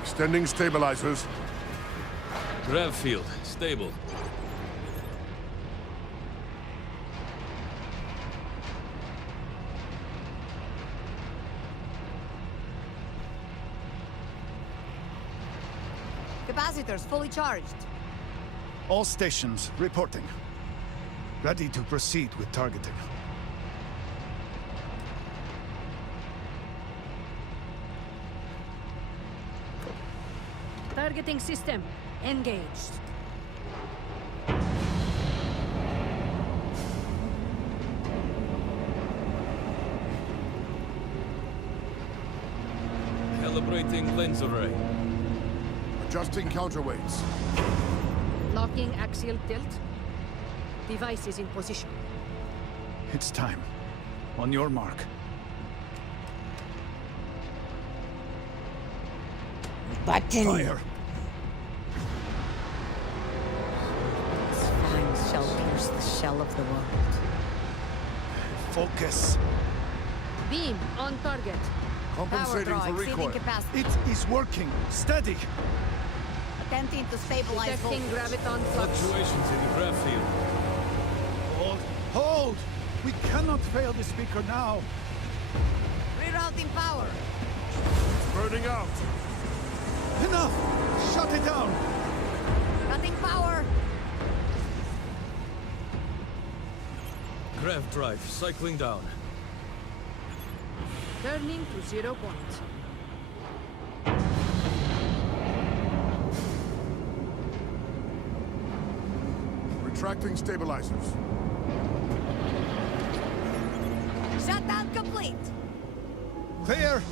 Extending stabilizers. Grav field, stable. Capacitors fully charged. All stations reporting. Ready to proceed with targeting. Targeting system engaged. Calibrating lens array. Adjusting counterweights. Locking axial tilt. Device is in position. It's time. On your mark. Button. Fire. Its fangs shall pierce the shell of the world. Focus. Beam on target. Compensating Power for draw exceeding recoil. capacity. It is working. Steady. Attempting to stabilize Detecting voltage. graviton flux. Fluctuations in the grav field. Hold. Hold! We cannot fail the speaker now. Rerouting power. Burning out. Enough! Shut it down! Cutting power. Grav drive cycling down. Turning to 0 point. Retracting stabilizers. Shutdown complete. Clear!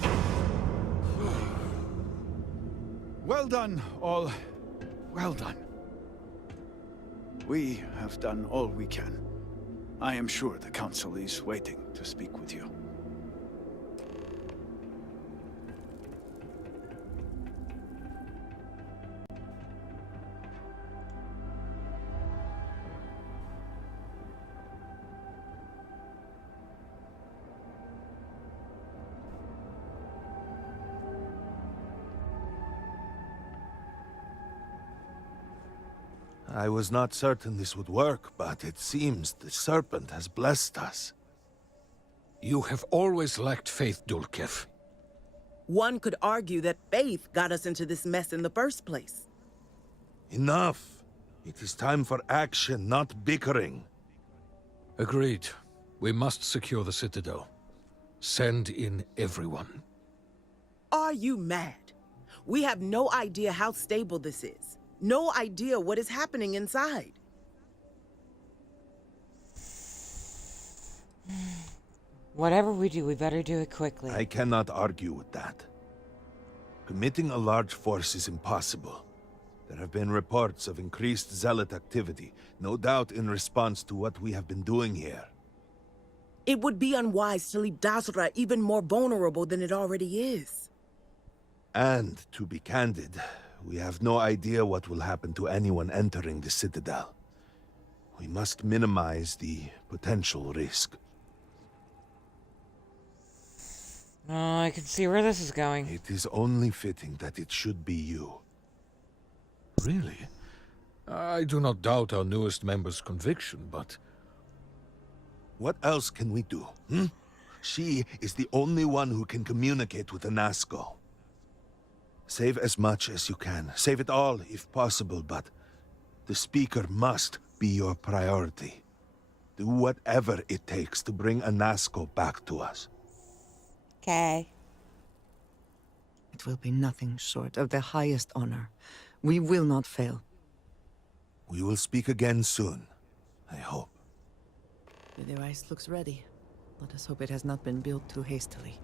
Well done, all. Well done. We have done all we can. I am sure the Council is waiting to speak with you. I was not certain this would work, but it seems the Serpent has blessed us. You have always lacked faith, Dulkev. One could argue that faith got us into this mess in the first place. Enough! It is time for action, not bickering. Agreed. We must secure the Citadel. Send in everyone. Are you mad? We have no idea how stable this is. No idea what is happening inside. Whatever we do, we better do it quickly. I cannot argue with that. Committing a large force is impossible. There have been reports of increased zealot activity, no doubt in response to what we have been doing here. It would be unwise to leave Dasra even more vulnerable than it already is. And, to be candid, we have no idea what will happen to anyone entering the Citadel. We must minimize the potential risk. Oh, I can see where this is going. It is only fitting that it should be you. Really? I do not doubt our newest member's conviction, but... What else can we do, hmm? She is the only one who can communicate with the Nazgul. Save as much as you can. Save it all, if possible, but... the Speaker must be your priority. Do whatever it takes to bring a Nazgul back to us. Okay. It will be nothing short of the highest honor. We will not fail. We will speak again soon, I hope. The device looks ready. Let us hope it has not been built too hastily.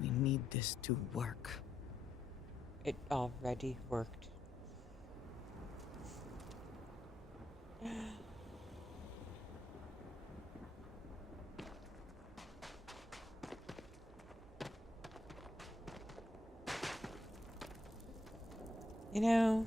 We need this to work. It already worked. You know...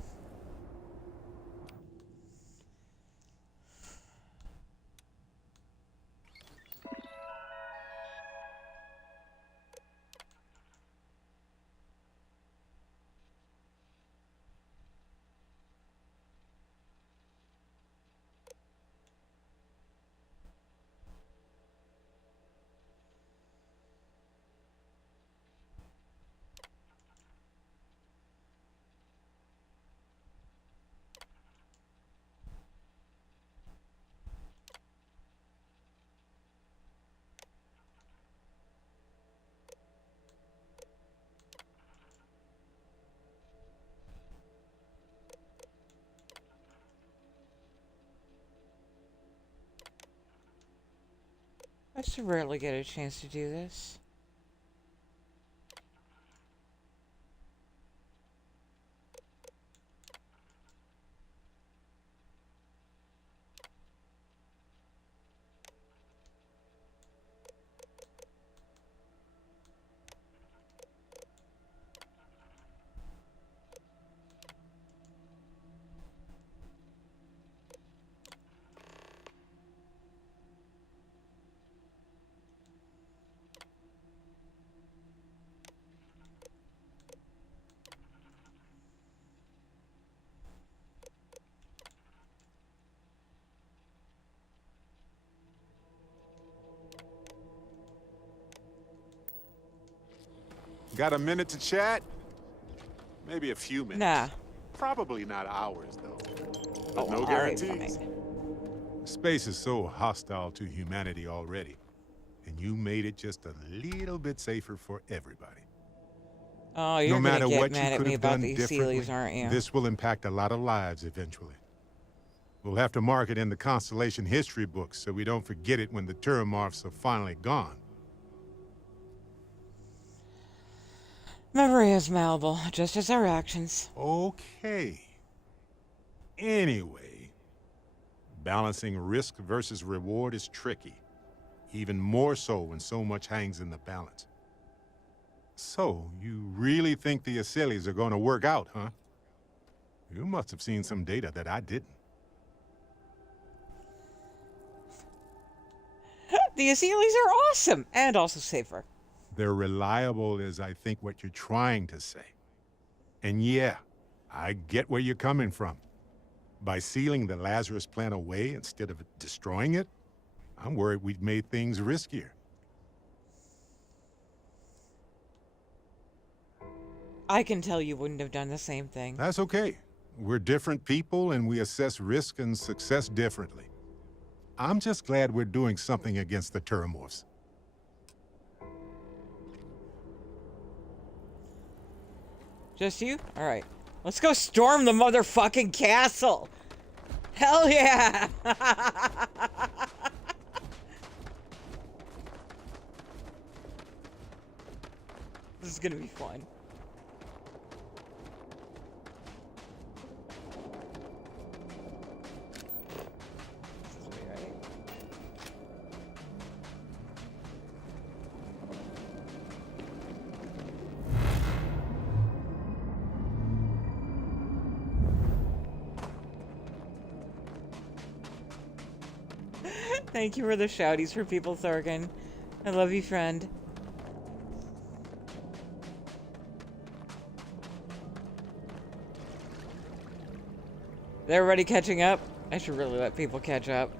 I should rarely get a chance to do this. Got a minute to chat? Maybe a few minutes. Nah. Probably not hours, though. But Oh, no all right, guarantees. fine. Space is so hostile to humanity already. And you made it just a little bit safer for everybody. Oh, you're no matter gonna get what mad you at could me have about done these differently, Sealies, aren't you? this will impact a lot of lives eventually. We'll have to mark it in the Constellation history books so we don't forget it when the Turomorphs are finally gone. Memory is malleable, just as our actions. Okay. Anyway, balancing risk versus reward is tricky. Even more so when so much hangs in the balance. So, you really think the Acelies are going to work out, huh? You must have seen some data that I didn't. The Acelies are awesome, and also safer. They're reliable is, I think, what you're trying to say. And yeah, I get where you're coming from. By sealing the Lazarus plant away instead of destroying it, I'm worried we've made things riskier. I can tell you wouldn't have done the same thing. That's okay. We're different people and we assess risk and success differently. I'm just glad we're doing something against the Turomorphs. Just you? Alright. Let's go storm the motherfucking castle! Hell yeah! This is gonna be fun. This is me, right? Thank you for the shouties for people, Thorgan. I love you, friend. Is everybody catching up? I should really let people catch up.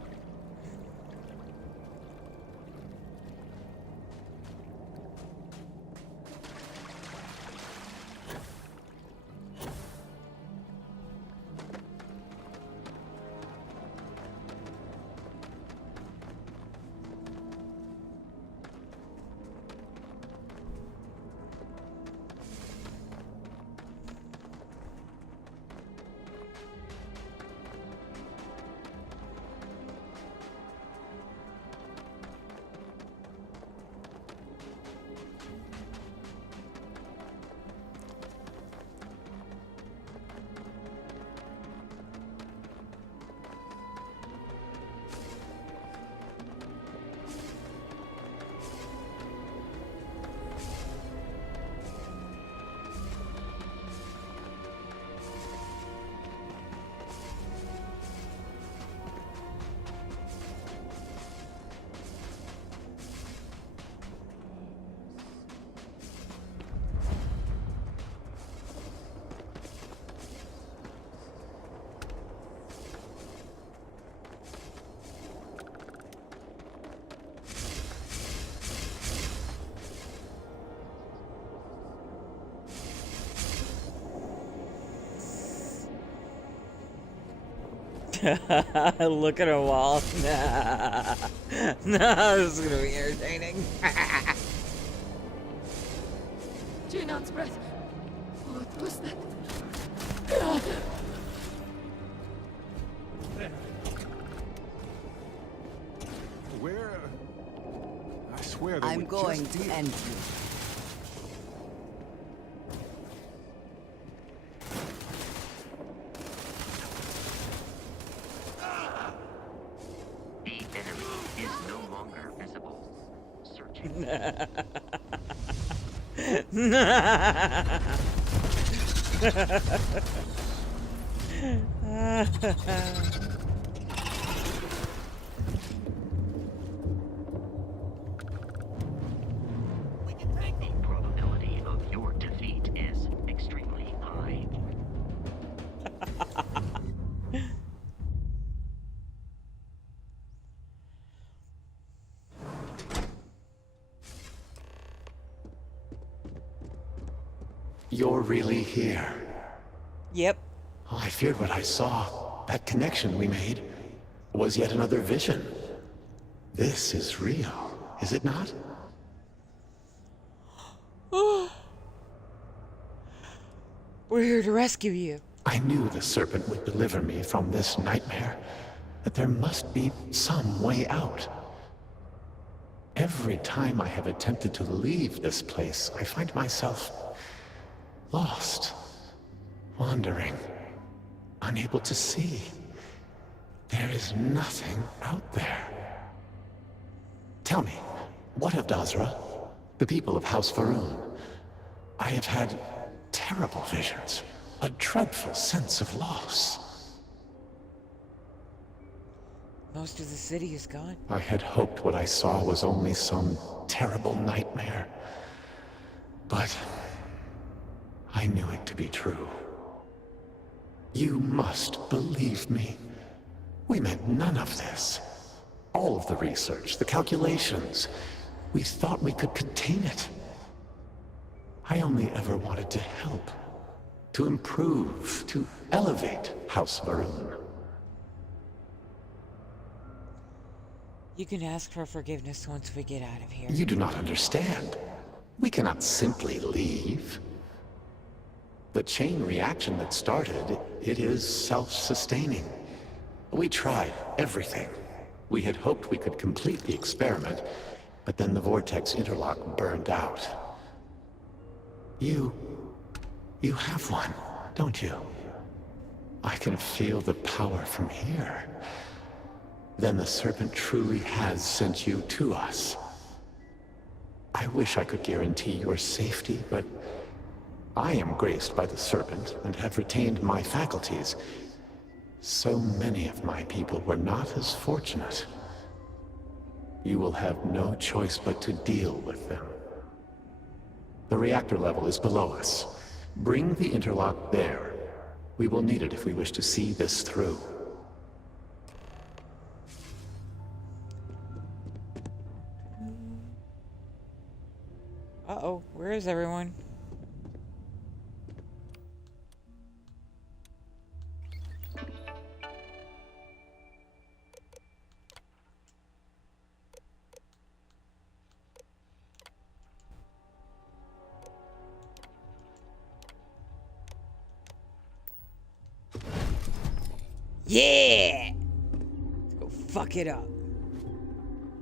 Look at a wall. Nah. No, this is gonna be entertaining. Genon's breath. What was that? Where? I swear they I'm were going just to here. end you. The enemy is no longer visible. Searching. The probability of your defeat is extremely high. You're really here. Yep. Oh, I feared what I saw. That connection we made was yet another vision. This is real, is it not? We're here to rescue you. I knew the serpent would deliver me from this nightmare, that there must be some way out. Every time I have attempted to leave this place, I find myself lost, wandering, unable to see. There is nothing out there. Tell me, what of Dazra? The people of House Faroon? I have had terrible visions, a dreadful sense of loss. Most of the city is gone. I had hoped what I saw was only some terrible nightmare. But I knew it to be true. You must believe me. We meant none of this. All of the research, the calculations, we thought we could contain it. I only ever wanted to help, to improve, to elevate House Faroon. You can ask for forgiveness once we get out of here. You do not understand. We cannot simply leave. The chain reaction that started, it is self-sustaining. We tried everything. We had hoped we could complete the experiment, but then the vortex interlock burned out. You have one, don't you? I can feel the power from here. Then the serpent truly has sent you to us. I wish I could guarantee your safety, but I am graced by the serpent and have retained my faculties. So many of my people were not as fortunate. You will have no choice but to deal with them. The reactor level is below us. Bring the interlock there. We will need it if we wish to see this through. Uh-oh, where is everyone? Yeah! Let's go fuck it up.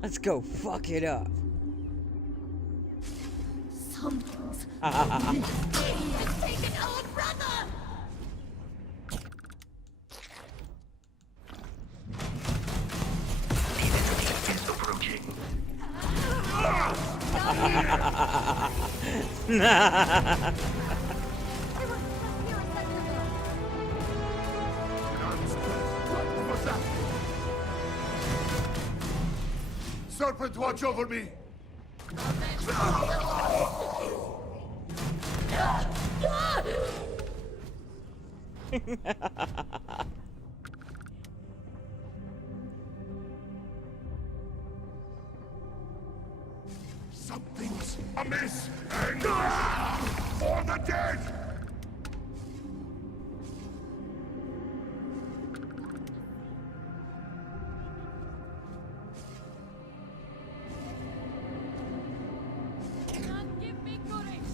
Let's go fuck it up. Something's has taken our brother! Approaching. Serpent, watch over me! Something's amiss, and for the dead! Give me courage!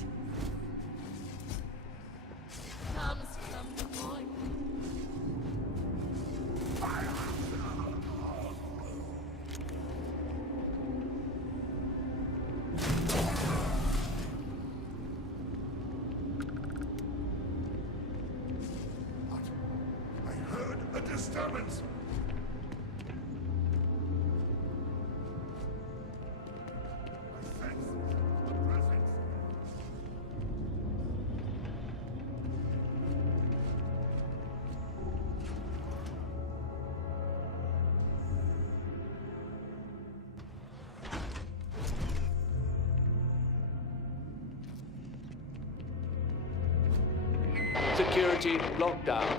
Comes from the void. I heard a disturbance! I sense a presence! Security lockdown.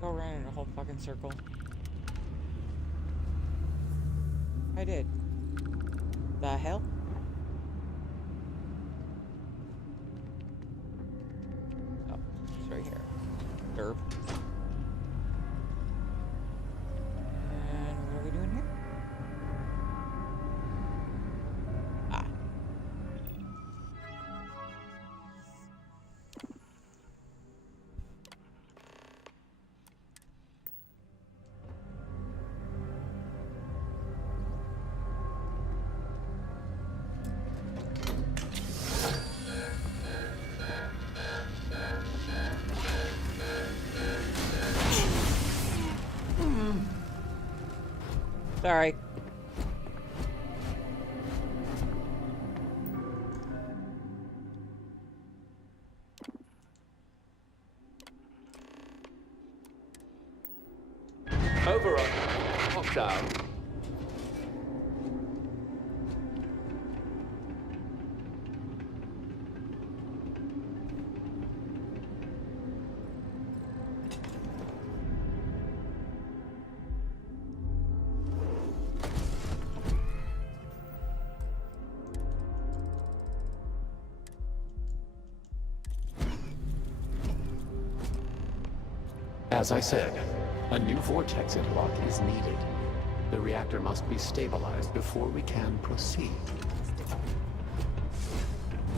Go around in a whole fucking circle. I did. The hell? Oh, it's right here. Derp. And what are we doing here? Ah. Sorry. Overrun. Lockdown. As I said, a new vortex interlock is needed. The reactor must be stabilized before we can proceed.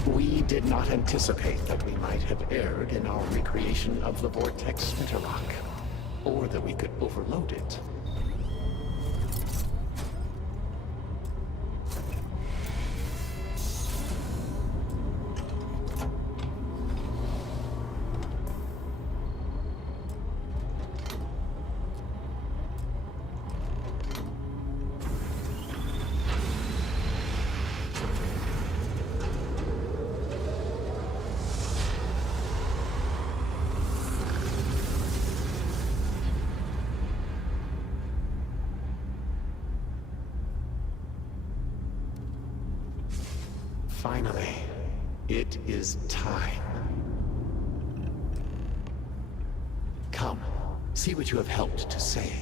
We did not anticipate that we might have erred in our recreation of the vortex interlock, or that we could overload it. Finally, it is time. Come, see what you have helped to save.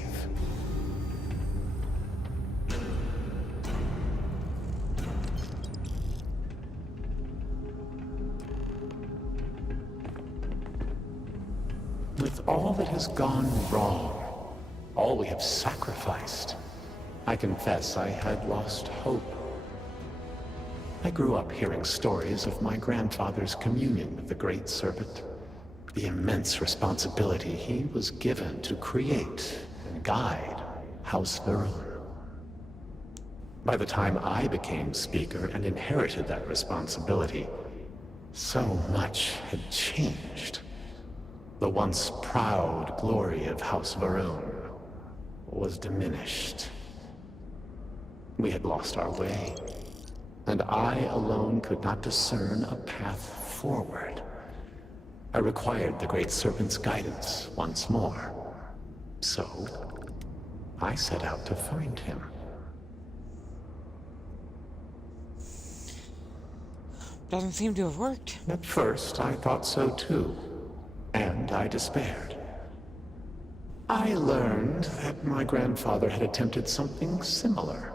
With all that has gone wrong, all we have sacrificed, I confess I had lost hope. I grew up hearing stories of my grandfather's communion with the Great Serpent, the immense responsibility he was given to create and guide House Varun. By the time I became Speaker and inherited that responsibility, so much had changed. The once proud glory of House Varun was diminished. We had lost our way, and I alone could not discern a path forward. I required the Great Serpent's guidance once more. So, I set out to find him. Doesn't seem to have worked. At first, I thought so too, and I despaired. I learned that my grandfather had attempted something similar.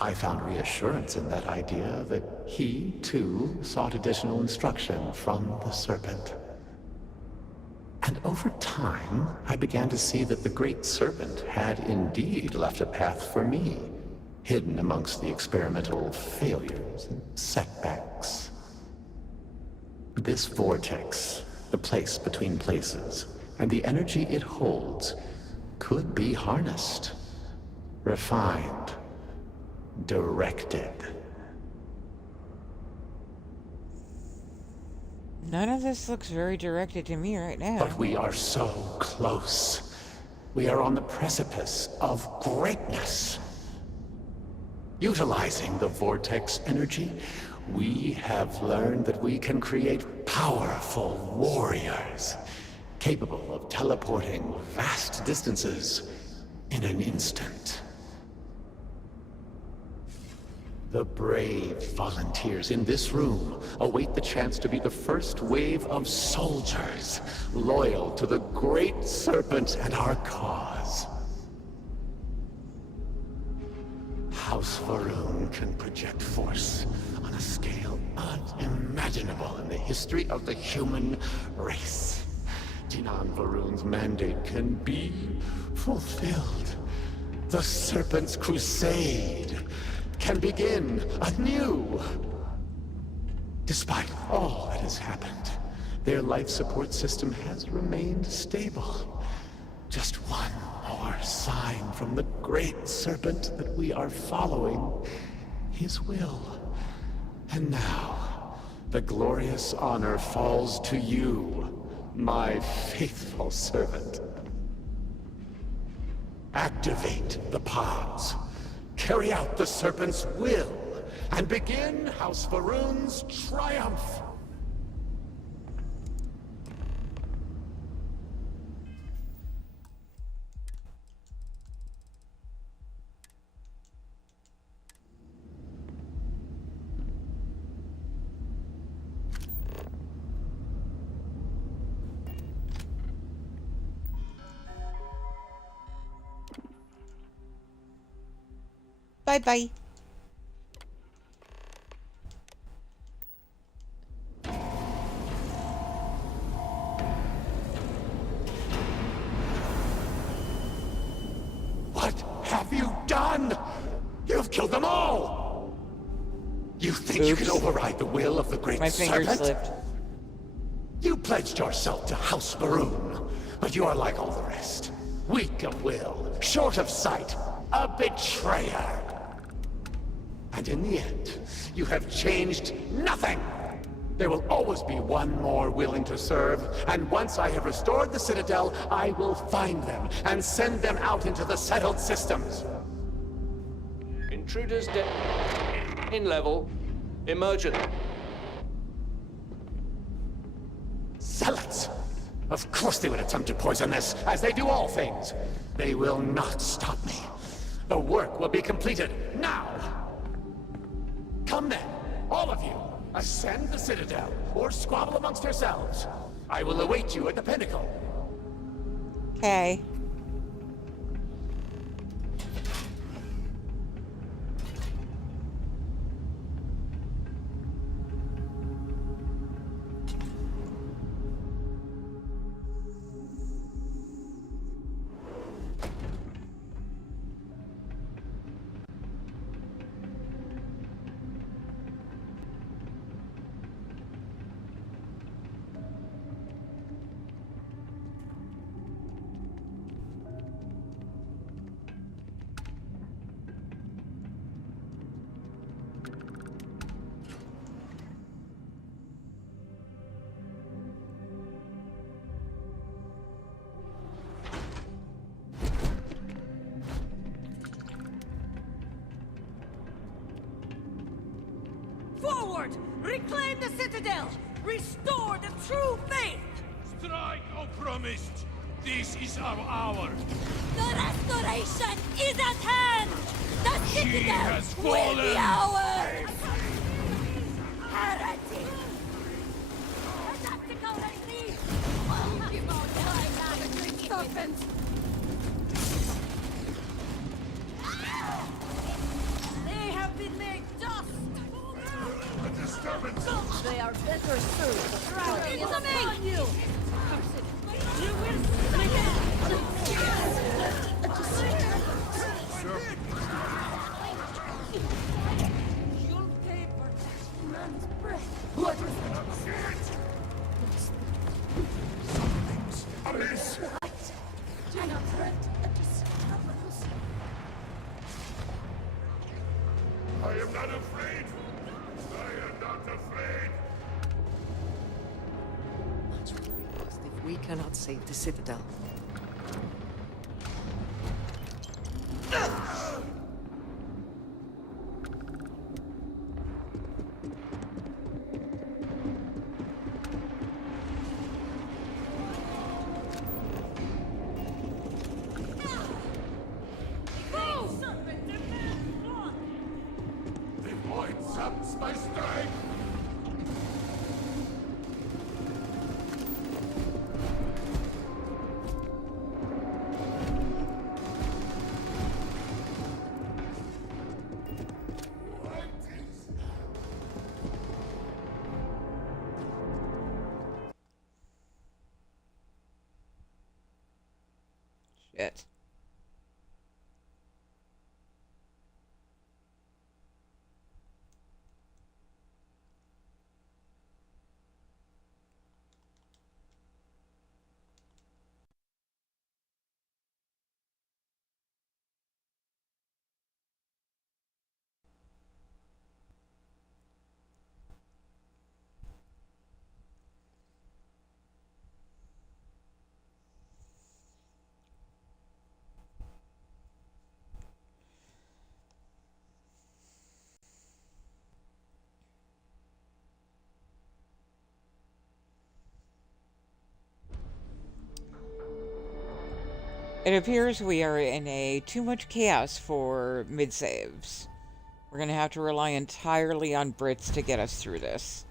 I found reassurance in that idea that he, too, sought additional instruction from the Serpent. And over time, I began to see that the Great Serpent had indeed left a path for me, hidden amongst the experimental failures and setbacks. This vortex, the place between places, and the energy it holds, could be harnessed, refined, directed. None of this looks very directed to me right now. But we are so close. We are on the precipice of greatness. Utilizing the vortex energy, we have learned that we can create powerful warriors, capable of teleporting vast distances in an instant. The brave volunteers in this room await the chance to be the first wave of soldiers, loyal to the Great Serpent and our cause. House Varun can project force on a scale unimaginable in the history of the human race. Dinan Varun's mandate can be fulfilled. The Serpent's crusade can begin anew. Despite all that has happened, their life support system has remained stable. Just one more sign from the Great Serpent that we are following his will. And now, the glorious honor falls to you, my faithful servant. Activate the pods. Carry out the Serpent's will, and begin House Varun's triumph! Bye-bye. What have you done? You've killed them all! You think you can override the will of the Great Serpent? My finger slipped. You pledged yourself to House Varun, but you are like all the rest. Weak of will, short of sight, a betrayer. And in the end, you have changed nothing! There will always be one more willing to serve, and once I have restored the Citadel, I will find them and send them out into the settled systems. Intruders in level. Emergent. Zealots! Of course they would attempt to poison this, as they do all things. They will not stop me. The work will be completed now! Come then, all of you, ascend the Citadel, or squabble amongst yourselves. I will await you at the pinnacle. Okay. Forward! Reclaim the Citadel! Restore the true faith! Strike, O promised! This is our hour! The restoration is at hand! The She Citadel has will be fallen! ours! Heretic! Tactical relief! Serpent! They have been made dust! A disturbance! They are better served. Drowning is upon you! You will You'll pay for man's breath. What is Something's amiss! What? Do not threat a disturbance. I am not afraid! I am not afraid! Much will be lost if we cannot save the Citadel. Shit. It appears we are in a too much chaos for mid-saves. We're going to have to rely entirely on Brits to get us through this.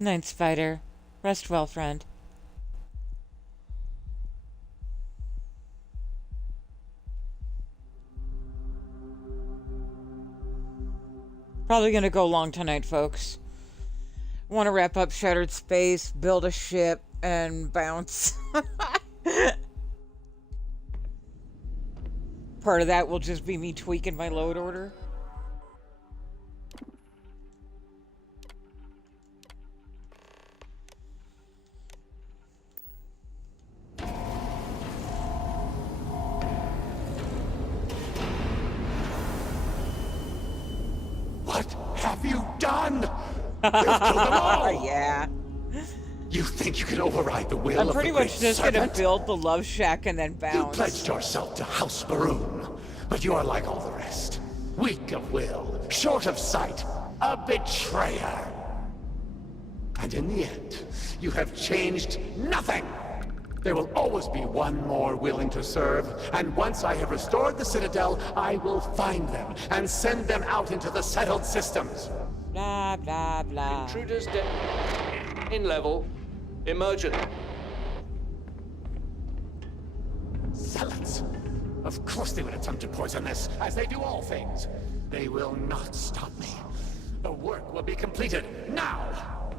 Night, Spider. Rest well, friend. Probably gonna go long tonight, folks. Want to wrap up Shattered Space, build a ship, and bounce. Part of that will just be me tweaking my load order. What have you done? You've killed them all! Yeah. You think you can override the will I'm of pretty the much great just gonna serpent? build the love shack and then You bounce. pledged yourself to House Baroon, but you are like all the rest. Weak of will, short of sight, a betrayer. And in the end, you have changed nothing. There will always be one more willing to serve, and once I have restored the Citadel, I will find them and send them out into the settled systems. Blah, blah, blah. Intruders in level. Emergent. Zealots! Of course they would attempt to poison this, as they do all things. They will not stop me. The work will be completed now!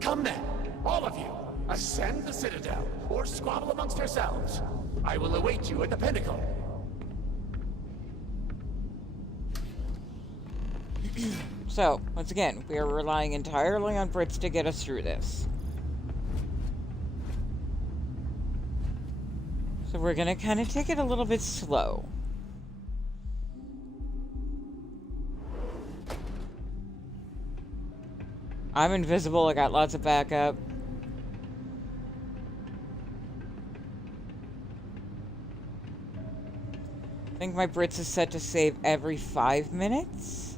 Come then, all of you, ascend the Citadel, or squabble amongst yourselves. I will await you at the pinnacle. So, once again, we are relying entirely on Brits to get us through this. So we're gonna kind of take it a little bit slow. I'm invisible, I got lots of backup. I think my Brits is set to save every 5 minutes.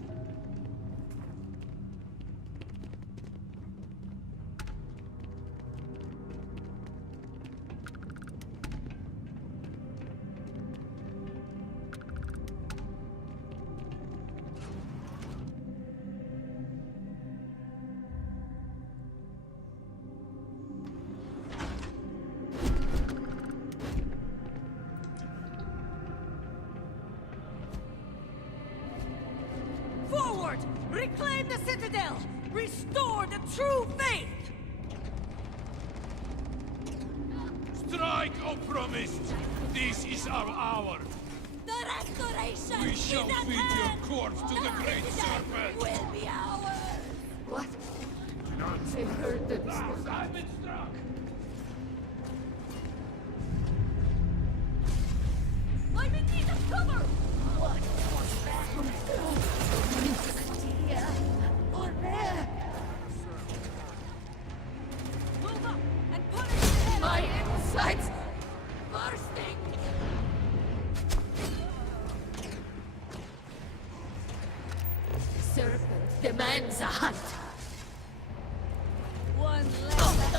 Forward! Reclaim the Citadel! Restore the true faith! Strike, O promised! This is our hour! The restoration We shall is at feed your hand! corpse to the great serpent! Will be ours! What? I've been struck!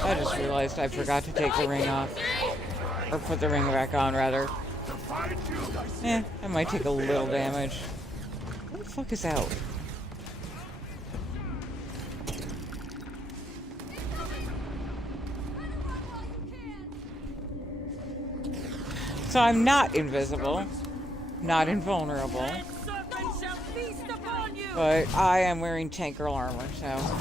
I just realized I forgot to take the ring off. Or put the ring back on, rather. Eh, I might take a little damage. What the fuck is out? So I'm not invisible, not invulnerable, but I am wearing tank girl armor, so.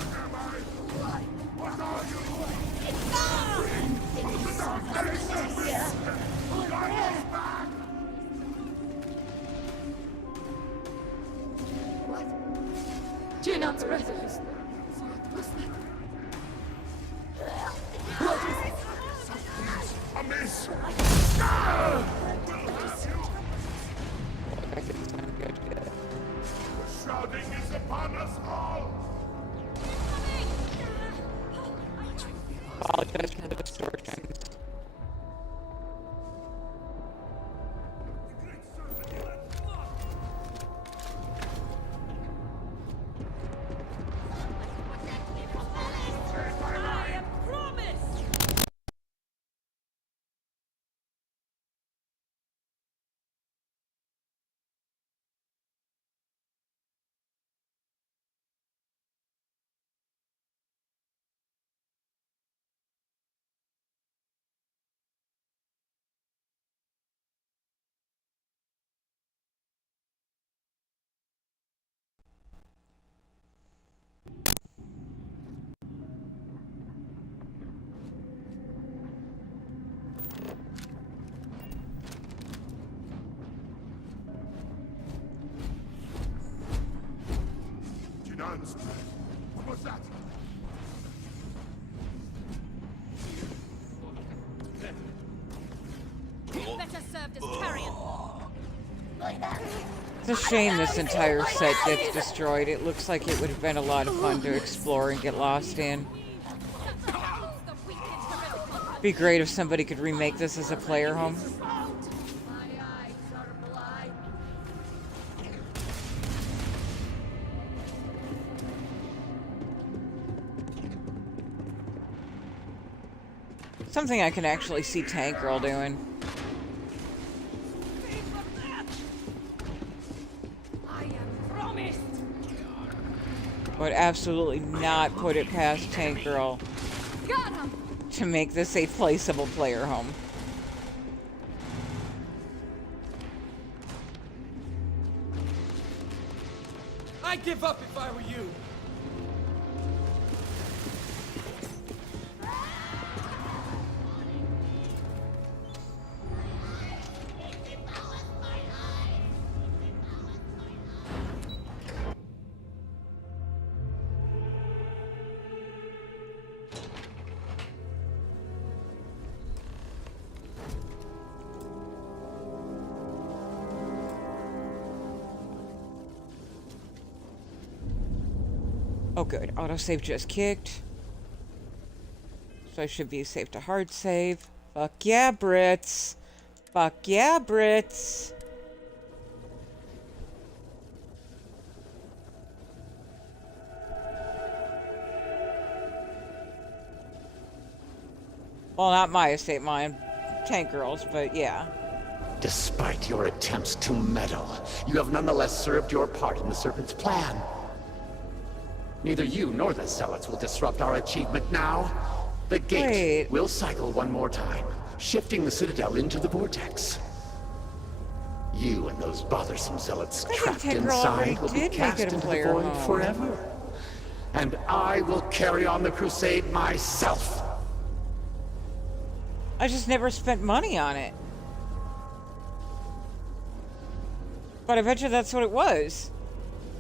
Shrouding is upon us all! Apologize for the distortion. What was that? Better served as carrion. It's a shame this entire set gets destroyed. It looks like it would have been a lot of fun to explore and get lost in. Be great if somebody could remake this as a player home. Something I can actually see Tank Girl doing. Would absolutely not put it past Tank Girl to make this a placeable player home. I'd give up if I were you. Oh good, autosave just kicked. So I should be safe to hard save. Fuck yeah, Brits! Fuck yeah, Brits! Well, not my estate, mine. Tank Girls, but yeah. Despite your attempts to meddle, you have nonetheless served your part in the Serpent's plan. Neither you nor the Zealots will disrupt our achievement now. The gate will cycle one more time, shifting the Citadel into the vortex. You and those bothersome Zealots trapped inside will be cast into the void forever. And I will carry on the crusade myself. I just never spent money on it. But I bet you that's what it was.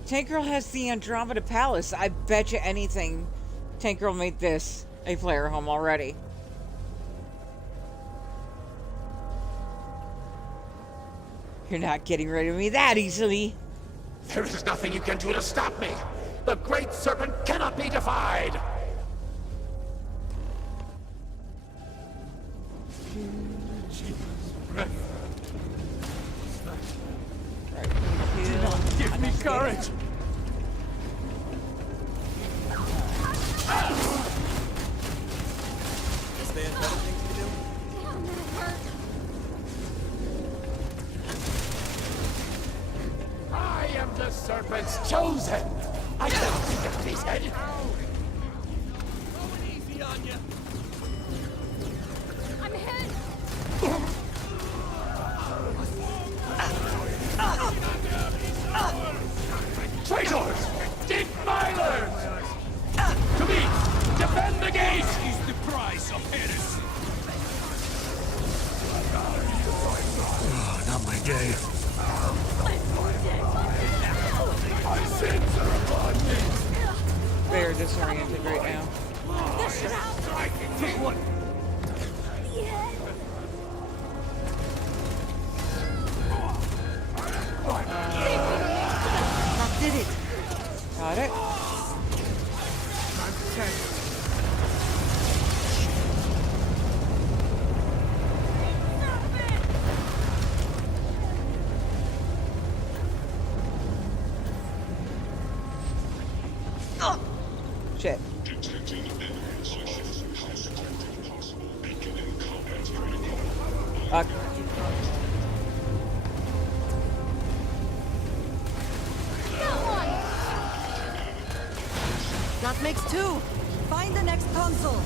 Tank Girl has the Andromeda Palace. I bet you anything Tank Girl made this a player home already. You're not getting rid of me that easily. There is nothing you can do to stop me. The Great Serpent cannot be defied. Give me courage! Sen! I can't get his head! Going easy on you! I'm hit! Traitors! Defilers! To me! Defend the gate! Is the price of heresy! Not my day. My sins are upon me! Very disoriented right now. Take one! That did it. Got it. Shit. Fuck. That makes two. Find the next console.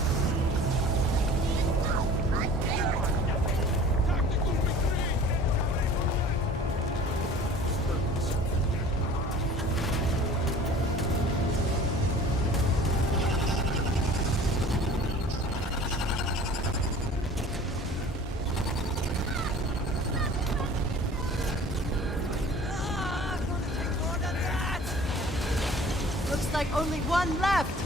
Looks like only one left.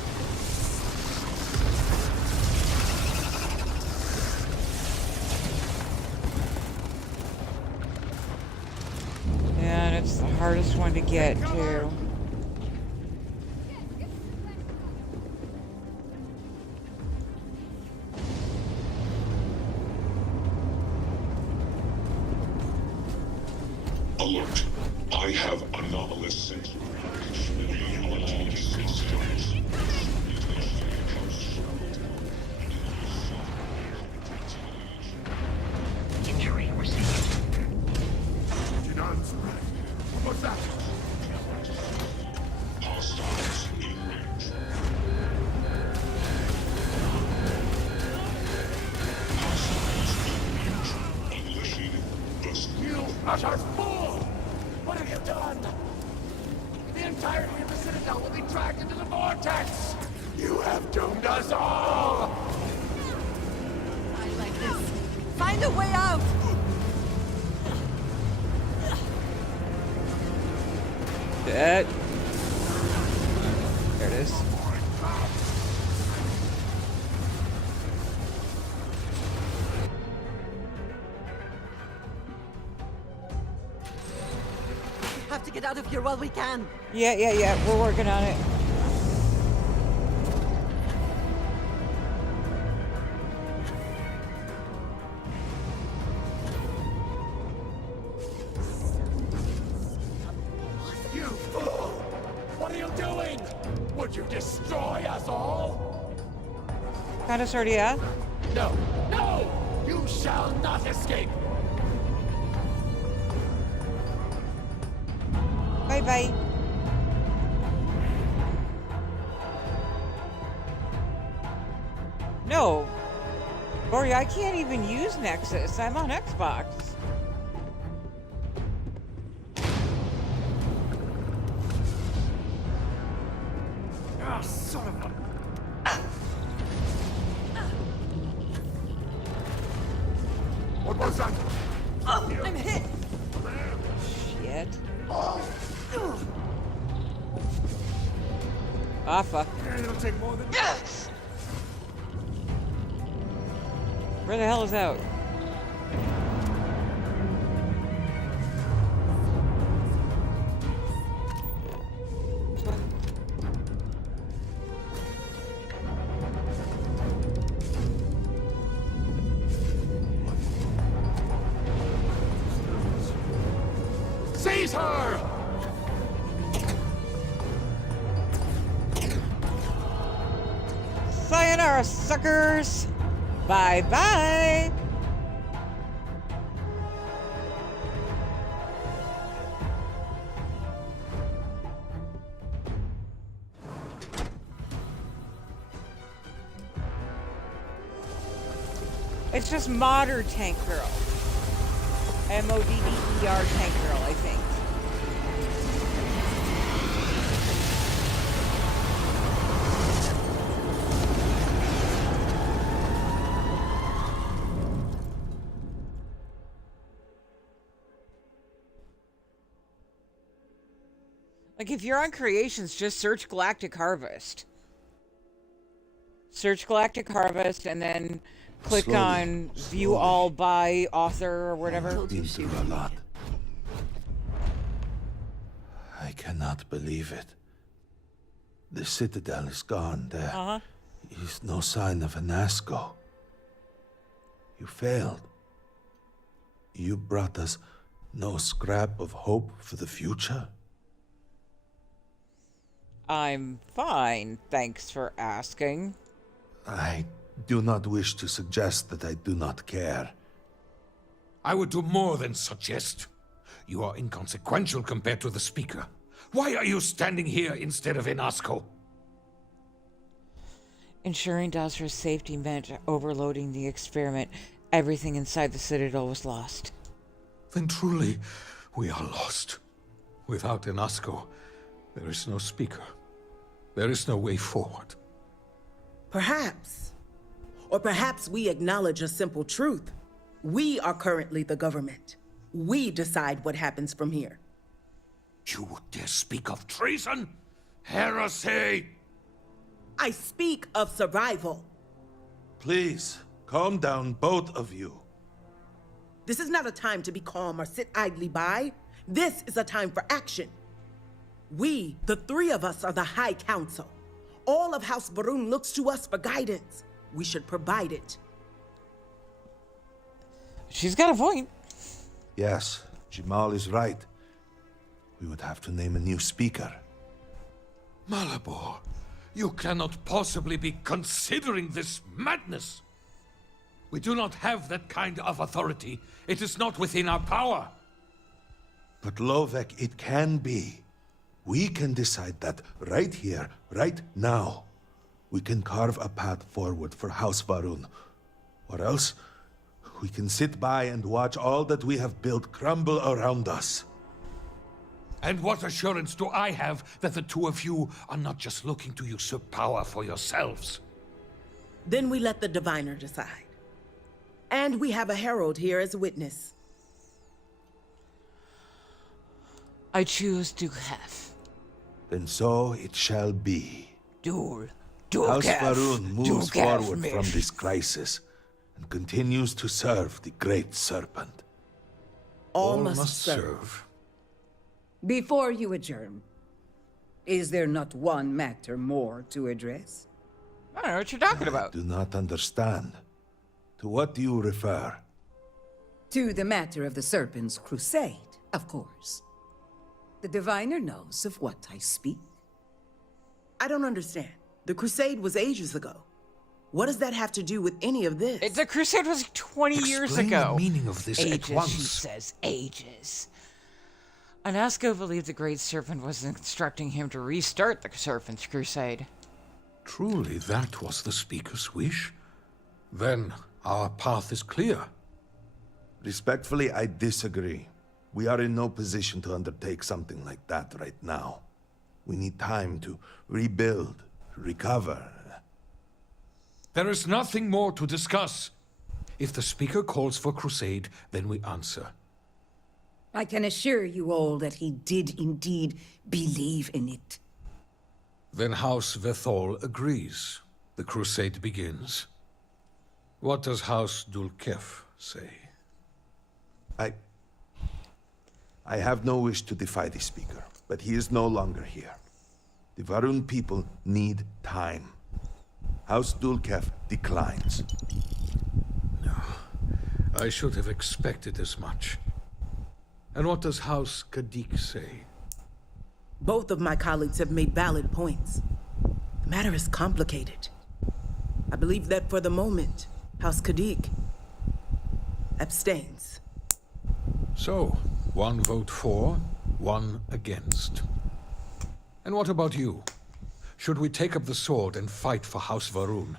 Yeah, and it's the hardest one to get to. Alert. I have anomalous sensory. Reality systems. Injury received. What's that? Hostiles in range. Hostiles in range. Unleashing burst. You utter fool! What have you done? The entirety of the Citadel will be dragged into the vortex! You have doomed us all! I like this. Find a way out! Dead. There it is. Have to get out of here while we can. Yeah. We're working on it. You fool! What are you doing? Would you destroy us all? Kinda sorta, yeah. No! No! You shall not escape! Bye. No. Bori, I can't even use Nexus. I'm on Xbox. Ah, son of a... What was that? I'm hit. Shit. Ah, fuck. It'll take more than... Yes! Where the hell is out? Seize her! Sayonara, suckers! Bye-bye! It's just modern tank girl. M-O-D-D-E-R tank girl, I think. Like, if you're on Creations, just search Galactic Harvest. Search Galactic Harvest and then click on View All by Author or whatever. I've been through a lot. I cannot believe it. The Citadel is gone. There is no sign of Anasco. You failed. You brought us no scrap of hope for the future. I'm fine, thanks for asking. I do not wish to suggest that I do not care. I would do more than suggest. You are inconsequential compared to the Speaker. Why are you standing here instead of in Asco? Ensuring Dasra's safety meant overloading the experiment. Everything inside the Citadel was lost. Then truly, we are lost. Without Enasco, there is no Speaker. There is no way forward. Perhaps. Or perhaps we acknowledge a simple truth. We are currently the government. We decide what happens from here. You would dare speak of treason? Heresy! I speak of survival. Please, calm down, both of you. This is not a time to be calm or sit idly by. This is a time for action. We, the three of us, are the High Council. All of House Varun looks to us for guidance. We should provide it. She's got a point. Yes, Jamal is right. We would have to name a new speaker. Malabor, you cannot possibly be considering this madness. We do not have that kind of authority. It is not within our power. But Lovek, it can be. We can decide that right here, right now. We can carve a path forward for House Varun. Or else, we can sit by and watch all that we have built crumble around us. And what assurance do I have that the two of you are not just looking to usurp power for yourselves? Then we let the diviner decide. And we have a herald here as a witness. I choose Dukef. Then so it shall be. Dukef. House Varun moves forward from this crisis and continues to serve the Great Serpent. All must serve. Before you adjourn, is there not one matter more to address? I don't know what you're talking about. I do not understand. To what do you refer? To the matter of the Serpent's crusade, of course. The diviner knows of what I speak. I don't understand. The crusade was ages ago. What does that have to do with any of this? The crusade was 20 years ago. Explain the meaning of this ages, at once. She says, ages. Anasco believed the Great Serpent was instructing him to restart the Serpent's crusade. Truly, that was the Speaker's wish? Then our path is clear. Respectfully, I disagree. We are in no position to undertake something like that right now. We need time to rebuild, recover. There is nothing more to discuss. If the Speaker calls for crusade, then we answer. I can assure you all that he did indeed believe in it. Then House Vethol agrees. The crusade begins. What does House Dulkef say? I have no wish to defy the Speaker, but he is no longer here. The Varun people need time. House Dulkef declines. No, I should have expected as much. And what does House Kadik say? Both of my colleagues have made valid points. The matter is complicated. I believe that for the moment, House Kadik abstains. So, one vote for, one against. And what about you? Should we take up the sword and fight for House Varun,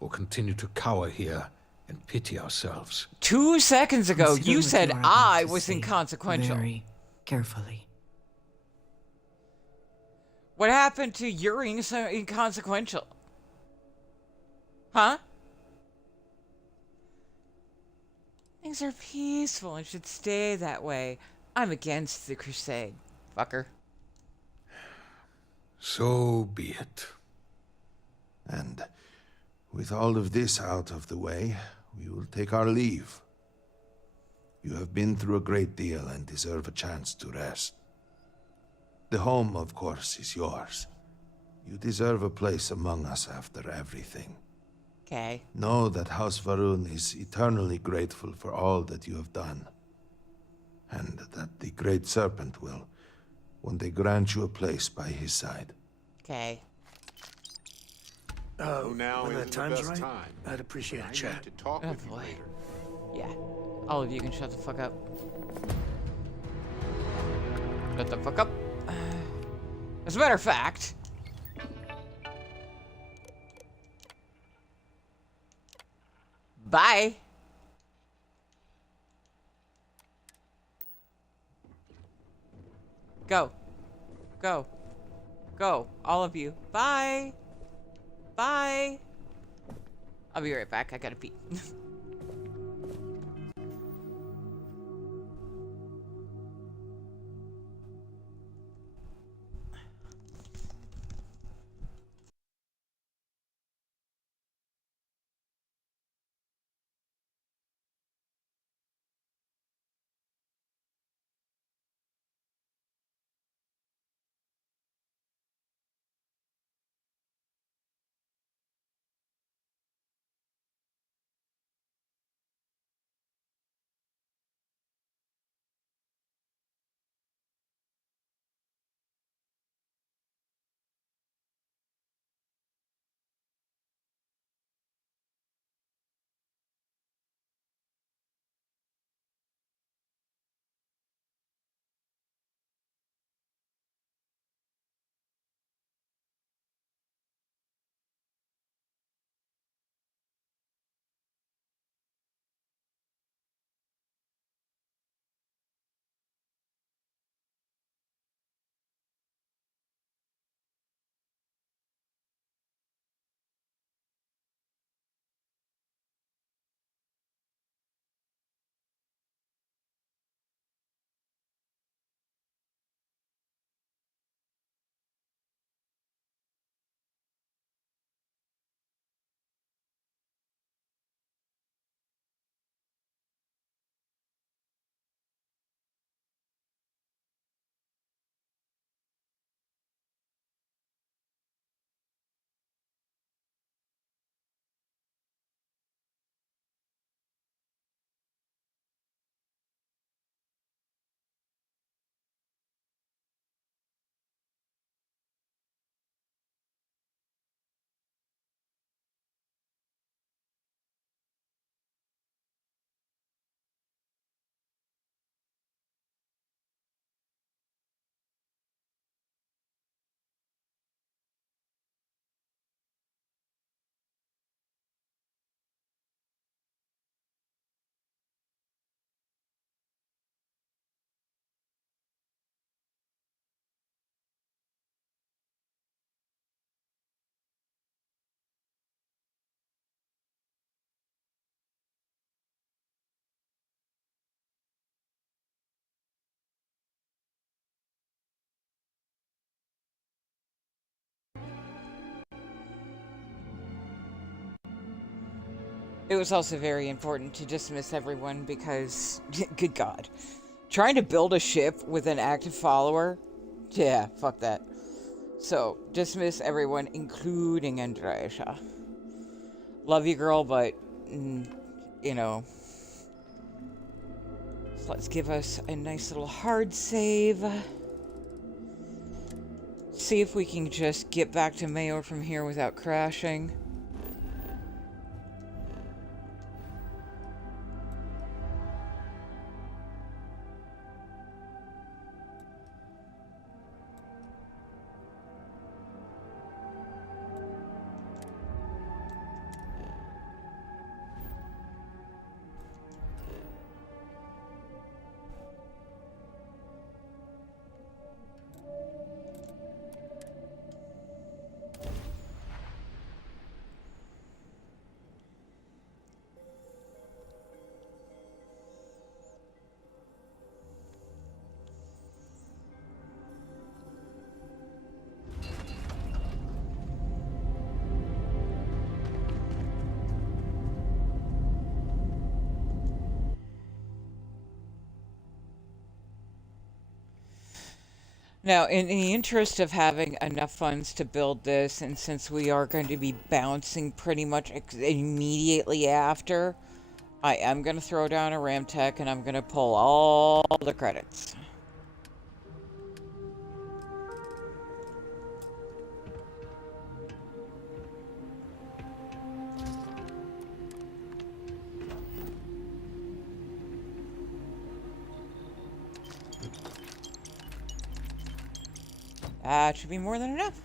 or continue to cower here and pity ourselves. 2 seconds ago, Consider you what said you are about I to was say inconsequential. Very carefully. What happened to you're inconsequential? Huh? Things are peaceful and should stay that way. I'm against the crusade, fucker. So be it. And with all of this out of the way, we will take our leave. You have been through a great deal and deserve a chance to rest. The home, of course, is yours. You deserve a place among us after everything. Okay. Know that House Varun is eternally grateful for all that you have done. And that the Great Serpent will one day grant you a place by his side. Okay. Now when is that the time's best right, time. I'd appreciate I a chat. need to talk Oh, with you boy. later. Yeah. All of you can shut the fuck up. Shut the fuck up. As a matter of fact... Bye. Go. Go. Go. All of you. Bye. Bye. I'll be right back. I gotta pee. It was also very important to dismiss everyone because, good God, trying to build a ship with an active follower? Yeah, fuck that. So, dismiss everyone, including Andreasha. Love you, girl, but, you know, let's give us a nice little hard save. See if we can just get back to Mayor from here without crashing. Now, in the interest of having enough funds to build this, and since we are going to be bouncing pretty much immediately after, I am going to throw down a Ramtech and I'm going to pull all the credits. That should be more than enough.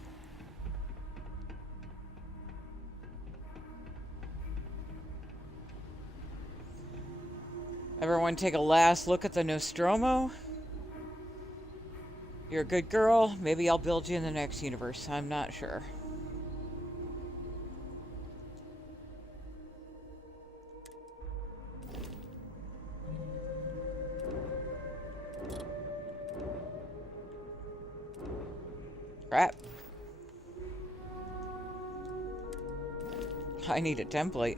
Everyone take a last look at the Nostromo. You're a good girl. Maybe I'll build you in the next universe. I'm not sure. Crap. I need a template.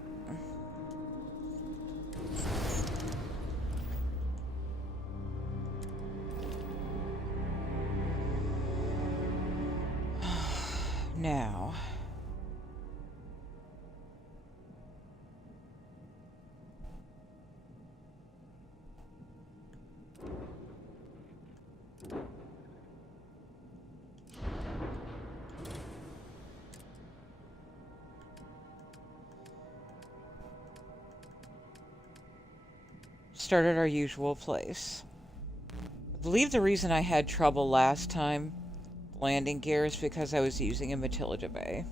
Now. Start at our usual place. I believe the reason I had trouble last time landing gear is because I was using a Matilda Bay.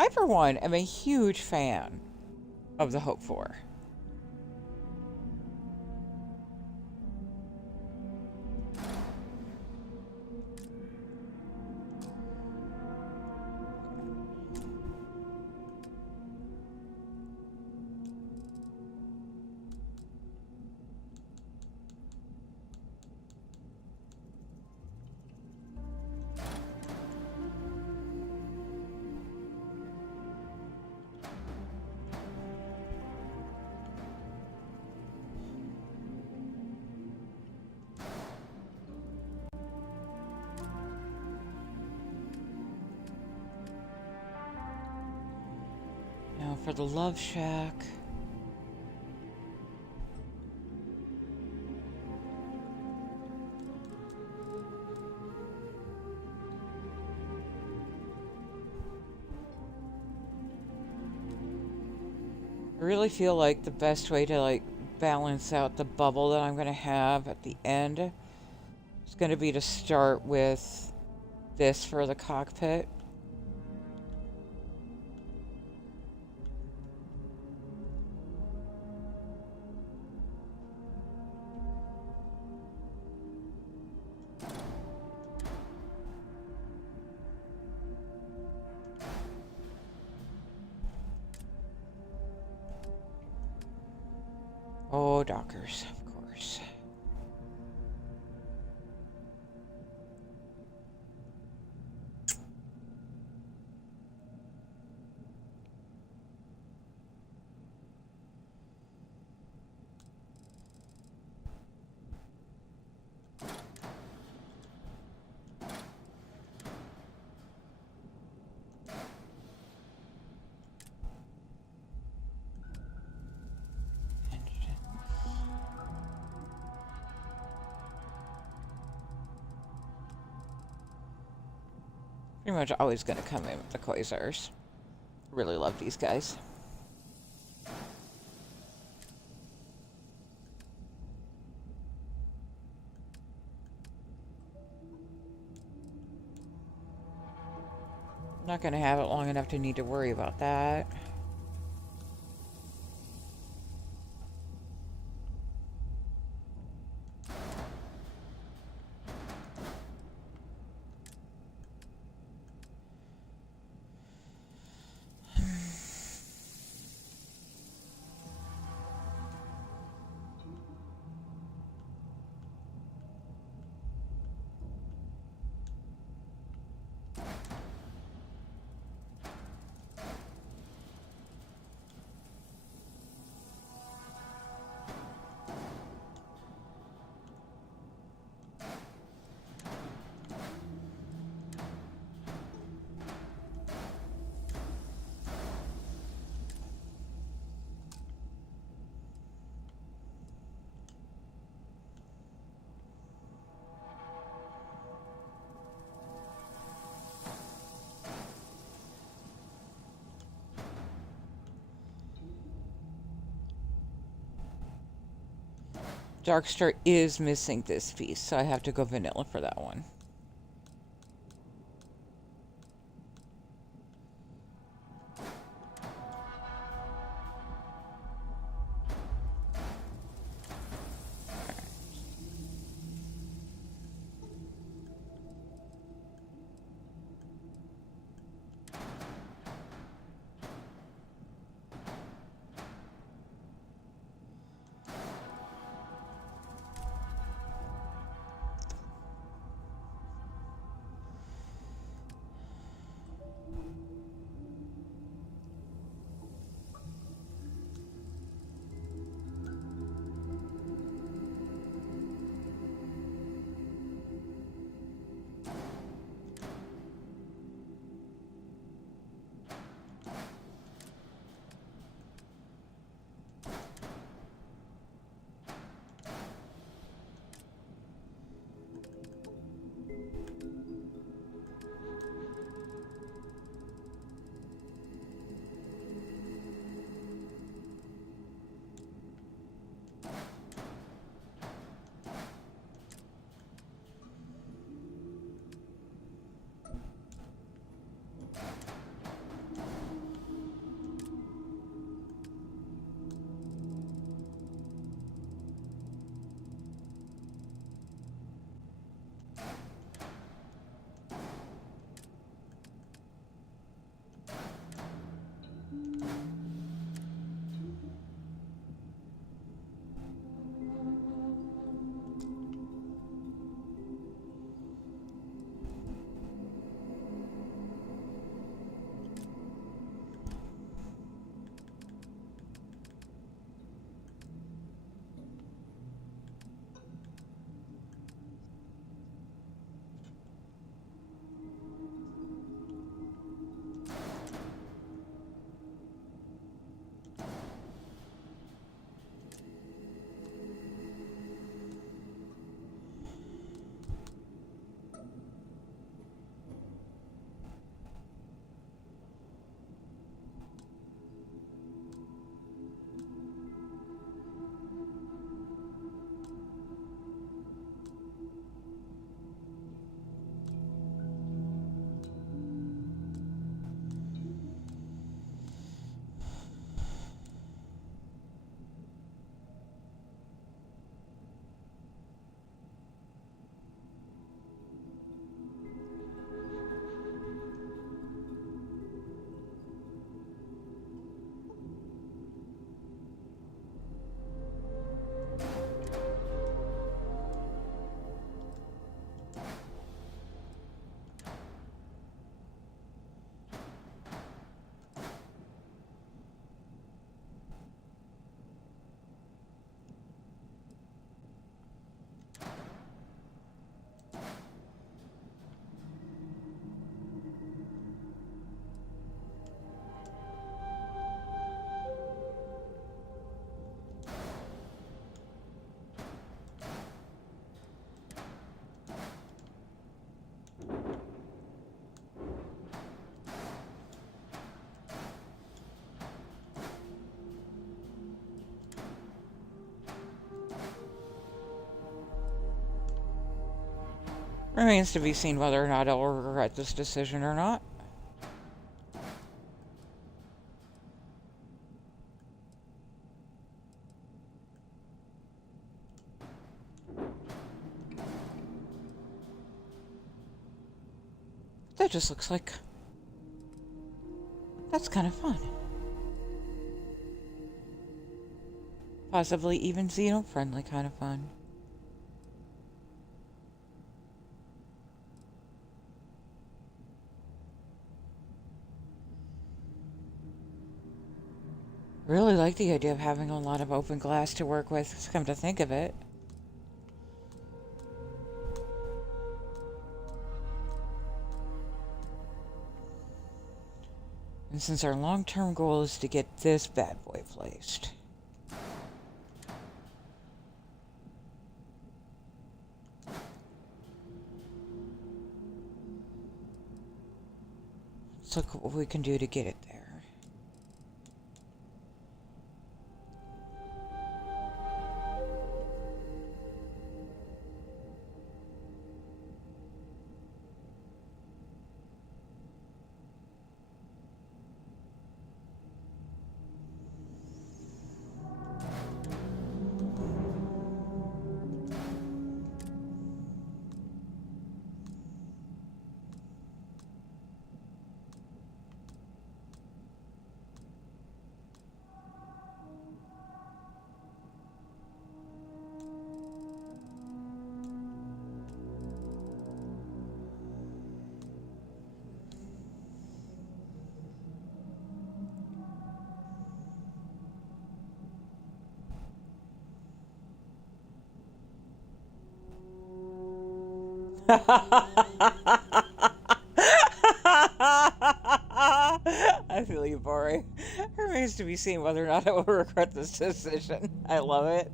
I, for one, am a huge fan of the Hope 4. Now for the Love Shack. I really feel like the best way to balance out the bubble that I'm going to have at the end is going to be to start with this for the cockpit. Oh, Dockers, of course. Pretty much always going to come in with the Quasars. Really love these guys. I'm not going to have it long enough to need to worry about that. Darkstar is missing this feast, so I have to go vanilla for that one. Remains to be seen whether or not I'll regret this decision or not. That just looks like... that's kind of fun. Possibly even Xeno-friendly kind of fun. Really like the idea of having a lot of open glass to work with, come to think of it. And since our long-term goal is to get this bad boy placed. Let's look at what we can do to get it there. I feel you, Bori. It remains to be seen whether or not I will regret this decision. I love it.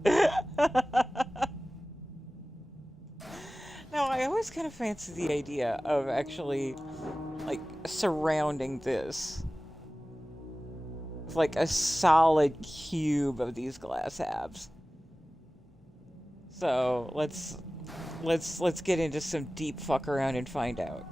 No, I always kind of fancy the idea of actually, like, surrounding this with, like, a solid cube of these glass halves. So, let's get into some deep fuck around and find out.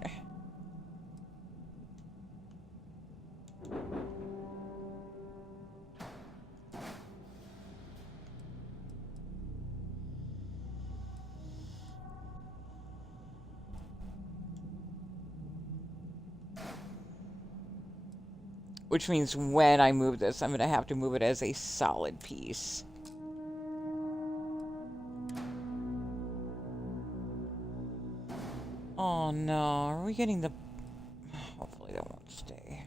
Which means when I move this, I'm going to have to move it as a solid piece. Oh no, are we getting the... Hopefully that won't stay.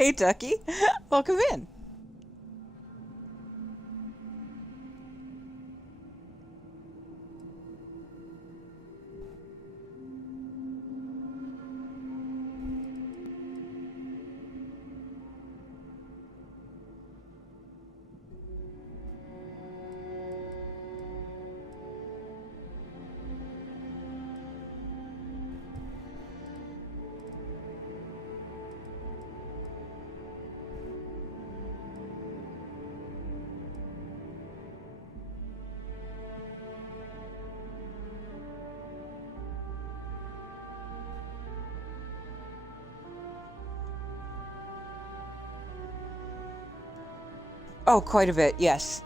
Hey, Ducky. Welcome in. Oh, quite a bit, yes.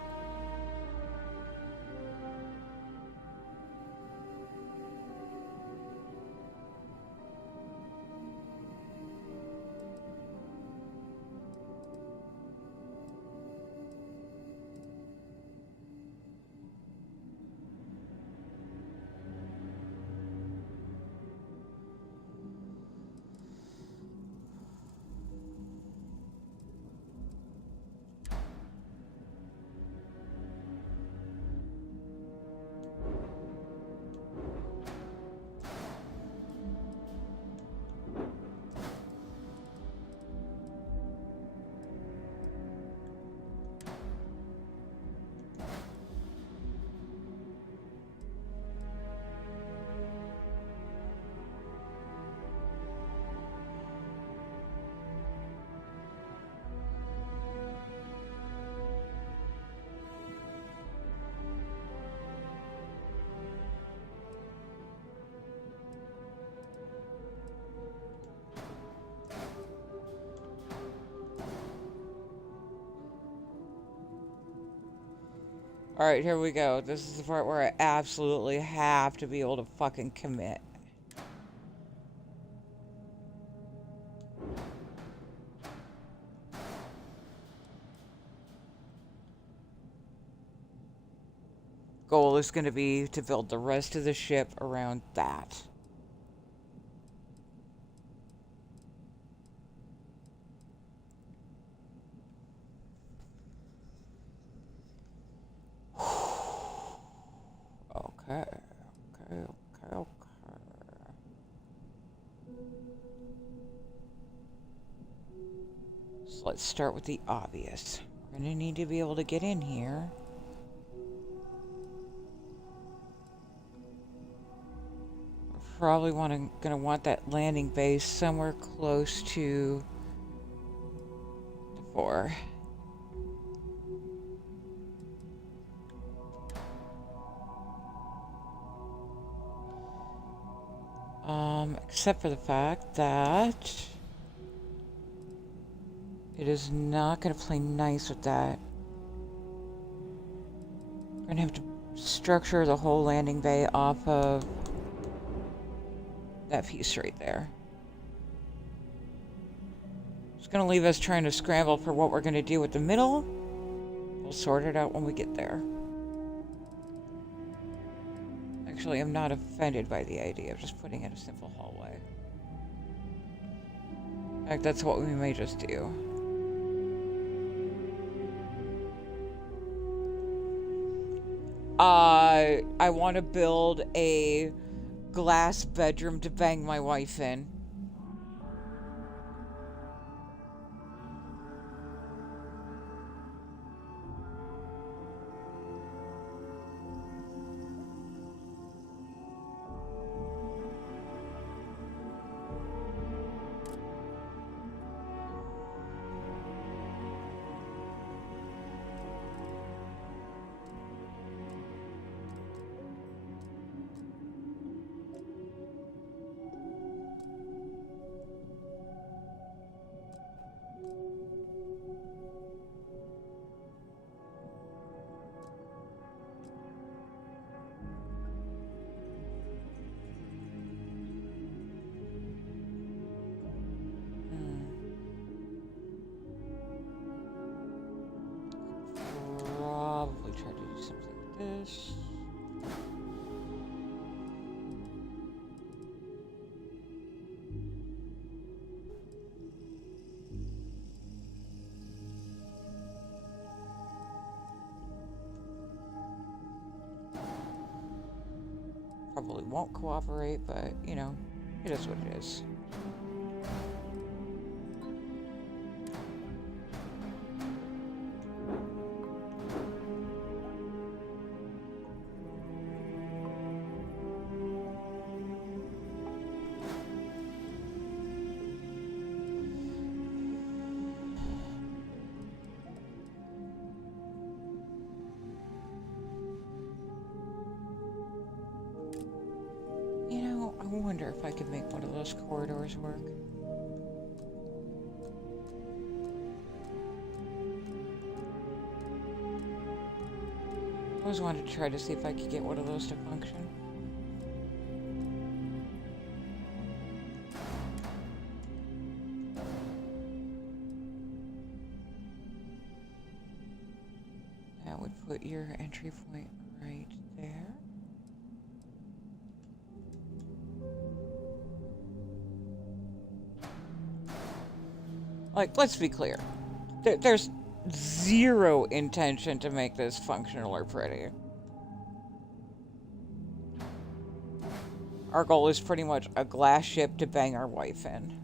Alright, here we go. This is the part where I absolutely have to be able to fucking commit. Goal is going to be to build the rest of the ship around that. Okay. So let's start with the obvious. We're going to need to be able to get in here. We're probably going to want that landing base somewhere close to the 4. Except for the fact that it is not going to play nice with that. We're going to have to structure the whole landing bay off of that piece right there. It's going to leave us trying to scramble for what we're going to do with the middle. We'll sort it out when we get there. Actually, I'm not offended by the idea of just putting in a simple hallway. In fact, that's what we may just do. I want to build a glass bedroom to bang my wife in. Probably try to do something like this. won't cooperate, but, you know, it is what it is. I wonder if I could make one of those corridors work. I always wanted to try to see if I could get one of those to function. That would put your entry point right there. Like, let's be clear. There's zero intention to make this functional or pretty. Our goal is pretty much a glass ship to bang our wife in.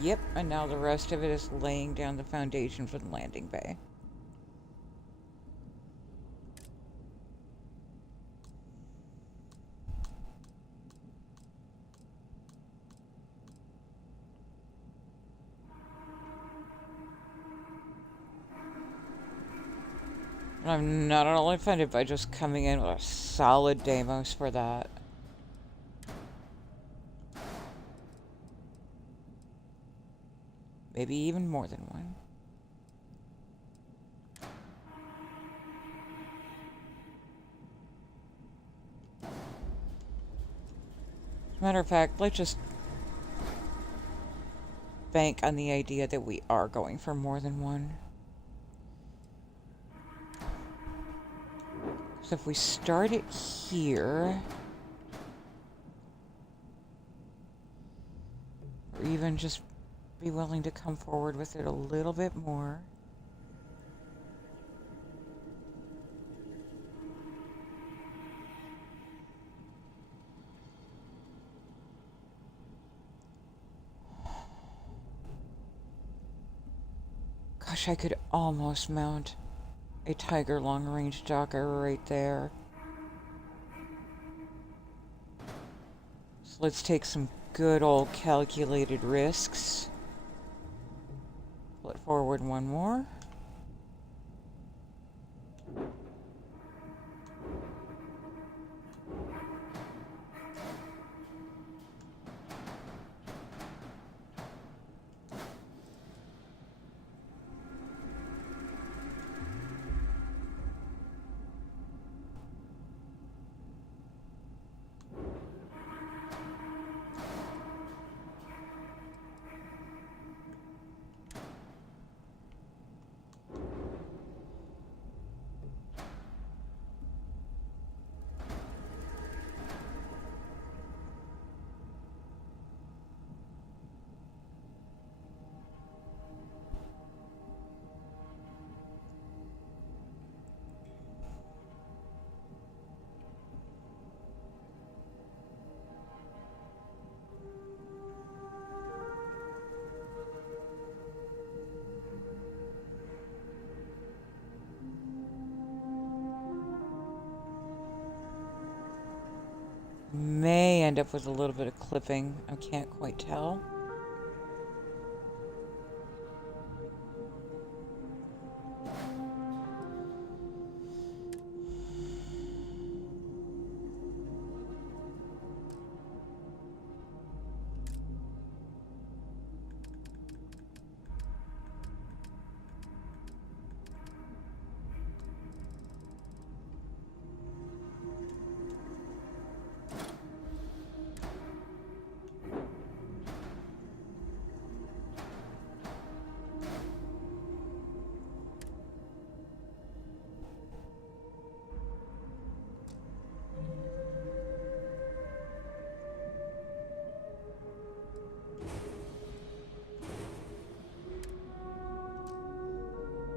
Yep, and now the rest of it is laying down the foundation for the landing bay. And I'm not at all offended by just coming in with a solid Deimos for that. Maybe even more than one. As a matter of fact, let's just bank on the idea that we are going for more than one. So if we start it here, or even just be willing to come forward with it a little bit more. Gosh, I could almost mount a Tiger long-range Docker right there. So let's take some good old calculated risks. Flip forward one more. May end up with a little bit of clipping. I can't quite tell.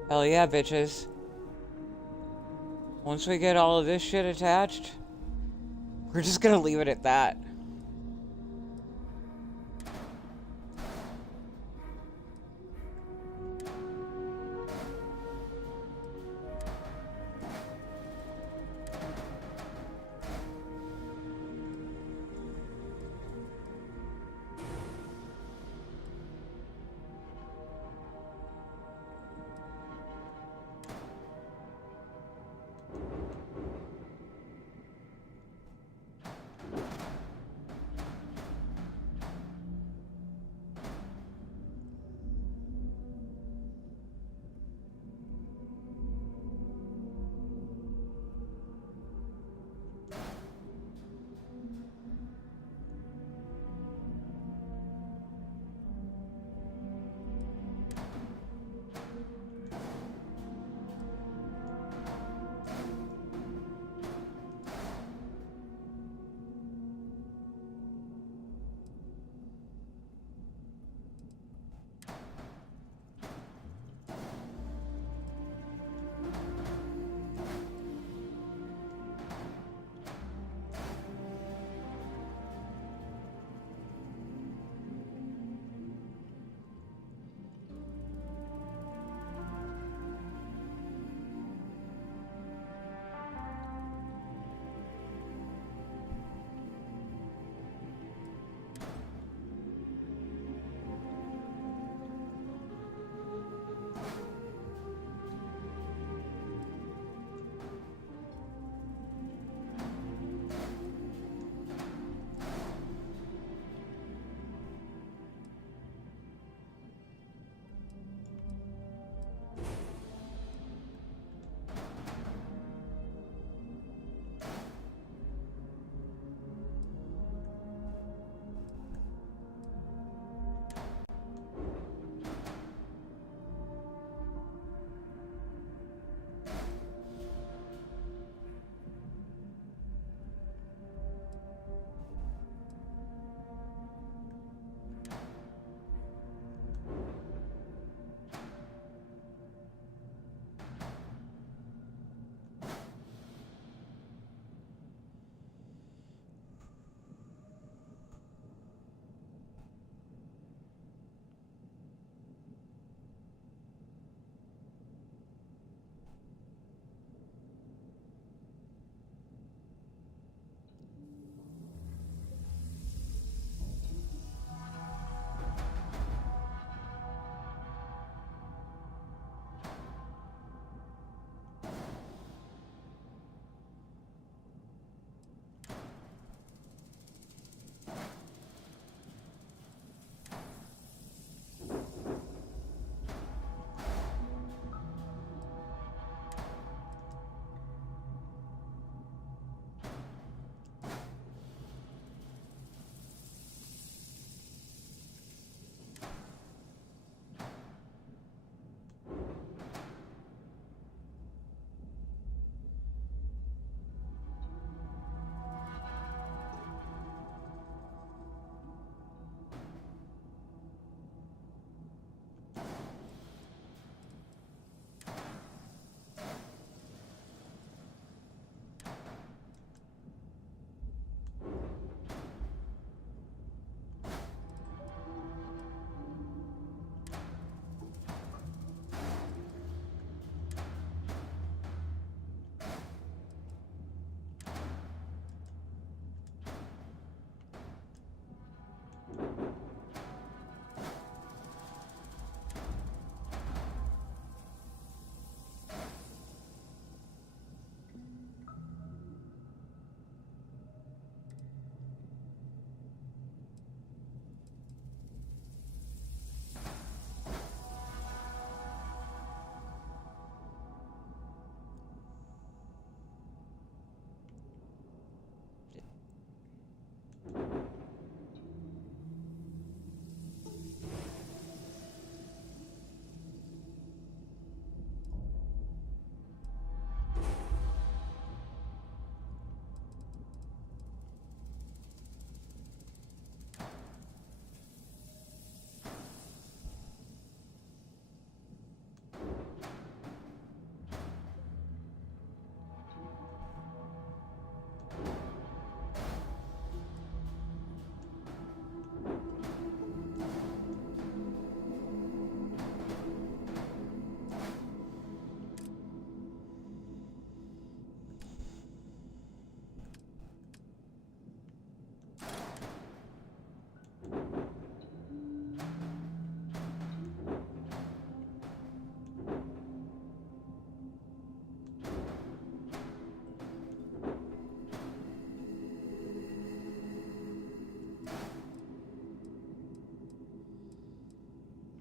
Hell yeah, bitches. Once we get all of this shit attached, we're just gonna leave it at that.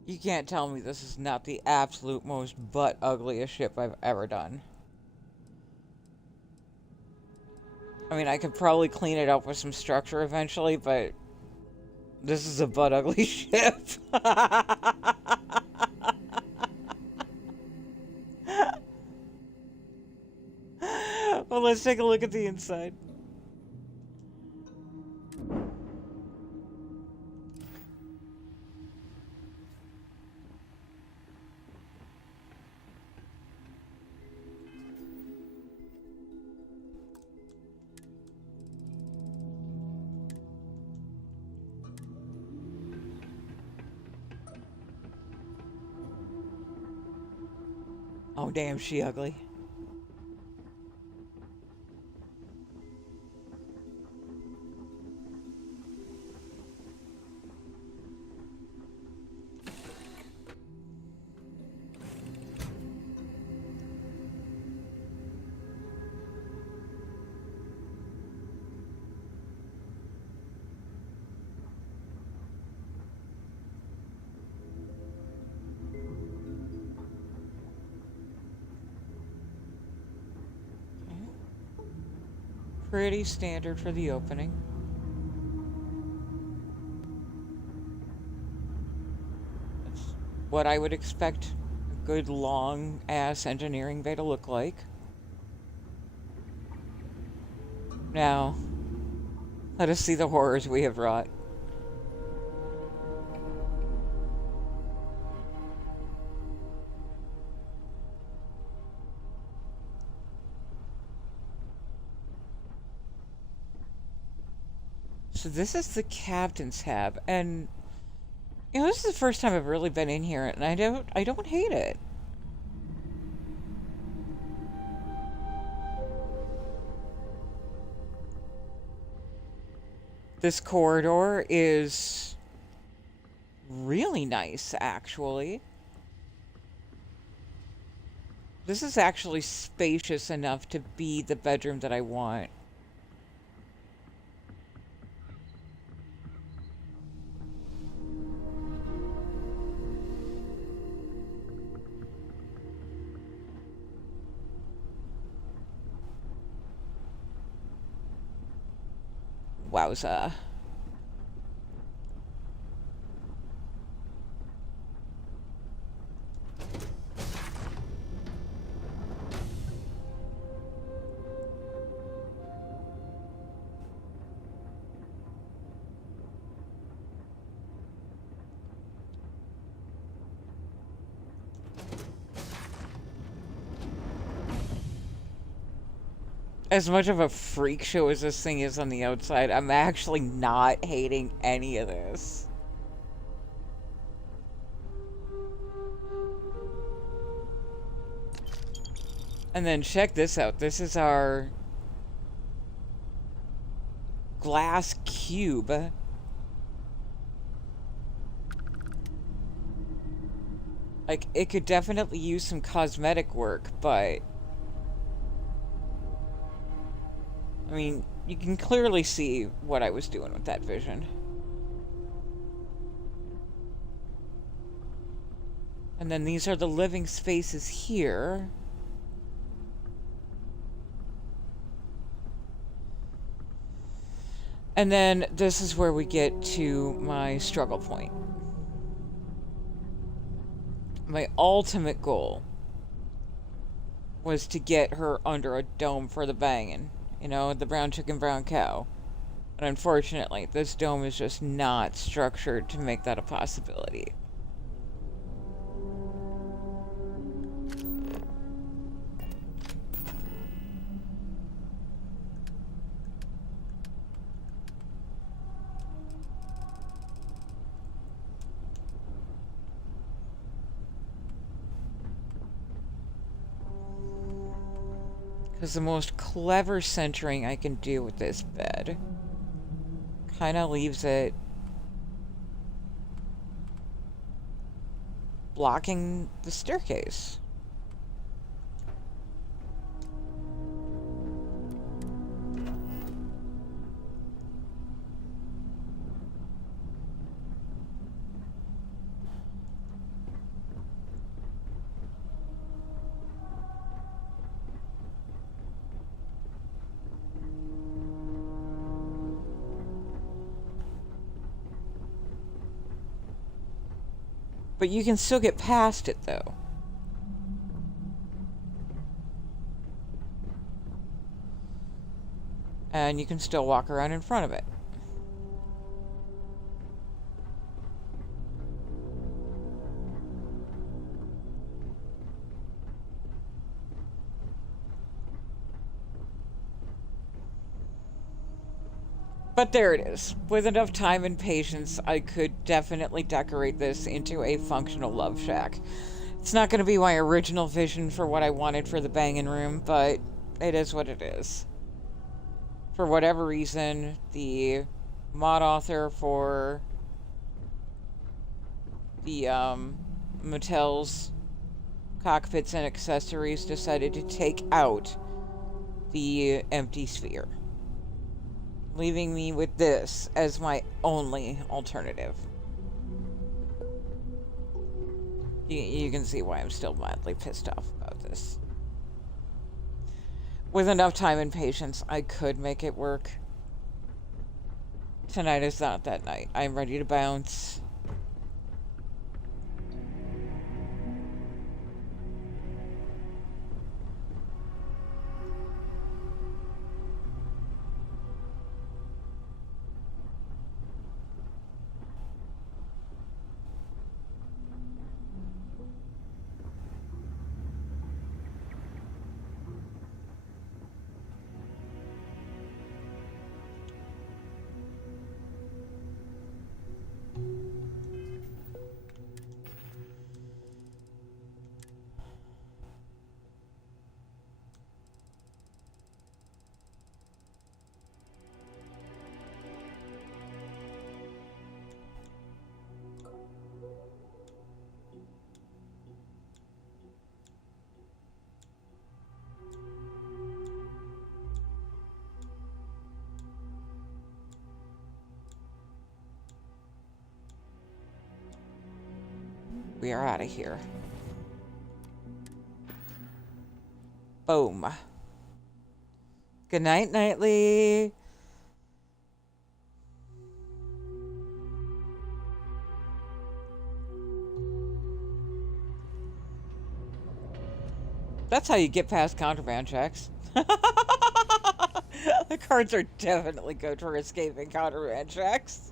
You can't tell me this is not the absolute most butt ugliest ship I've ever done. I mean, I could probably clean it up with some structure eventually, but this is a butt ugly ship. Well, let's take a look at the inside. Oh, damn, she ugly. Pretty standard for the opening. That's what I would expect a good long-ass engineering bay to look like. Now, let us see the horrors we have wrought. So this is the captain's tab, and you know, this is the first time I've really been in here, and I don't hate it. This corridor is really nice, actually. This is actually spacious enough to be the bedroom that I want. Wowza. As much of a freak show as this thing is on the outside, I'm actually not hating any of this. And then check this out. This is our glass cube. Like, it could definitely use some cosmetic work, but I mean, you can clearly see what I was doing with that vision. And then these are the living spaces here. And then this is where we get to my struggle point. My ultimate goal was to get her under a dome for the banging. You know, the brown chicken, brown cow. But unfortunately, this dome is just not structured to make that a possibility. Because the most clever centering I can do with this bed kind of leaves it blocking the staircase. But you can still get past it, though. And you can still walk around in front of it. But there it is. With enough time and patience, I could definitely decorate this into a functional love shack. It's not going to be my original vision for what I wanted for the banging room, but it is what it is. For whatever reason, the mod author for the Mattel's cockpits and accessories decided to take out the empty sphere, leaving me with this as my only alternative. You can see why I'm still mildly pissed off about this. With enough time and patience, I could make it work. Tonight is not that night. I'm ready to bounce. We are out of here. Boom. Good night, Nightly. That's how you get past contraband checks. The cards are definitely good for escaping contraband checks.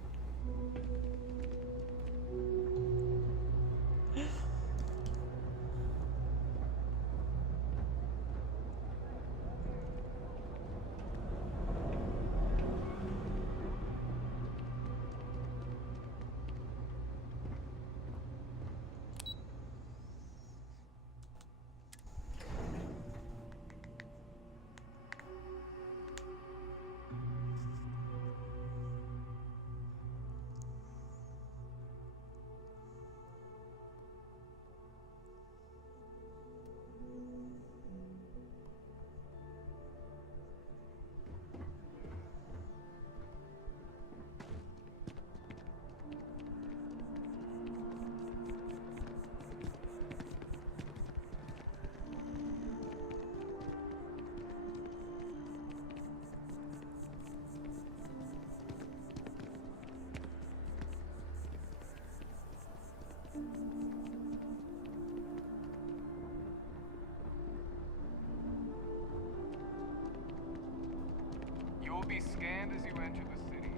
You will be scanned as you enter the city.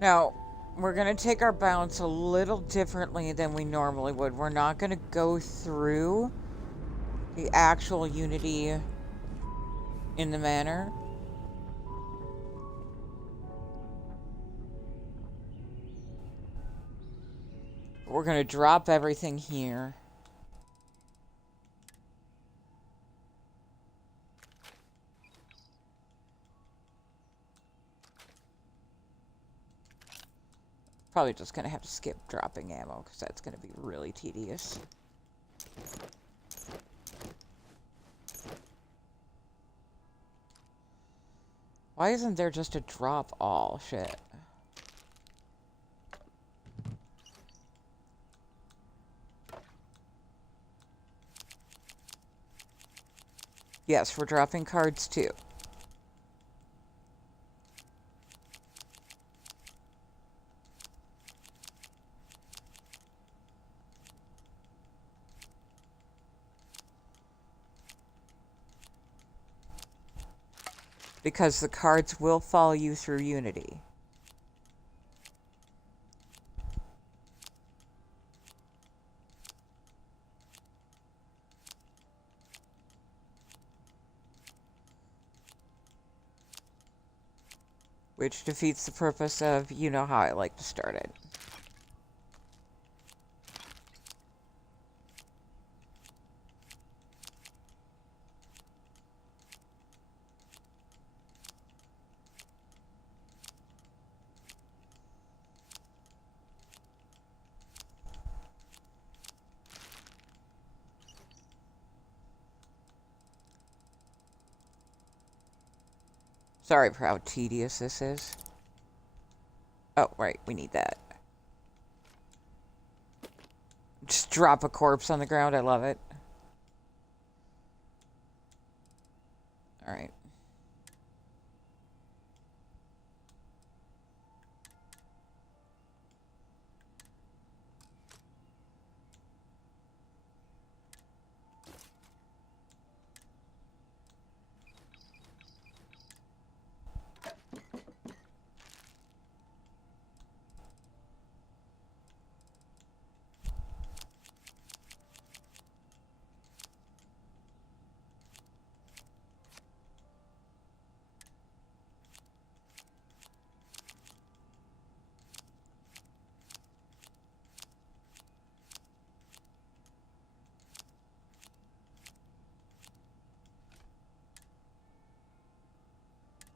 Now, we're going to take our bounce a little differently than we normally would. We're not going to go through the actual Unity in the manor. We're going to drop everything here. Probably just going to have to skip dropping ammo because that's going to be really tedious. Why isn't there just a drop all? Shit. Yes, we're dropping cards too. Because the cards will follow you through Unity. Which defeats the purpose of, you know how I like to start it. Sorry for how tedious this is. Oh, right, we need that. Just drop a corpse on the ground, I love it. Alright.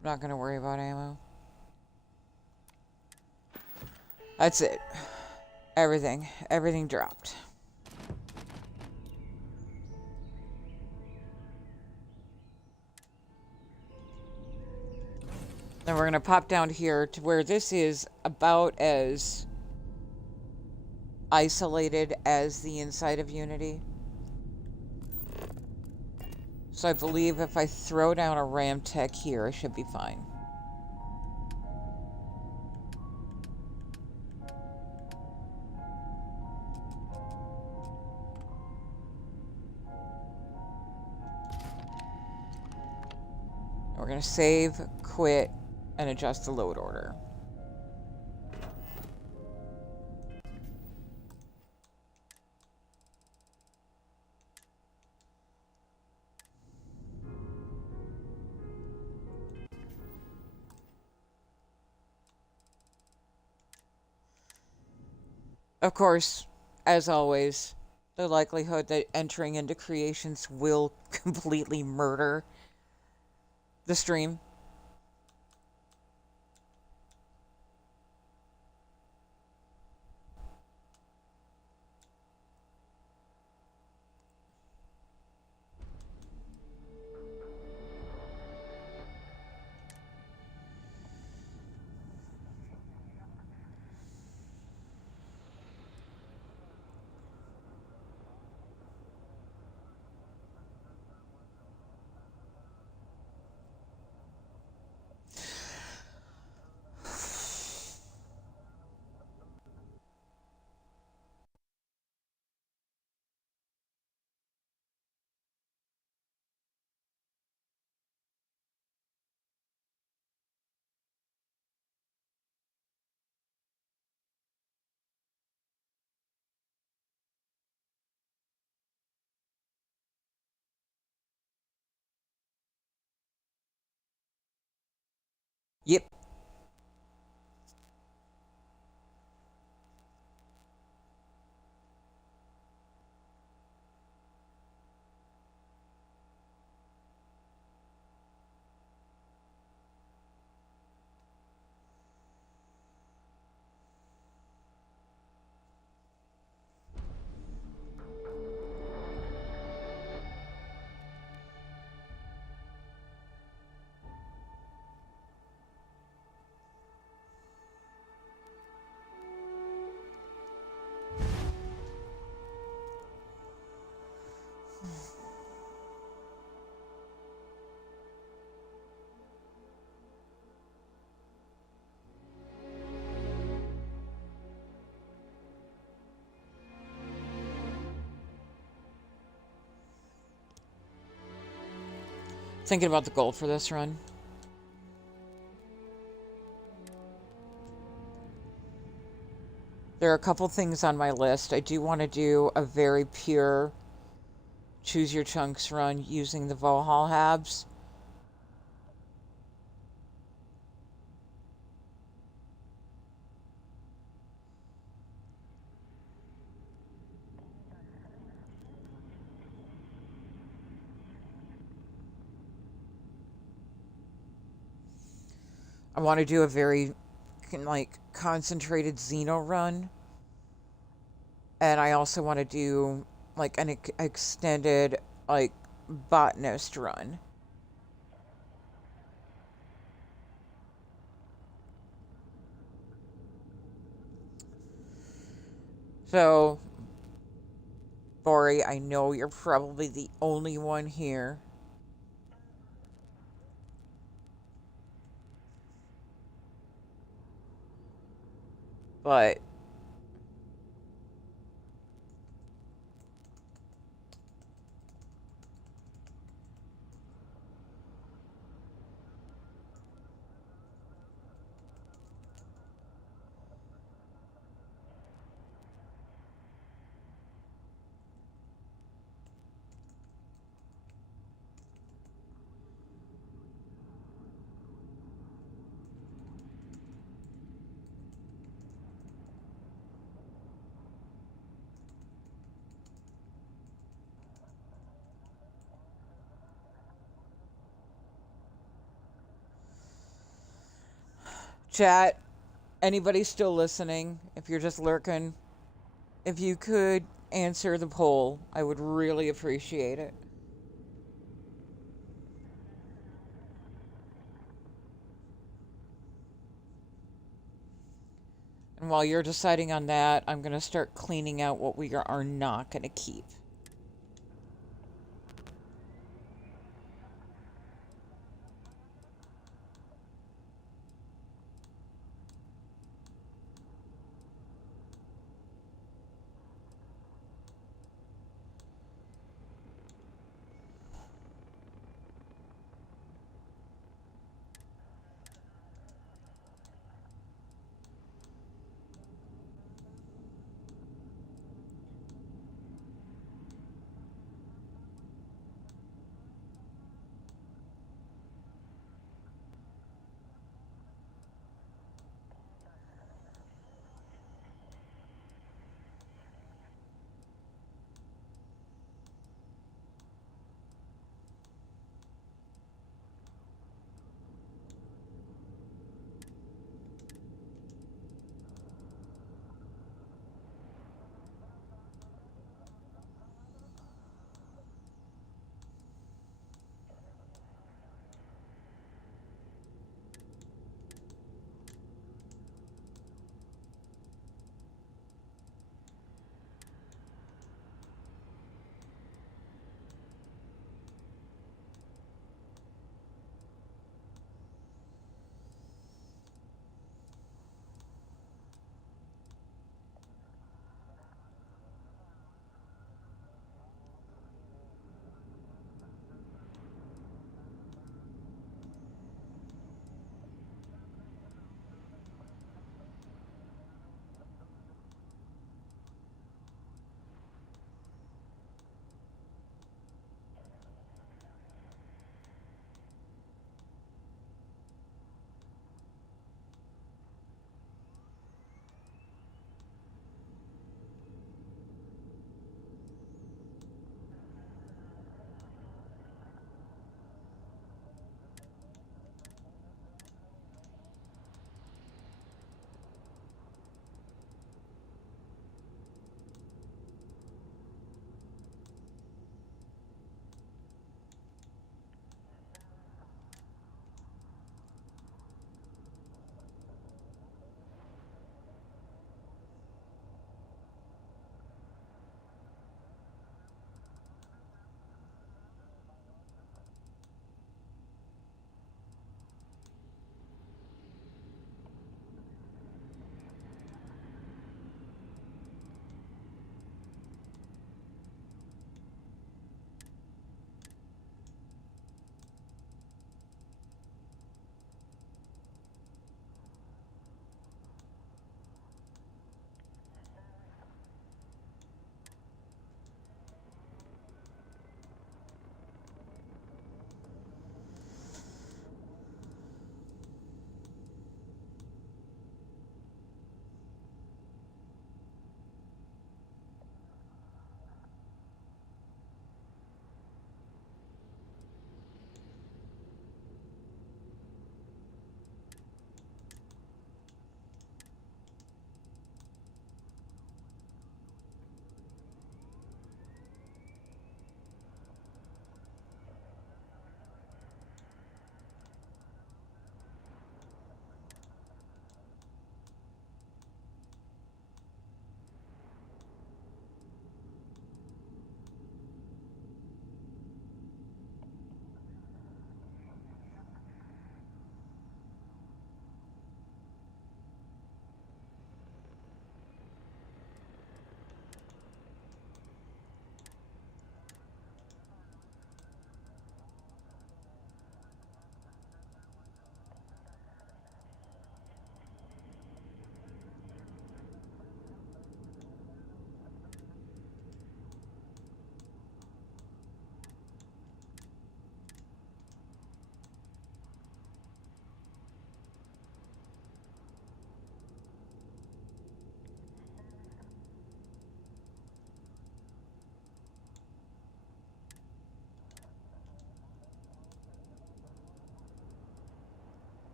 I'm not gonna worry about ammo. That's it. Everything dropped. Then we're gonna pop down here to where this is about as isolated as the inside of Unity. So I believe if I throw down a ram tech here, I should be fine. We're gonna save, quit, and adjust the load order. Of course, as always, the likelihood that entering into creations will completely murder the stream. Yep. Thinking about the goal for this run. There are a couple things on my list. I do want to do a very pure choose your chunks run using the Vohal Habs. I want to do a very like concentrated Xeno run. And I also want to do like an extended like botanist run. So, Bori, I know you're probably the only one here. But chat, anybody still listening, if you're just lurking, if you could answer the poll, I would really appreciate it. And while you're deciding on that, I'm going to start cleaning out what we are not going to keep.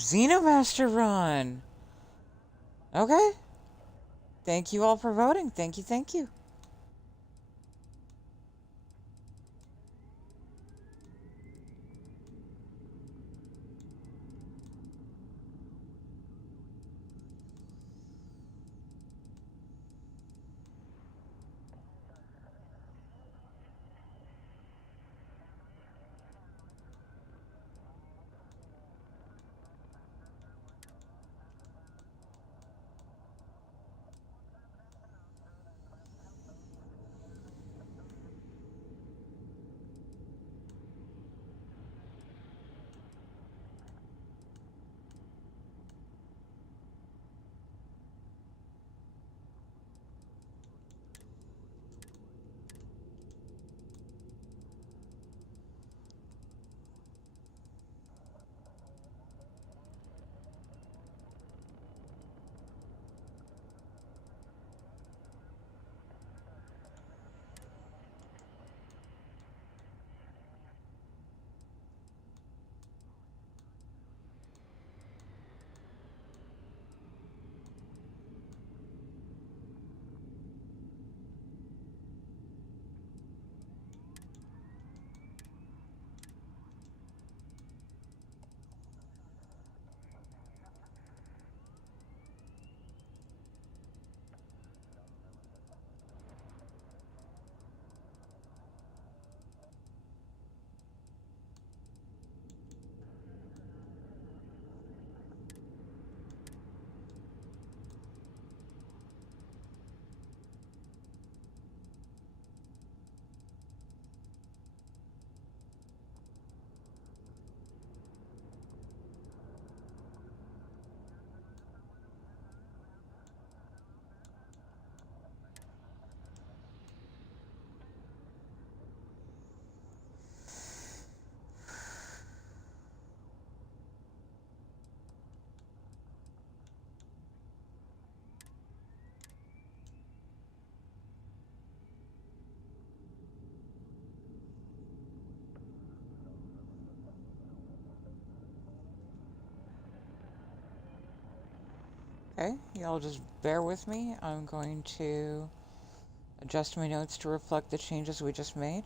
Xenomaster Run. Okay. Thank you all for voting. Thank you, thank you. Okay, y'all just bear with me. I'm going to adjust my notes to reflect the changes we just made.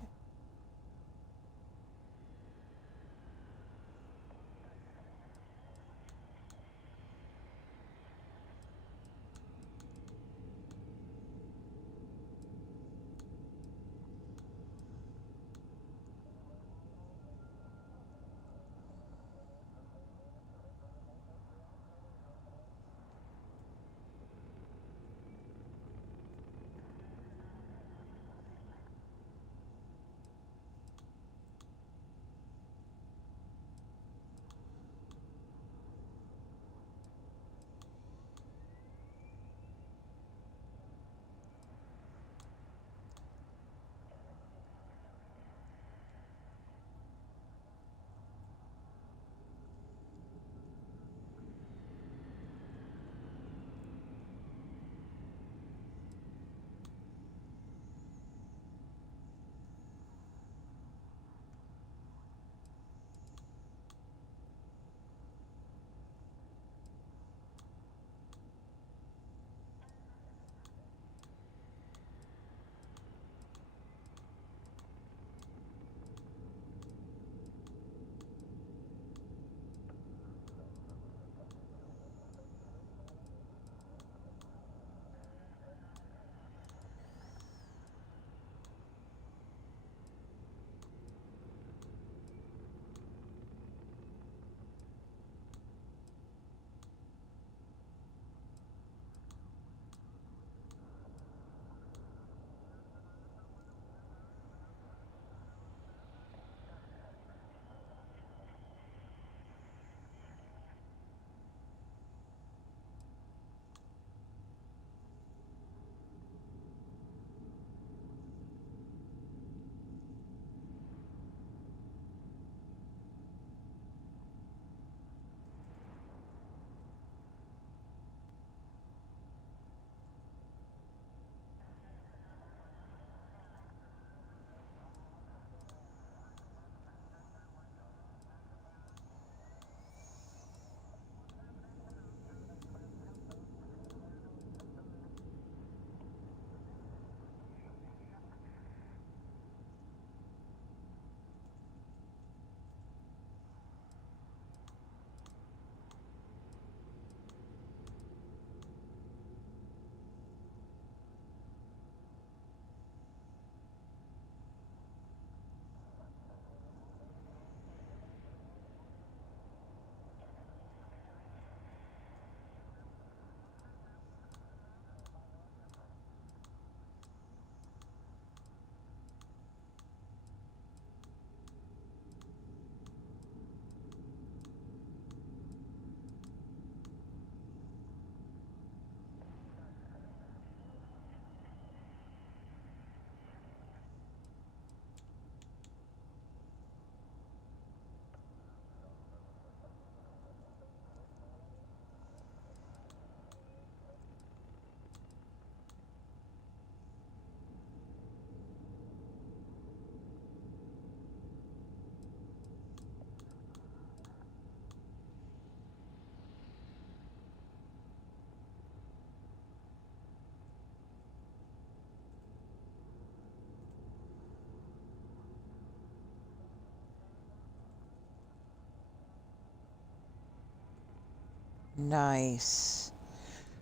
Nice.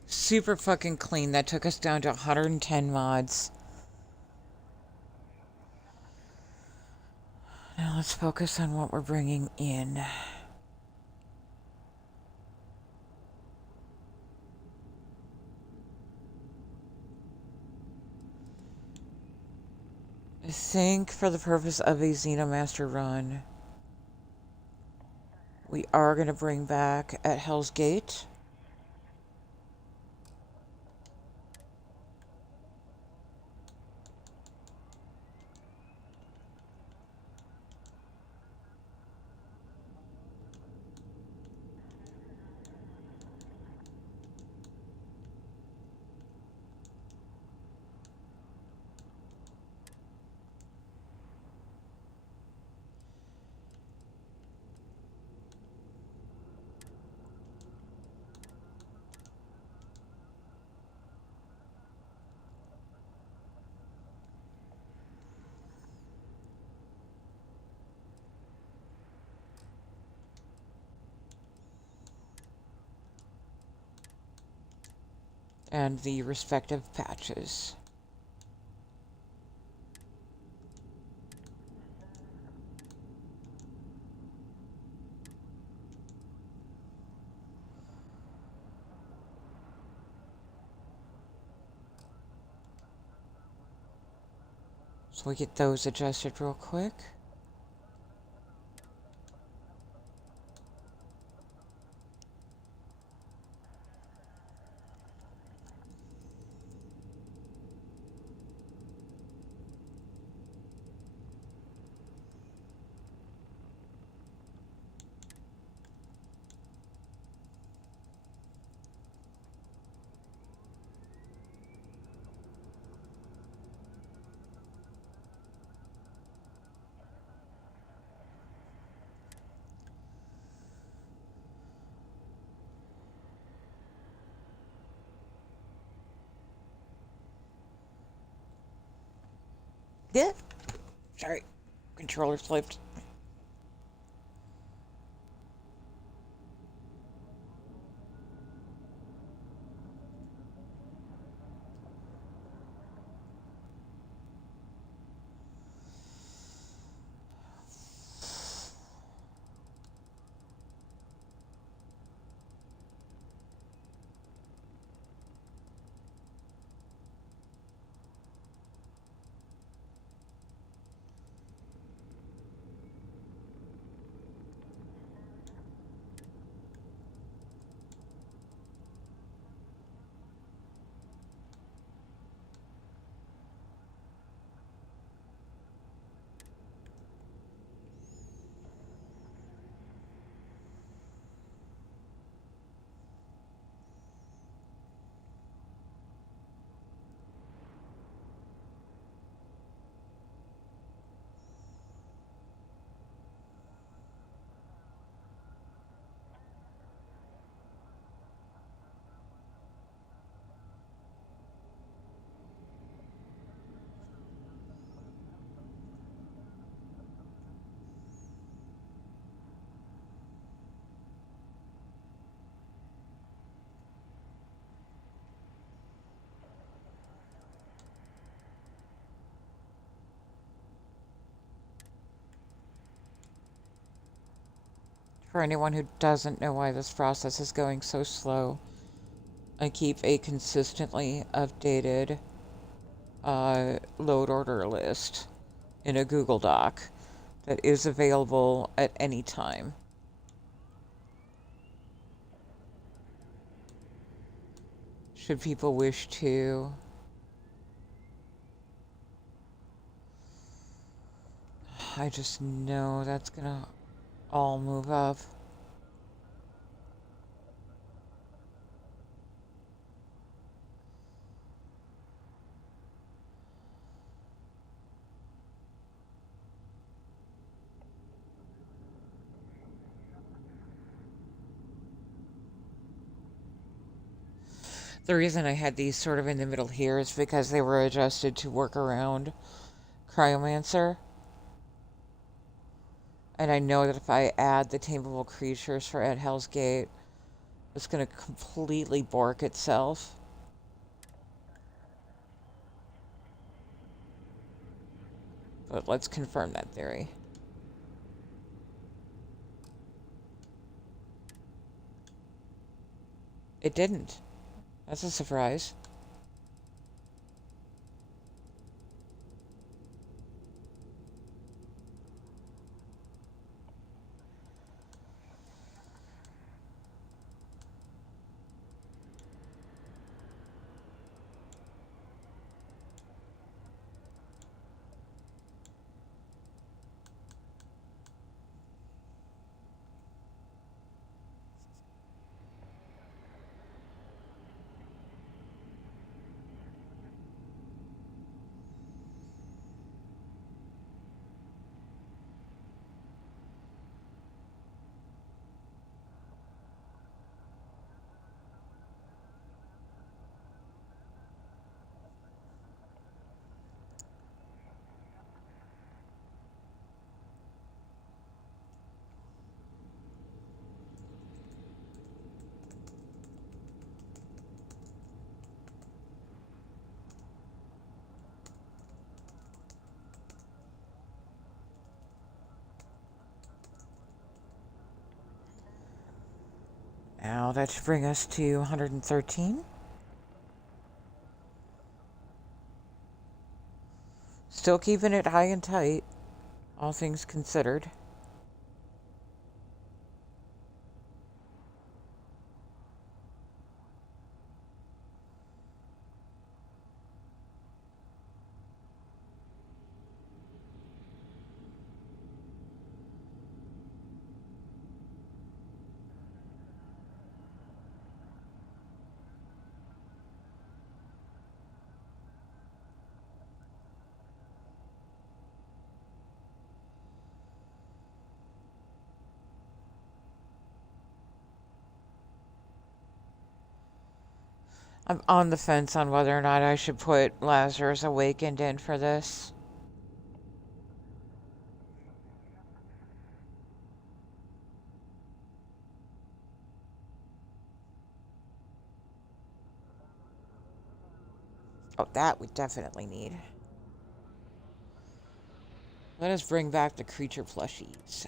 Super fucking clean. That took us down to 110 mods. Now let's focus on what we're bringing in. I think for the purpose of a Xenomaster run, we are going to bring back at Hell's Gate. And the respective patches. So we get those adjusted real quick. Yeah. Sorry. Controller slipped. For anyone who doesn't know why this process is going so slow, I keep a consistently updated load order list in a Google Doc that is available at any time. Should people wish to I just know that's gonna all move up. The reason I had these sort of in the middle here is because they were adjusted to work around Cryomancer. And I know that if I add the tameable creatures for Ed Hell's Gate, It's going to completely bork itself. But let's confirm that theory. It didn't. That's a surprise. Now that should bring us to 113. Still keeping it high and tight, all things considered. I'm on the fence on whether or not I should put Lazarus Awakened in for this. Oh, that we definitely need. Let us bring back the creature plushies.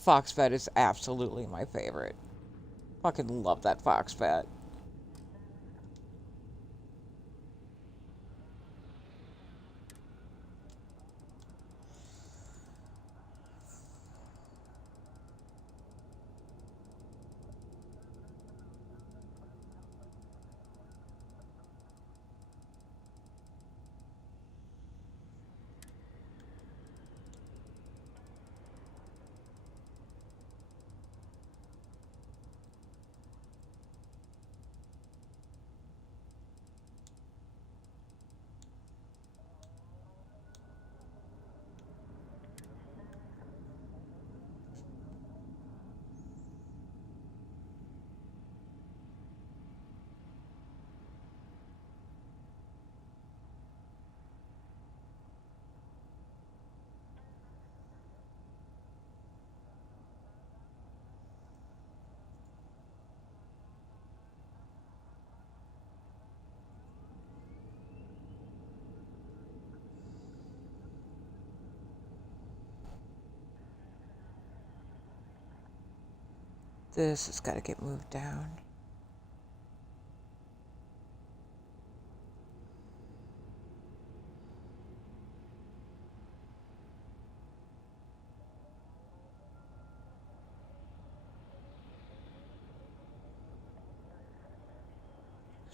The fox bat is absolutely my favorite. Fucking love that fox bat. This has got to get moved down.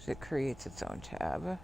It creates its own tab.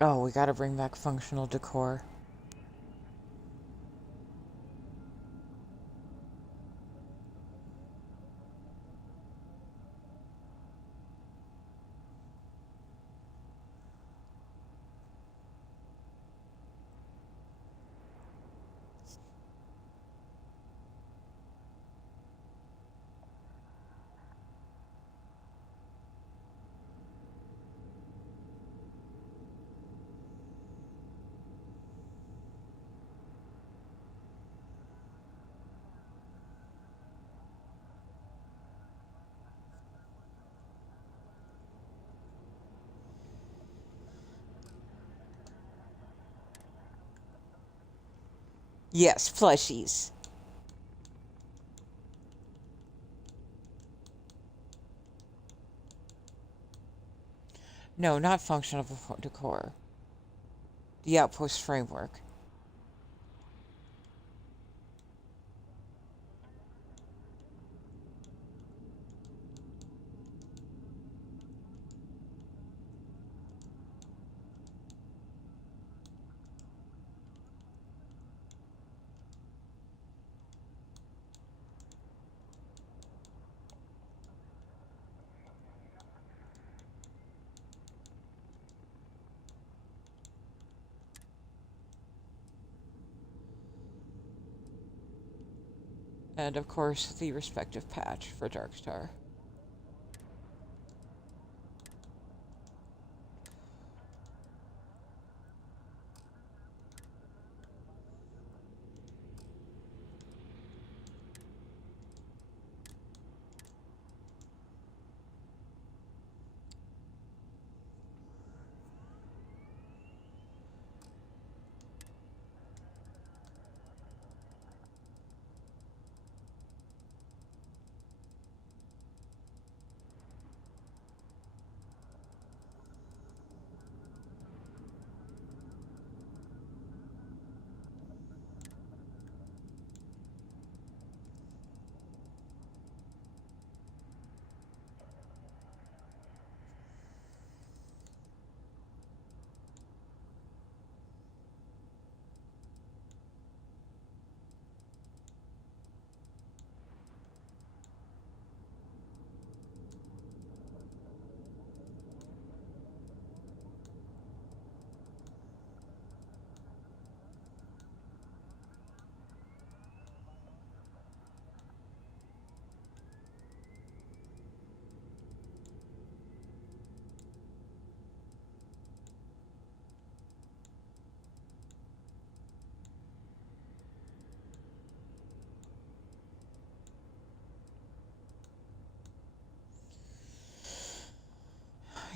Oh, we gotta bring back functional decor. Yes, plushies. No, not functional decor. The Outpost framework. And of course, the respective patch for Darkstar.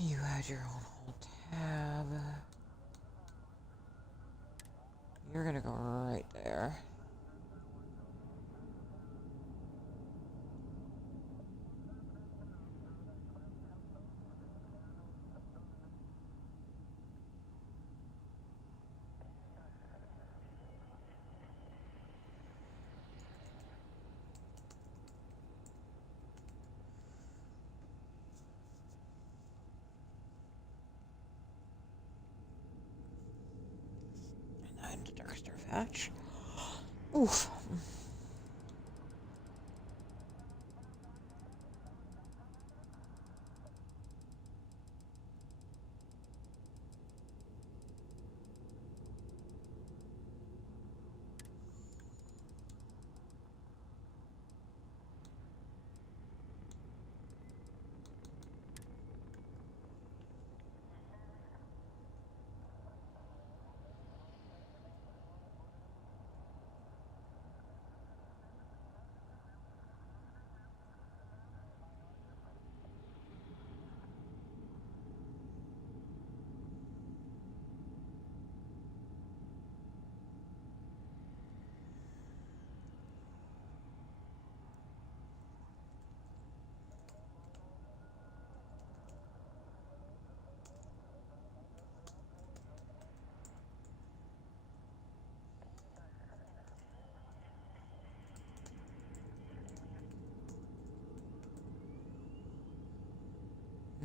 You had your own whole tab. You're gonna go right there. patch. Oof.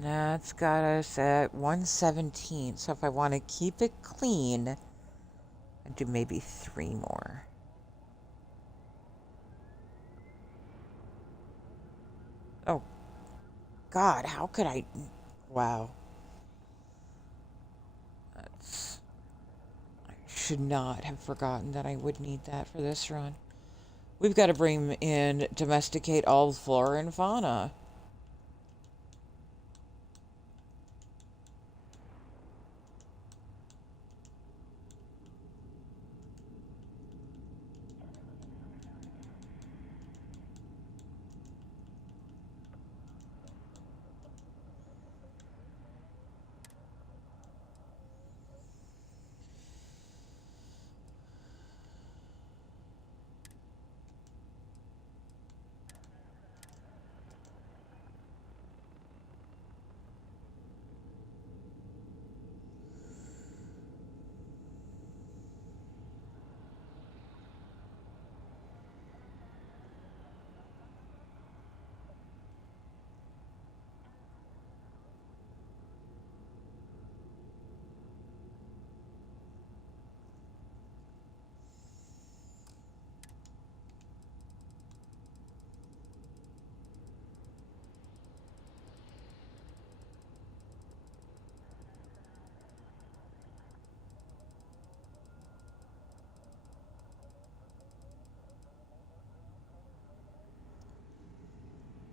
That's got us at 117. So if I want to keep it clean, I'd do maybe 3 more. Oh, God, how could I? Wow. That's... I should not have forgotten that I would need that for this run. We've got to bring in domesticate all flora and fauna.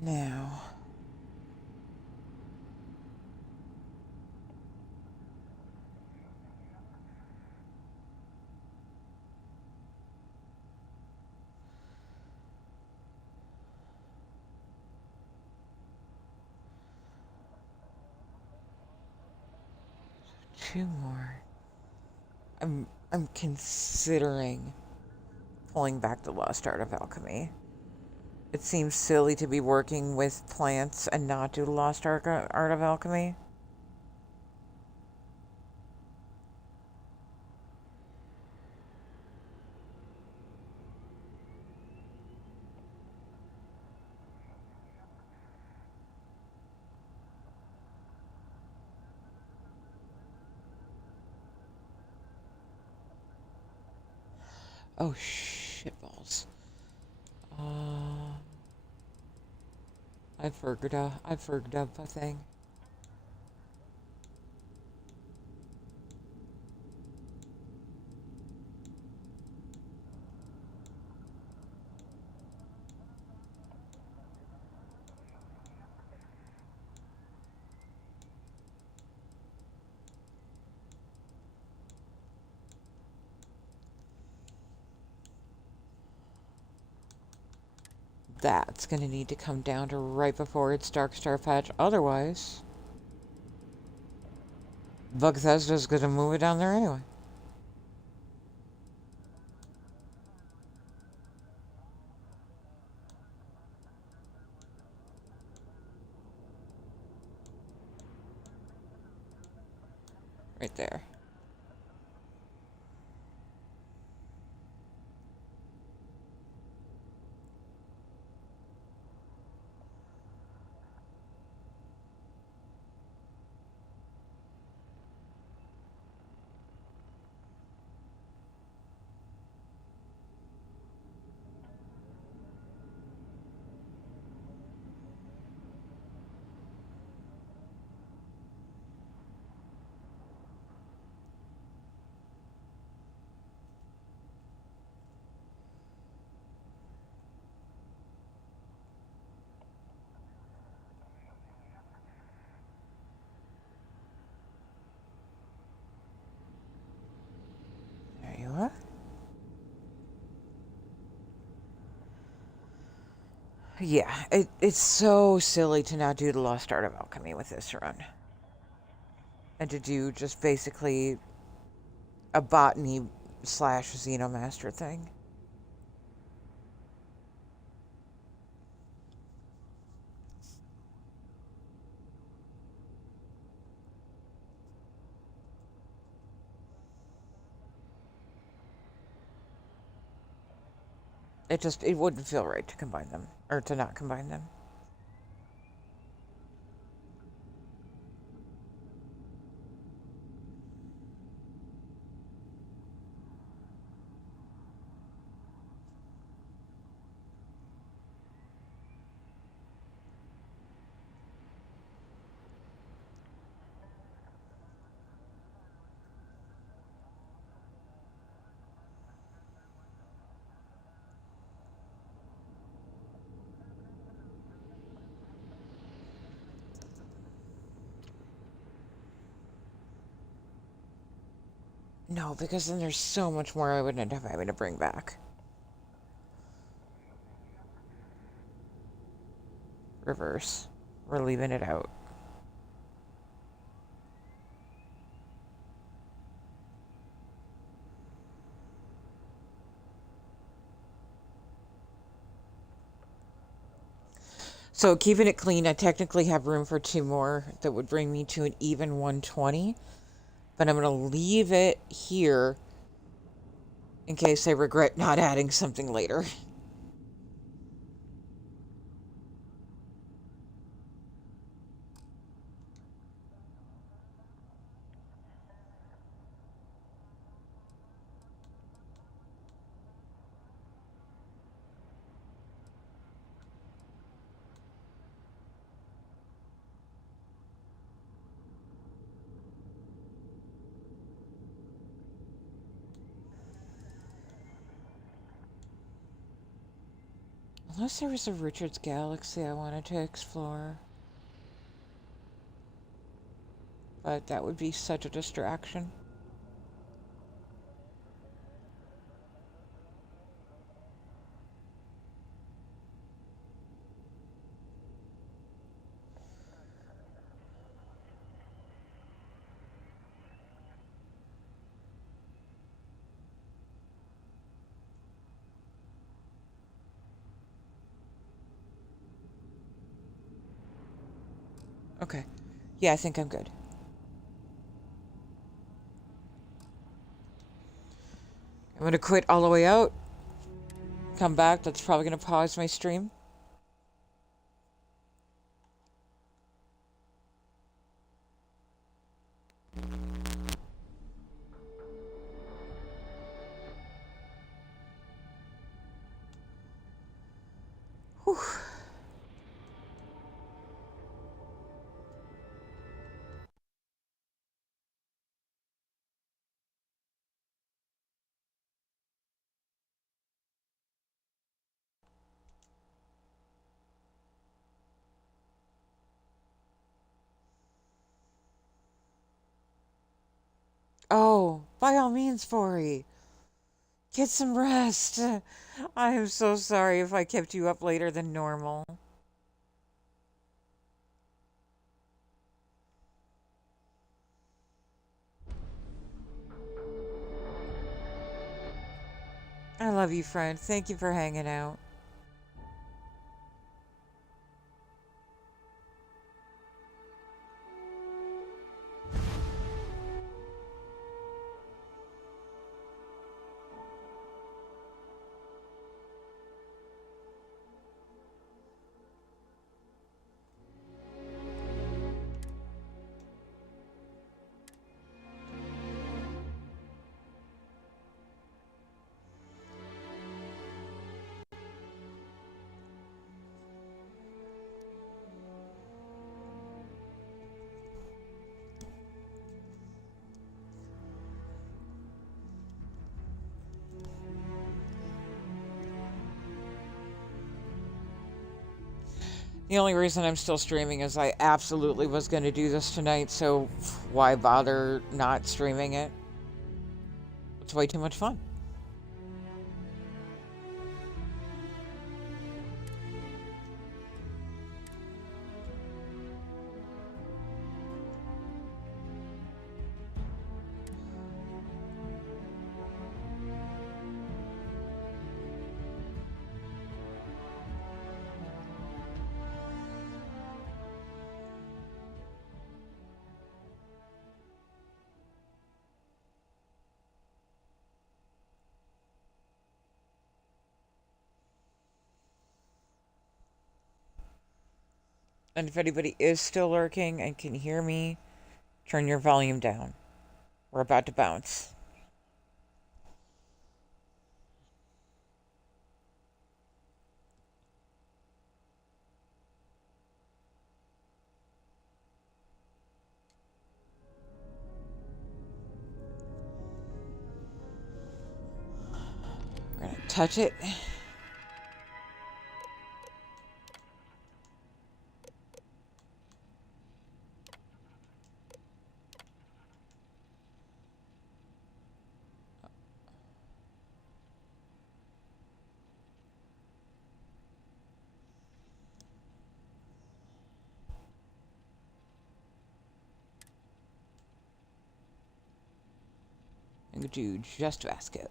Now, 2 more. I'm considering pulling back the Lost Art of Alchemy. It seems silly to be working with plants and not do the Lost Art of Alchemy. Oh, shitballs. I forgot a thing. That's going to need to come down to right before its Dark Star patch. Otherwise, Bethesda's going to move it down there anyway. Right there. Yeah, it's so silly to not do the Lost Art of Alchemy with this run. And to do just basically a botany / Xenomaster thing. It wouldn't feel right to combine them, or to not combine them. No, because then there's so much more I would end up having to bring back. Reverse. We're leaving it out. So keeping it clean, I technically have room for 2 more that would bring me to an even 120. But I'm going to leave it here in case I regret not adding something later. Unless there was a Richard's Galaxy I wanted to explore. But that would be such a distraction. Okay. Yeah, I think I'm good. I'm going to quit all the way out. Come back. That's probably going to pause my stream. Whew. Oh, by all means, Bori. Get some rest. I am so sorry if I kept you up later than normal. I love you, friend. Thank you for hanging out. The only reason I'm still streaming is I absolutely was going to do this tonight, so why bother not streaming it? It's way too much fun. And if anybody is still lurking and can hear me, turn your volume down. We're about to bounce. We're gonna touch it. I'm gonna do just Vasco.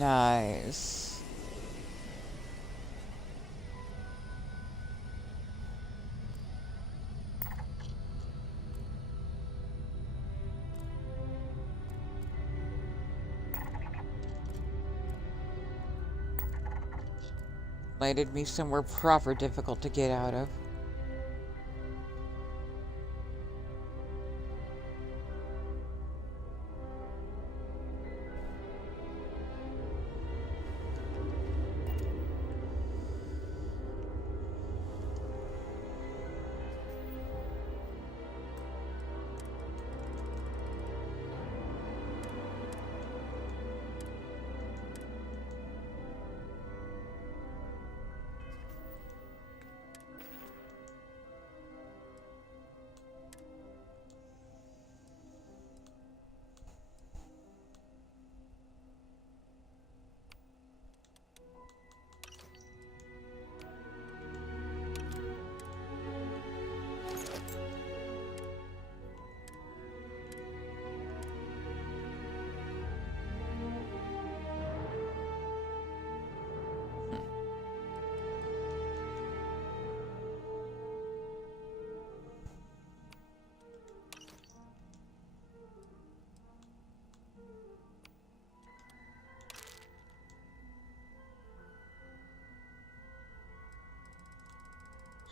Nice. Landed me somewhere proper difficult to get out of.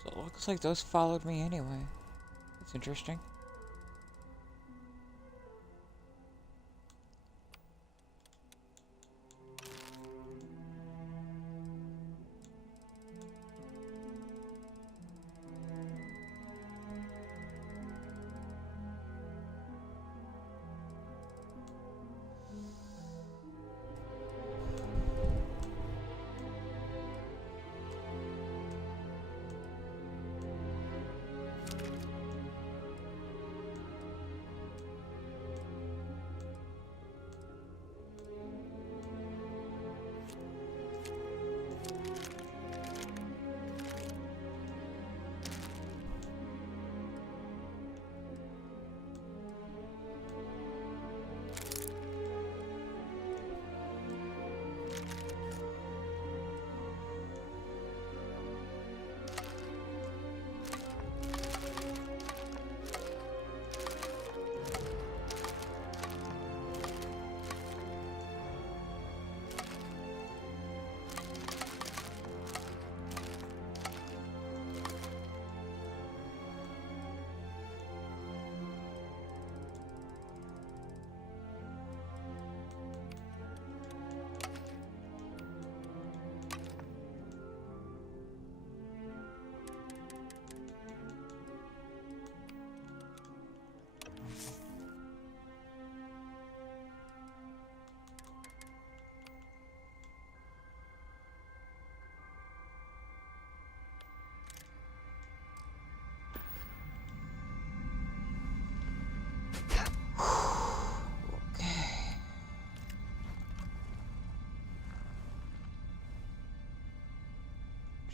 So it looks like those followed me anyway. That's interesting.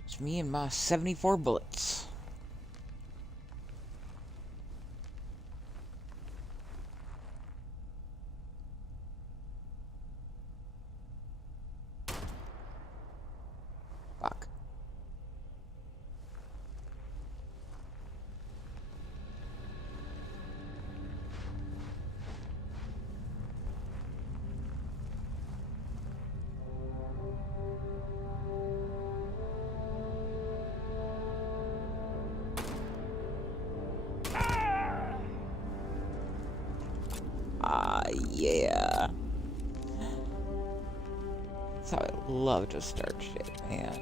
Just me and my 74 bullets. Fuck. Yeah. That's how I love to start shit, man.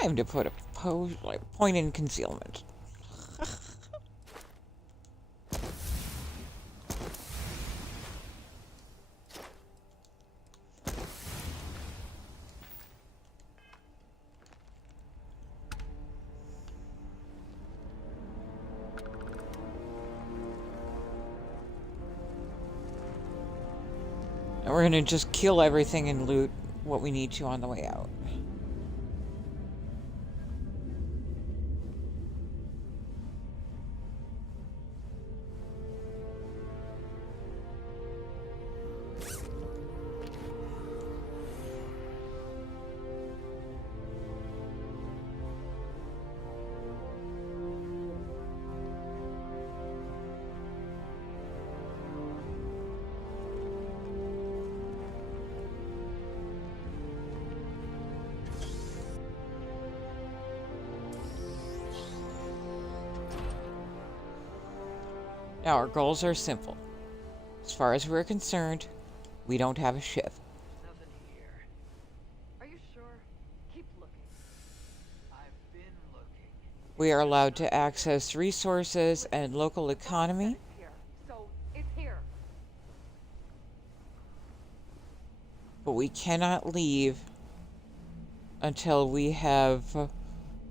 Time to put a pose, like, point in concealment. And we're gonna just kill everything and loot what we need to on the way out. Now, our goals are simple. As far as we're concerned, we don't have a ship. Nothing here. Are you sure? Keep looking. I've been looking. We are allowed to access resources and local economy. Here. So it's here. But we cannot leave until we have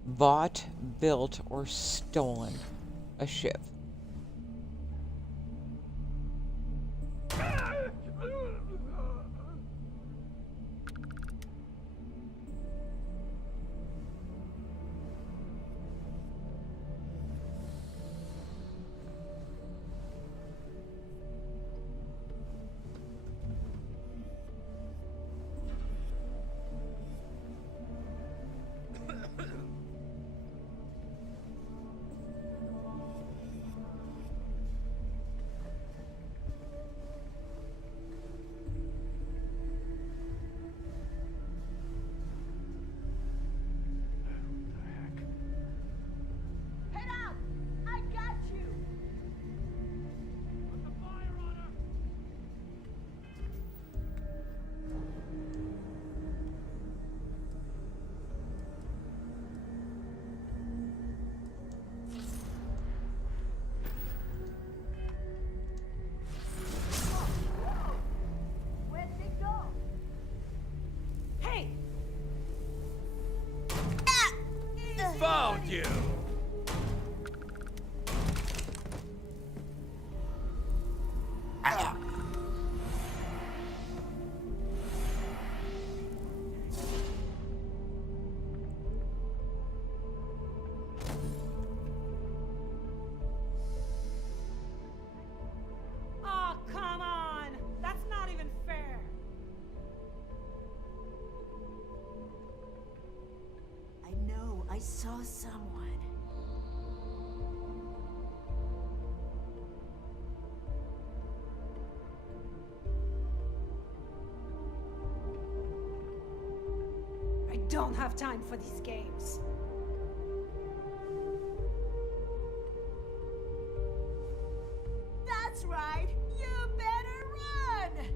bought, built, or stolen a ship. Head out! I got you! Put the fire on her! Where'd they go? Hey! Found you! Oh, come on! That's not even fair! I know, I saw someone. I don't have time for these games. That's right! You better run!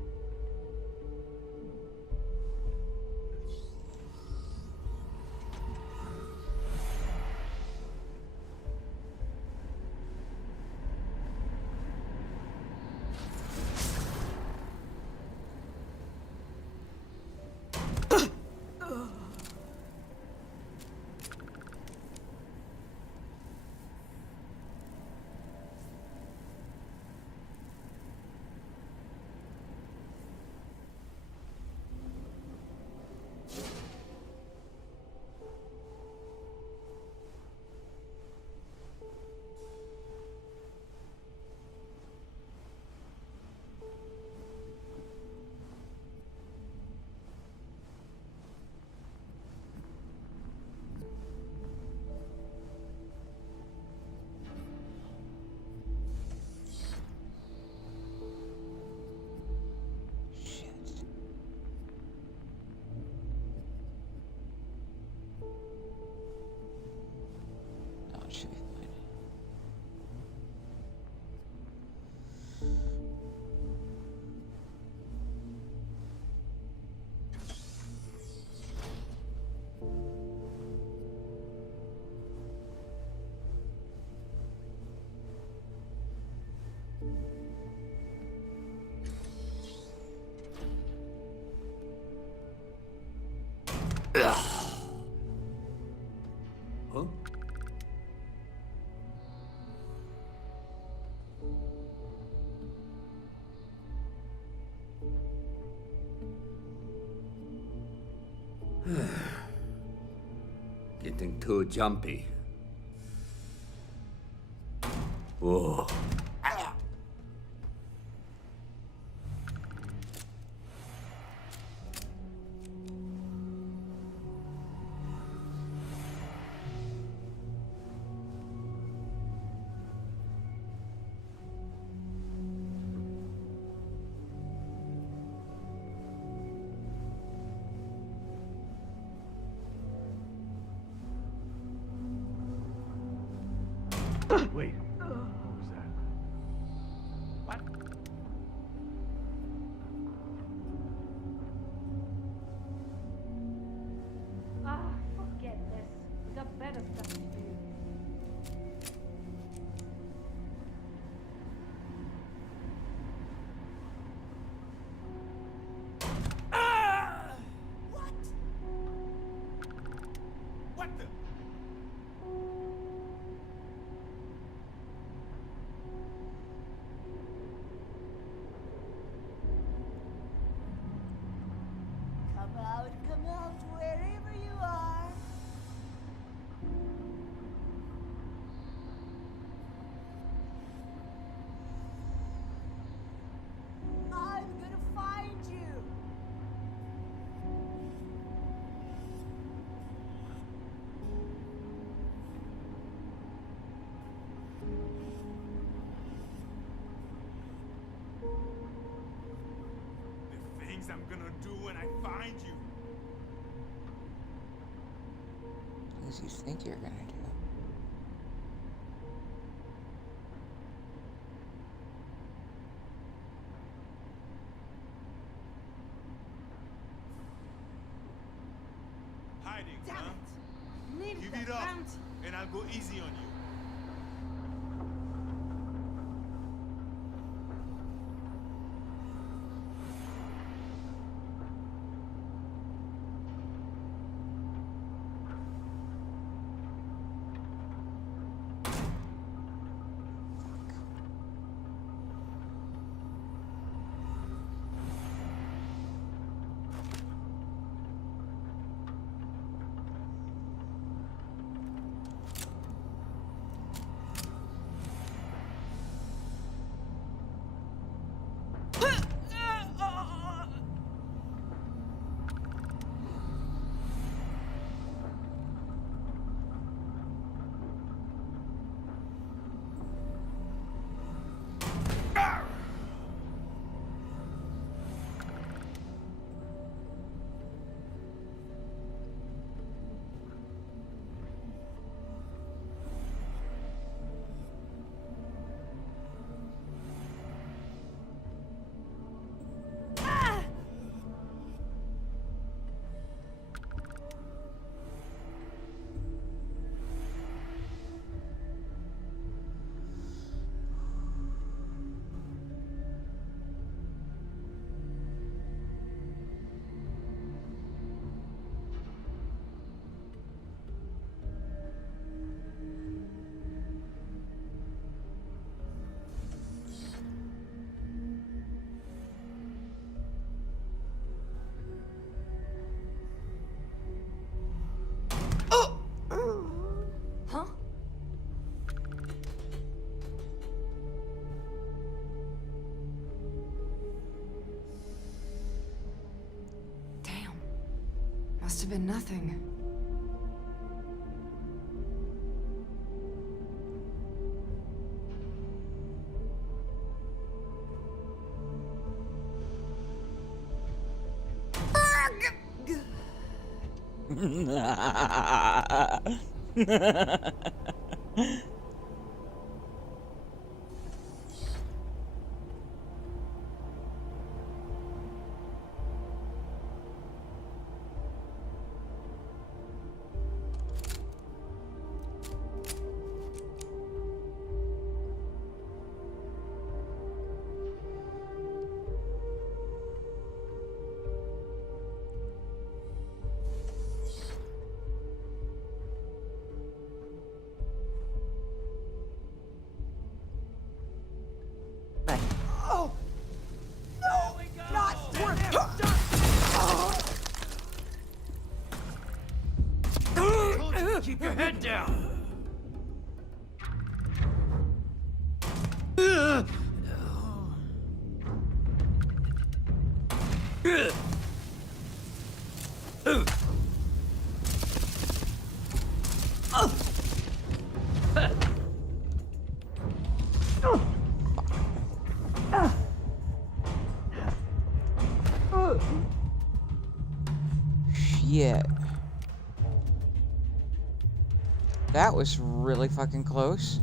No, it should be fine. Huh? Getting too jumpy. Whoa. Wait, what was that? things I'm gonna do when I find you. Things you think you're gonna do. Hiding, Damn huh? it! Need Give that it up, bounty. and I'll go easy on you. Huh? Damn. Must have been nothing. Oh! No! Not worth Keep your head down. Shit. That was really fucking close.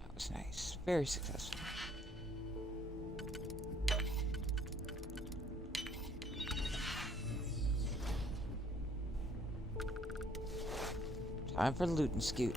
That was nice. Very successful. Time for loot and scoot.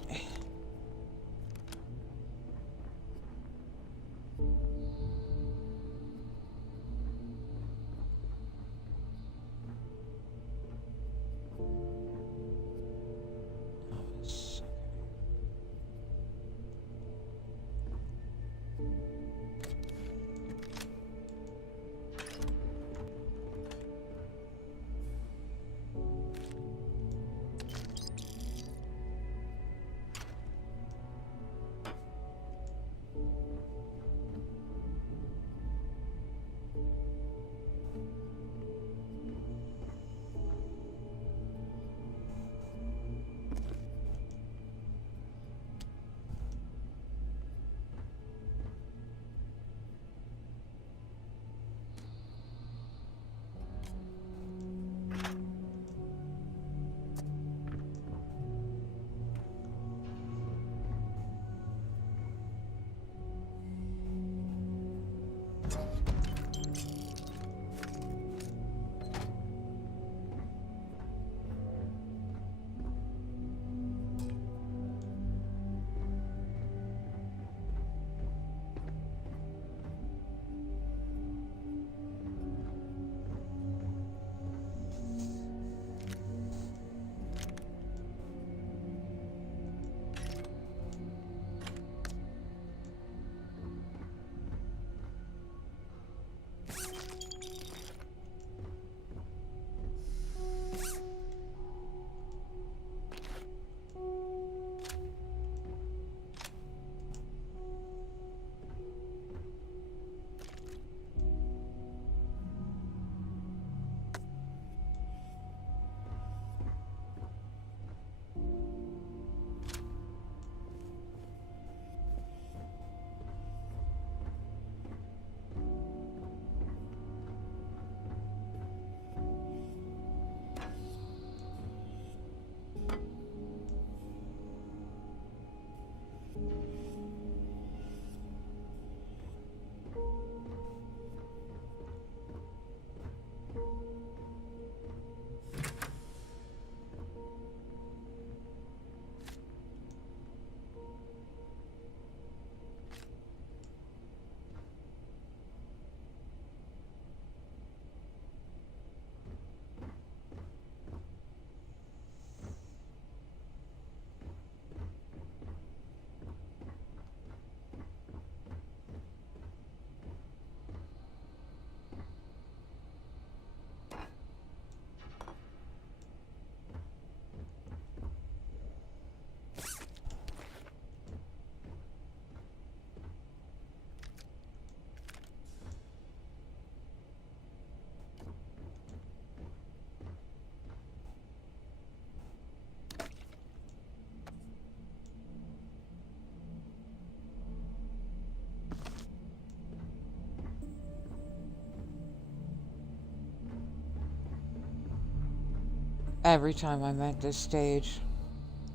Every time I'm at this stage,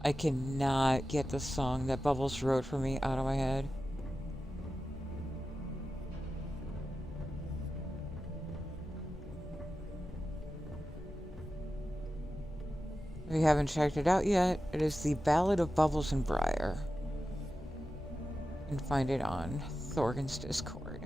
I cannot get the song that Bubbles wrote for me out of my head. If you haven't checked it out yet, it is the Ballad of Bubbles and Briar. You can find it on Thorgan's Discord.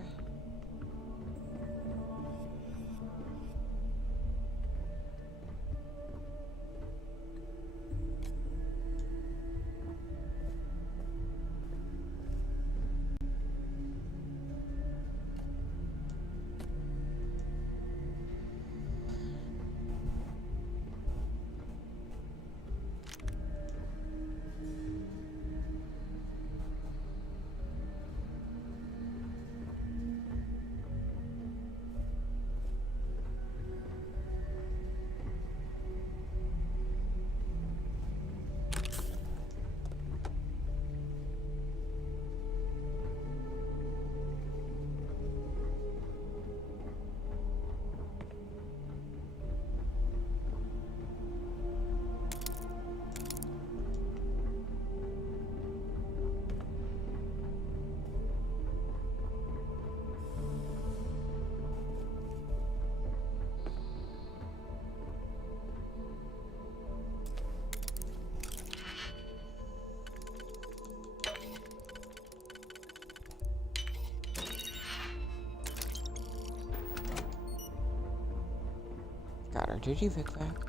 Got her. Did you pick that?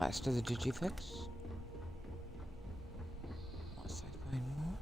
Last of the Digifix. Unless I find more.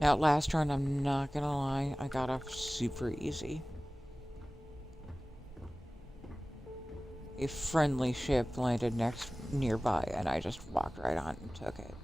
That last run, I'm not gonna lie, I got off super easy. A friendly ship landed nearby, and I just walked right on and took it.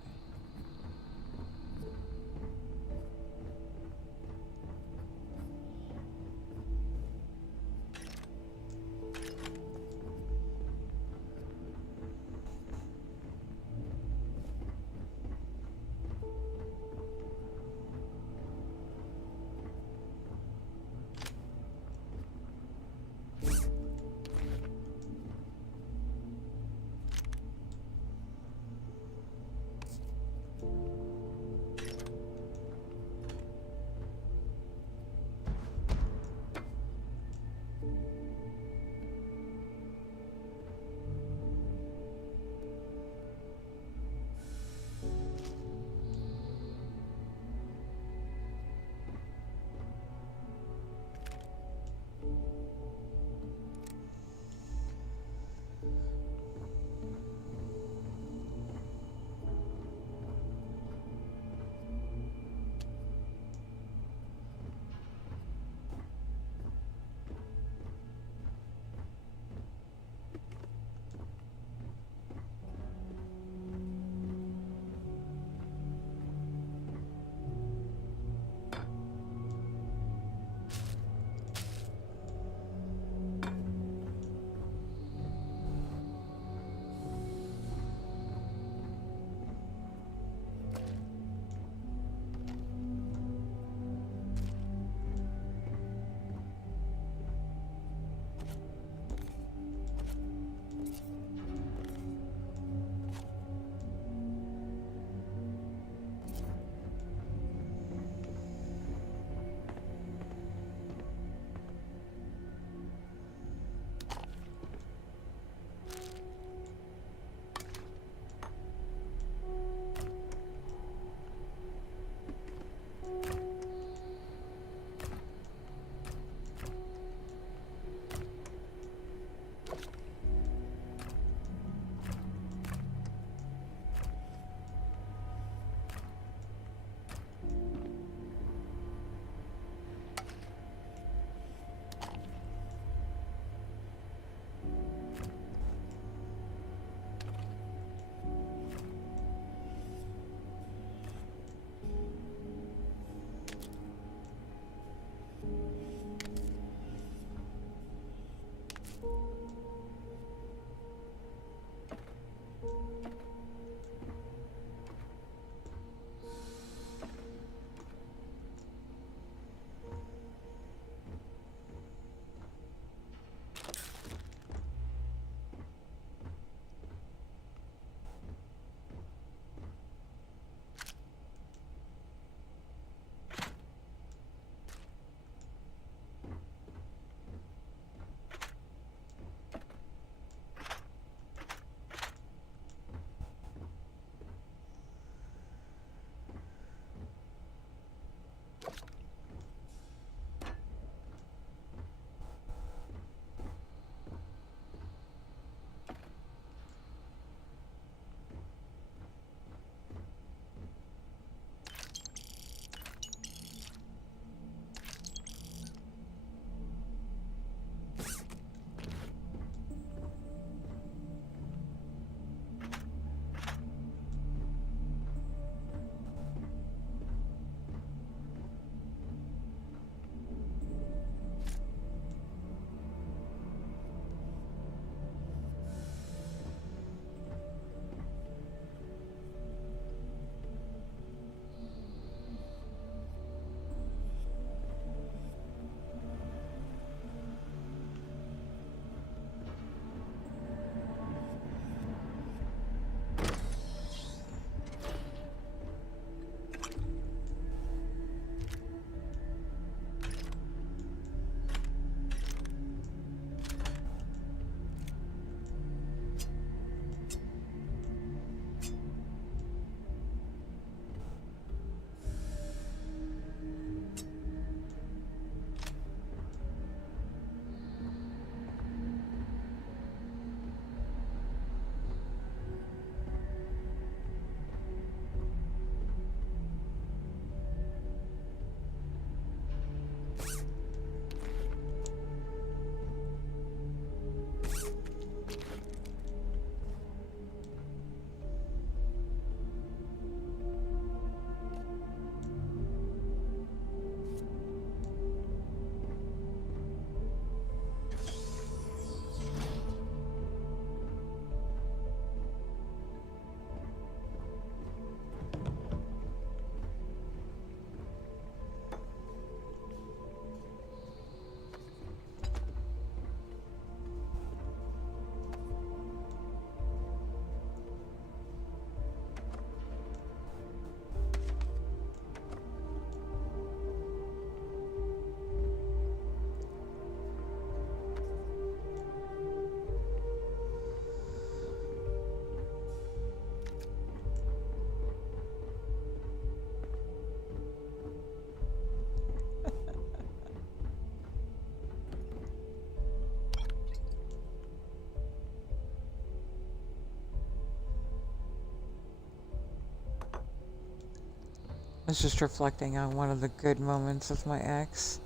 was just reflecting on one of the good moments of my ex,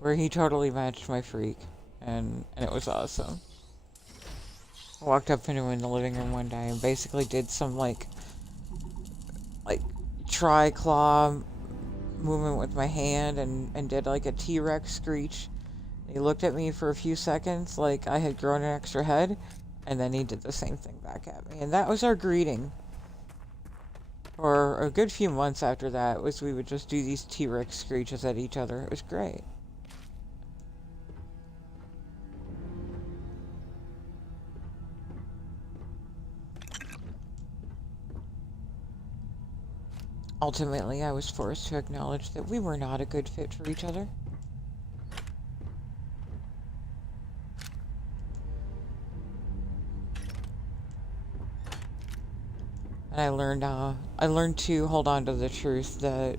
where he totally matched my freak, and it was awesome. I walked up into him in the living room one day and basically did some like tri-claw movement with my hand and did like a T-Rex screech. He looked at me for a few seconds like I had grown an extra head, and then he did the same thing back at me. And that was our greeting. For a good few months after that, was we would just do these T-Rex screeches at each other. It was great. Ultimately, I was forced to acknowledge that we were not a good fit for each other. And I learned to hold on to the truth that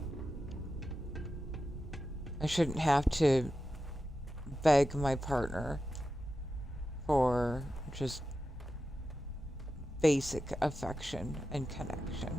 I shouldn't have to beg my partner for just basic affection and connection.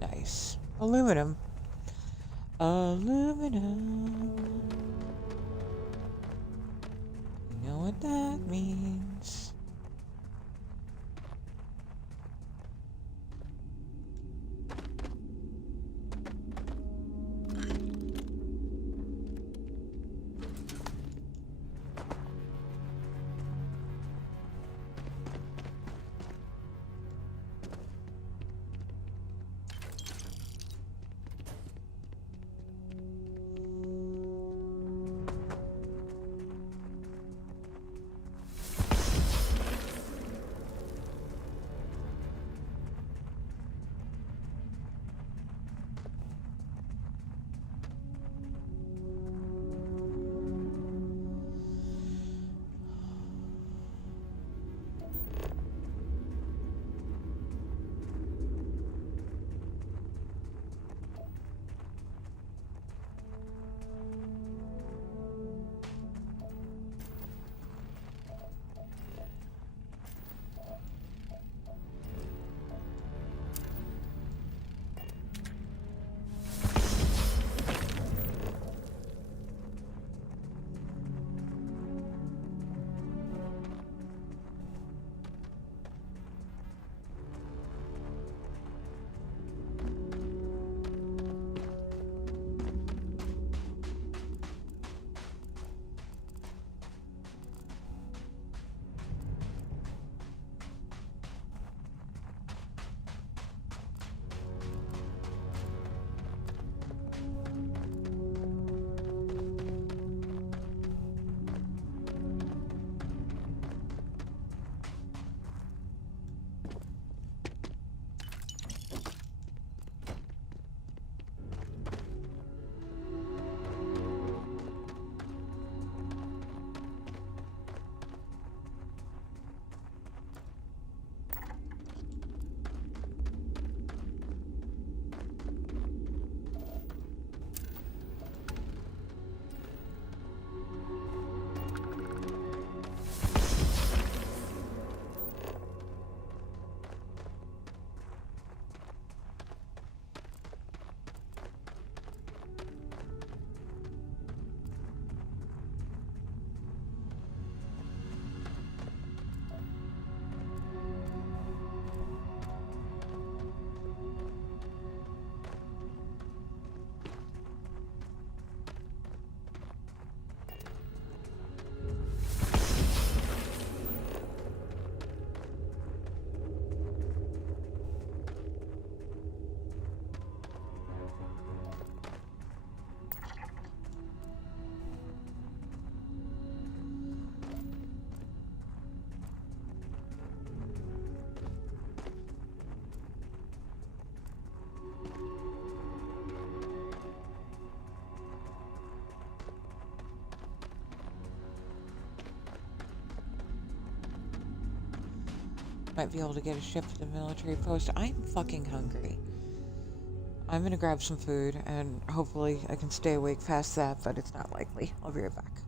Nice. Aluminum. Aluminum. You know what that means. might be able to get a ship to the military post. I'm fucking hungry. I'm gonna grab some food, and hopefully I can stay awake past that, but it's not likely. I'll be right back.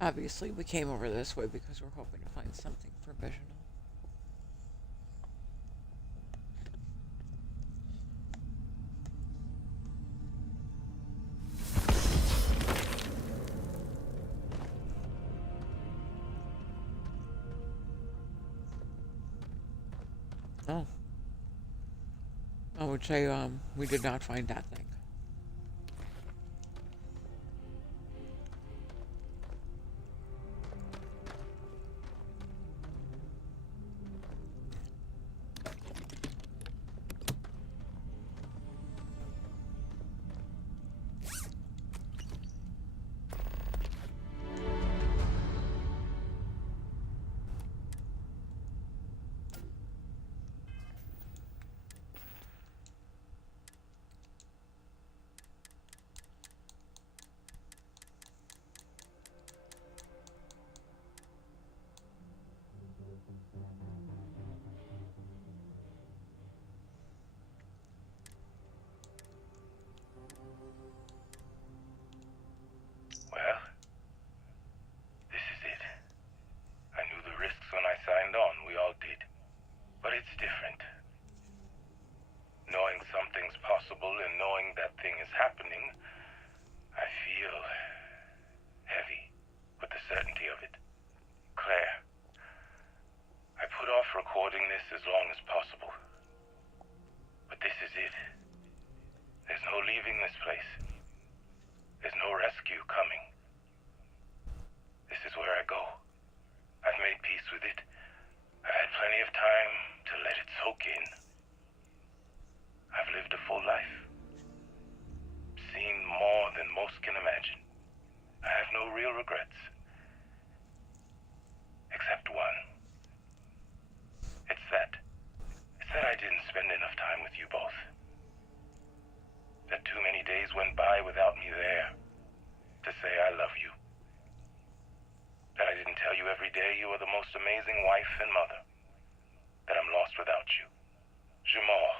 Obviously, we came over this way because we're hoping to find something provisional. Oh. I would say, we did not find that thing. Well, this is it. I knew the risks when I signed on, we all did. But it's different. Knowing something's possible and knowing that thing is happening, I feel heavy with the certainty of it. Claire, I put off recording this as long as possible. But this is it. There's no leaving this place. There's no rescue coming. This is where I go. I've made peace with it. I had plenty of time to let it soak in. I've lived a full life. Seen more than most can imagine. I have no real regrets. Except one. It's that I didn't spend enough time with you both. That too many days went by without me there to say I love you. That I didn't tell you every day you are the most amazing wife and mother. That I'm lost without you. Jamal.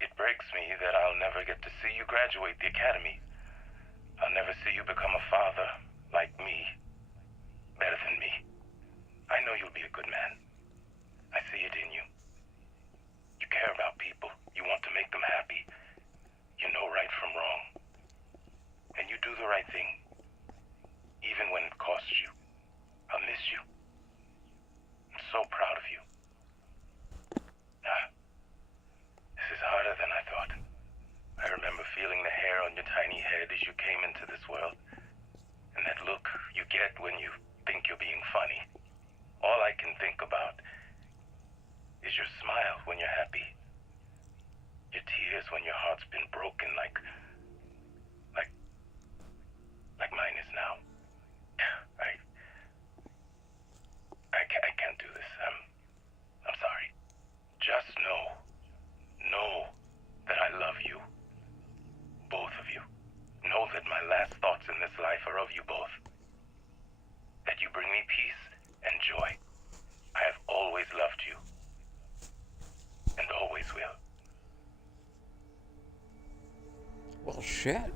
It breaks me that I'll never get to see you graduate the academy. I'll never see you become a father like me. Better than me. I know you'll be a good man. I see it in you. You care about people. You want to make them happy. You know right from wrong. And you do the right thing. Even when it costs you. I'll miss you. I'm so proud of you. This is harder than I thought. I remember feeling the hair on your tiny head as you came into this world. And that look you get when you think you're being funny. All I can think about is your smile when you're happy. Your tears when your heart's been broken like mine is now. I can't do this. I'm sorry. Just know that I love you. Both of you. Know that my last thoughts in this life are of you both. That you bring me peace and joy. I have always loved you. And always will. Well, shit.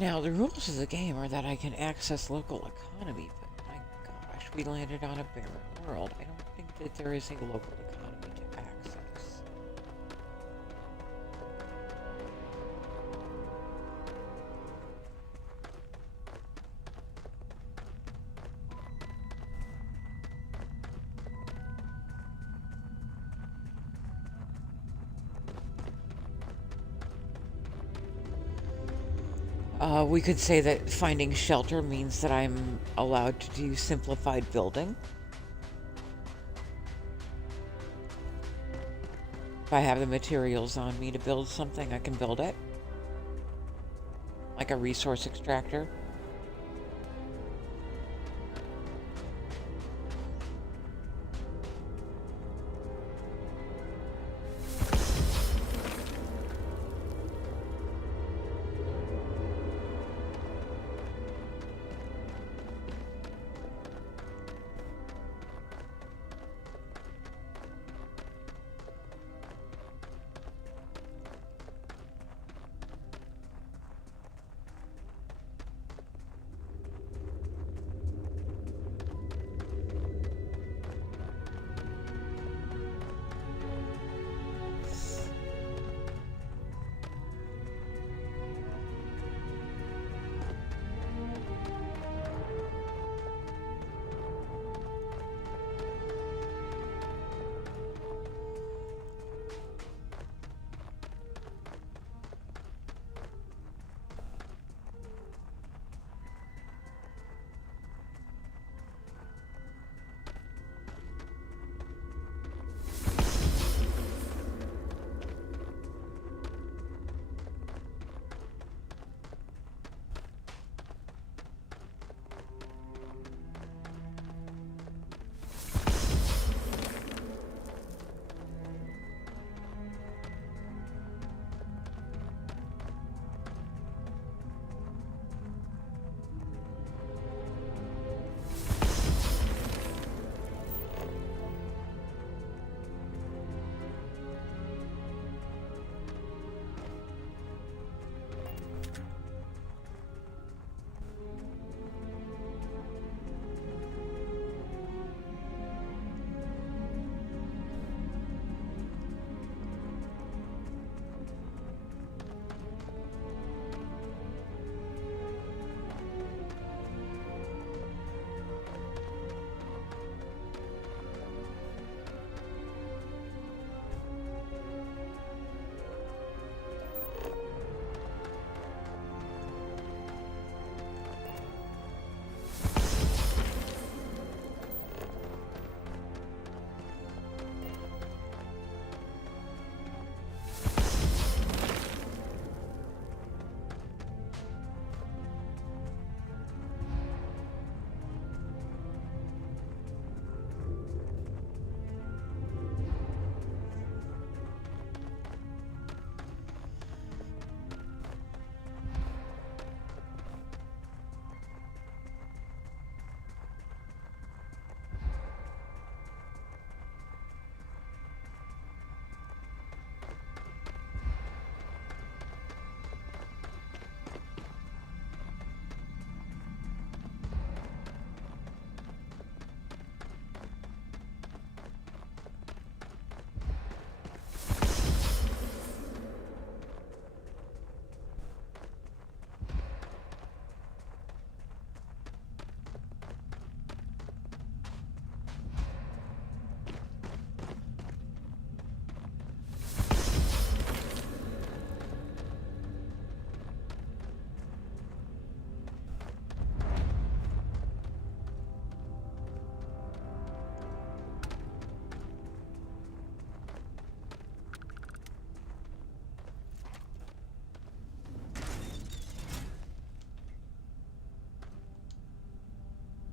Now, the rules of the game are that I can access local economy, but my gosh, we landed on a barren world. I don't think that there is a local economy to access. We could say that finding shelter means that I'm allowed to do simplified building. If I have the materials on me to build something, I can build it. Like a resource extractor.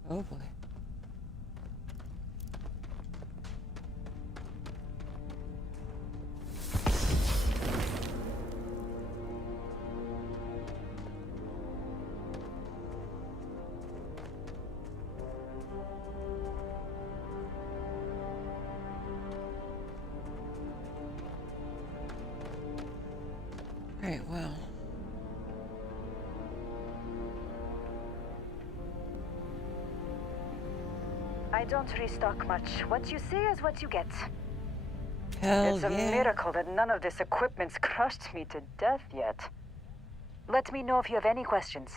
Oh boy. Right, well. I don't restock much. What you see is what you get. Hell It's a yeah. miracle that none of this equipment's crushed me to death yet. Let me know if you have any questions.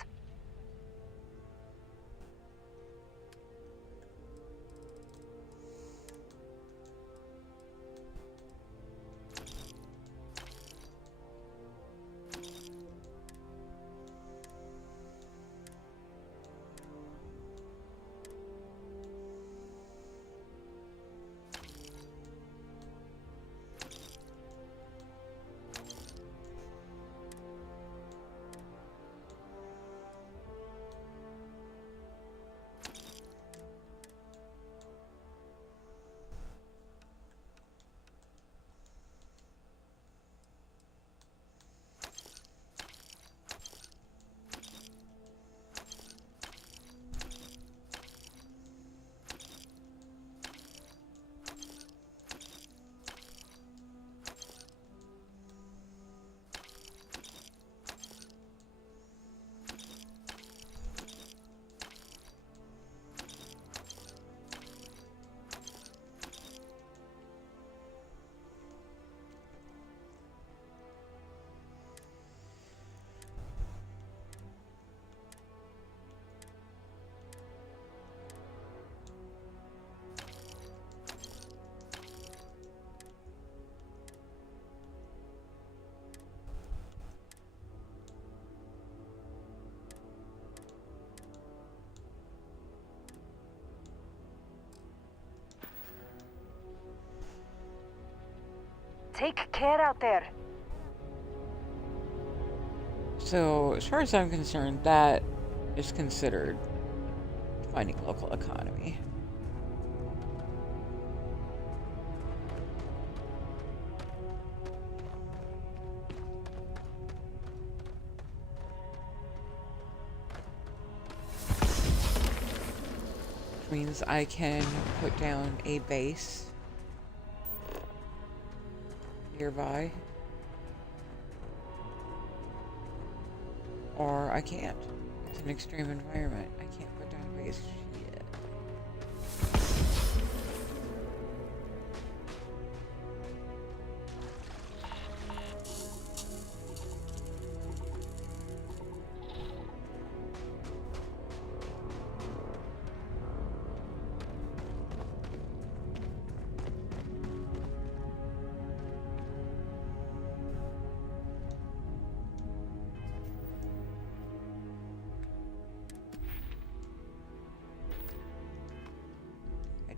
Take care out there. So, as far as I'm concerned, that is considered finding local economy. Which means I can put down a base nearby. Or I can't. It's an extreme environment. I can't put down a base. Shit.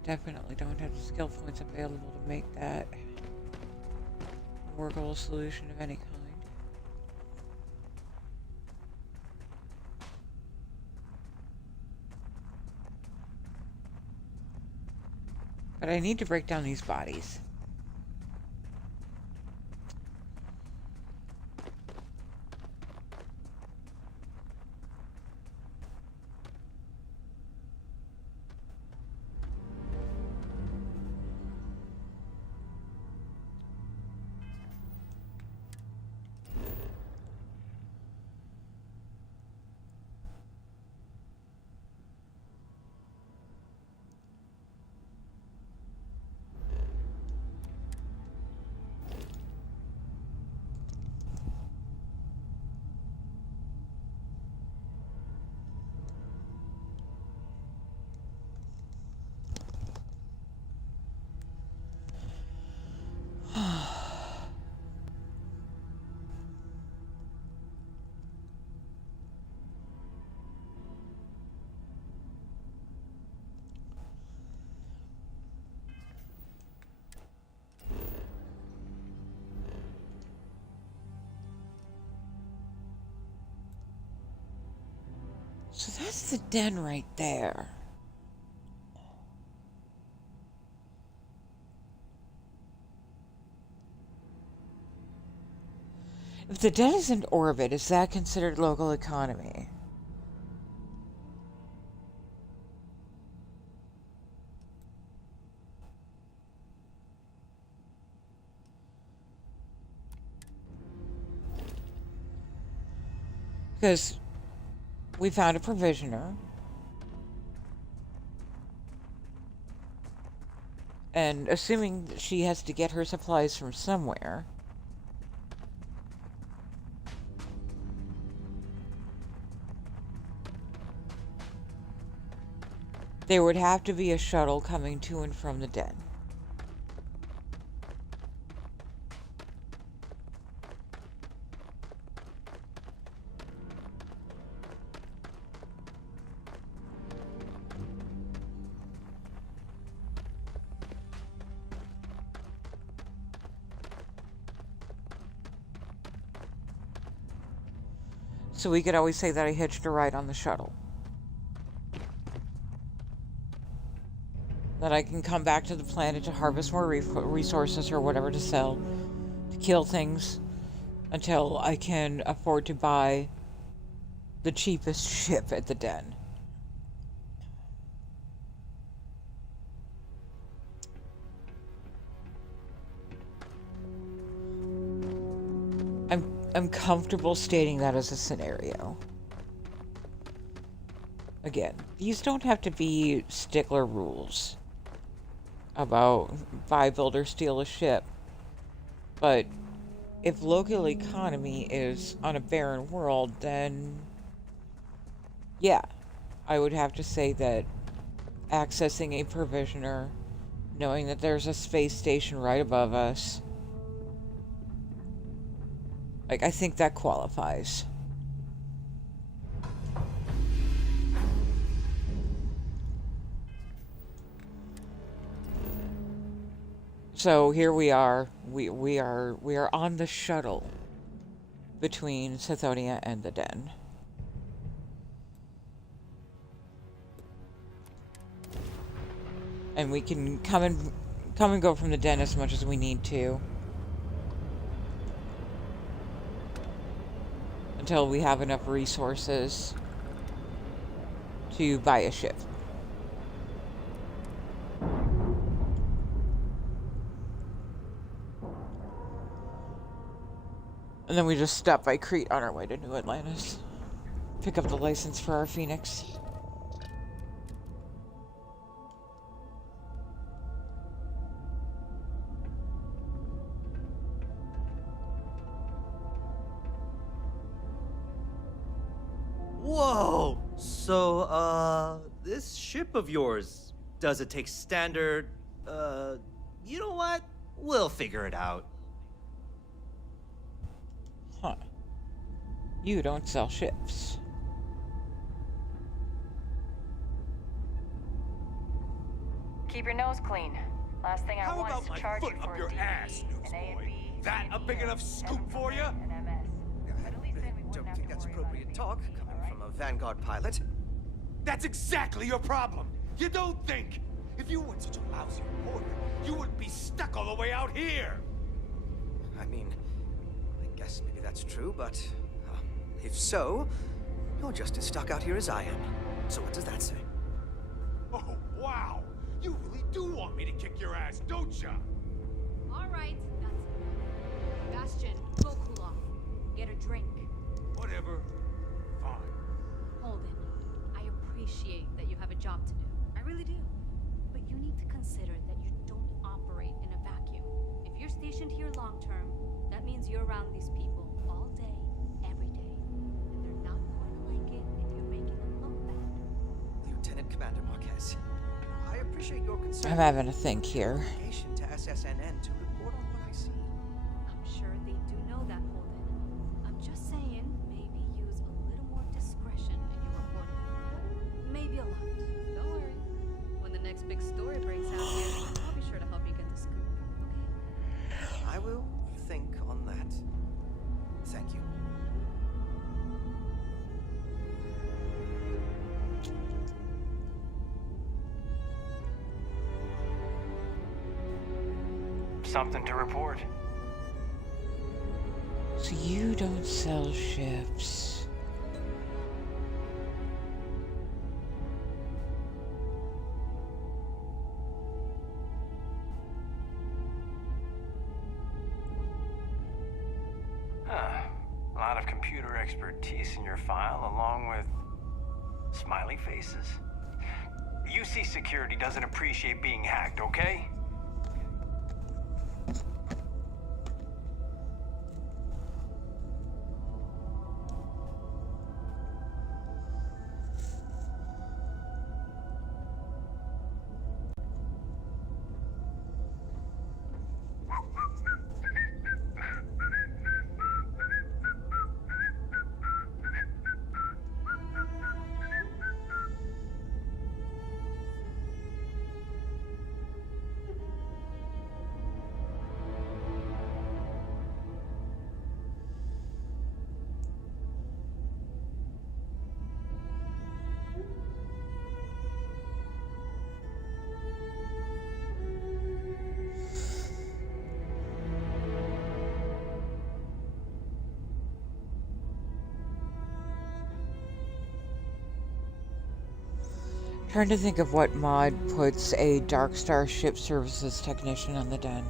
Definitely don't have the skill points available to make that a workable solution of any kind. But I need to break down these bodies. So that's the den right there. If the den is in orbit, is that considered local economy? Because we found a provisioner. And assuming that she has to get her supplies from somewhere. There would have to be a shuttle coming to and from the den. So we could always say that I hitched a ride on the shuttle. That I can come back to the planet to harvest more resources or whatever to sell, to kill things, until I can afford to buy the cheapest ship at the den. I'm comfortable stating that as a scenario. Again, these don't have to be stickler rules about buy, build, or steal a ship. But if local economy is on a barren world, then yeah, I would have to say that accessing a provisioner, knowing that there's a space station right above us, like, I think that qualifies. So here we are. We are on the shuttle between Sithonia and the den. And we can come and go from the den as much as we need to. Until we have enough resources to buy a ship. And then we just stop by Crete on our way to New Atlantis. Pick up the license for our Phoenix. Whoa! So, this ship of yours, does it take standard, you know what? We'll figure it out. Huh. You don't sell ships. Keep your nose clean. Last thing I want is to charge you for your ass, That a big enough scoop for you? Don't think that's appropriate talk coming from a Vanguard pilot. That's exactly your problem. You don't think. If you weren't such a lousy reporter, you wouldn't be stuck all the way out here. I mean, I guess maybe that's true, but if so, you're just as stuck out here as I am. So what does that say? Oh, wow. You really do want me to kick your ass, don't ya? All right, that's it. Bastion, go cool off. Get a drink. Whatever. Fine. Holden, I appreciate that you have a job to do. I really do. But you need to consider that you don't operate in a vacuum. If you're stationed here long term, that means you're around these people all day, every day. And they're not going to like it if you're making them look bad. Lieutenant Commander Marquez, I appreciate your concern. I'm having a think here. To SSNN to report on what I see. I'm sure they do know that, Holden. I'm just saying, maybe use a little more discretion in your reporting. Maybe a lot. Don't worry. When the next big story breaks out here, I'll be sure to help you get the scoop, okay? I will think on that. Thank you. Something to report. So you don't sell ships. Huh. A lot of computer expertise in your file, along with smiley faces. UC Security doesn't appreciate being hacked, okay? Trying to think of what mod puts a Dark Star ship services technician on the den.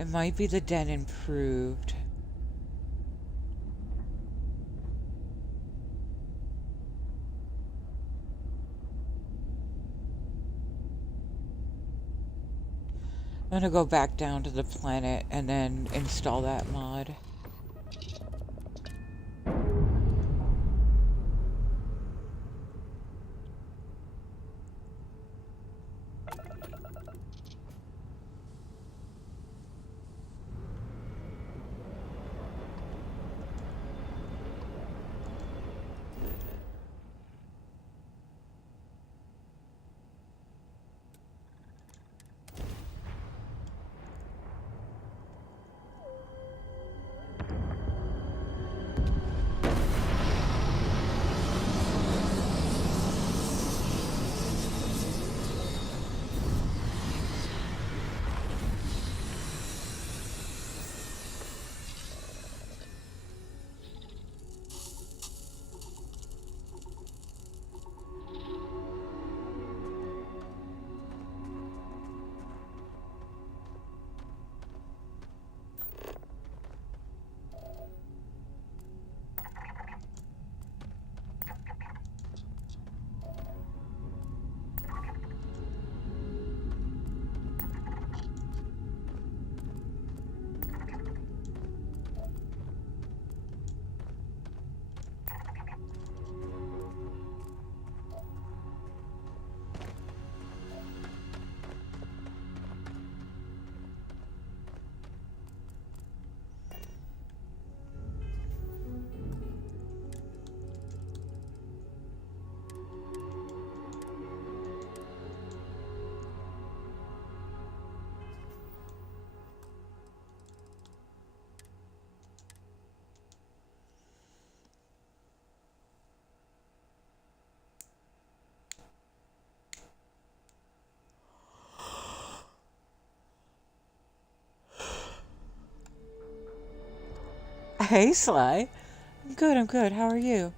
It might be the den improved. I'm gonna go back down to the planet and then install that mod. Hey, Sly. I'm good, I'm good. How are you?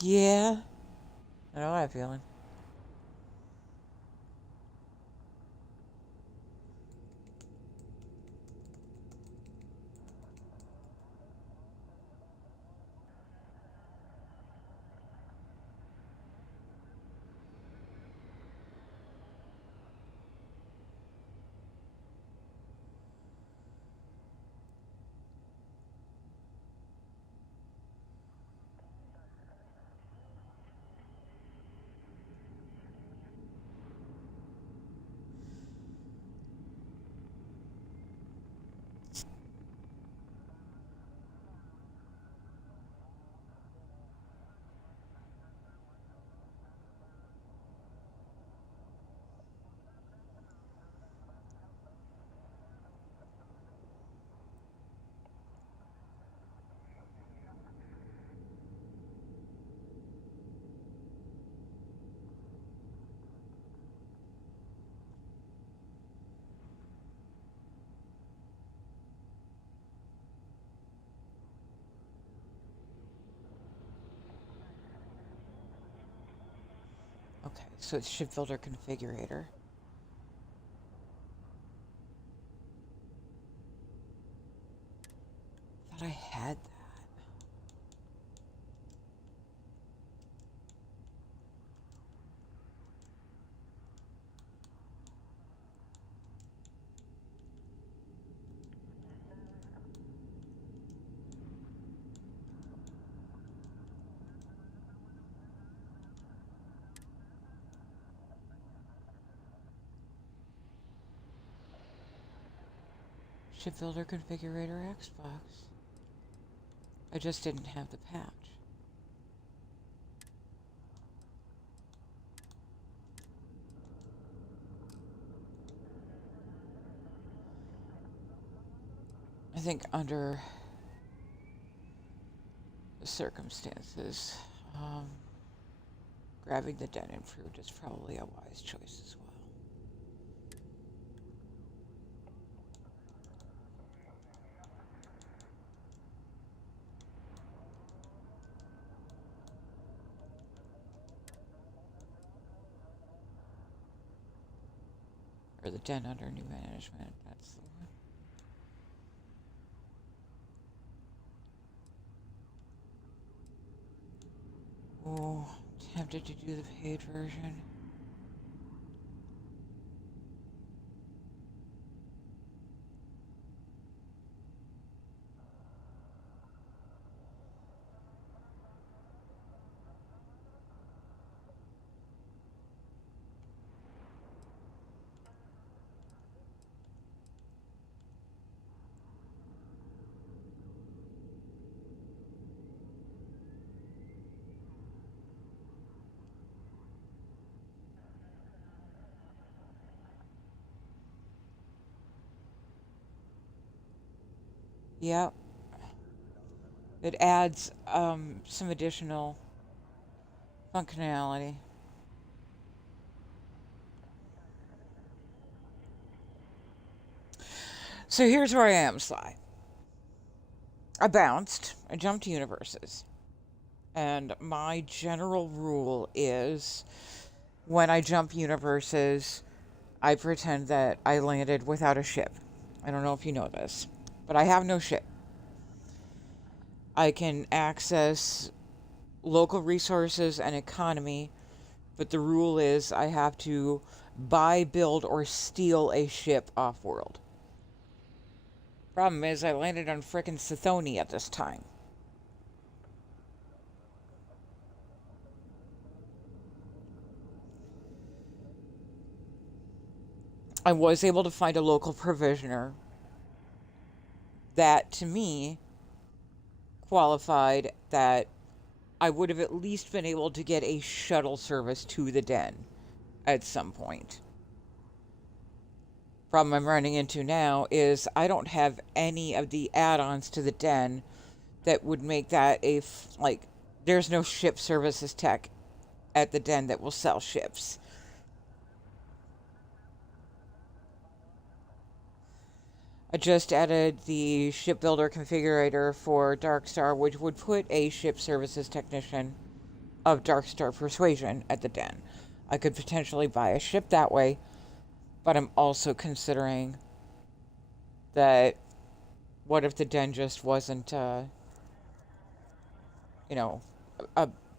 Yeah. I know that feeling. Okay, so it's shipbuilder configurator. Thought I had that. Shipbuilder configurator Xbox. I just didn't have the patch. I think under the circumstances, grabbing the den improved is probably a wise choice as well. Or the den under new management, that's the one. Oh, tempted to do the paid version. Yep. It adds some additional functionality. So here's where I am, Sly. I bounced. I jumped universes. And my general rule is when I jump universes, I pretend that I landed without a ship. I don't know if you know this, but I have no ship. I can access local resources and economy, but the rule is I have to buy, build, or steal a ship off-world. Problem is, I landed on frickin' Sithoni at this time. I was able to find a local provisioner that, to me, qualified that I would have at least been able to get a shuttle service to the den at some point. Problem I'm running into now is I don't have any of the add-ons to the den that would make that there's no ship services tech at the den that will sell ships. I just added the shipbuilder configurator for Darkstar, which would put a ship services technician of Darkstar Persuasion at the den. I could potentially buy a ship that way, but I'm also considering that what if the den just wasn't, a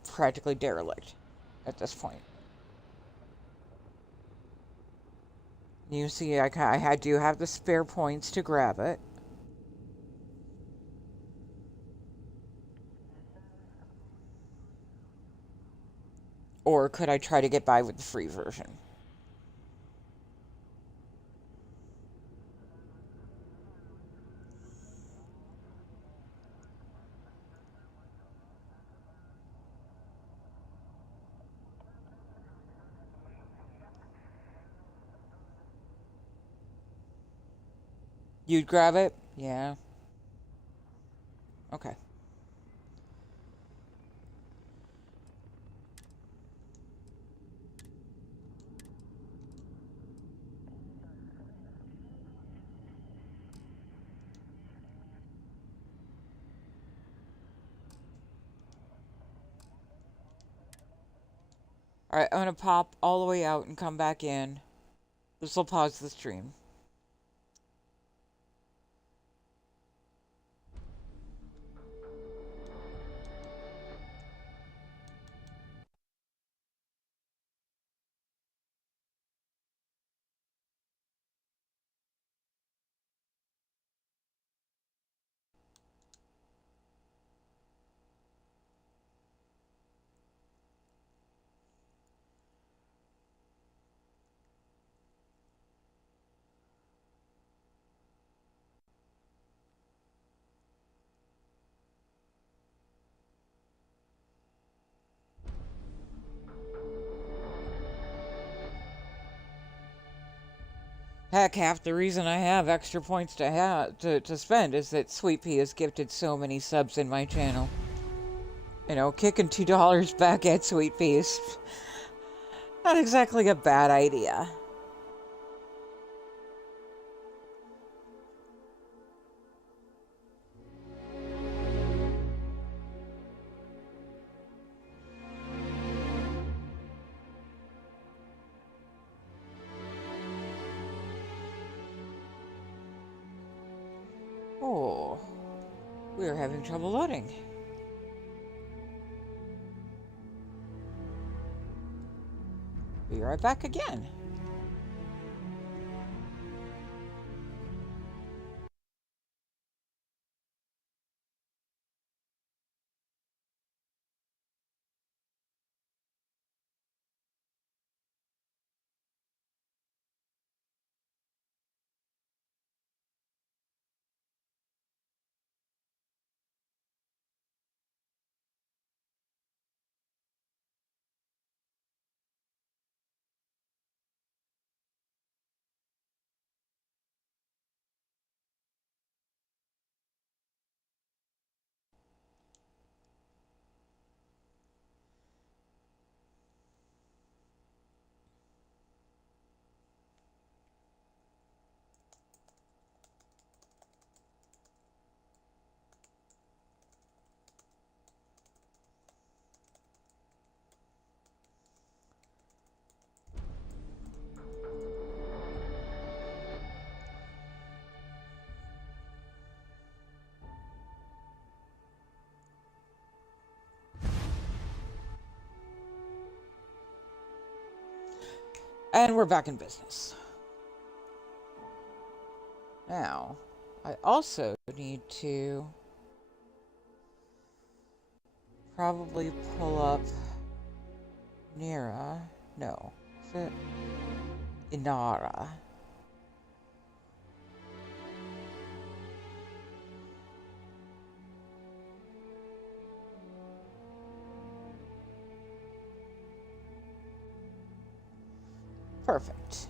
practically derelict at this point. You see, I do have the spare points to grab it. Or could I try to get by with the free version? You'd grab it? Yeah. Okay. Alright, I'm gonna pop all the way out and come back in. This will pause the stream. Heck, half the reason I have extra points to spend is that Sweet Pea has gifted so many subs in my channel. You know, kicking $2 back at Sweet Pea is not exactly a bad idea. Oh, we are having trouble loading. Be right back again. And we're back in business. Now, I also need to probably pull up Nira. No, is it Inara? Perfect.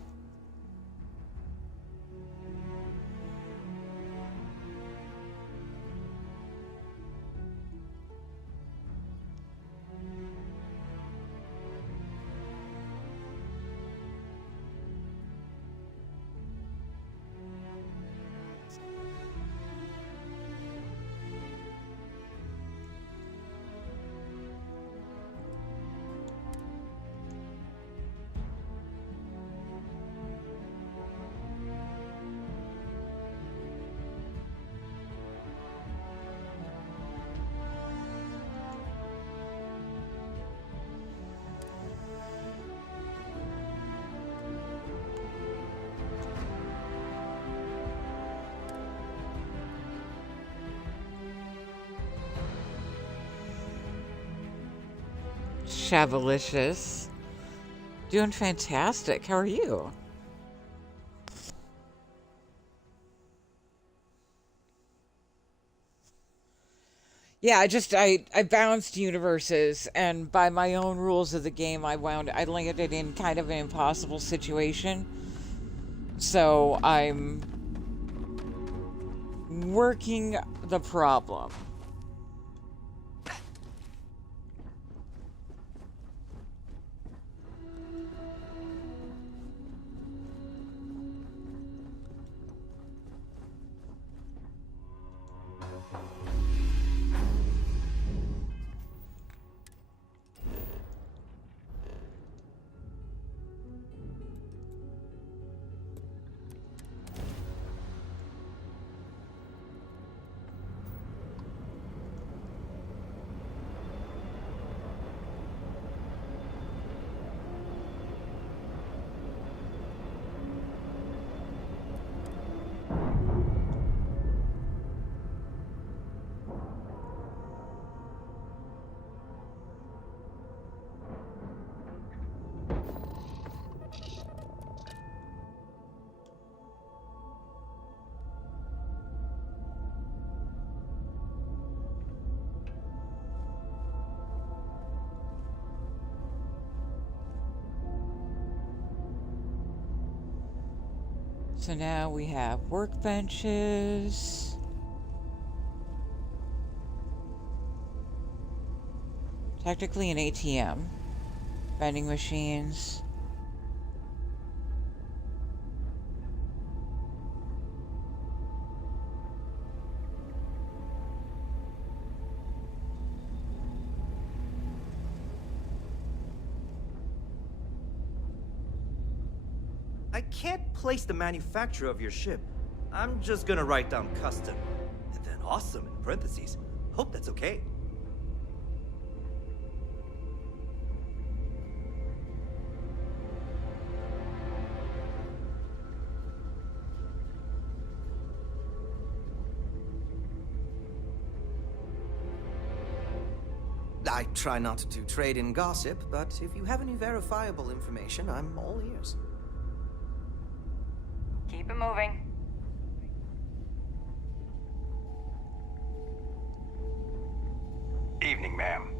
Shavalicious. Doing fantastic. How are you? Yeah, I bounced universes, and by my own rules of the game, I landed in kind of an impossible situation. So I'm working the problem. So now we have workbenches. Technically an ATM. Vending machines. I can't place the manufacturer of your ship. I'm just gonna write down custom. And then awesome in parentheses. Hope that's okay. I try not to trade in gossip, but if you have any verifiable information, I'm all ears. Keep it moving. Evening, ma'am.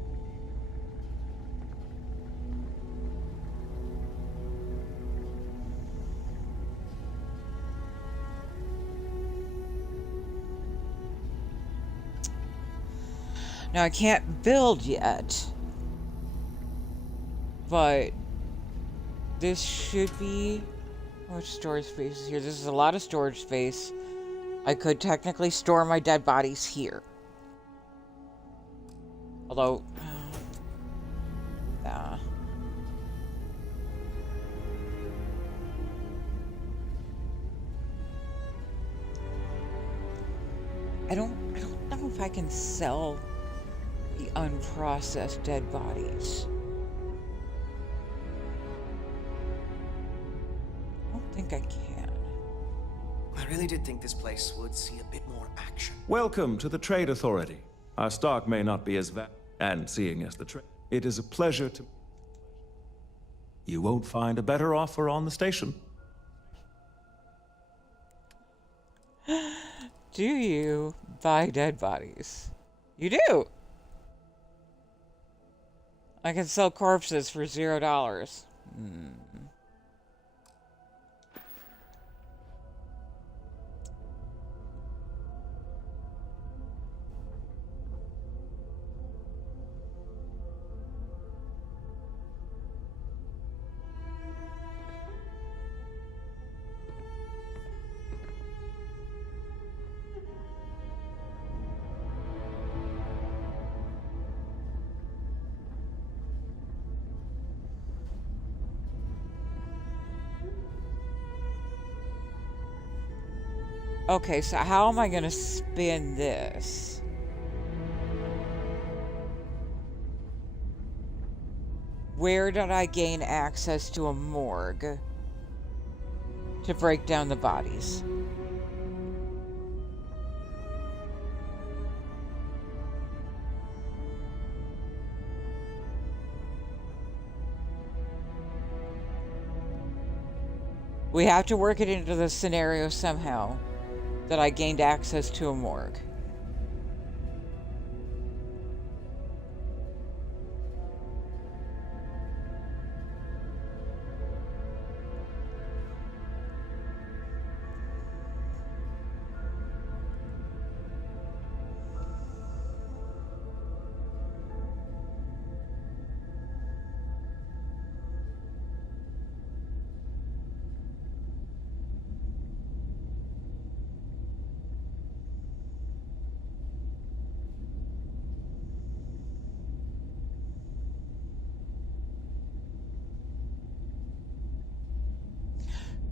Now I can't build yet, but this should be... How much storage space is here? This is a lot of storage space. I could technically store my dead bodies here. Although... nah. I don't know if I can sell the unprocessed dead bodies. I don't think I can. I really did think this place would see a bit more action. Welcome to the Trade Authority. Our stock may not be as and seeing as the trade, it is a pleasure to... You won't find a better offer on the station. Do you buy dead bodies? You do! I can sell corpses for $0. Okay, so how am I going to spin this? Where did I gain access to a morgue to break down the bodies? We have to work it into the scenario somehow that I gained access to a morgue.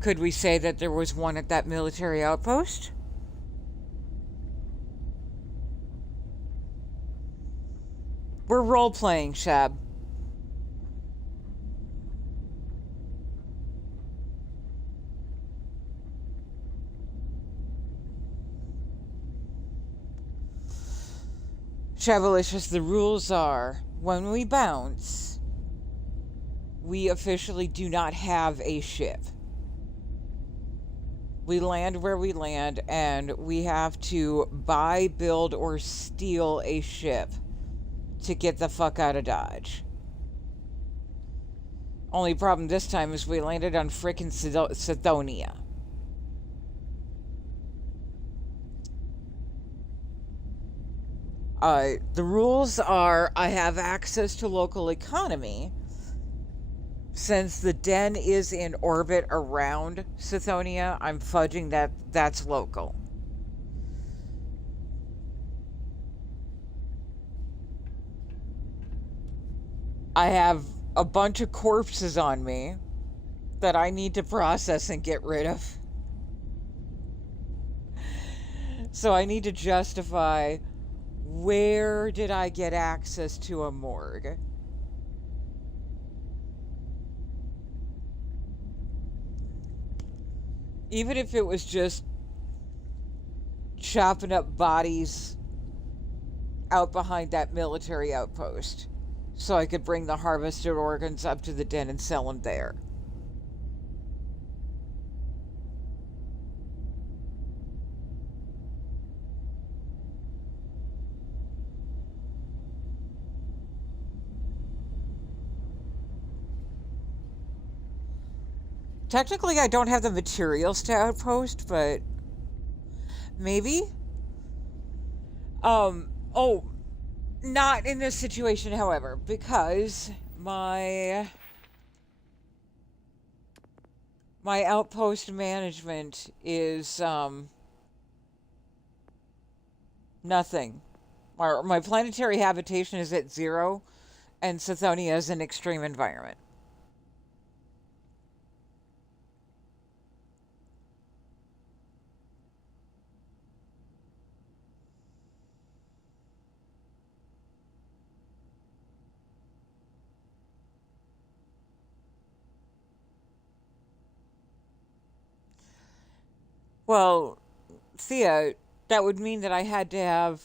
Could we say that there was one at that military outpost? We're role-playing, Shab. Shabalicious, the rules are, when we bounce, we officially do not have a ship. We land where we land, and we have to buy, build, or steal a ship to get the fuck out of Dodge. Only problem this time is we landed on frickin' Sidonia. The rules are I have access to local economy. Since the den is in orbit around Sithonia, I'm fudging that's local. I have a bunch of corpses on me that I need to process and get rid of. So I need to justify, where did I get access to a morgue? Even if it was just chopping up bodies out behind that military outpost, so I could bring the harvested organs up to the den and sell them there. Technically, I don't have the materials to outpost, but maybe? Oh, not in this situation, however, because my outpost management is, nothing. My planetary habitation is at 0, and Sithonia is an extreme environment. Well, Thea, that would mean that I had to have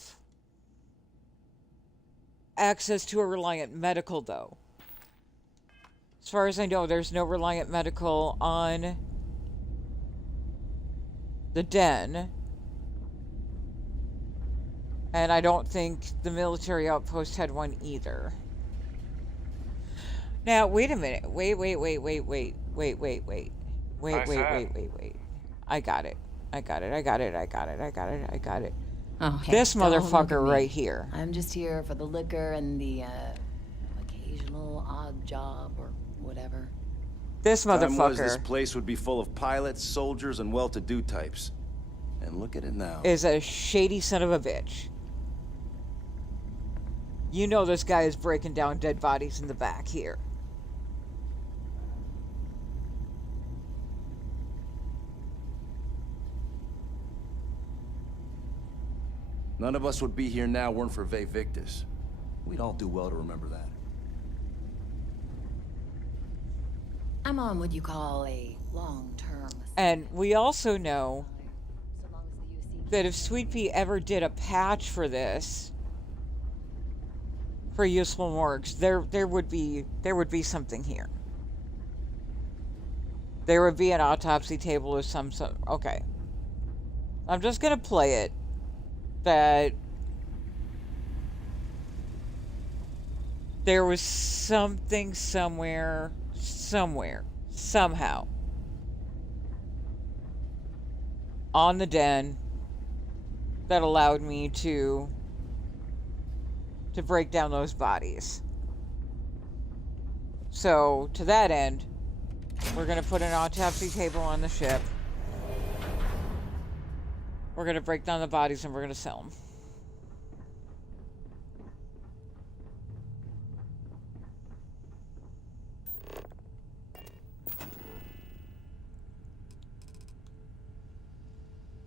access to a Reliant Medical, though. As far as I know, there's no Reliant Medical on the den. And I don't think the military outpost had one either. Now, wait a minute. Wait. I got it. Oh, hey, This don't look motherfucker at me. right here. I'm just here for the liquor and the, occasional odd job or whatever. This Time was this motherfucker place would be full of pilots, soldiers, and well-to-do types. And look at it now. is a shady son of a bitch. You know this guy is breaking down dead bodies in the back here. None of us would be here now weren't for Ve Victus. We'd all do well to remember that. I'm on what you call a long-term. And we also know that if Sweet Pea ever did a patch for this, for useful morgues, there would be something here. There would be an autopsy table or some okay. I'm just gonna play it that there was something somewhere, somehow on the den that allowed me to break down those bodies. So, to that end, we're going to put an autopsy table on the ship. We're going to break down the bodies and we're going to sell them.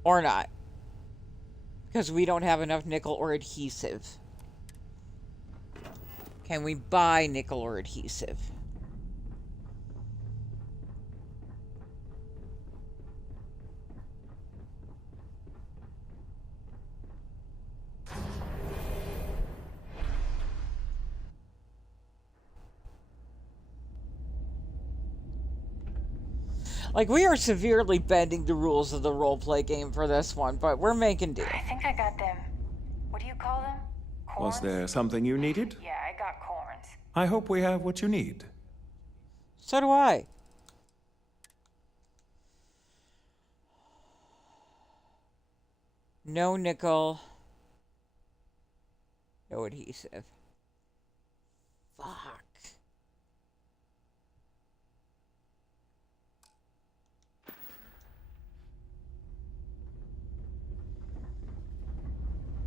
Or not. Because we don't have enough nickel or adhesive. Can we buy nickel or adhesive? Like, we are severely bending the rules of the roleplay game for this one, but we're making do. I think I got them. What do you call them? Was there something you needed? Yeah, I got corns. I hope we have what you need. So do I. No nickel. No adhesive. Fuck.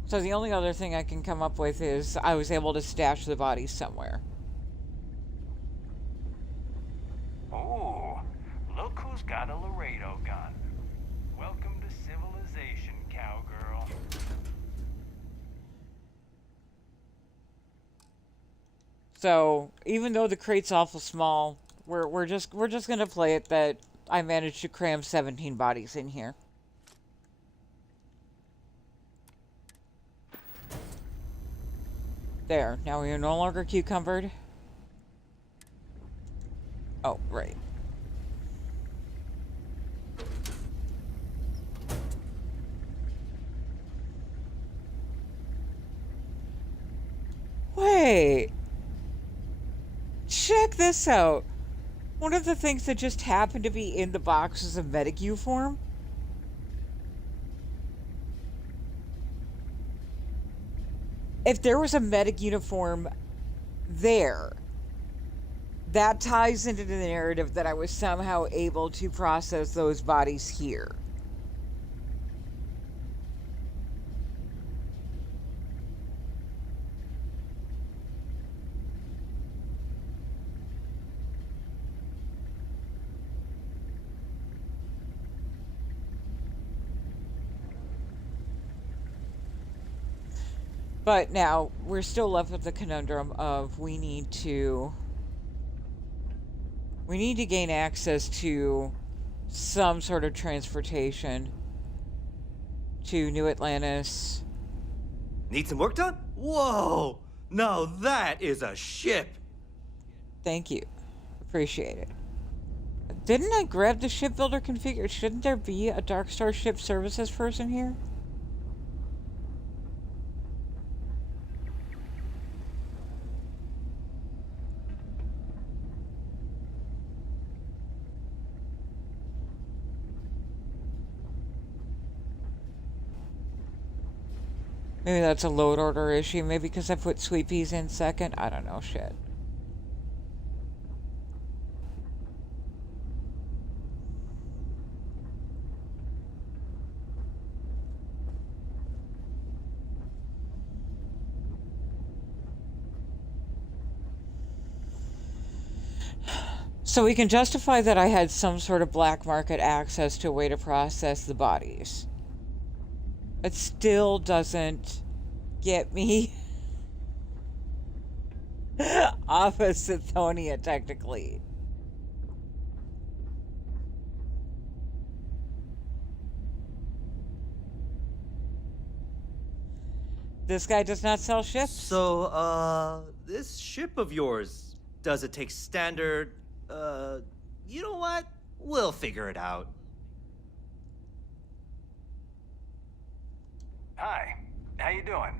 So the only other thing I can come up with is I was able to stash the bodies somewhere. Ooh, look who's got a Laredo gun. Welcome to civilization, cowgirl. So even though the crate's awful small, we're just gonna play it that I managed to cram 17 bodies in here. There. Now we are no longer cucumbered. Oh, right. Wait. Check this out. One of the things that just happened to be in the box is a Medicu form. If there was a medic uniform there, that ties into the narrative that I was somehow able to process those bodies here. But now we're still left with the conundrum of we need to gain access to some sort of transportation to New Atlantis. Need some work done? Whoa! Now that is a ship! Thank you. Appreciate it. Didn't I grab the shipbuilder configure? Shouldn't there be a Dark Star Ship Services person here? Maybe that's a load order issue. Maybe because I put sweet peas in second. I don't know. Shit. So we can justify that I had some sort of black market access to a way to process the bodies. It still doesn't get me off of Sithonia, technically. This guy does not sell ships. So, this ship of yours, does it take standard, you know what? We'll figure it out. Hi, how you doing?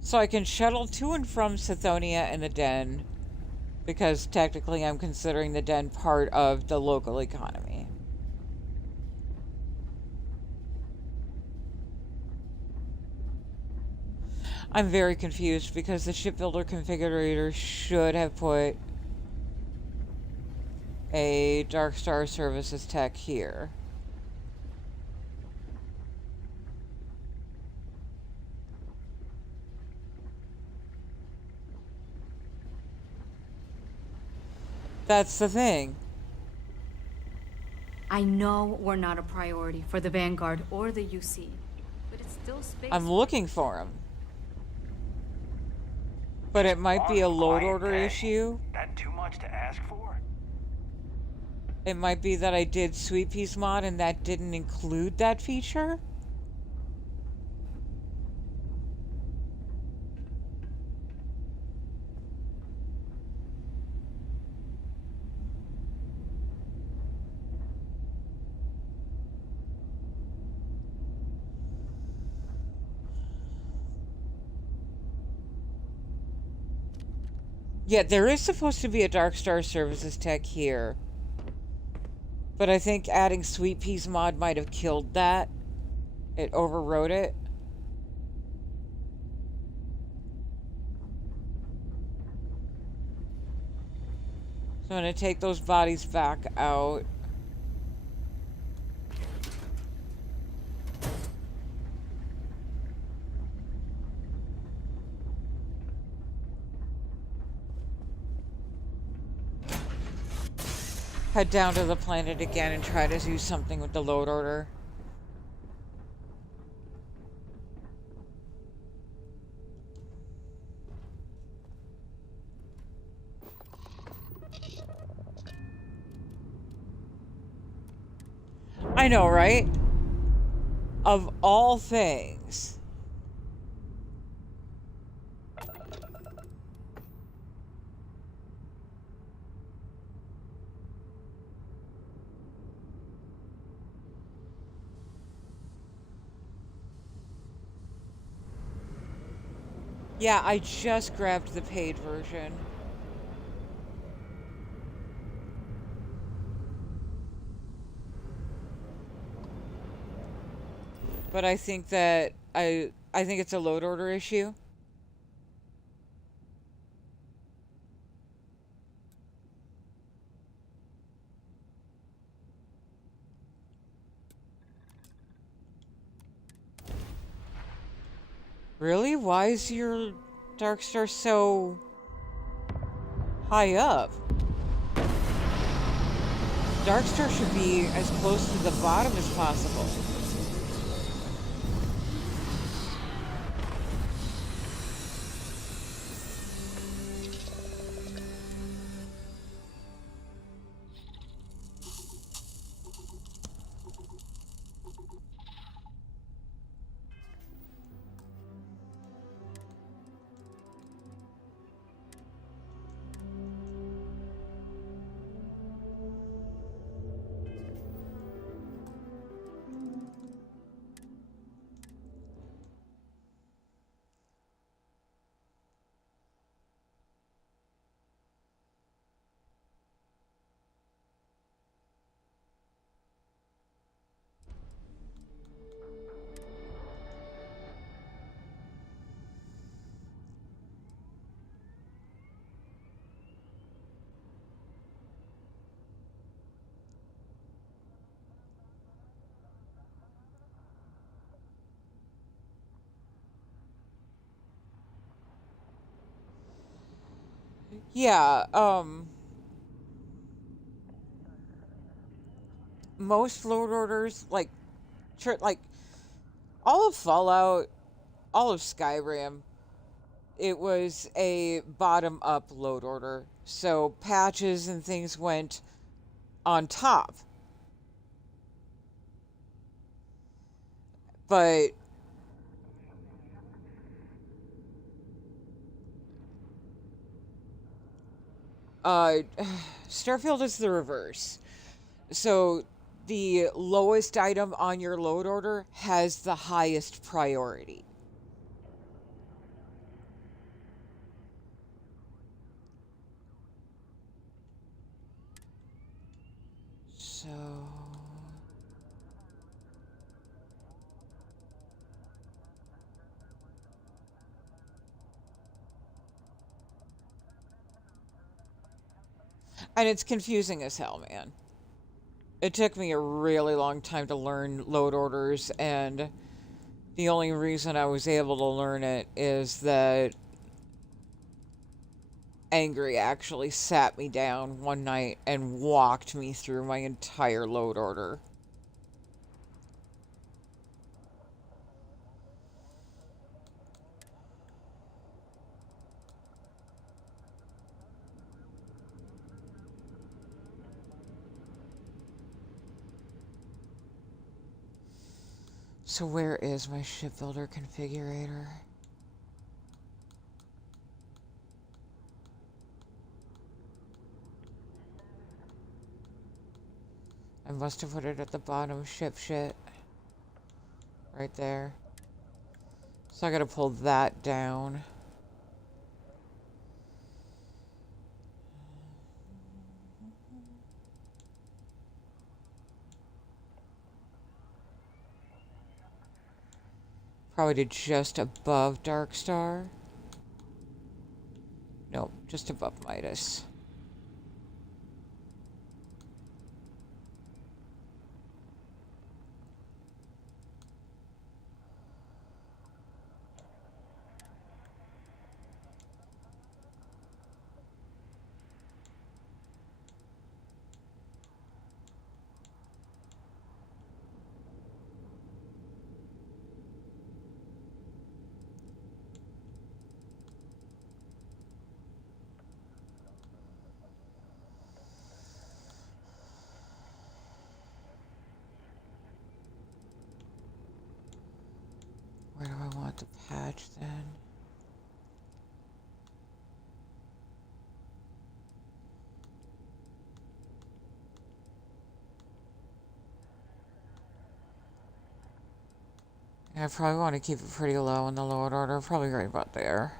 So I can shuttle to and from Sithonia and the Den, because technically I'm considering the Den part of the local economy. I'm very confused because the shipbuilder configurator should have put a Dark Star Services tech here. That's the thing. I know we're not a priority for the Vanguard or the UC, but it's still space. I'm looking for him. But it might be a load order issue. That too much to ask for? It might be that I did Sweet Peas mod and that didn't include that feature. Yeah, there is supposed to be a Dark Star Services tech here. But I think adding Sweet Peas mod might have killed that. It overrode it. So I'm going to take those bodies back out. Head down to the planet again and try to do something with the load order. I know, right? Of all things. Yeah, I just grabbed the paid version. But I think that I think it's a load order issue. Really? Why is your Dark Star so high up? Dark Star should be as close to the bottom as possible. Yeah, most load orders, like all of Fallout, all of Skyrim, it was a bottom-up load order. So patches and things went on top. But Starfield is the reverse. So the lowest item on your load order has the highest priority. So and it's confusing as hell, man. It took me a really long time to learn load orders, and the only reason I was able to learn it is that Angry actually sat me down one night and walked me through my entire load order. So where is my shipbuilder configurator? I must have put it at the bottom of ship shit. Right there. So I gotta pull that down. Probably to just above Darkstar. Nope, just above Midas. Where do I want the patch then? I probably want to keep it pretty low in the lower order, probably right about there.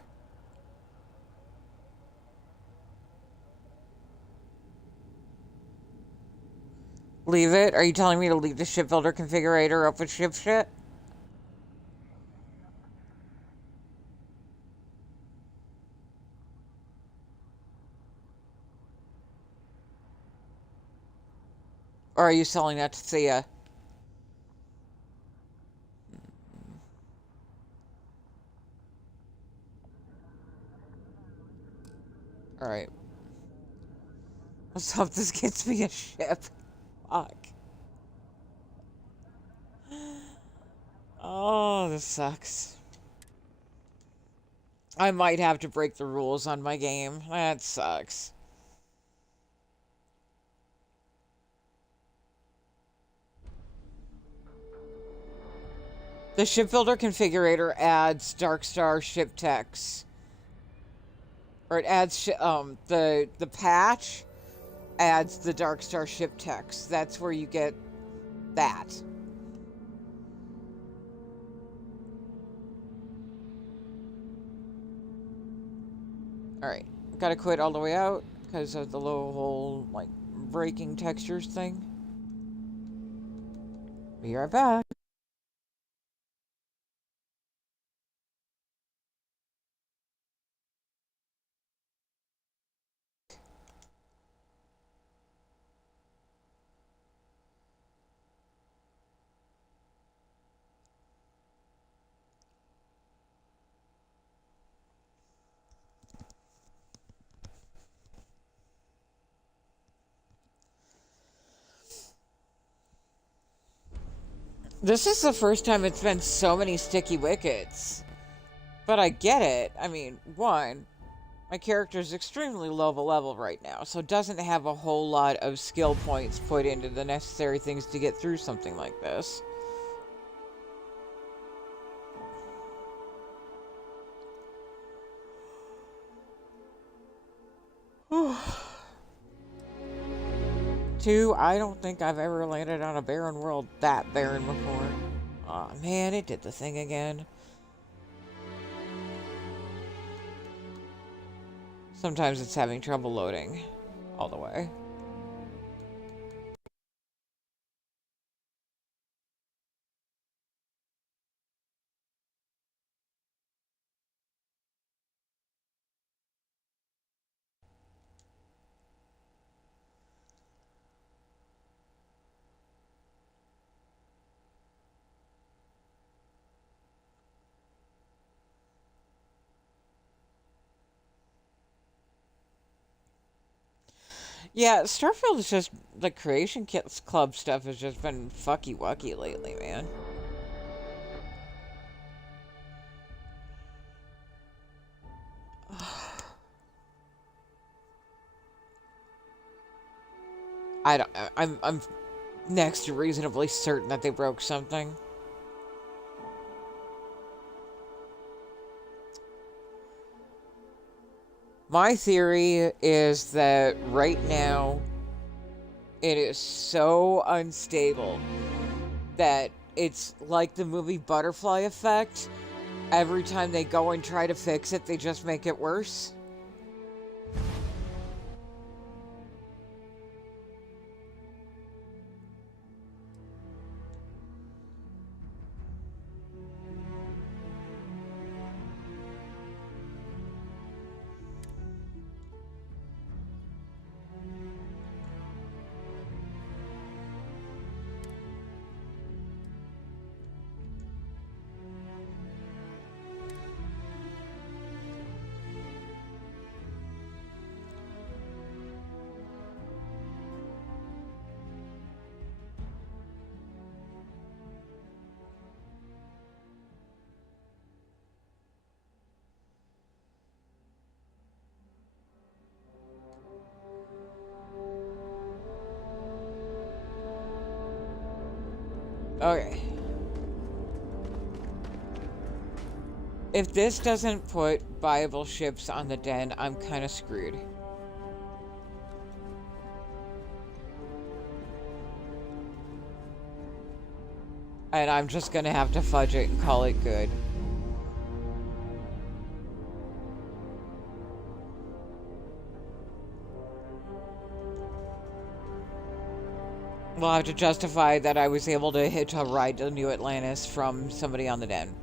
Leave it? Are you telling me to leave the shipbuilder configurator up with shit? Or are you selling that to Thea? Alright. Let's hope this gets me a ship. Fuck. Oh, this sucks. I might have to break the rules on my game. That sucks. The shipbuilder configurator adds Darkstar ship text. Or it adds the patch adds the Darkstar ship text. That's where you get that. Alright. Gotta quit all the way out because of the low whole, like, breaking textures thing. Be right back. This is the first time it's been so many sticky wickets. But I get it. I mean, one, my character is extremely low level right now, so doesn't have a whole lot of skill points put into the necessary things to get through something like this. Two, I don't think I've ever landed on a barren world that barren before. Aw, man, it did the thing again. Sometimes it's having trouble loading all the way. Yeah, Starfield is just, the Creation Kits Club stuff has just been fucky-wucky lately, man. I'm next to reasonably certain that they broke something. My theory is that right now it is so unstable that it's like the movie Butterfly Effect. Every time they go and try to fix it, they just make it worse. Okay. If this doesn't put viable ships on the den, I'm kind of screwed. And I'm just gonna have to fudge it and call it good. We'll have to justify that I was able to hitch a ride to New Atlantis from somebody on the den.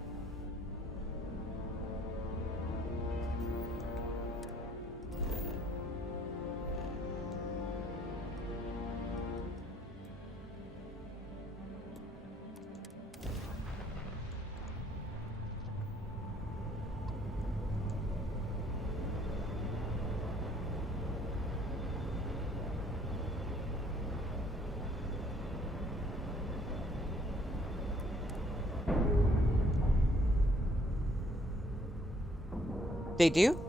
They do?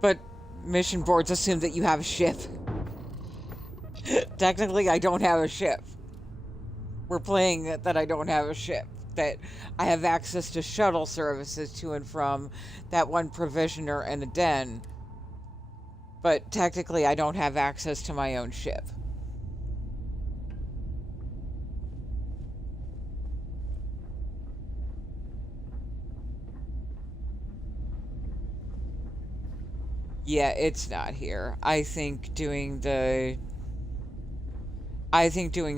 But mission boards assume that you have a ship. Technically, I don't have a ship. We're playing that I don't have a ship. That I have access to shuttle services to and from that one provisioner and the den. But technically, I don't have access to my own ship. Yeah, it's not here. I think doing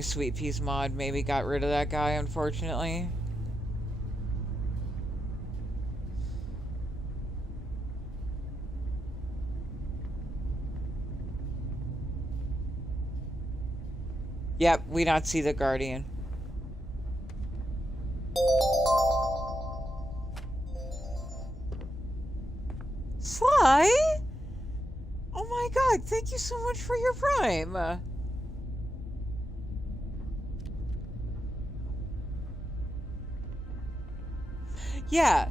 Sweet Peas mod maybe got rid of that guy, unfortunately. Yep, we not see the Guardian. Sly? Oh my god, thank you so much for your Prime. Yeah.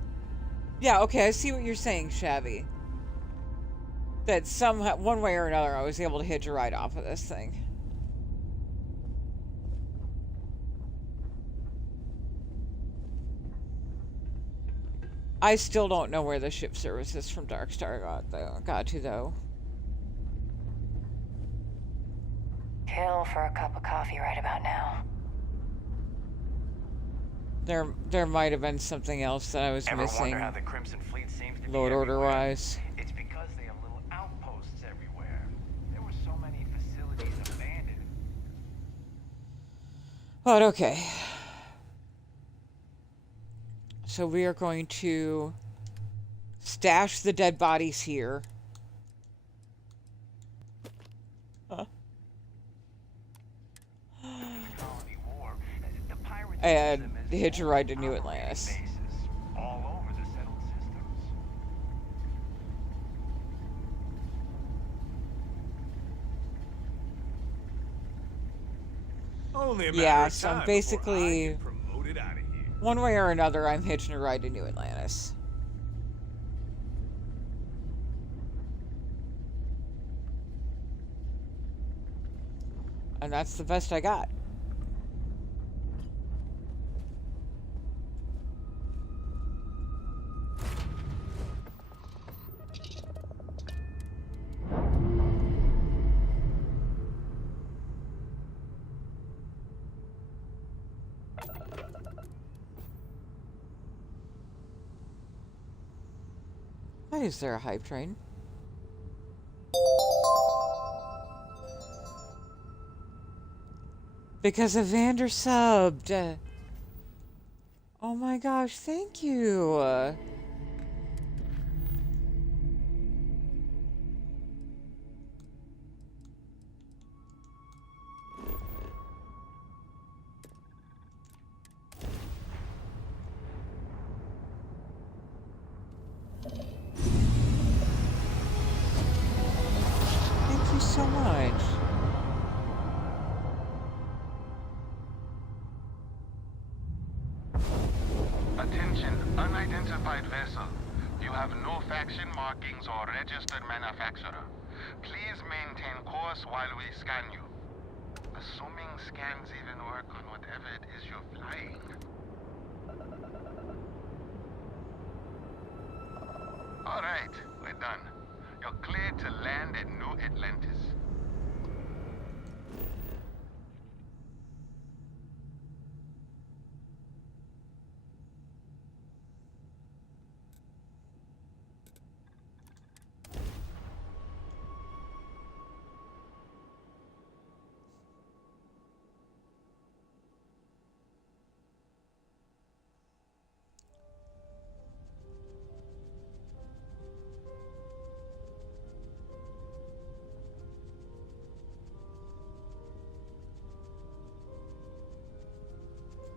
Yeah, okay, I see what you're saying, Shabby. That somehow, one way or another, I was able to hitch a ride off of this thing. I still don't know where the ship services from Darkstar got to, though. Kill for a cup of coffee right about now. There might have been something else that I was Ever missing. wonder how the Crimson Fleet seems to be Load order everywhere? wise. It's because they have little outposts everywhere. There were so many facilities abandoned. But okay. So we are going to stash the dead bodies here. Huh? And hitch a ride to New Atlantis. All over the settled systems. Only a matter Yeah, of so time I'm before I basically, get promoted out of here. one way or another, I'm hitching a ride to New Atlantis. And that's the best I got. Why is there a hype train? Because Evander subbed. Oh my gosh, thank you. Thank you so much. Attention, unidentified vessel. You have no faction markings or registered manufacturer. Please maintain course while we scan you. Assuming scans even work on whatever it is you're flying. Alright, we're done. You're cleared to land at New Atlantis.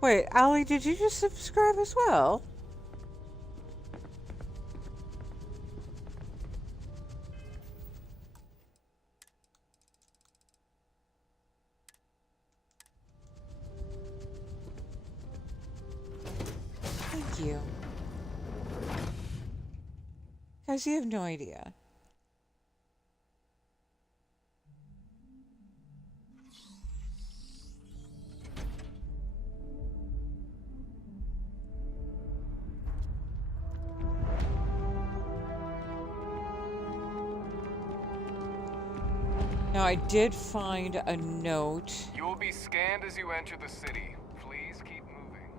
Wait, Allie, did you just subscribe as well? Thank you. Guys, you have no idea. Now, I did find a note. You will be scanned as you enter the city. Please keep moving.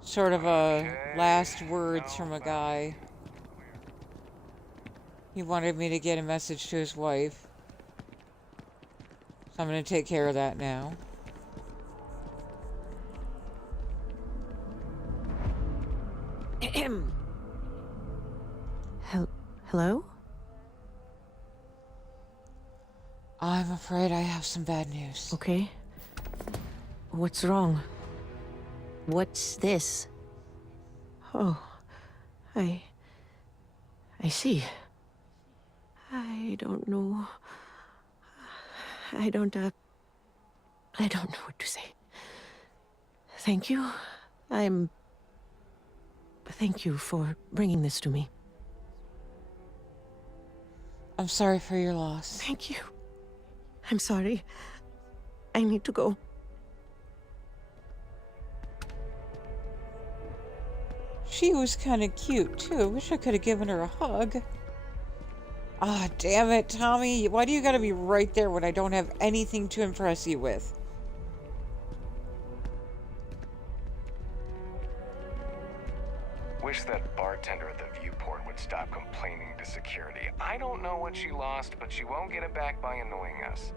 Sort of a last words from a guy. He wanted me to get a message to his wife. So I'm going to take care of that now. Hello? I'm afraid I have some bad news. Okay. What's wrong? What's this? Oh, I see. I don't know. I don't know what to say. Thank you. Thank you for bringing this to me. I'm sorry for your loss. Thank you. I'm sorry. I need to go. She was kind of cute, too. I wish I could have given her a hug. Ah, damn it, Tommy. Why do you gotta be right there when I don't have anything to impress you with? Wish that bartender at the viewport would stop complaining to security. I don't know what she lost, but she won't get it back by annoying us.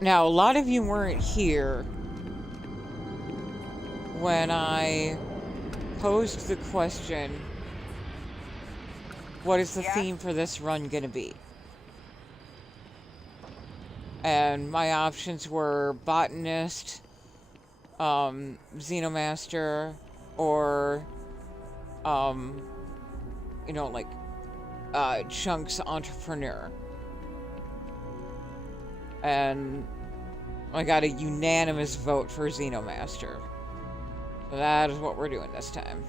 Now, a lot of you weren't here when I posed the question, what is the theme for this run gonna be? And my options were botanist, xenomaster, or, you know, like, Chunk's entrepreneur. And I got a unanimous vote for Xenomaster. So that is what we're doing this time.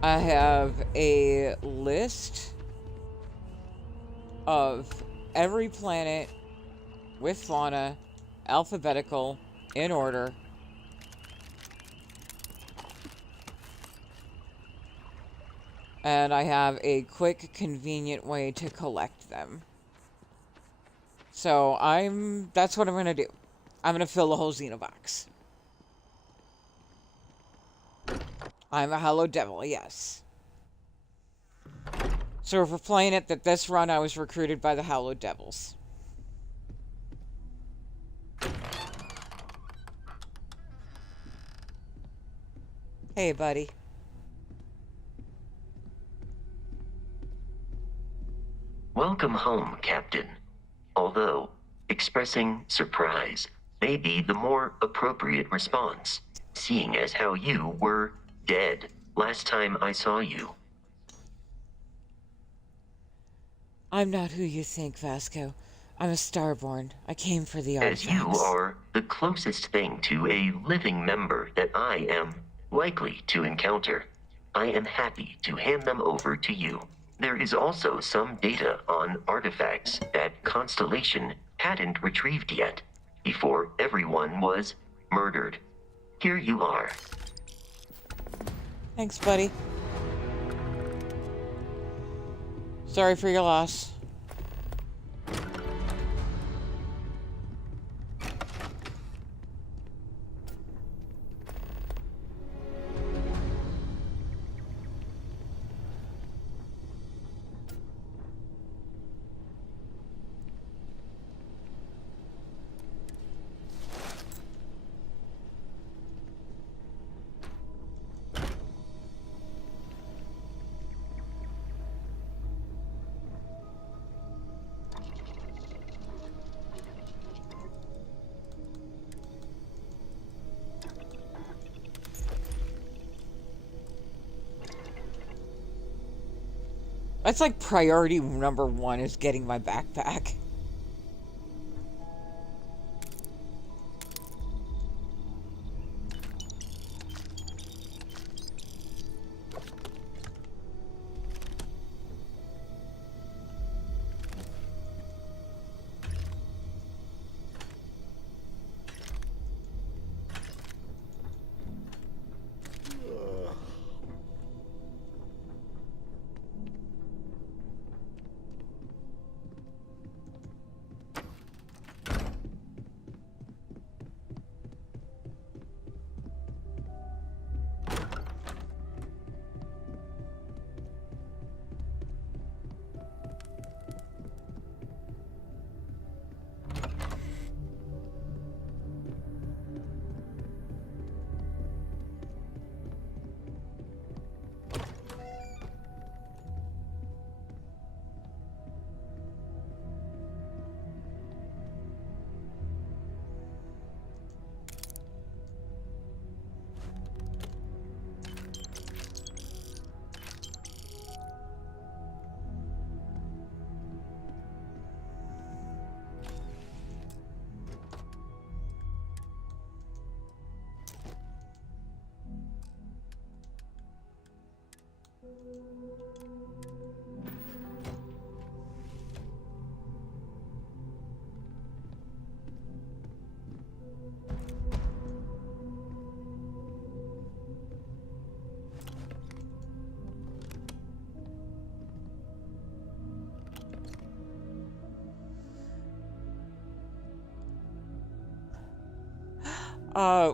I have a list of every planet with fauna, alphabetical, in order. And I have a quick, convenient way to collect them. So that's what I'm gonna do. I'm gonna fill the whole Xenobox. I'm a Hollow Devil, yes. So if we're playing it that this run I was recruited by the Hallowed Devils. Hey, buddy. Welcome home, Captain. Although, expressing surprise may be the more appropriate response, seeing as how you were dead last time I saw you. I'm not who you think, Vasco. I'm a Starborn. I came for the artifacts. As you are the closest thing to a living member that I am likely to encounter, I am happy to hand them over to you. There is also some data on artifacts that Constellation hadn't retrieved yet, before everyone was murdered. Here you are. Thanks, buddy. Sorry for your loss. That's like priority number one is getting my backpack.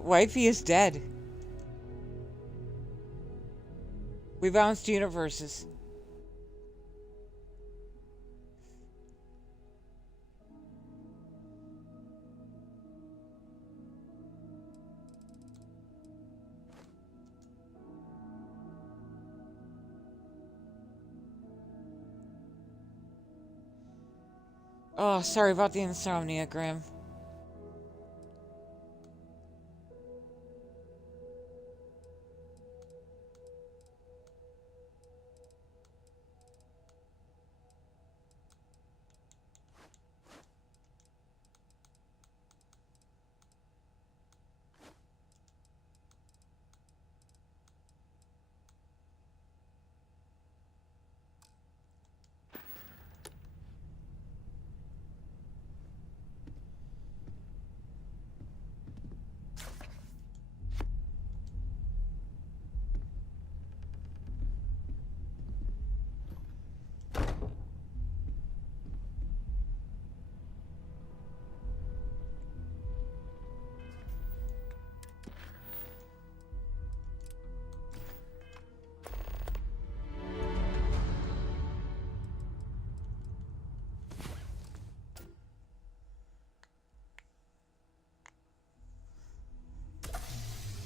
Wifey is dead. We bounced universes. Oh, sorry about the insomnia, Graham.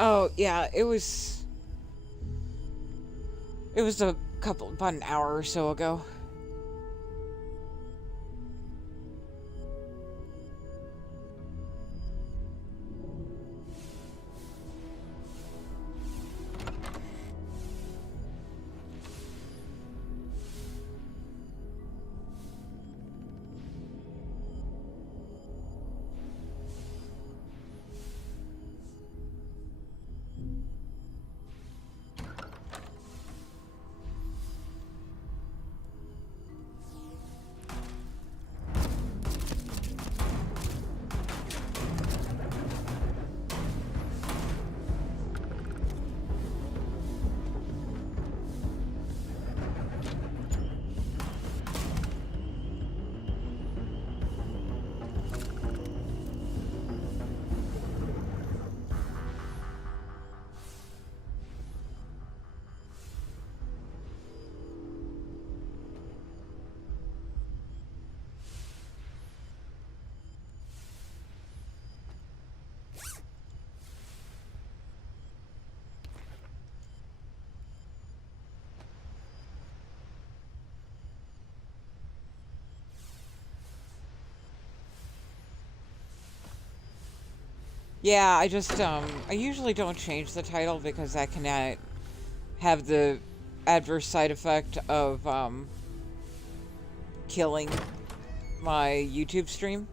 Oh, yeah, it was about an hour or so ago. Yeah, I just, I usually don't change the title because that can have the adverse side effect of, killing my YouTube stream.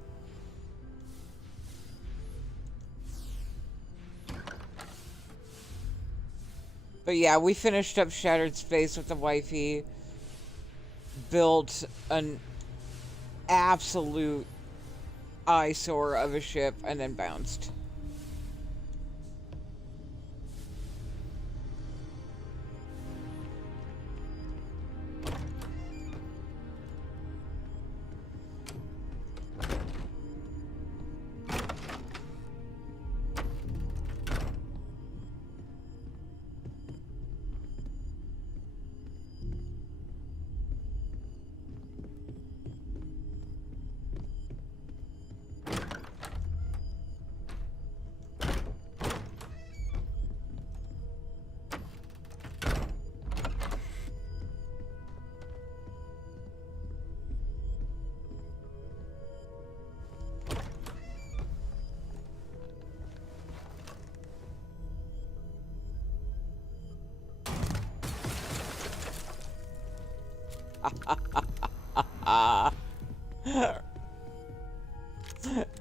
But yeah, we finished up Shattered Space with the Wifey, built an absolute eyesore of a ship, and then bounced.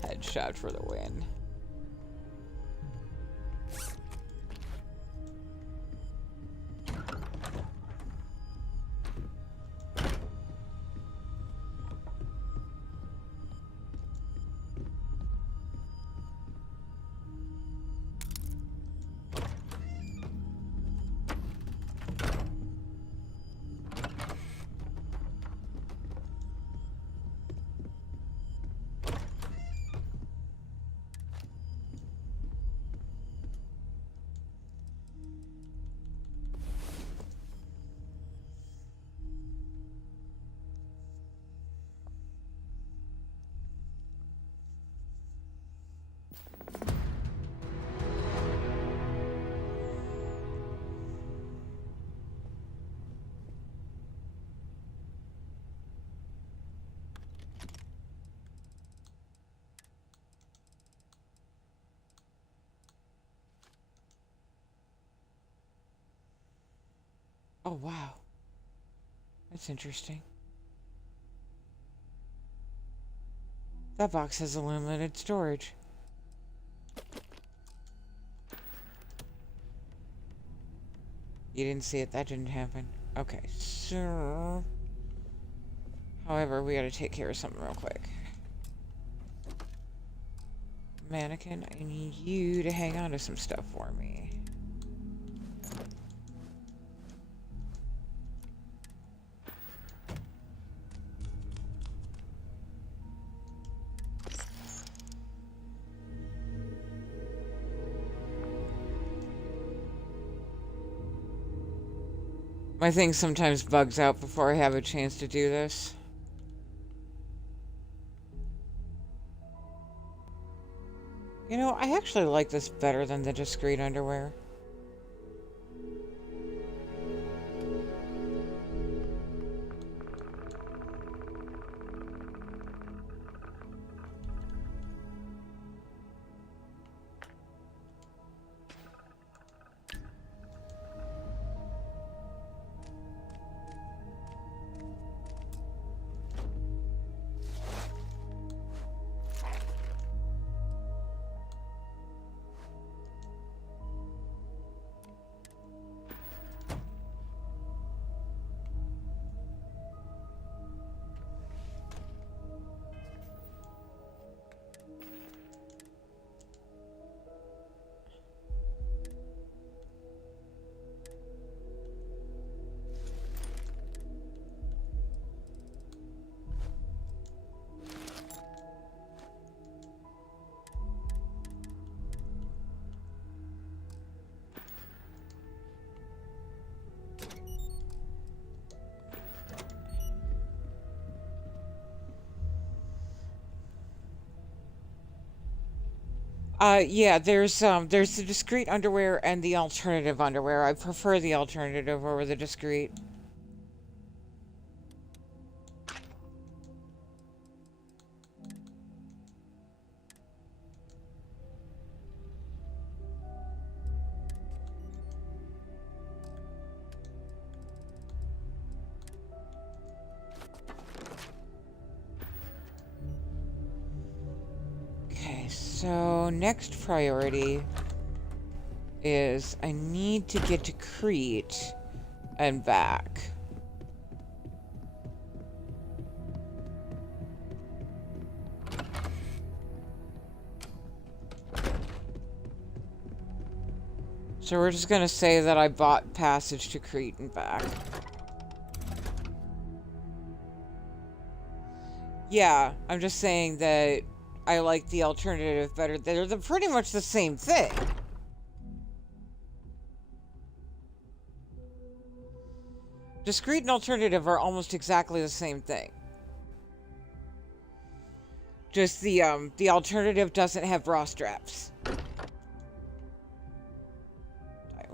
Headshot for the win. Oh, wow. That's interesting. That box has unlimited storage. You didn't see it? That didn't happen. Okay, so... However, we gotta take care of something real quick. Mannequin, I need you to hang on to some stuff for me. My thing sometimes bugs out before I have a chance to do this. You know, I actually like this better than the discreet underwear. Yeah, there's the discreet underwear and the alternative underwear. I prefer the alternative over the discreet. Okay, so next priority is I need to get to Crete and back. So we're just gonna say that I bought passage to Crete and back. Yeah, I'm just saying that I like the alternative better. They're pretty much the same thing. Discreet and alternative are almost exactly the same thing. Just the alternative doesn't have bra straps. I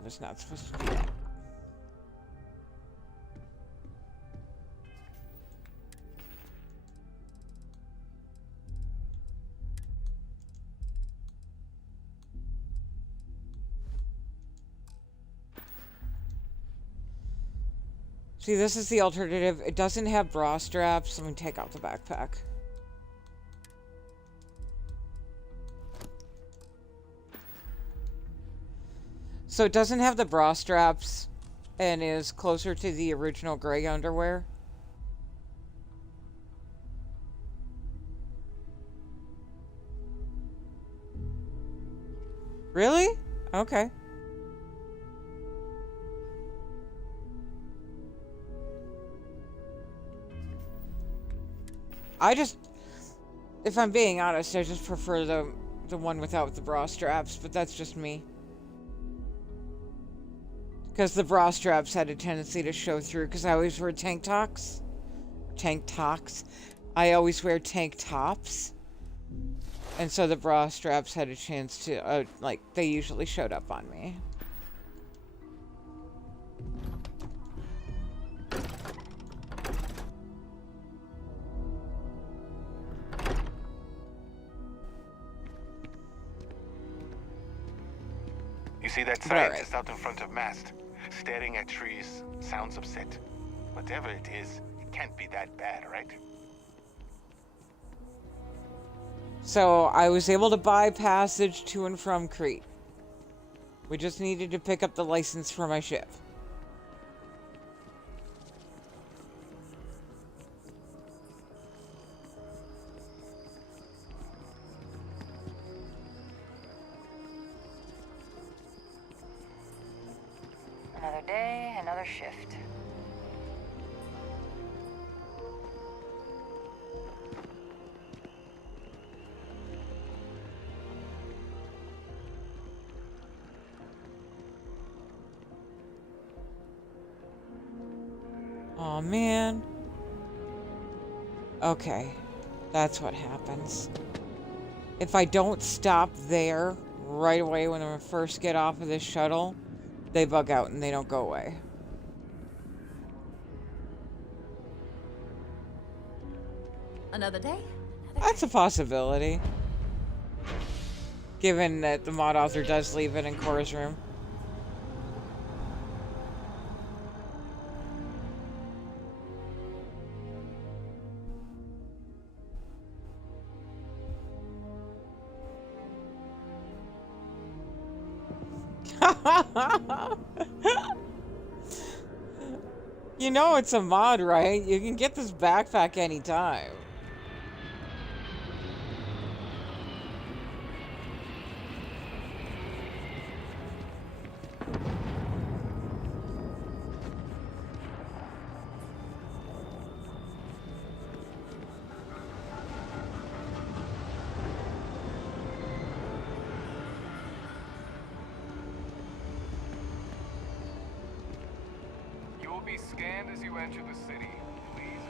was not supposed to do that. See, this is the alternative. It doesn't have bra straps. Let me take out the backpack. So it doesn't have the bra straps and is closer to the original gray underwear. Really? Okay. If I'm being honest, I just prefer the one without the bra straps, but that's just me. Because the bra straps had a tendency to show through, because I always wear tank tops. I always wear tank tops. And so the bra straps had a chance to, like, they usually showed up on me. You see that scientist out in front of mast, staring at trees, sounds upset. Whatever it is, it can't be that bad, right? So I was able to buy passage to and from Crete. We just needed to pick up the license for my ship. Another day, another shift. Aw, man. Okay. That's what happens. If I don't stop there right away when I first get off of this shuttle, they bug out and they don't go away. Another day? That's a possibility. Given that the mod author does leave it in Cora's room. You know it's a mod, right? You can get this backpack anytime. You will be scanned as you enter the city. Please.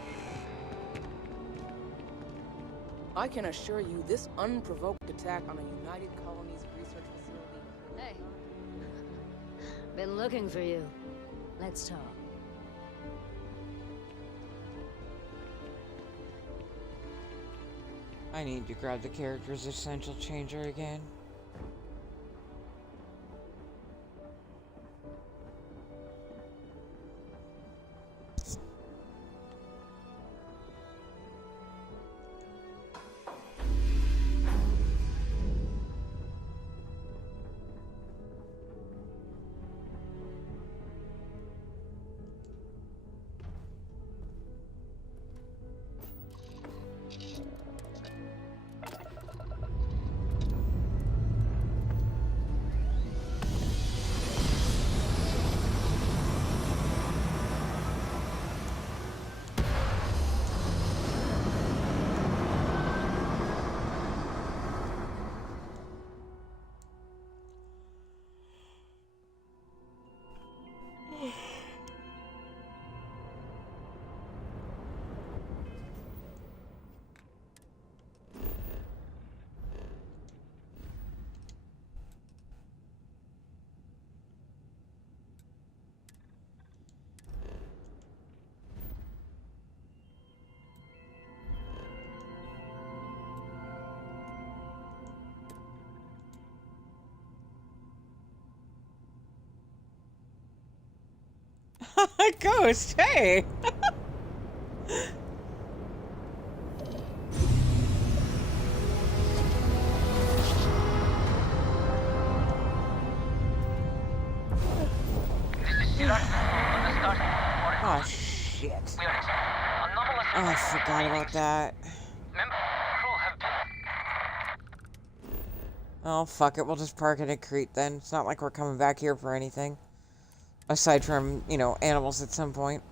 I can assure you this unprovoked attack on a United Colonies research facility... Hey. Been looking for you. Let's talk. I need to grab the character's essential changer again. Ghost, hey! Oh shit. Oh, I forgot about that. Oh, fuck it. We'll just park it at Crete then. It's not like we're coming back here for anything. Aside from, you know, animals at some point.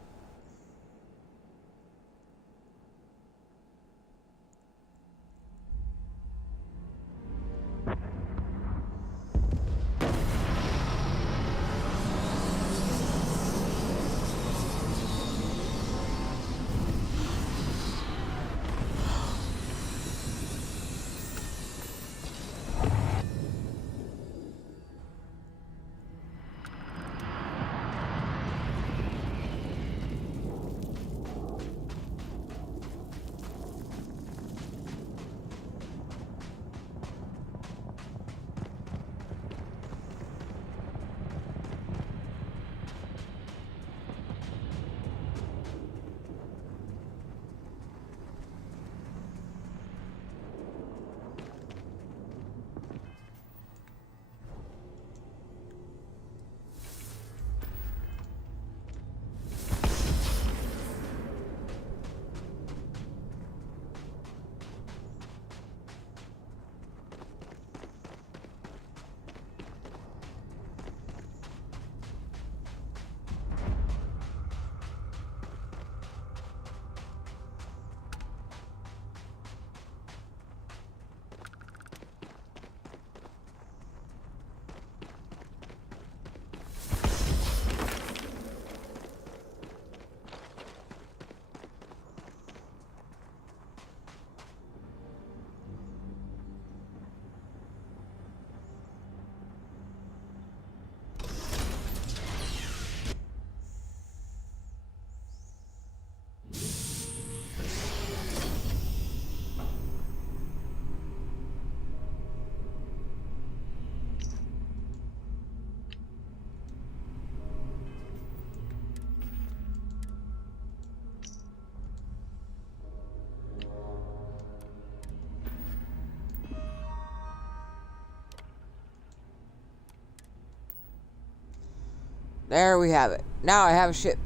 There we have it. Now I have a ship.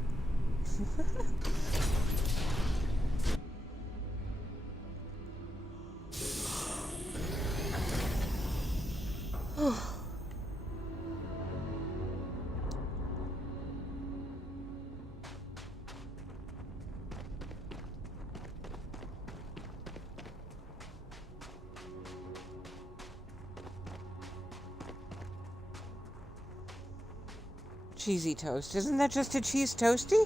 Cheesy toast. Isn't that just a cheese toasty?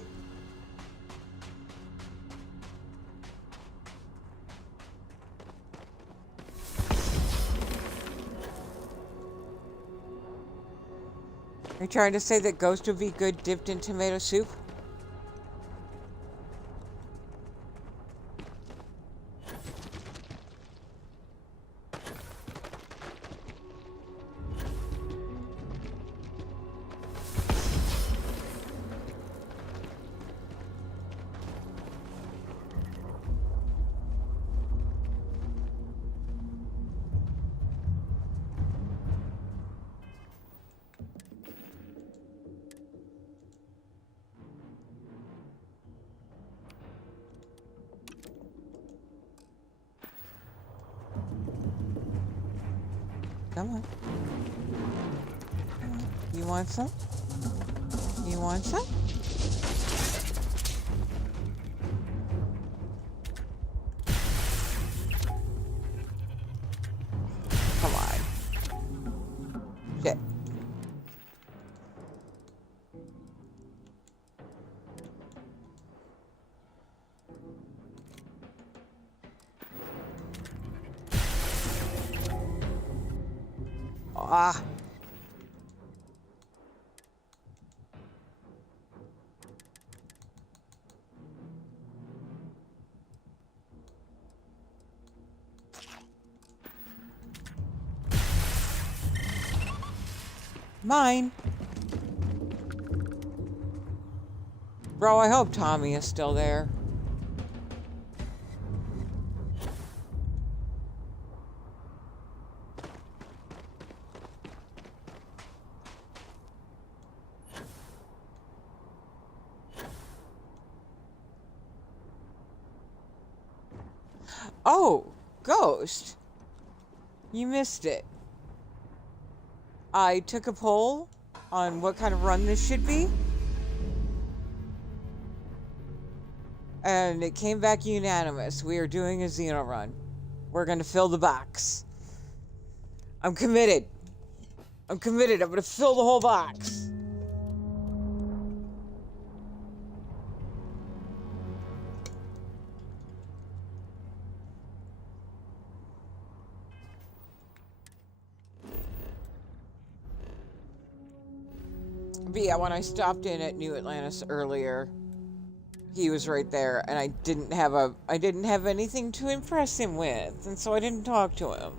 Are you trying to say that Ghost would be good dipped in tomato soup? Come on. You want some? You want some? Come on. Shit. Ah. Mine. Bro, I hope Tommy is still there. Oh, Ghost. You missed it. I took a poll on what kind of run this should be. And it came back unanimous. We are doing a Xeno run. We're going to fill the box. I'm committed. I'm committed. I'm going to fill the whole box. But yeah, when I stopped in at New Atlantis earlier, he was right there, and I didn't have anything to impress him with, and so I didn't talk to him.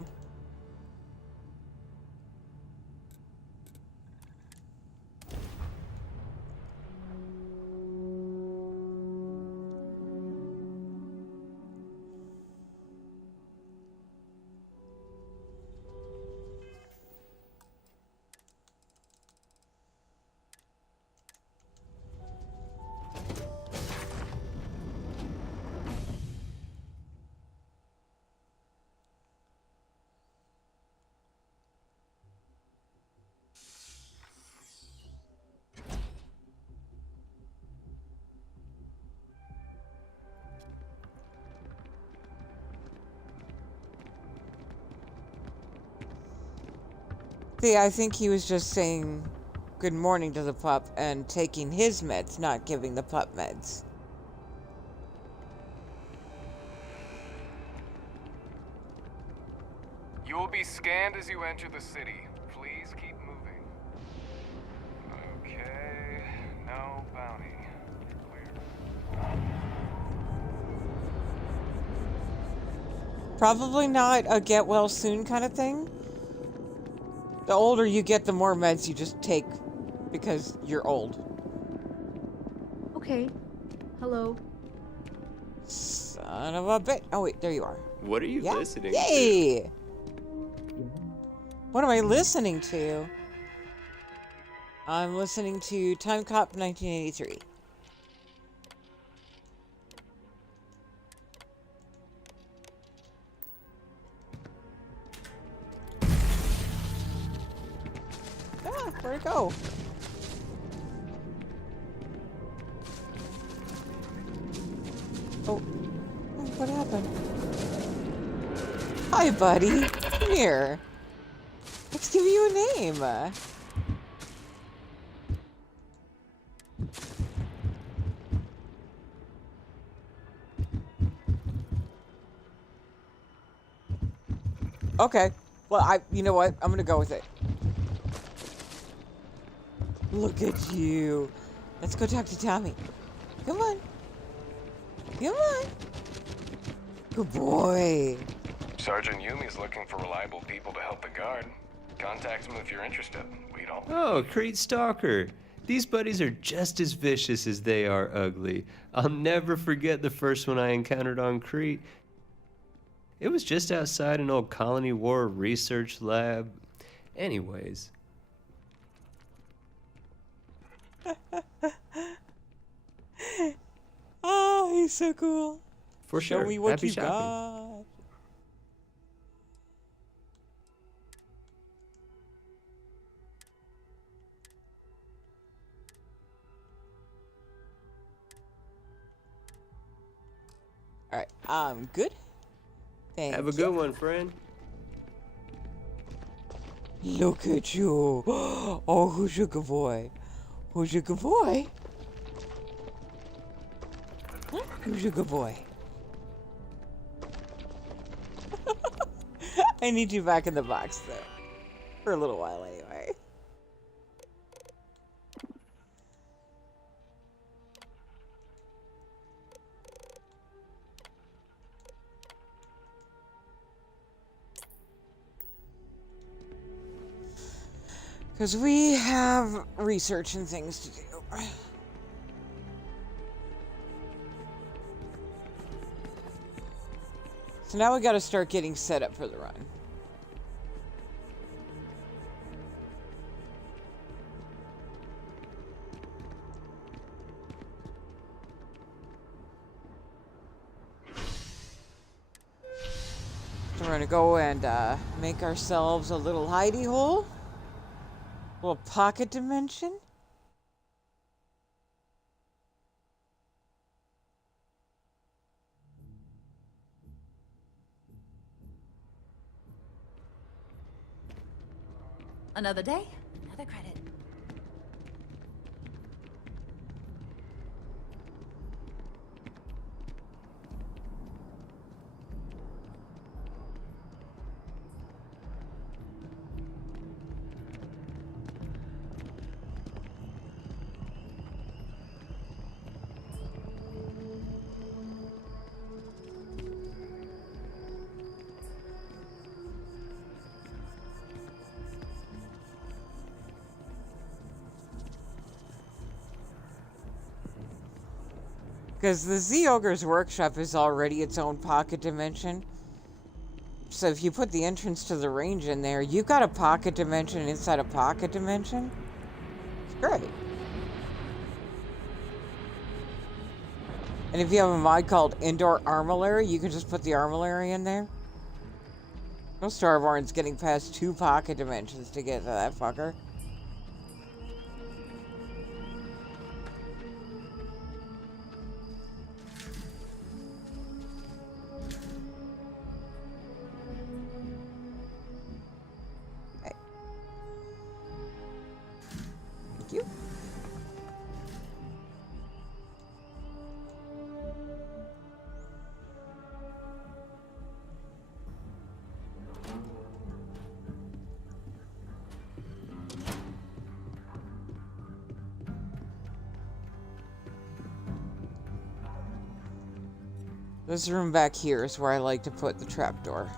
See, I think he was just saying good morning to the pup and taking his meds, not giving the pup meds. You will be scanned as you enter the city. Please keep moving. Okay, no bounty. Clear. Probably not a get well soon kind of thing. The older you get, the more meds you just take because you're old. Okay. Hello. Son of a bit. Oh wait, there you are. What are you listening to? Yay! What am I listening to? I'm listening to Time Cop 1983. Ah, where'd it go? Oh, what happened? Hi, buddy. Come here. Let's give you a name. Okay. Well, you know what? I'm gonna go with it. Look at you. Let's go talk to Tommy. Come on. Come on. Good boy. Sergeant Yumi's looking for reliable people to help the guard. Contact him if you're interested. We don't. Oh, Crete Stalker. These buddies are just as vicious as they are ugly. I'll never forget the first one I encountered on Crete. It was just outside an old Colony War research lab. Anyways. Oh, he's so cool. For Show sure. me what Happy you shopping. got. Alright, I'm good. Thank Have a good one, friend. Look at you. Oh, who's your good boy? Who's your good boy? Huh? Who's your good boy? I need you back in the box, though. For a little while, anyway. Because we have research and things to do. So now we got to start getting set up for the run. So we're going to go and make ourselves a little hidey hole. A little pocket dimension. Another day, another credit. Because the Z Ogre's workshop is already its own pocket dimension. So if you put the entrance to the range in there, you've got a pocket dimension inside a pocket dimension. It's great. And if you have a mod called Indoor Armillary, you can just put the armillary in there. No Starborn's getting past 2 pocket dimensions to get to that fucker. Thank you. This room back here is where I like to put the trapdoor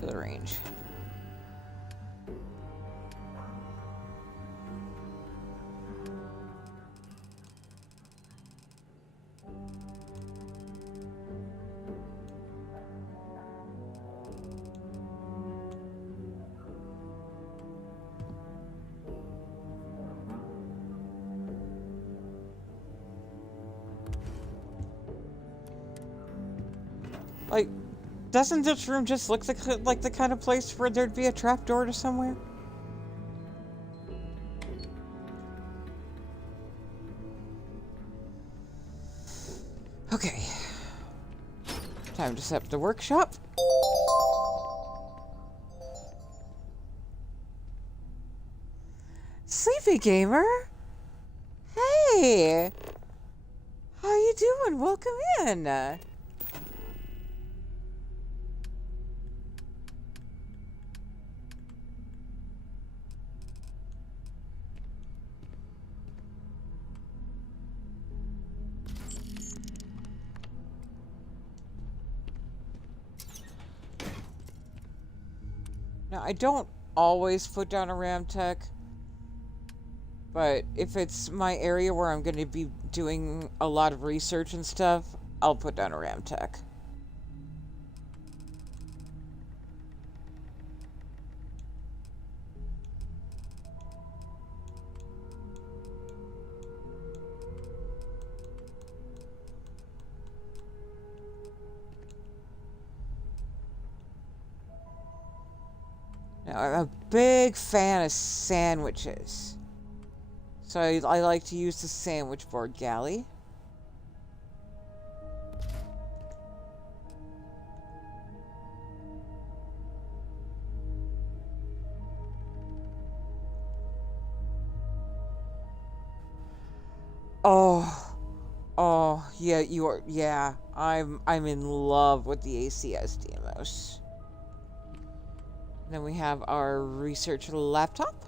to the range. Doesn't this room just look like the kind of place where there'd be a trapdoor to somewhere? Okay. Time to set up the workshop. Sleepy Gamer? Hey! How you doing? Welcome in! Now, I don't always put down a RAM tech, but if it's my area where I'm going to be doing a lot of research and stuff, I'll put down a RAM tech. Now, I'm a big fan of sandwiches. So I like to use the sandwich board galley. Oh, yeah, you are, yeah, I'm in love with the ACS demos. Then we have our research laptop.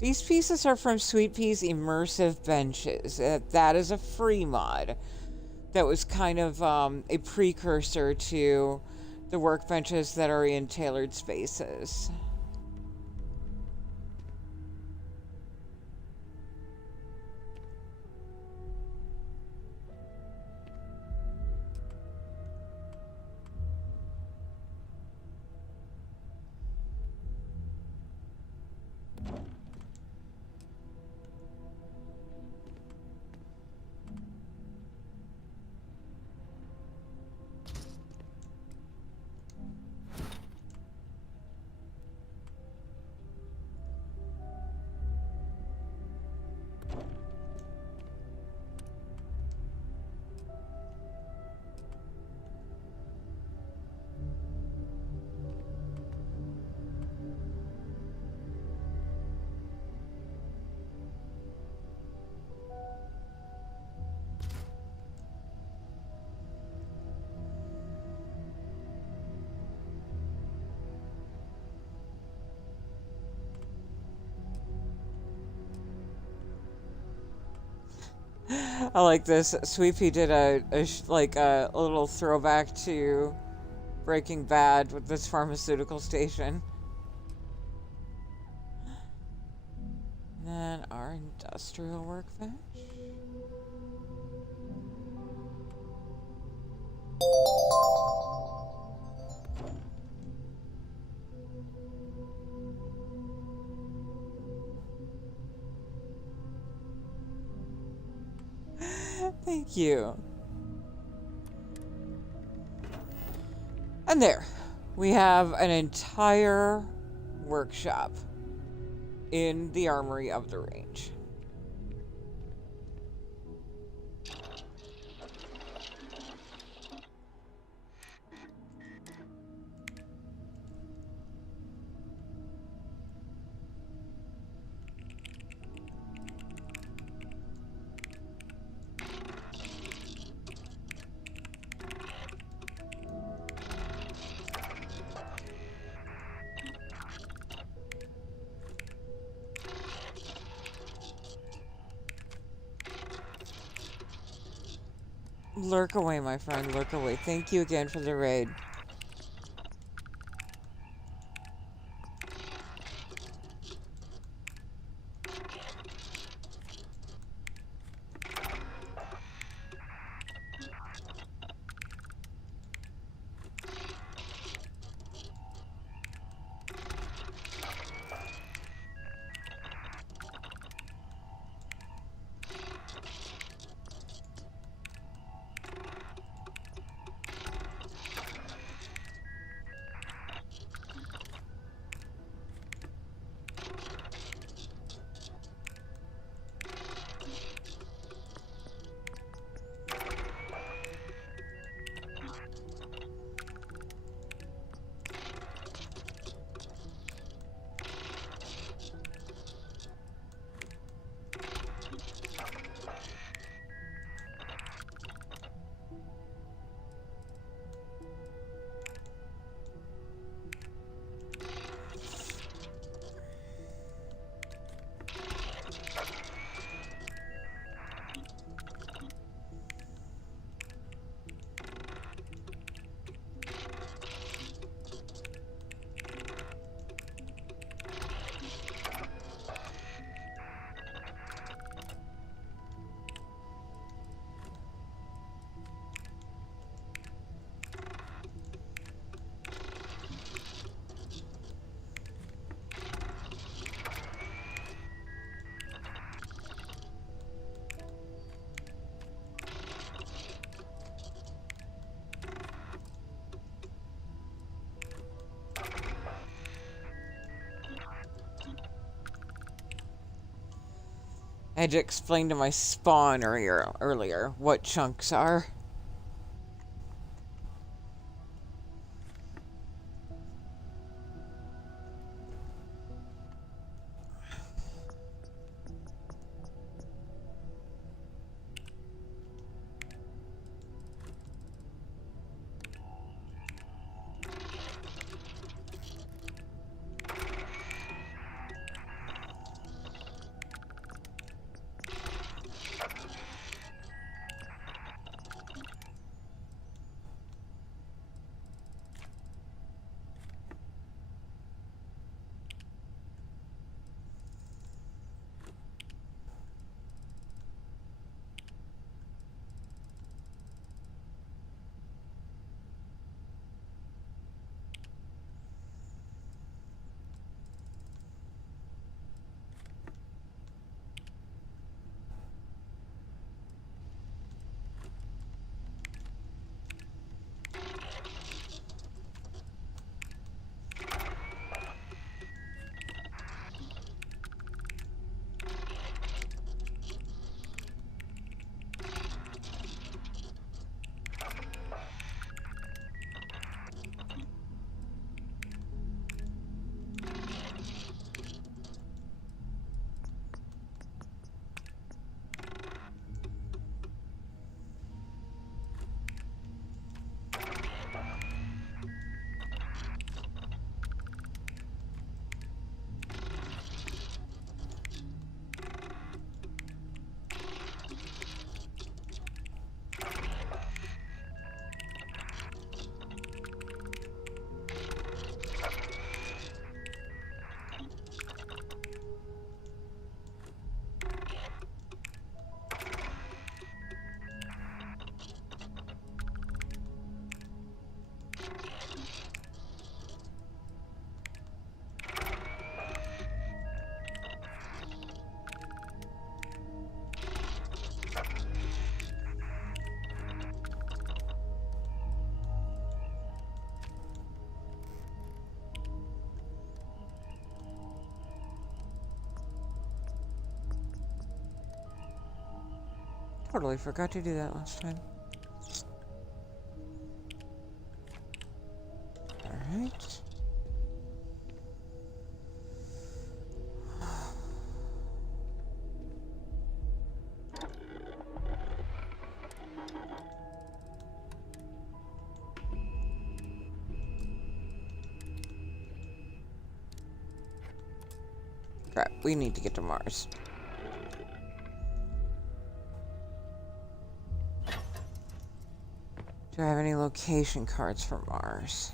These pieces are from Sweet Pea's Immersive Benches. That is a free mod that was kind of a precursor to the workbenches that are in Tailored Spaces. I like this. Sweepy did a little throwback to Breaking Bad with this pharmaceutical station. And then our industrial workbench. Thank you. And there, we have an entire workshop in the armory of the range. Lurk away, my friend, lurk away. Thank you again for the raid. had to explain to my spawn earlier what chunks are. Totally forgot to do that last time. Alright. Crap, we need to get to Mars. Do I have any location cards for Mars?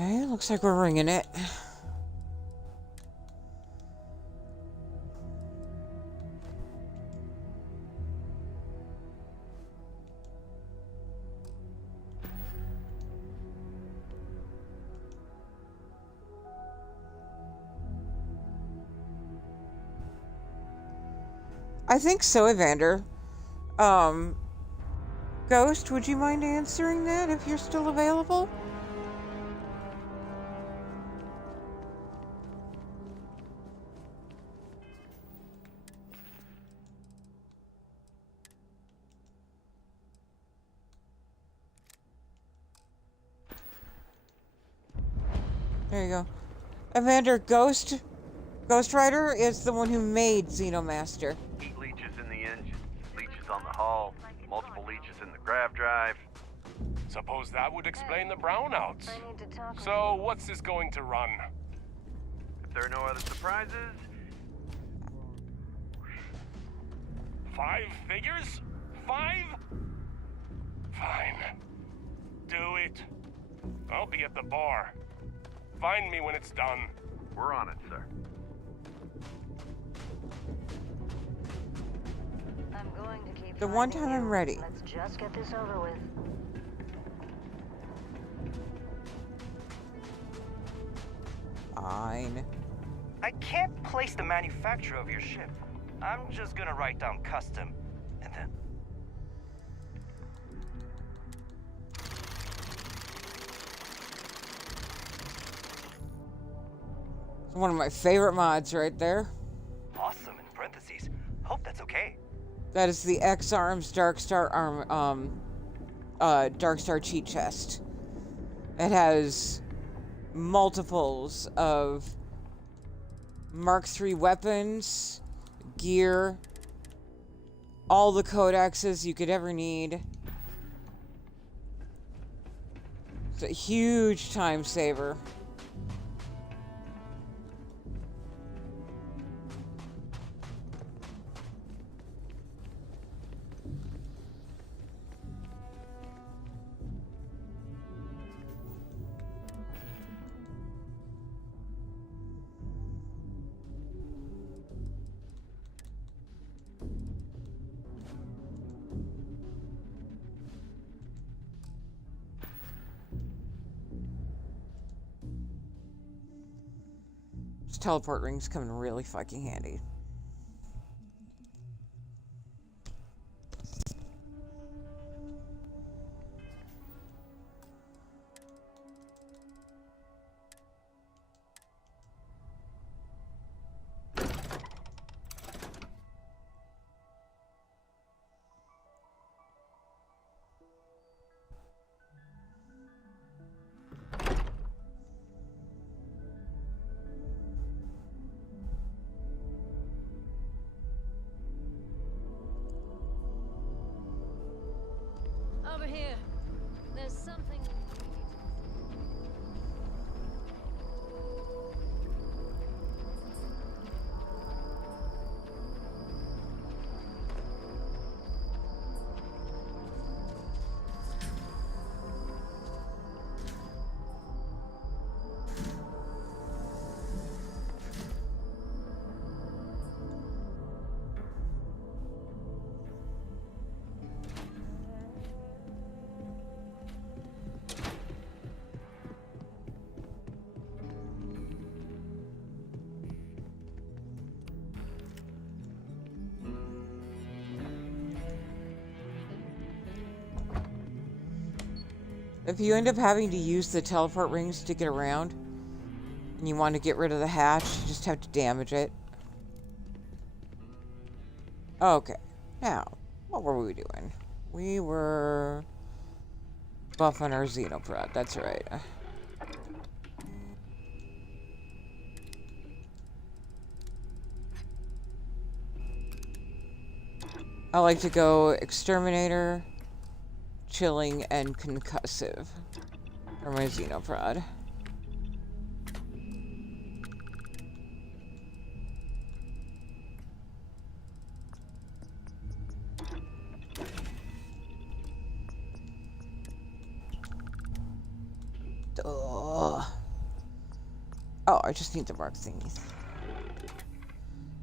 Okay, looks like we're ringing it. I think so, Evander. Ghost, would you mind answering that if you're still available? There you go. Evander, Ghost Rider is the one who made Xenomaster. Leeches in the engine, leeches on the hull, multiple leeches in the grav drive. Suppose that would explain the brownouts. So, what's this going to run? If there are no other surprises... 5 figures? 5? Fine. Do it. I'll be at the bar. Find me when it's done. We're on it, sir. going to keep The one finding time I'm you. ready. Let's just get this over with. Fine. I can't place the manufacturer of your ship. I'm just gonna write down custom, and then... It's one of my favorite mods right there. Awesome in parentheses. Hope that's okay. That is the X Arms Dark Star Dark Star cheat chest. It has multiples of Mark III weapons, gear, all the codexes you could ever need. It's a huge time saver. This teleport ring's coming really fucking handy. Over here. There's something. If you end up having to use the teleport rings to get around, and you want to get rid of the hatch, you just have to damage it. Okay, now, what were we doing? We were buffing our Xenoprod, that's right. I like to go Exterminator, Chilling, and Concussive for my Xenoprod. Ugh. Oh, I just need the mark thingies.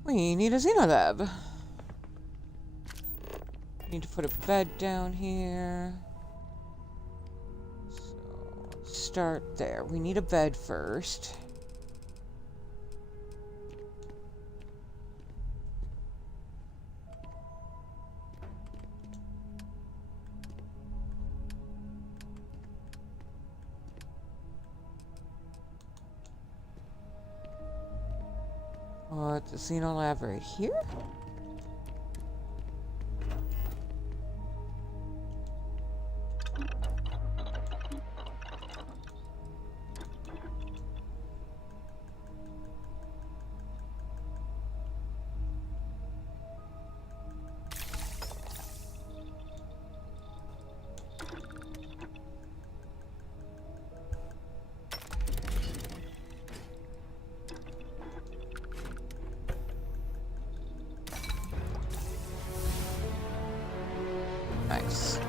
We need a Xenolab. Need to put a bed down here. So let's start there. We need a bed first. Put the Xenolab right here. Nice.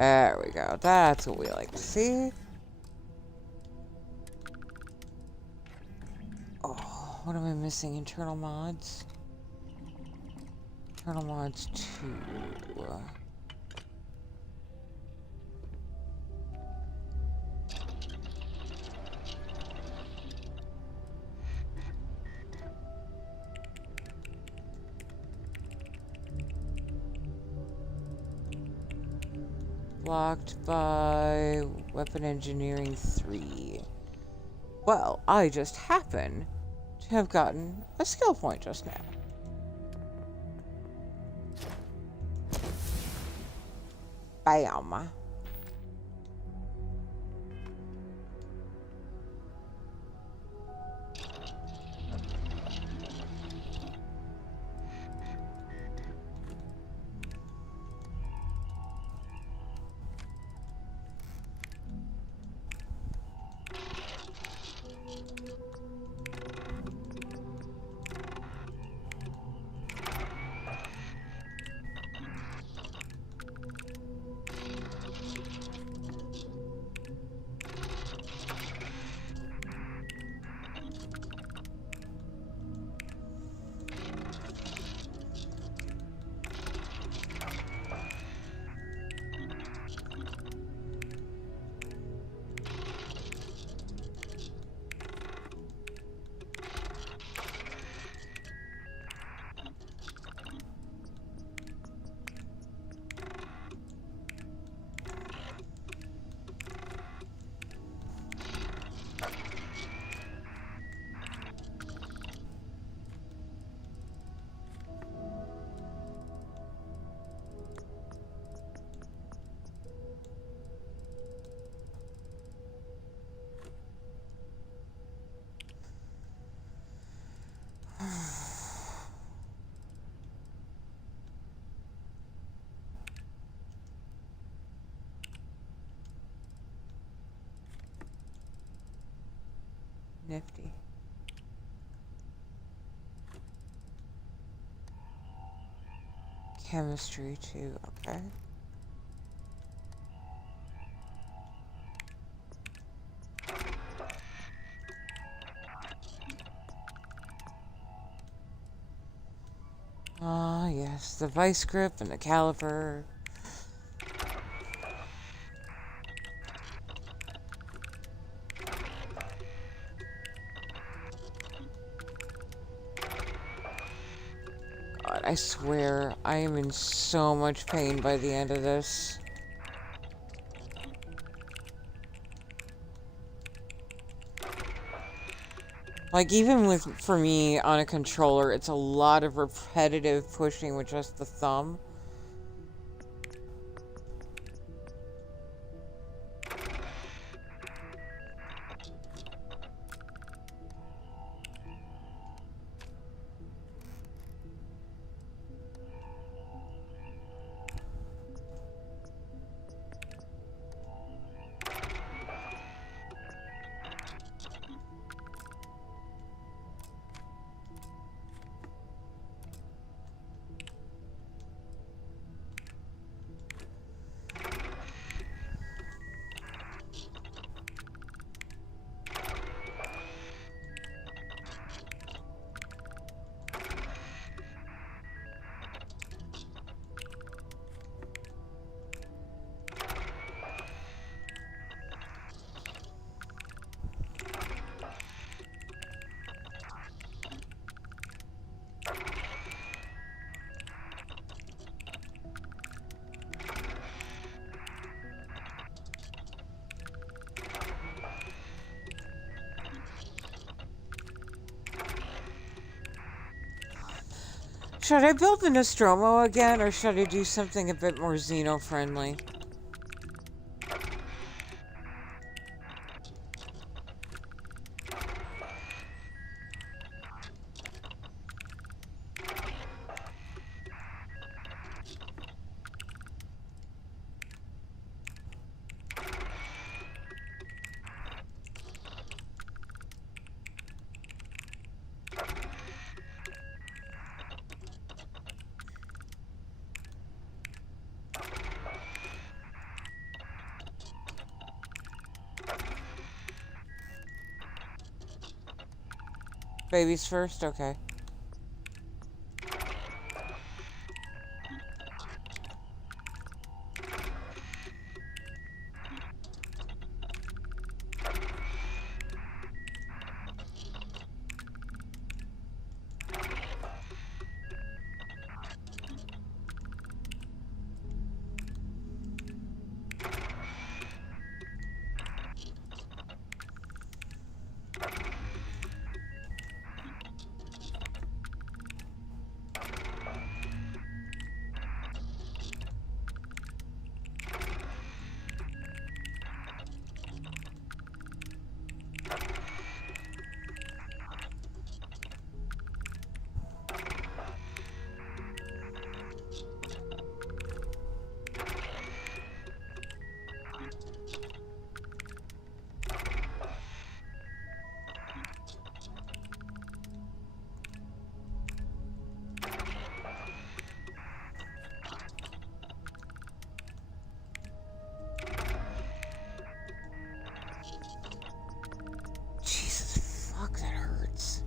There we go. That's what we like to see. Oh, what am I missing? Internal mods? Internal mods 2. Blocked by Weapon Engineering 3. Well, I just happen to have gotten a skill point just now. Bam. Nifty. Chemistry too, okay. Ah, yes, the vice grip and the caliper. God, I swear, I am in so much pain by the end of this. Like, even with, for me, on a controller, it's a lot of repetitive pushing with just the thumb. Should I build the Nostromo again, or should I do something a bit more Xeno-friendly? Babies first? Okay. Jesus, fuck, that hurts.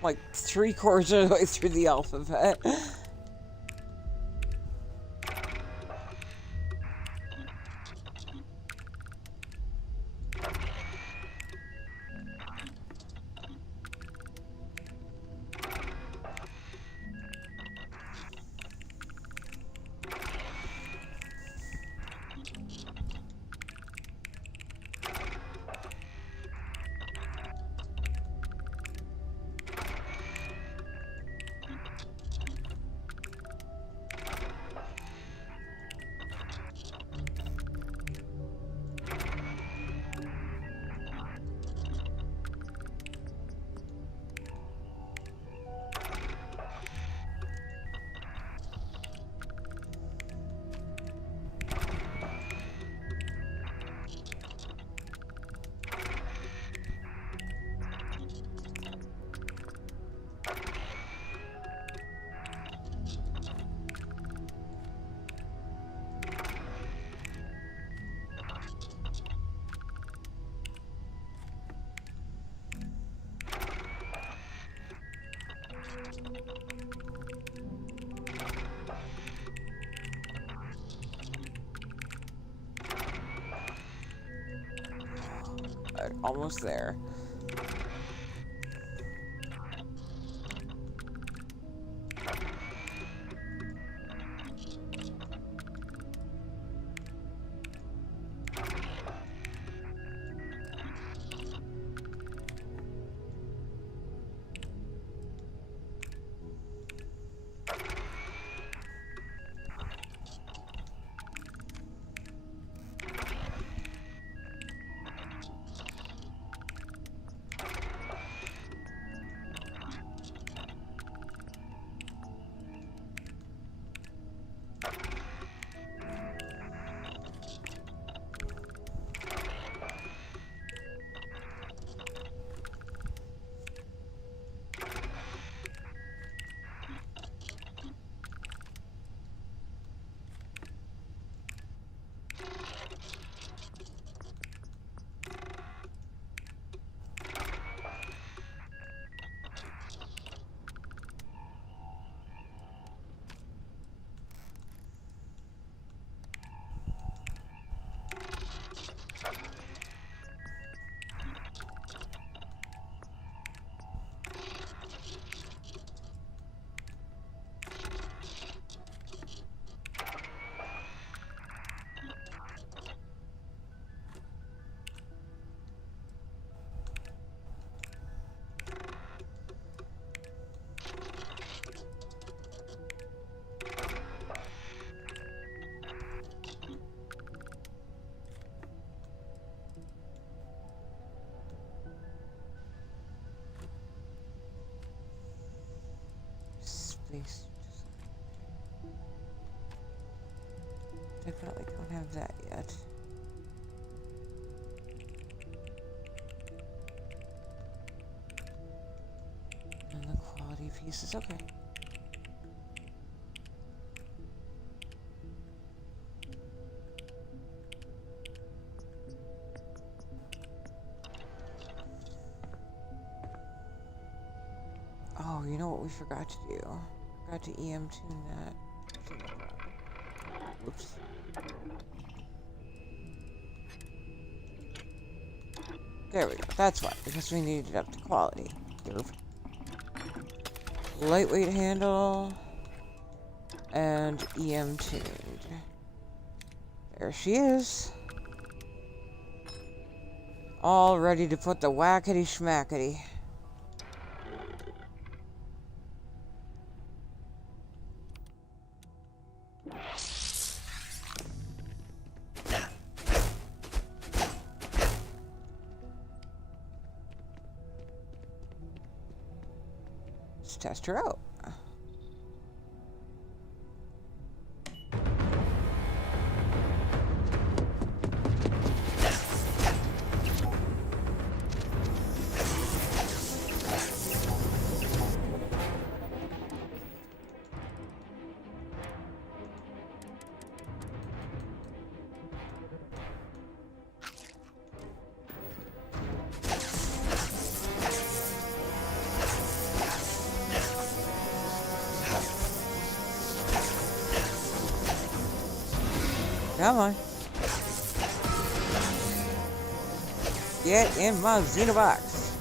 Like 3/4 of the way through the alphabet. Almost there. please. Definitely don't have that yet. And the quality pieces, okay. Oh, you know what we forgot to do? Forgot to EM tune that. Oops. There we go. That's why, because we needed it up to quality. Lightweight handle and EM tuned. There she is. All ready to put the whackety schmackety. Let's test her out. Come on. Get in my Xenobox.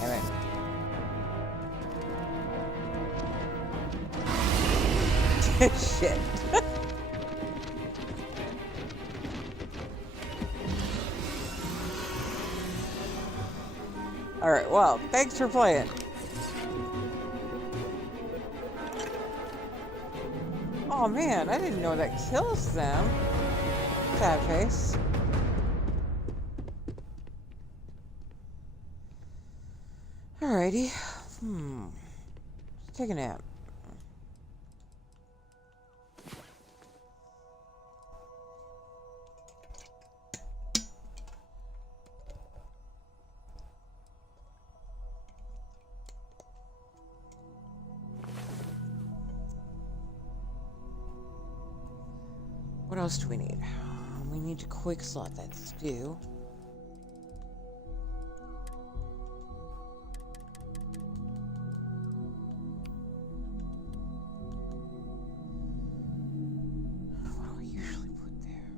Damn it. Shit. Alright, well, thanks for playing. Oh man, I didn't know that kills them. Sad face. Alrighty. Let's take a nap. What else do we need? We need to quick slot that stew. What do I usually put there?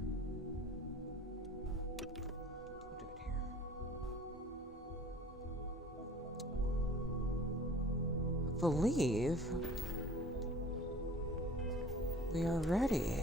We'll do it here. I believe we are ready.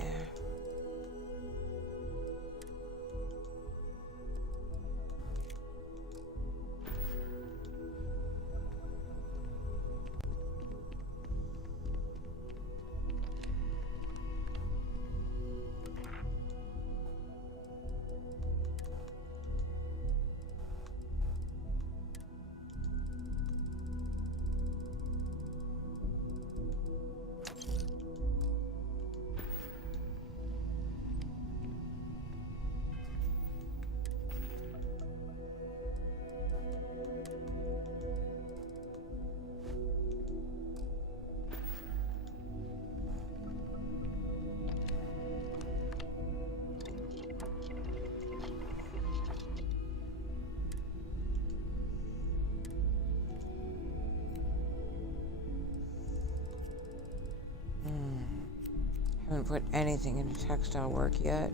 Haven't put anything into textile work yet.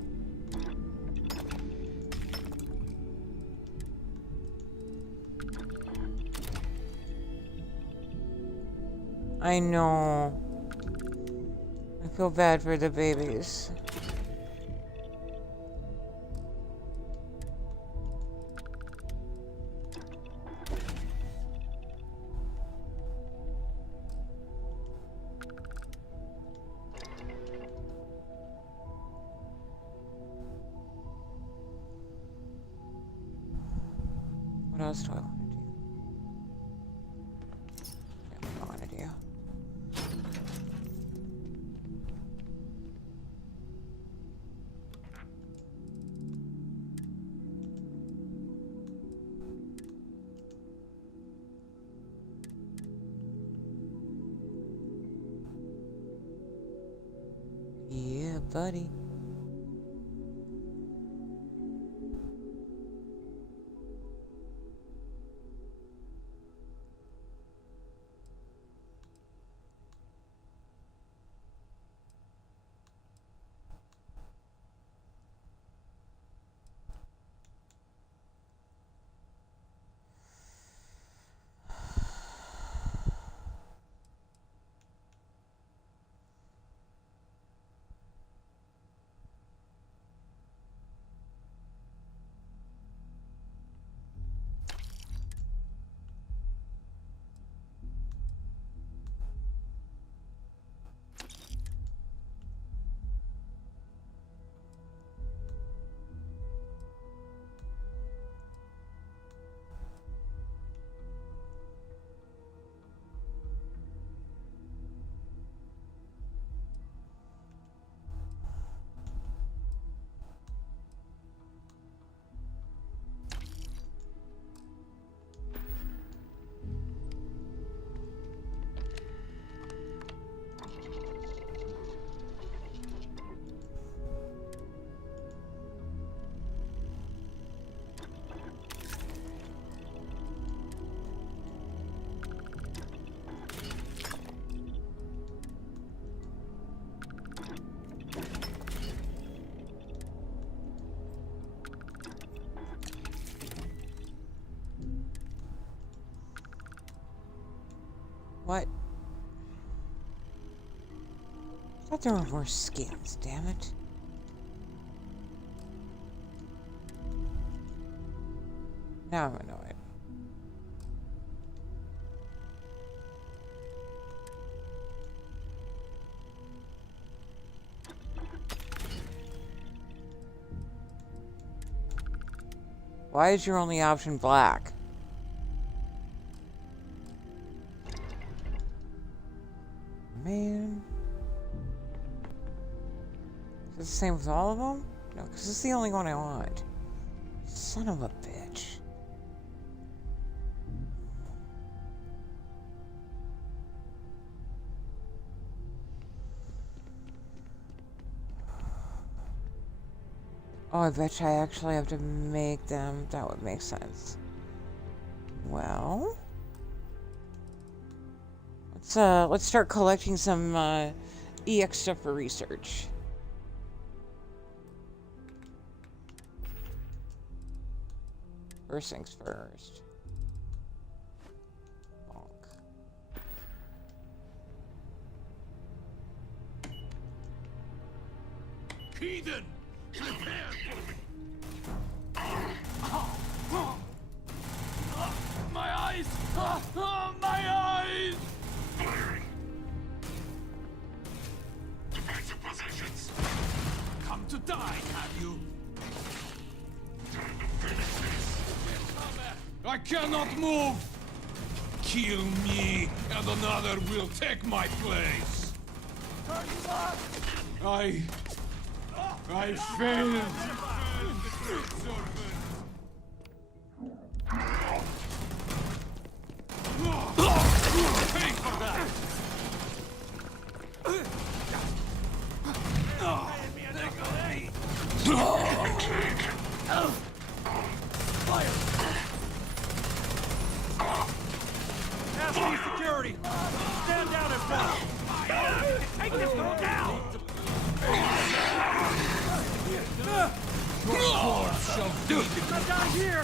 I know. I feel bad for the babies. What else do I want to do? up, buddy? What? I thought there were more scans, damn it. Now I'm annoyed. Why is your only option black? Man. Is it the same with all of them? No, because it's the only one I want. Son of a bitch. Oh, I bet you I actually have to make them. That would make sense. Well, let's start collecting some EX stuff for research. First things first. Bonk. Heathen! Prepare for me! My eyes! My eyes! Firing. Defensive positions. Come to die, have you? Time to finish this. I cannot move! Kill me, and another will take my place. I failed. Pay for that. Fire! Asking security! Stand down and fight! Take this girl down! Your corpse shall do it! Not down here!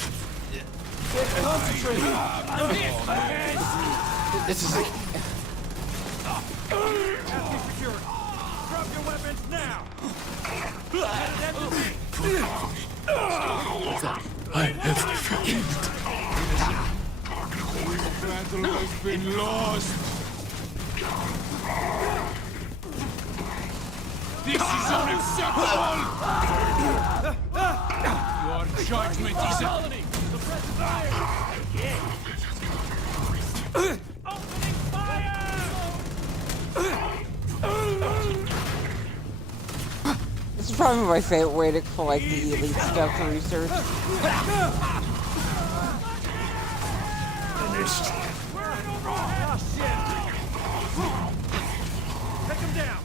Concentrate! I'm hit! This is Asking security! Drop your weapons now! I have failed. The battle has been lost! This is unacceptable! Your judgment is a... Opening fire! This is probably my favorite way to collect the elite stuff for research. Finished. Oh, shit! Take him down!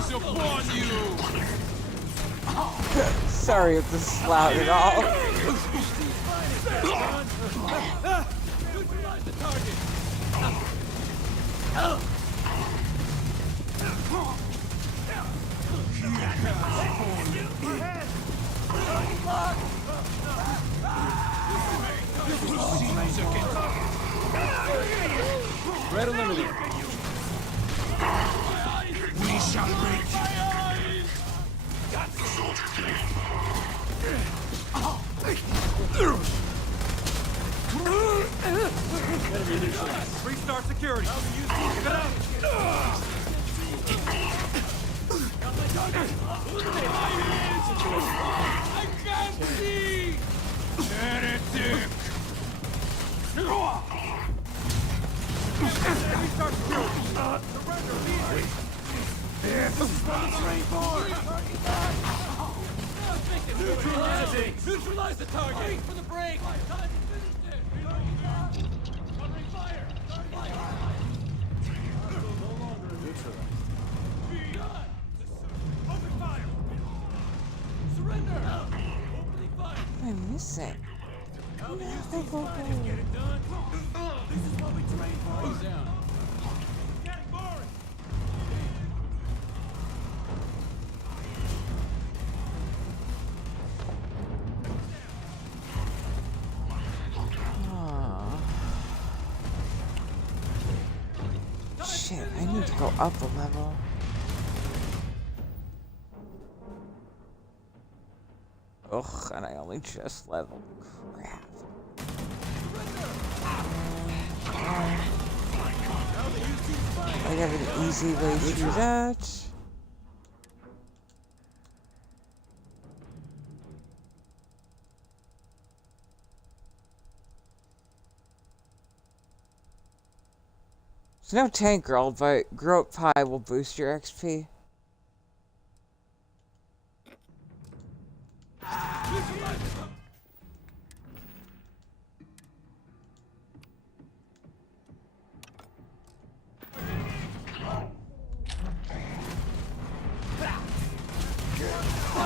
Seize upon you! Sorry if this is loud at all. Neutralize the target! Red eliminated. We shall break. Restart security. Give it up. I can't see! Heretic! Restart security. Surrender immediately. This is what the train for. Neutralizing! Neutralize the target! Wait for the break! Time to finish this! Covering fire! Open fire! Surrender! Opening fire! I'm missing. How the UC's finest get it done? This is what we train for! Down. Getting bored! Shit, I need to go up a level. Ugh, and I only just leveled. Crap. I have an easy way through that. There's no tank girl, but grow up pie will boost your XP.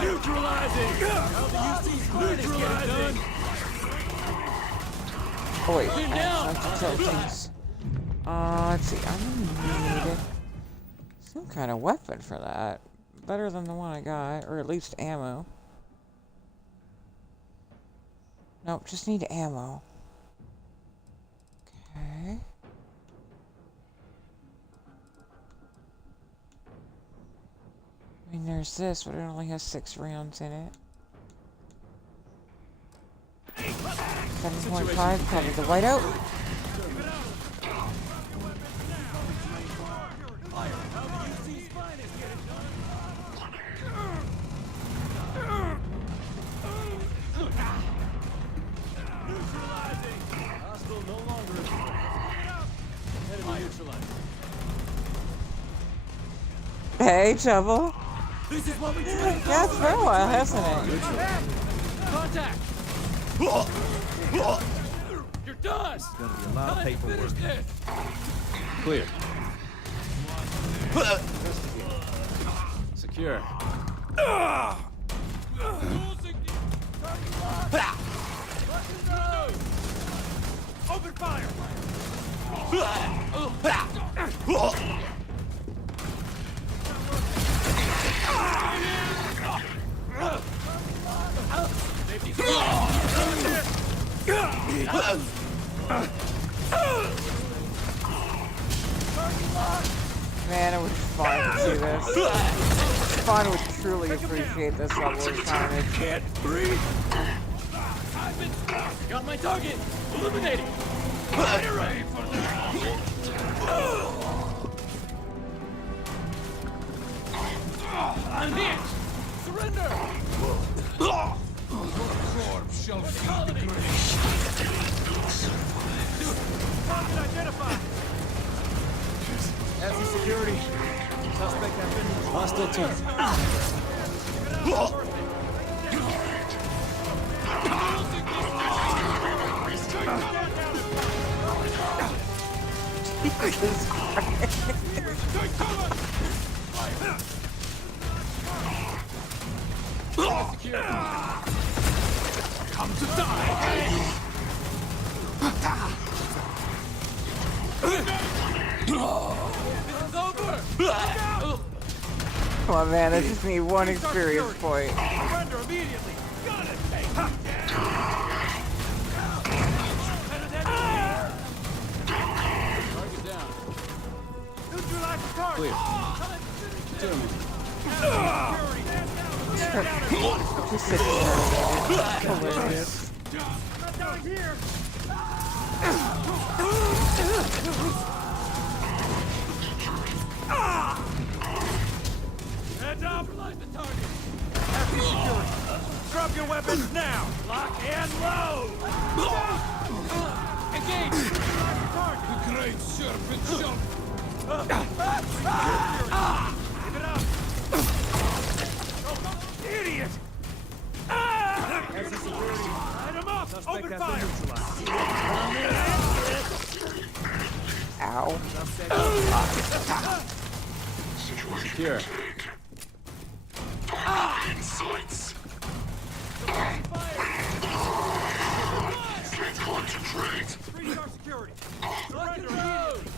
Neutralizing! How the UC's finest get it done? Oh wait, I have to kill things. Let's see, I'm gonna need some kind of weapon for that. Better than the one I got, or at least ammo. Nope, just need ammo. Okay. I mean, there's this, but it only has 6 rounds in it. 7.5, cover the whiteout. Hey, Trouble. This is what we train for. Yeah, it's been a while, hasn't it? Contact! You're done! There's gonna be a lot of paperwork. Clear. Secure. Open fire! Man, it was fun to see this. Fun would truly appreciate this level of carnage. Can't breathe. Got my target. Eliminating. Get ready for that. I'm hit. Surrender. Corpse shall feed the grace. Target identified! That's security. Suspect has been hostile team. Come to die! It's over! Come on, man. I just need one experience point. Surrender immediately! Got it! Target down. Neutralize the target! Clear. Gentlemen. Just sit there. Hilarious. Not down here! Heads up! Neutralize the target! Active security. Drop your weapons now! Lock and load! Engage! Neutralize the target! The great serpent shall... Give it up! Idiot! Light him up! Open fire! Ow. Secure. In sights. Can't concentrate. Three-star security. Surrender immediately.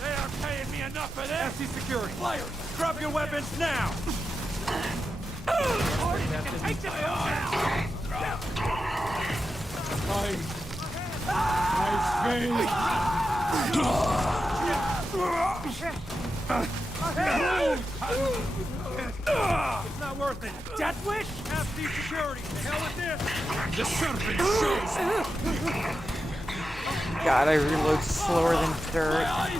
They are paying me enough for this. FC security. Fire! Drop your weapons now. Take this It's not worth it. Death wish? FC security. The hell with this. The serpent shows. God, I reload slower than dirt. I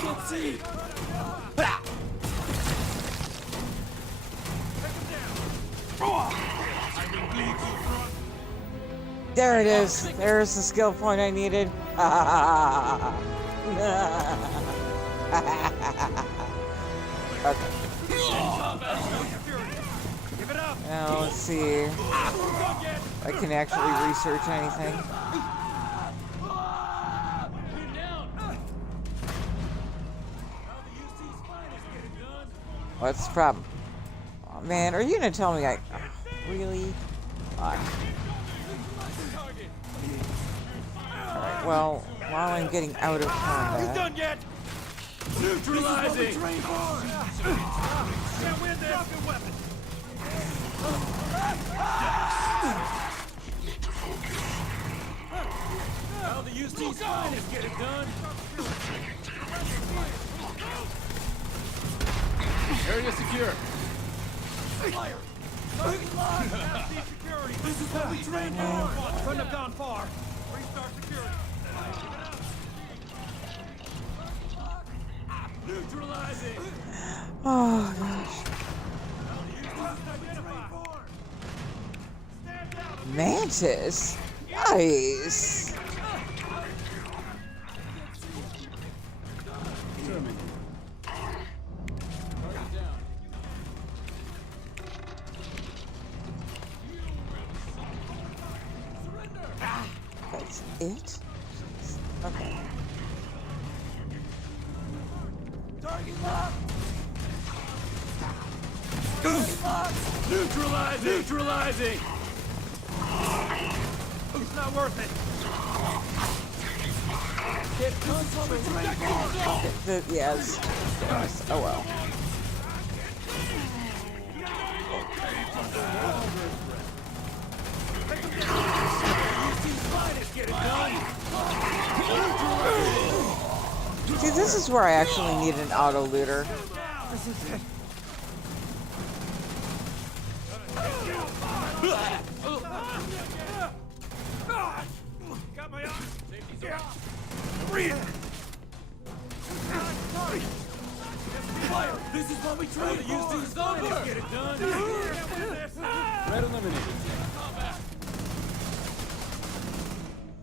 can't see. There it is. There's the skill point I needed. Okay. Now let's see if I can actually research anything. What's the problem? Oh man, are you gonna tell me I really? Alright, well, while I'm getting out of combat. Done yet? Neutralizing! Can't win this! Drop your weapon! How the UC's finest get it done! Area secure. Fire! Target locked! FC security! This is what we trained for! Couldn't have gone far. Restart security. Neutralizing! Oh gosh. Mantis? Nice! That's it? Okay. Target locked! Neutralizing! Neutralizing! It's not worth it! Yes. Oh well. See, this is where I actually need an auto looter. This is it. Got my arm. Safety's off. Read. Fire! This is what we trained for. Use these over. Get it done. Red eliminated.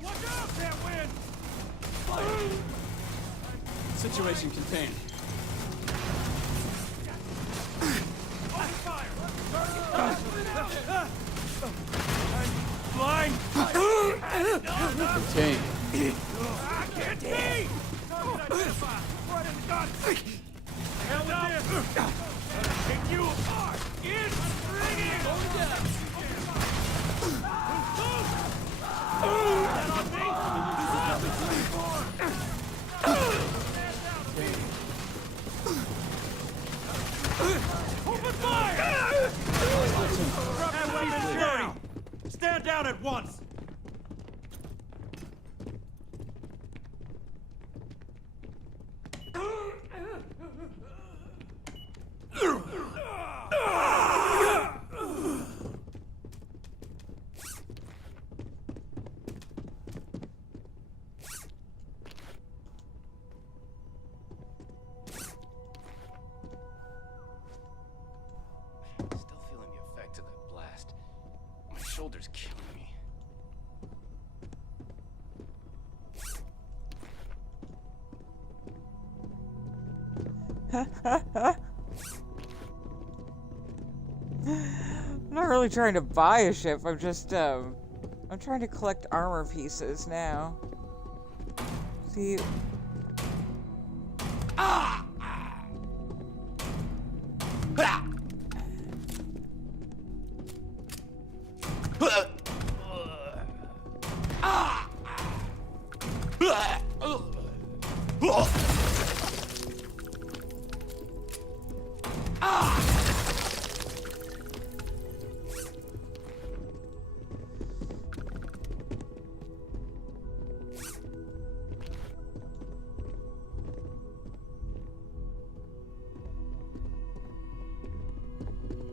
Watch out! Can't win. Fire! Situation contained. Blind! Contained. I can't see! on! Hell with this! Take you apart! It's ringing! Going down! That on me? This is nothing to live for! Open fire! Drop that weapon down! Stand down at once! Still feeling the effects of that blast. My shoulder's killing me. I'm not really trying to buy a ship. I'm just, I'm trying to collect armor pieces now. See. Ah!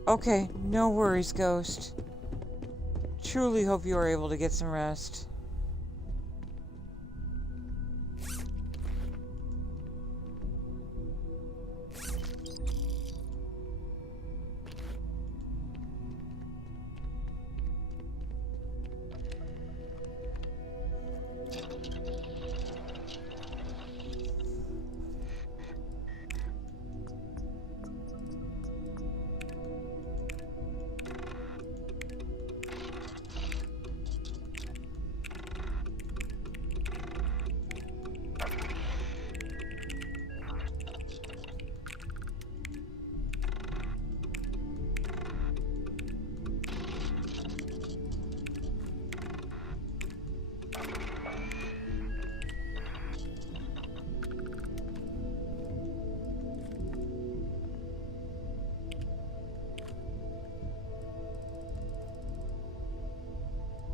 Okay, no worries, Ghost. Truly hope you are able to get some rest.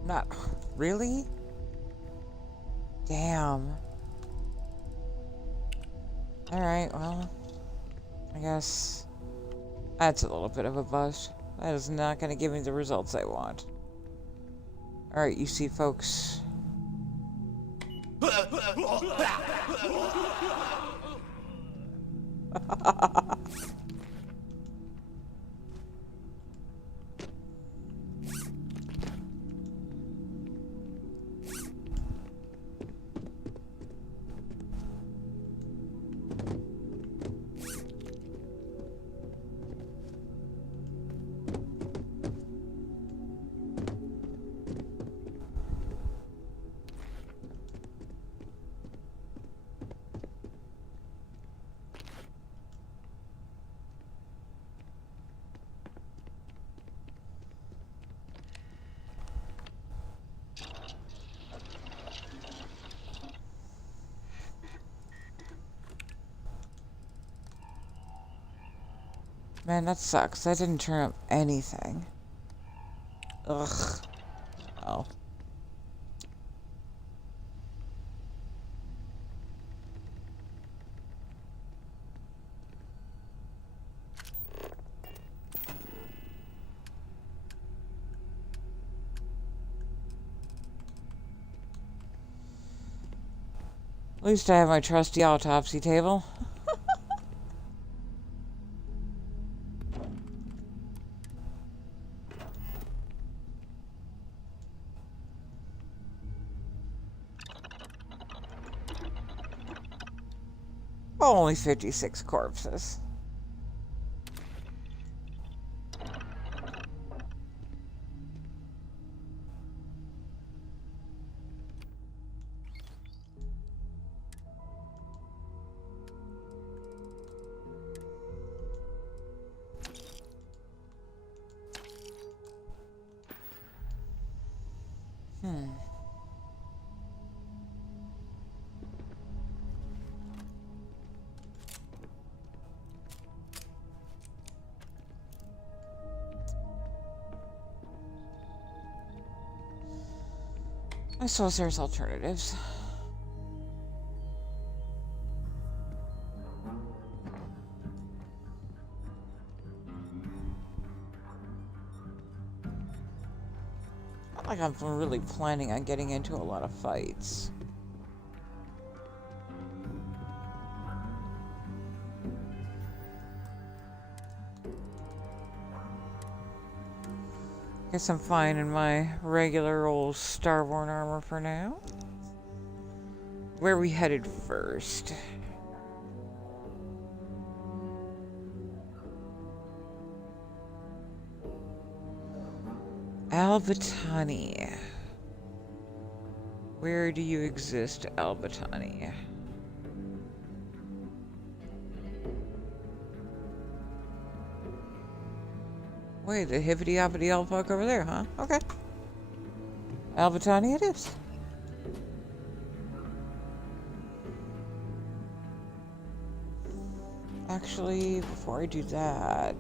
Not really? Damn. Alright, well, I guess that's a little bit of a bust. That is not going to give me the results I want. Alright, you see, folks. Man, that sucks. That didn't turn up anything. Ugh. Oh. At least I have my trusty autopsy table. Only 56 corpses. I suppose there's alternatives. Not like I'm really planning on getting into a lot of fights. Guess I'm fine in my regular old Starborn armor for now. Where are we headed first? Albatani. Where do you exist, Albatani? Wait, the hippity-hoppity elf fuck over there, huh? Okay. Albatani it is. Actually, before I do that...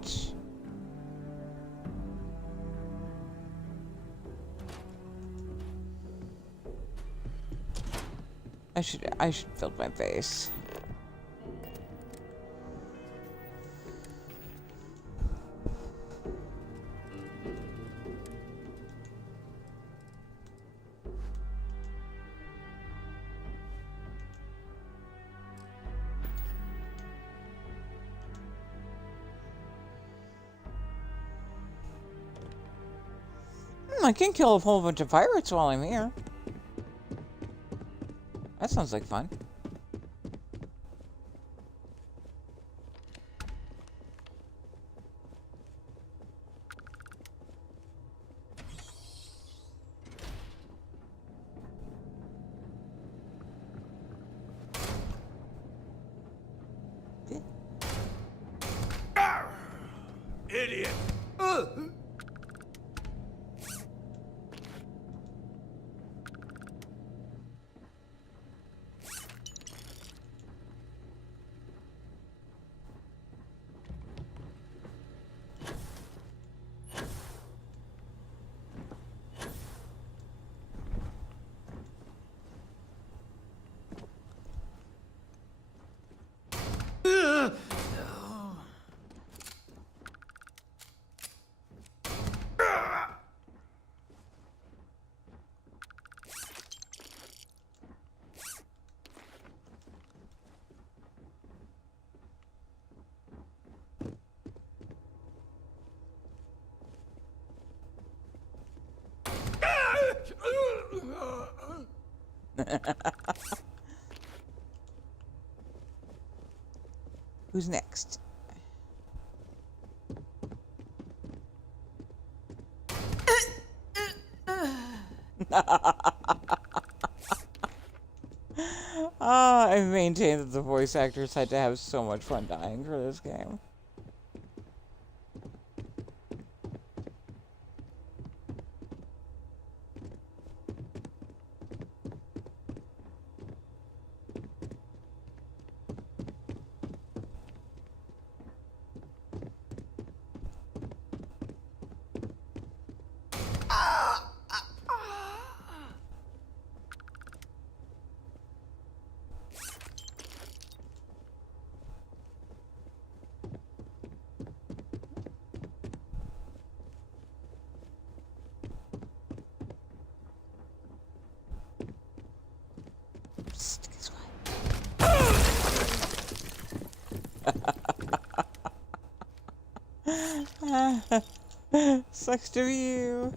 I should build my base. I can kill a whole bunch of pirates while I'm here. That sounds like fun. Idiot! Who's next? I maintain that the voice actors had to have so much fun dying for this game. Sucks to be you.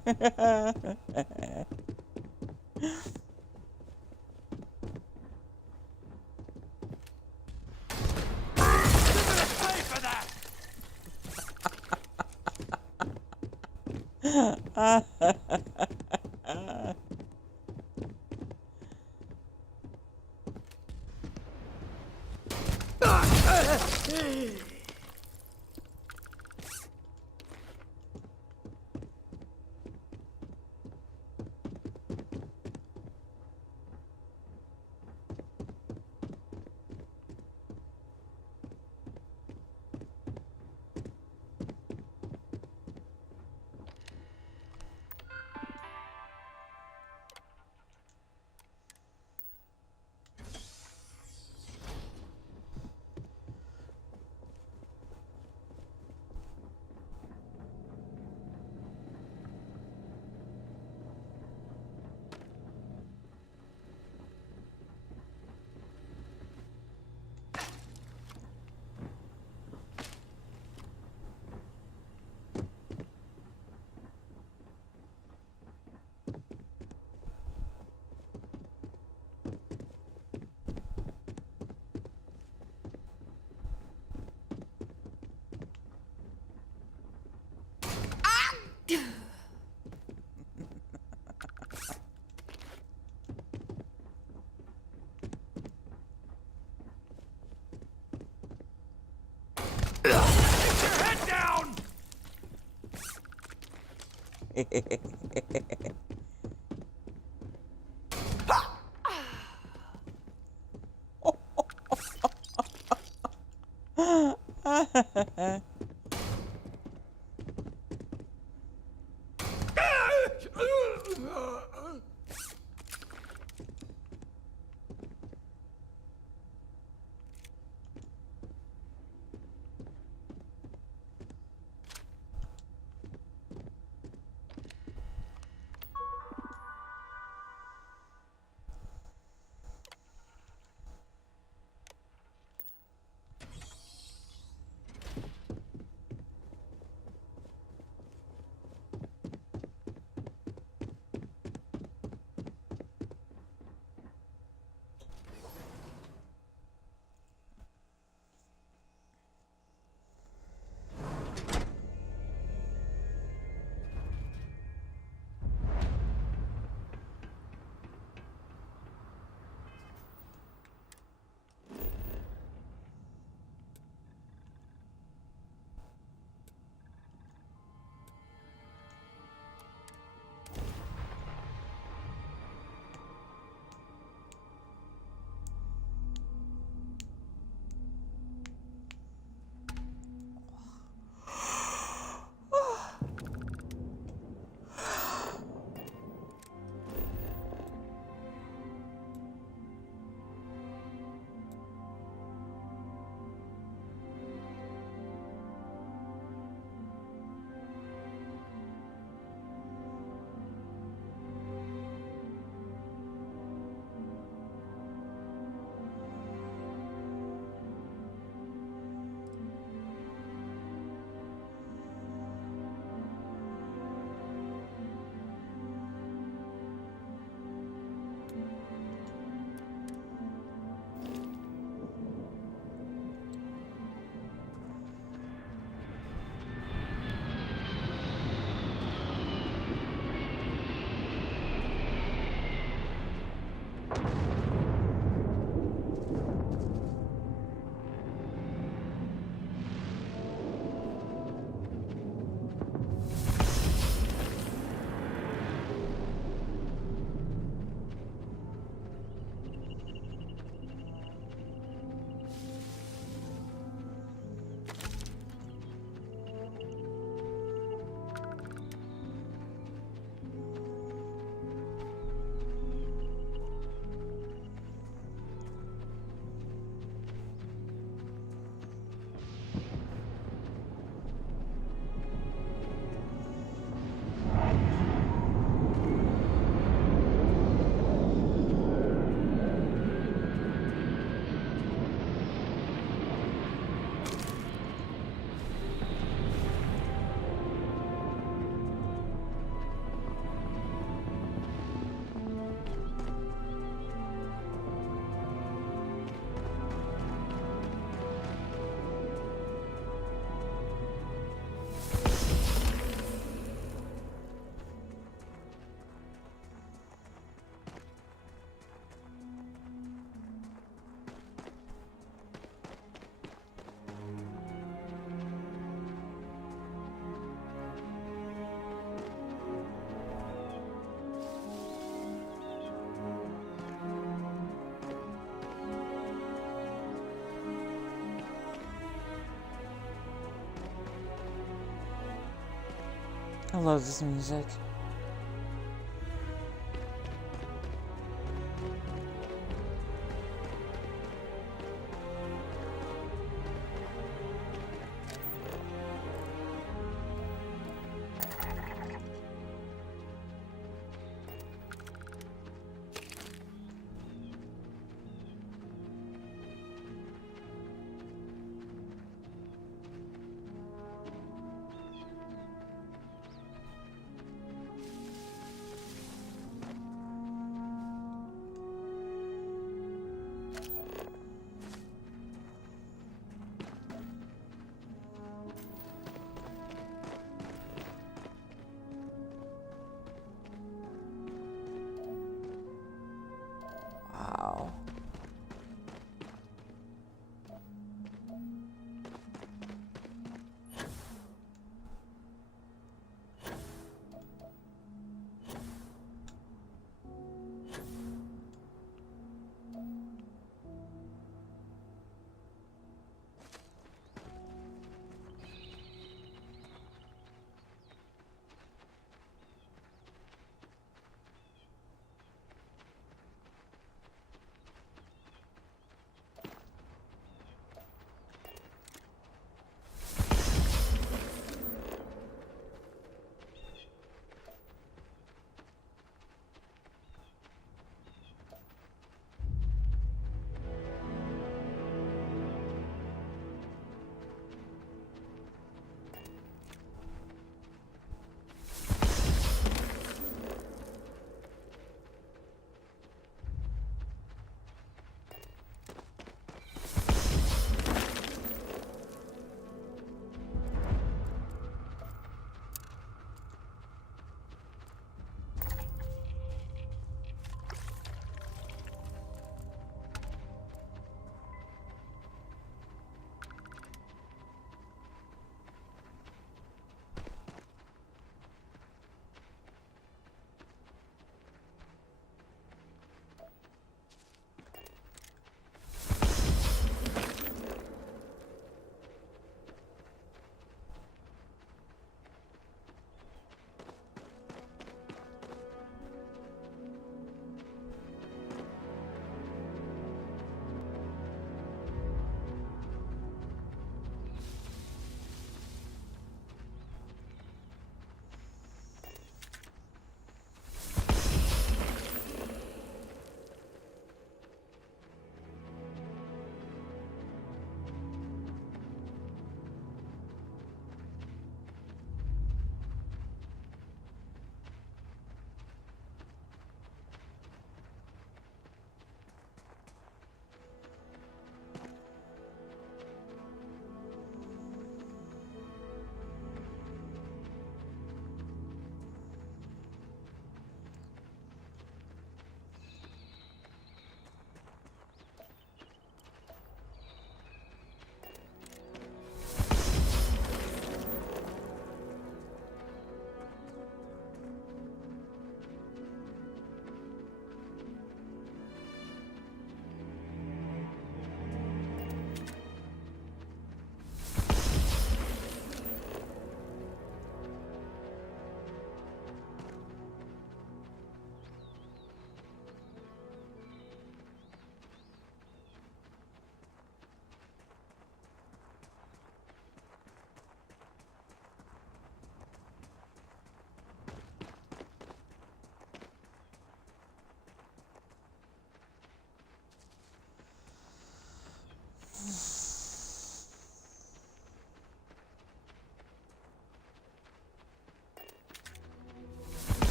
I love this music.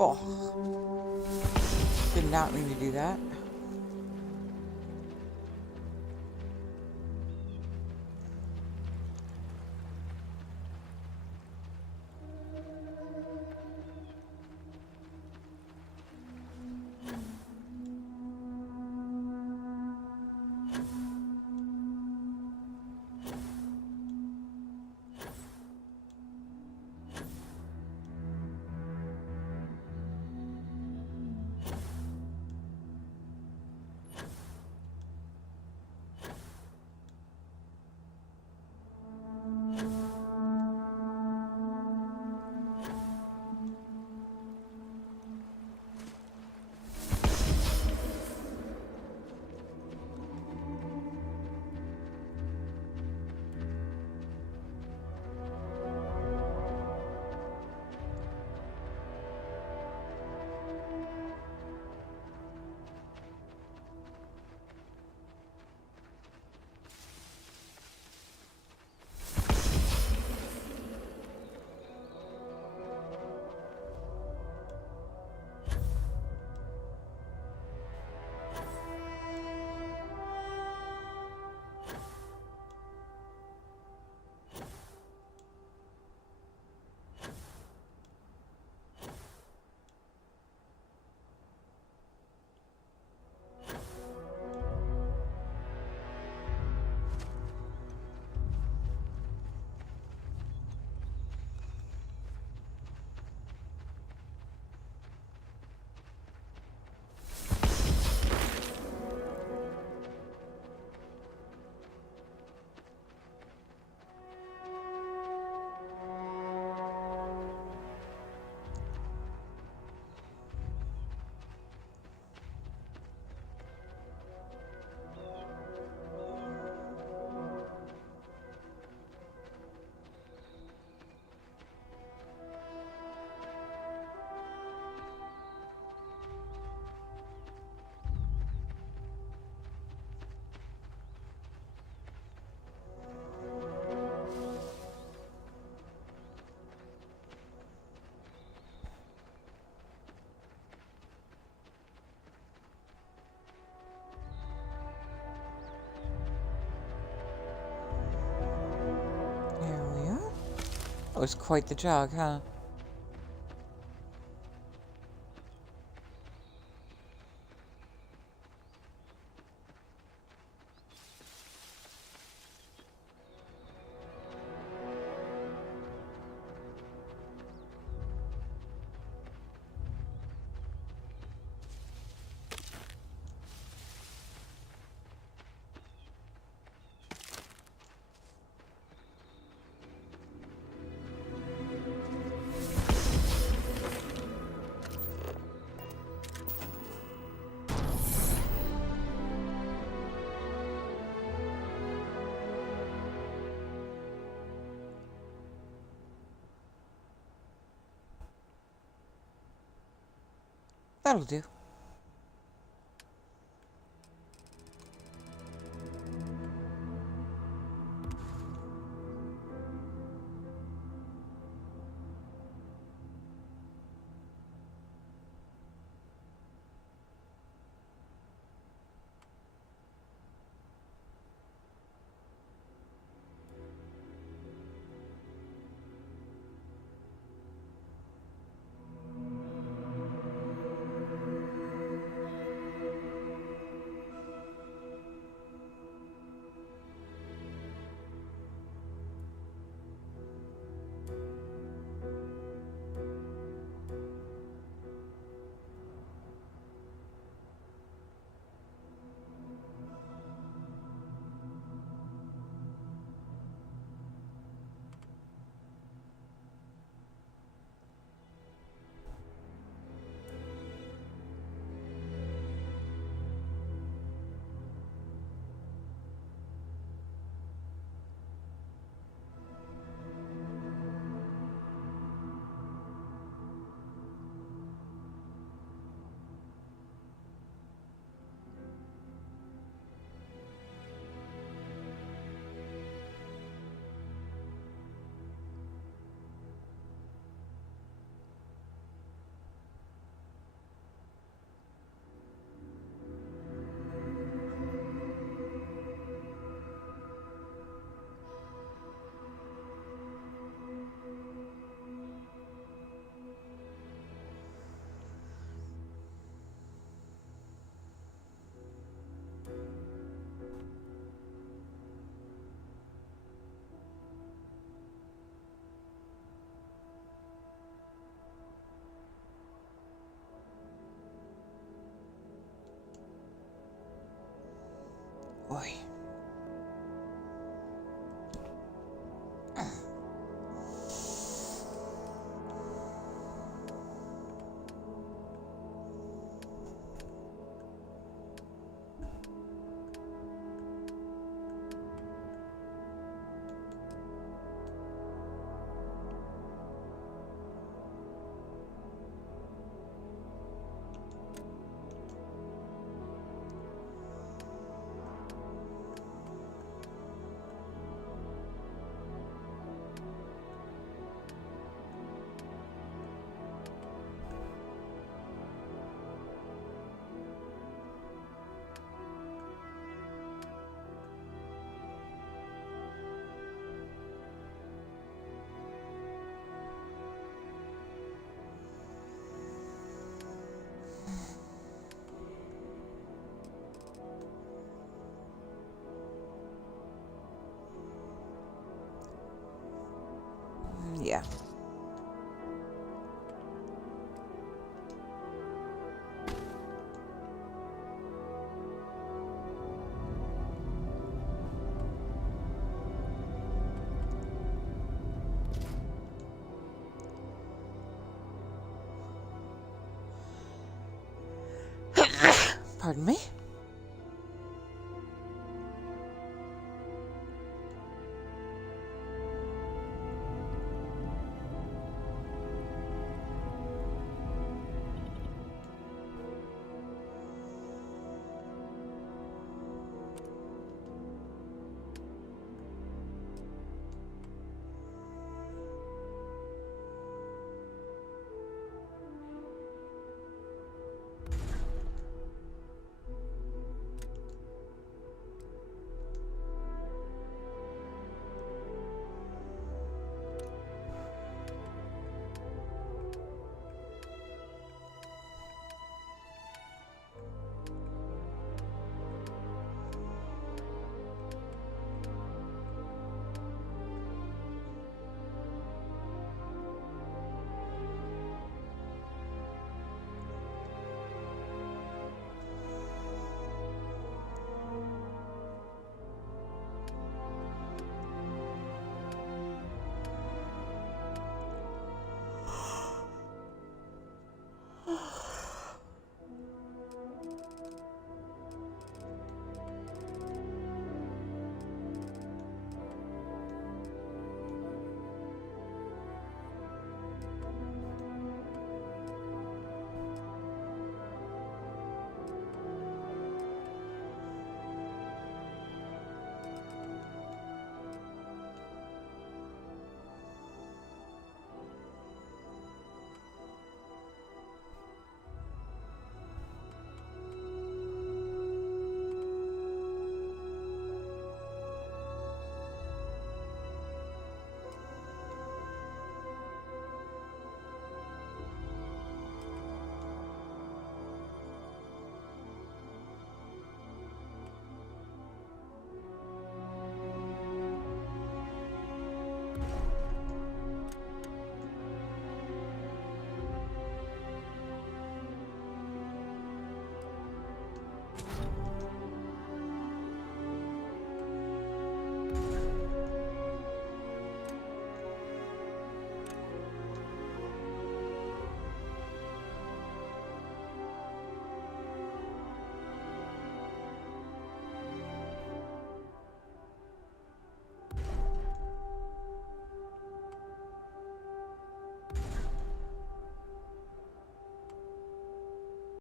Oh, did not mean to do that. There we are. That was quite the jog, huh? That'll do. boy. Yeah. Pardon me?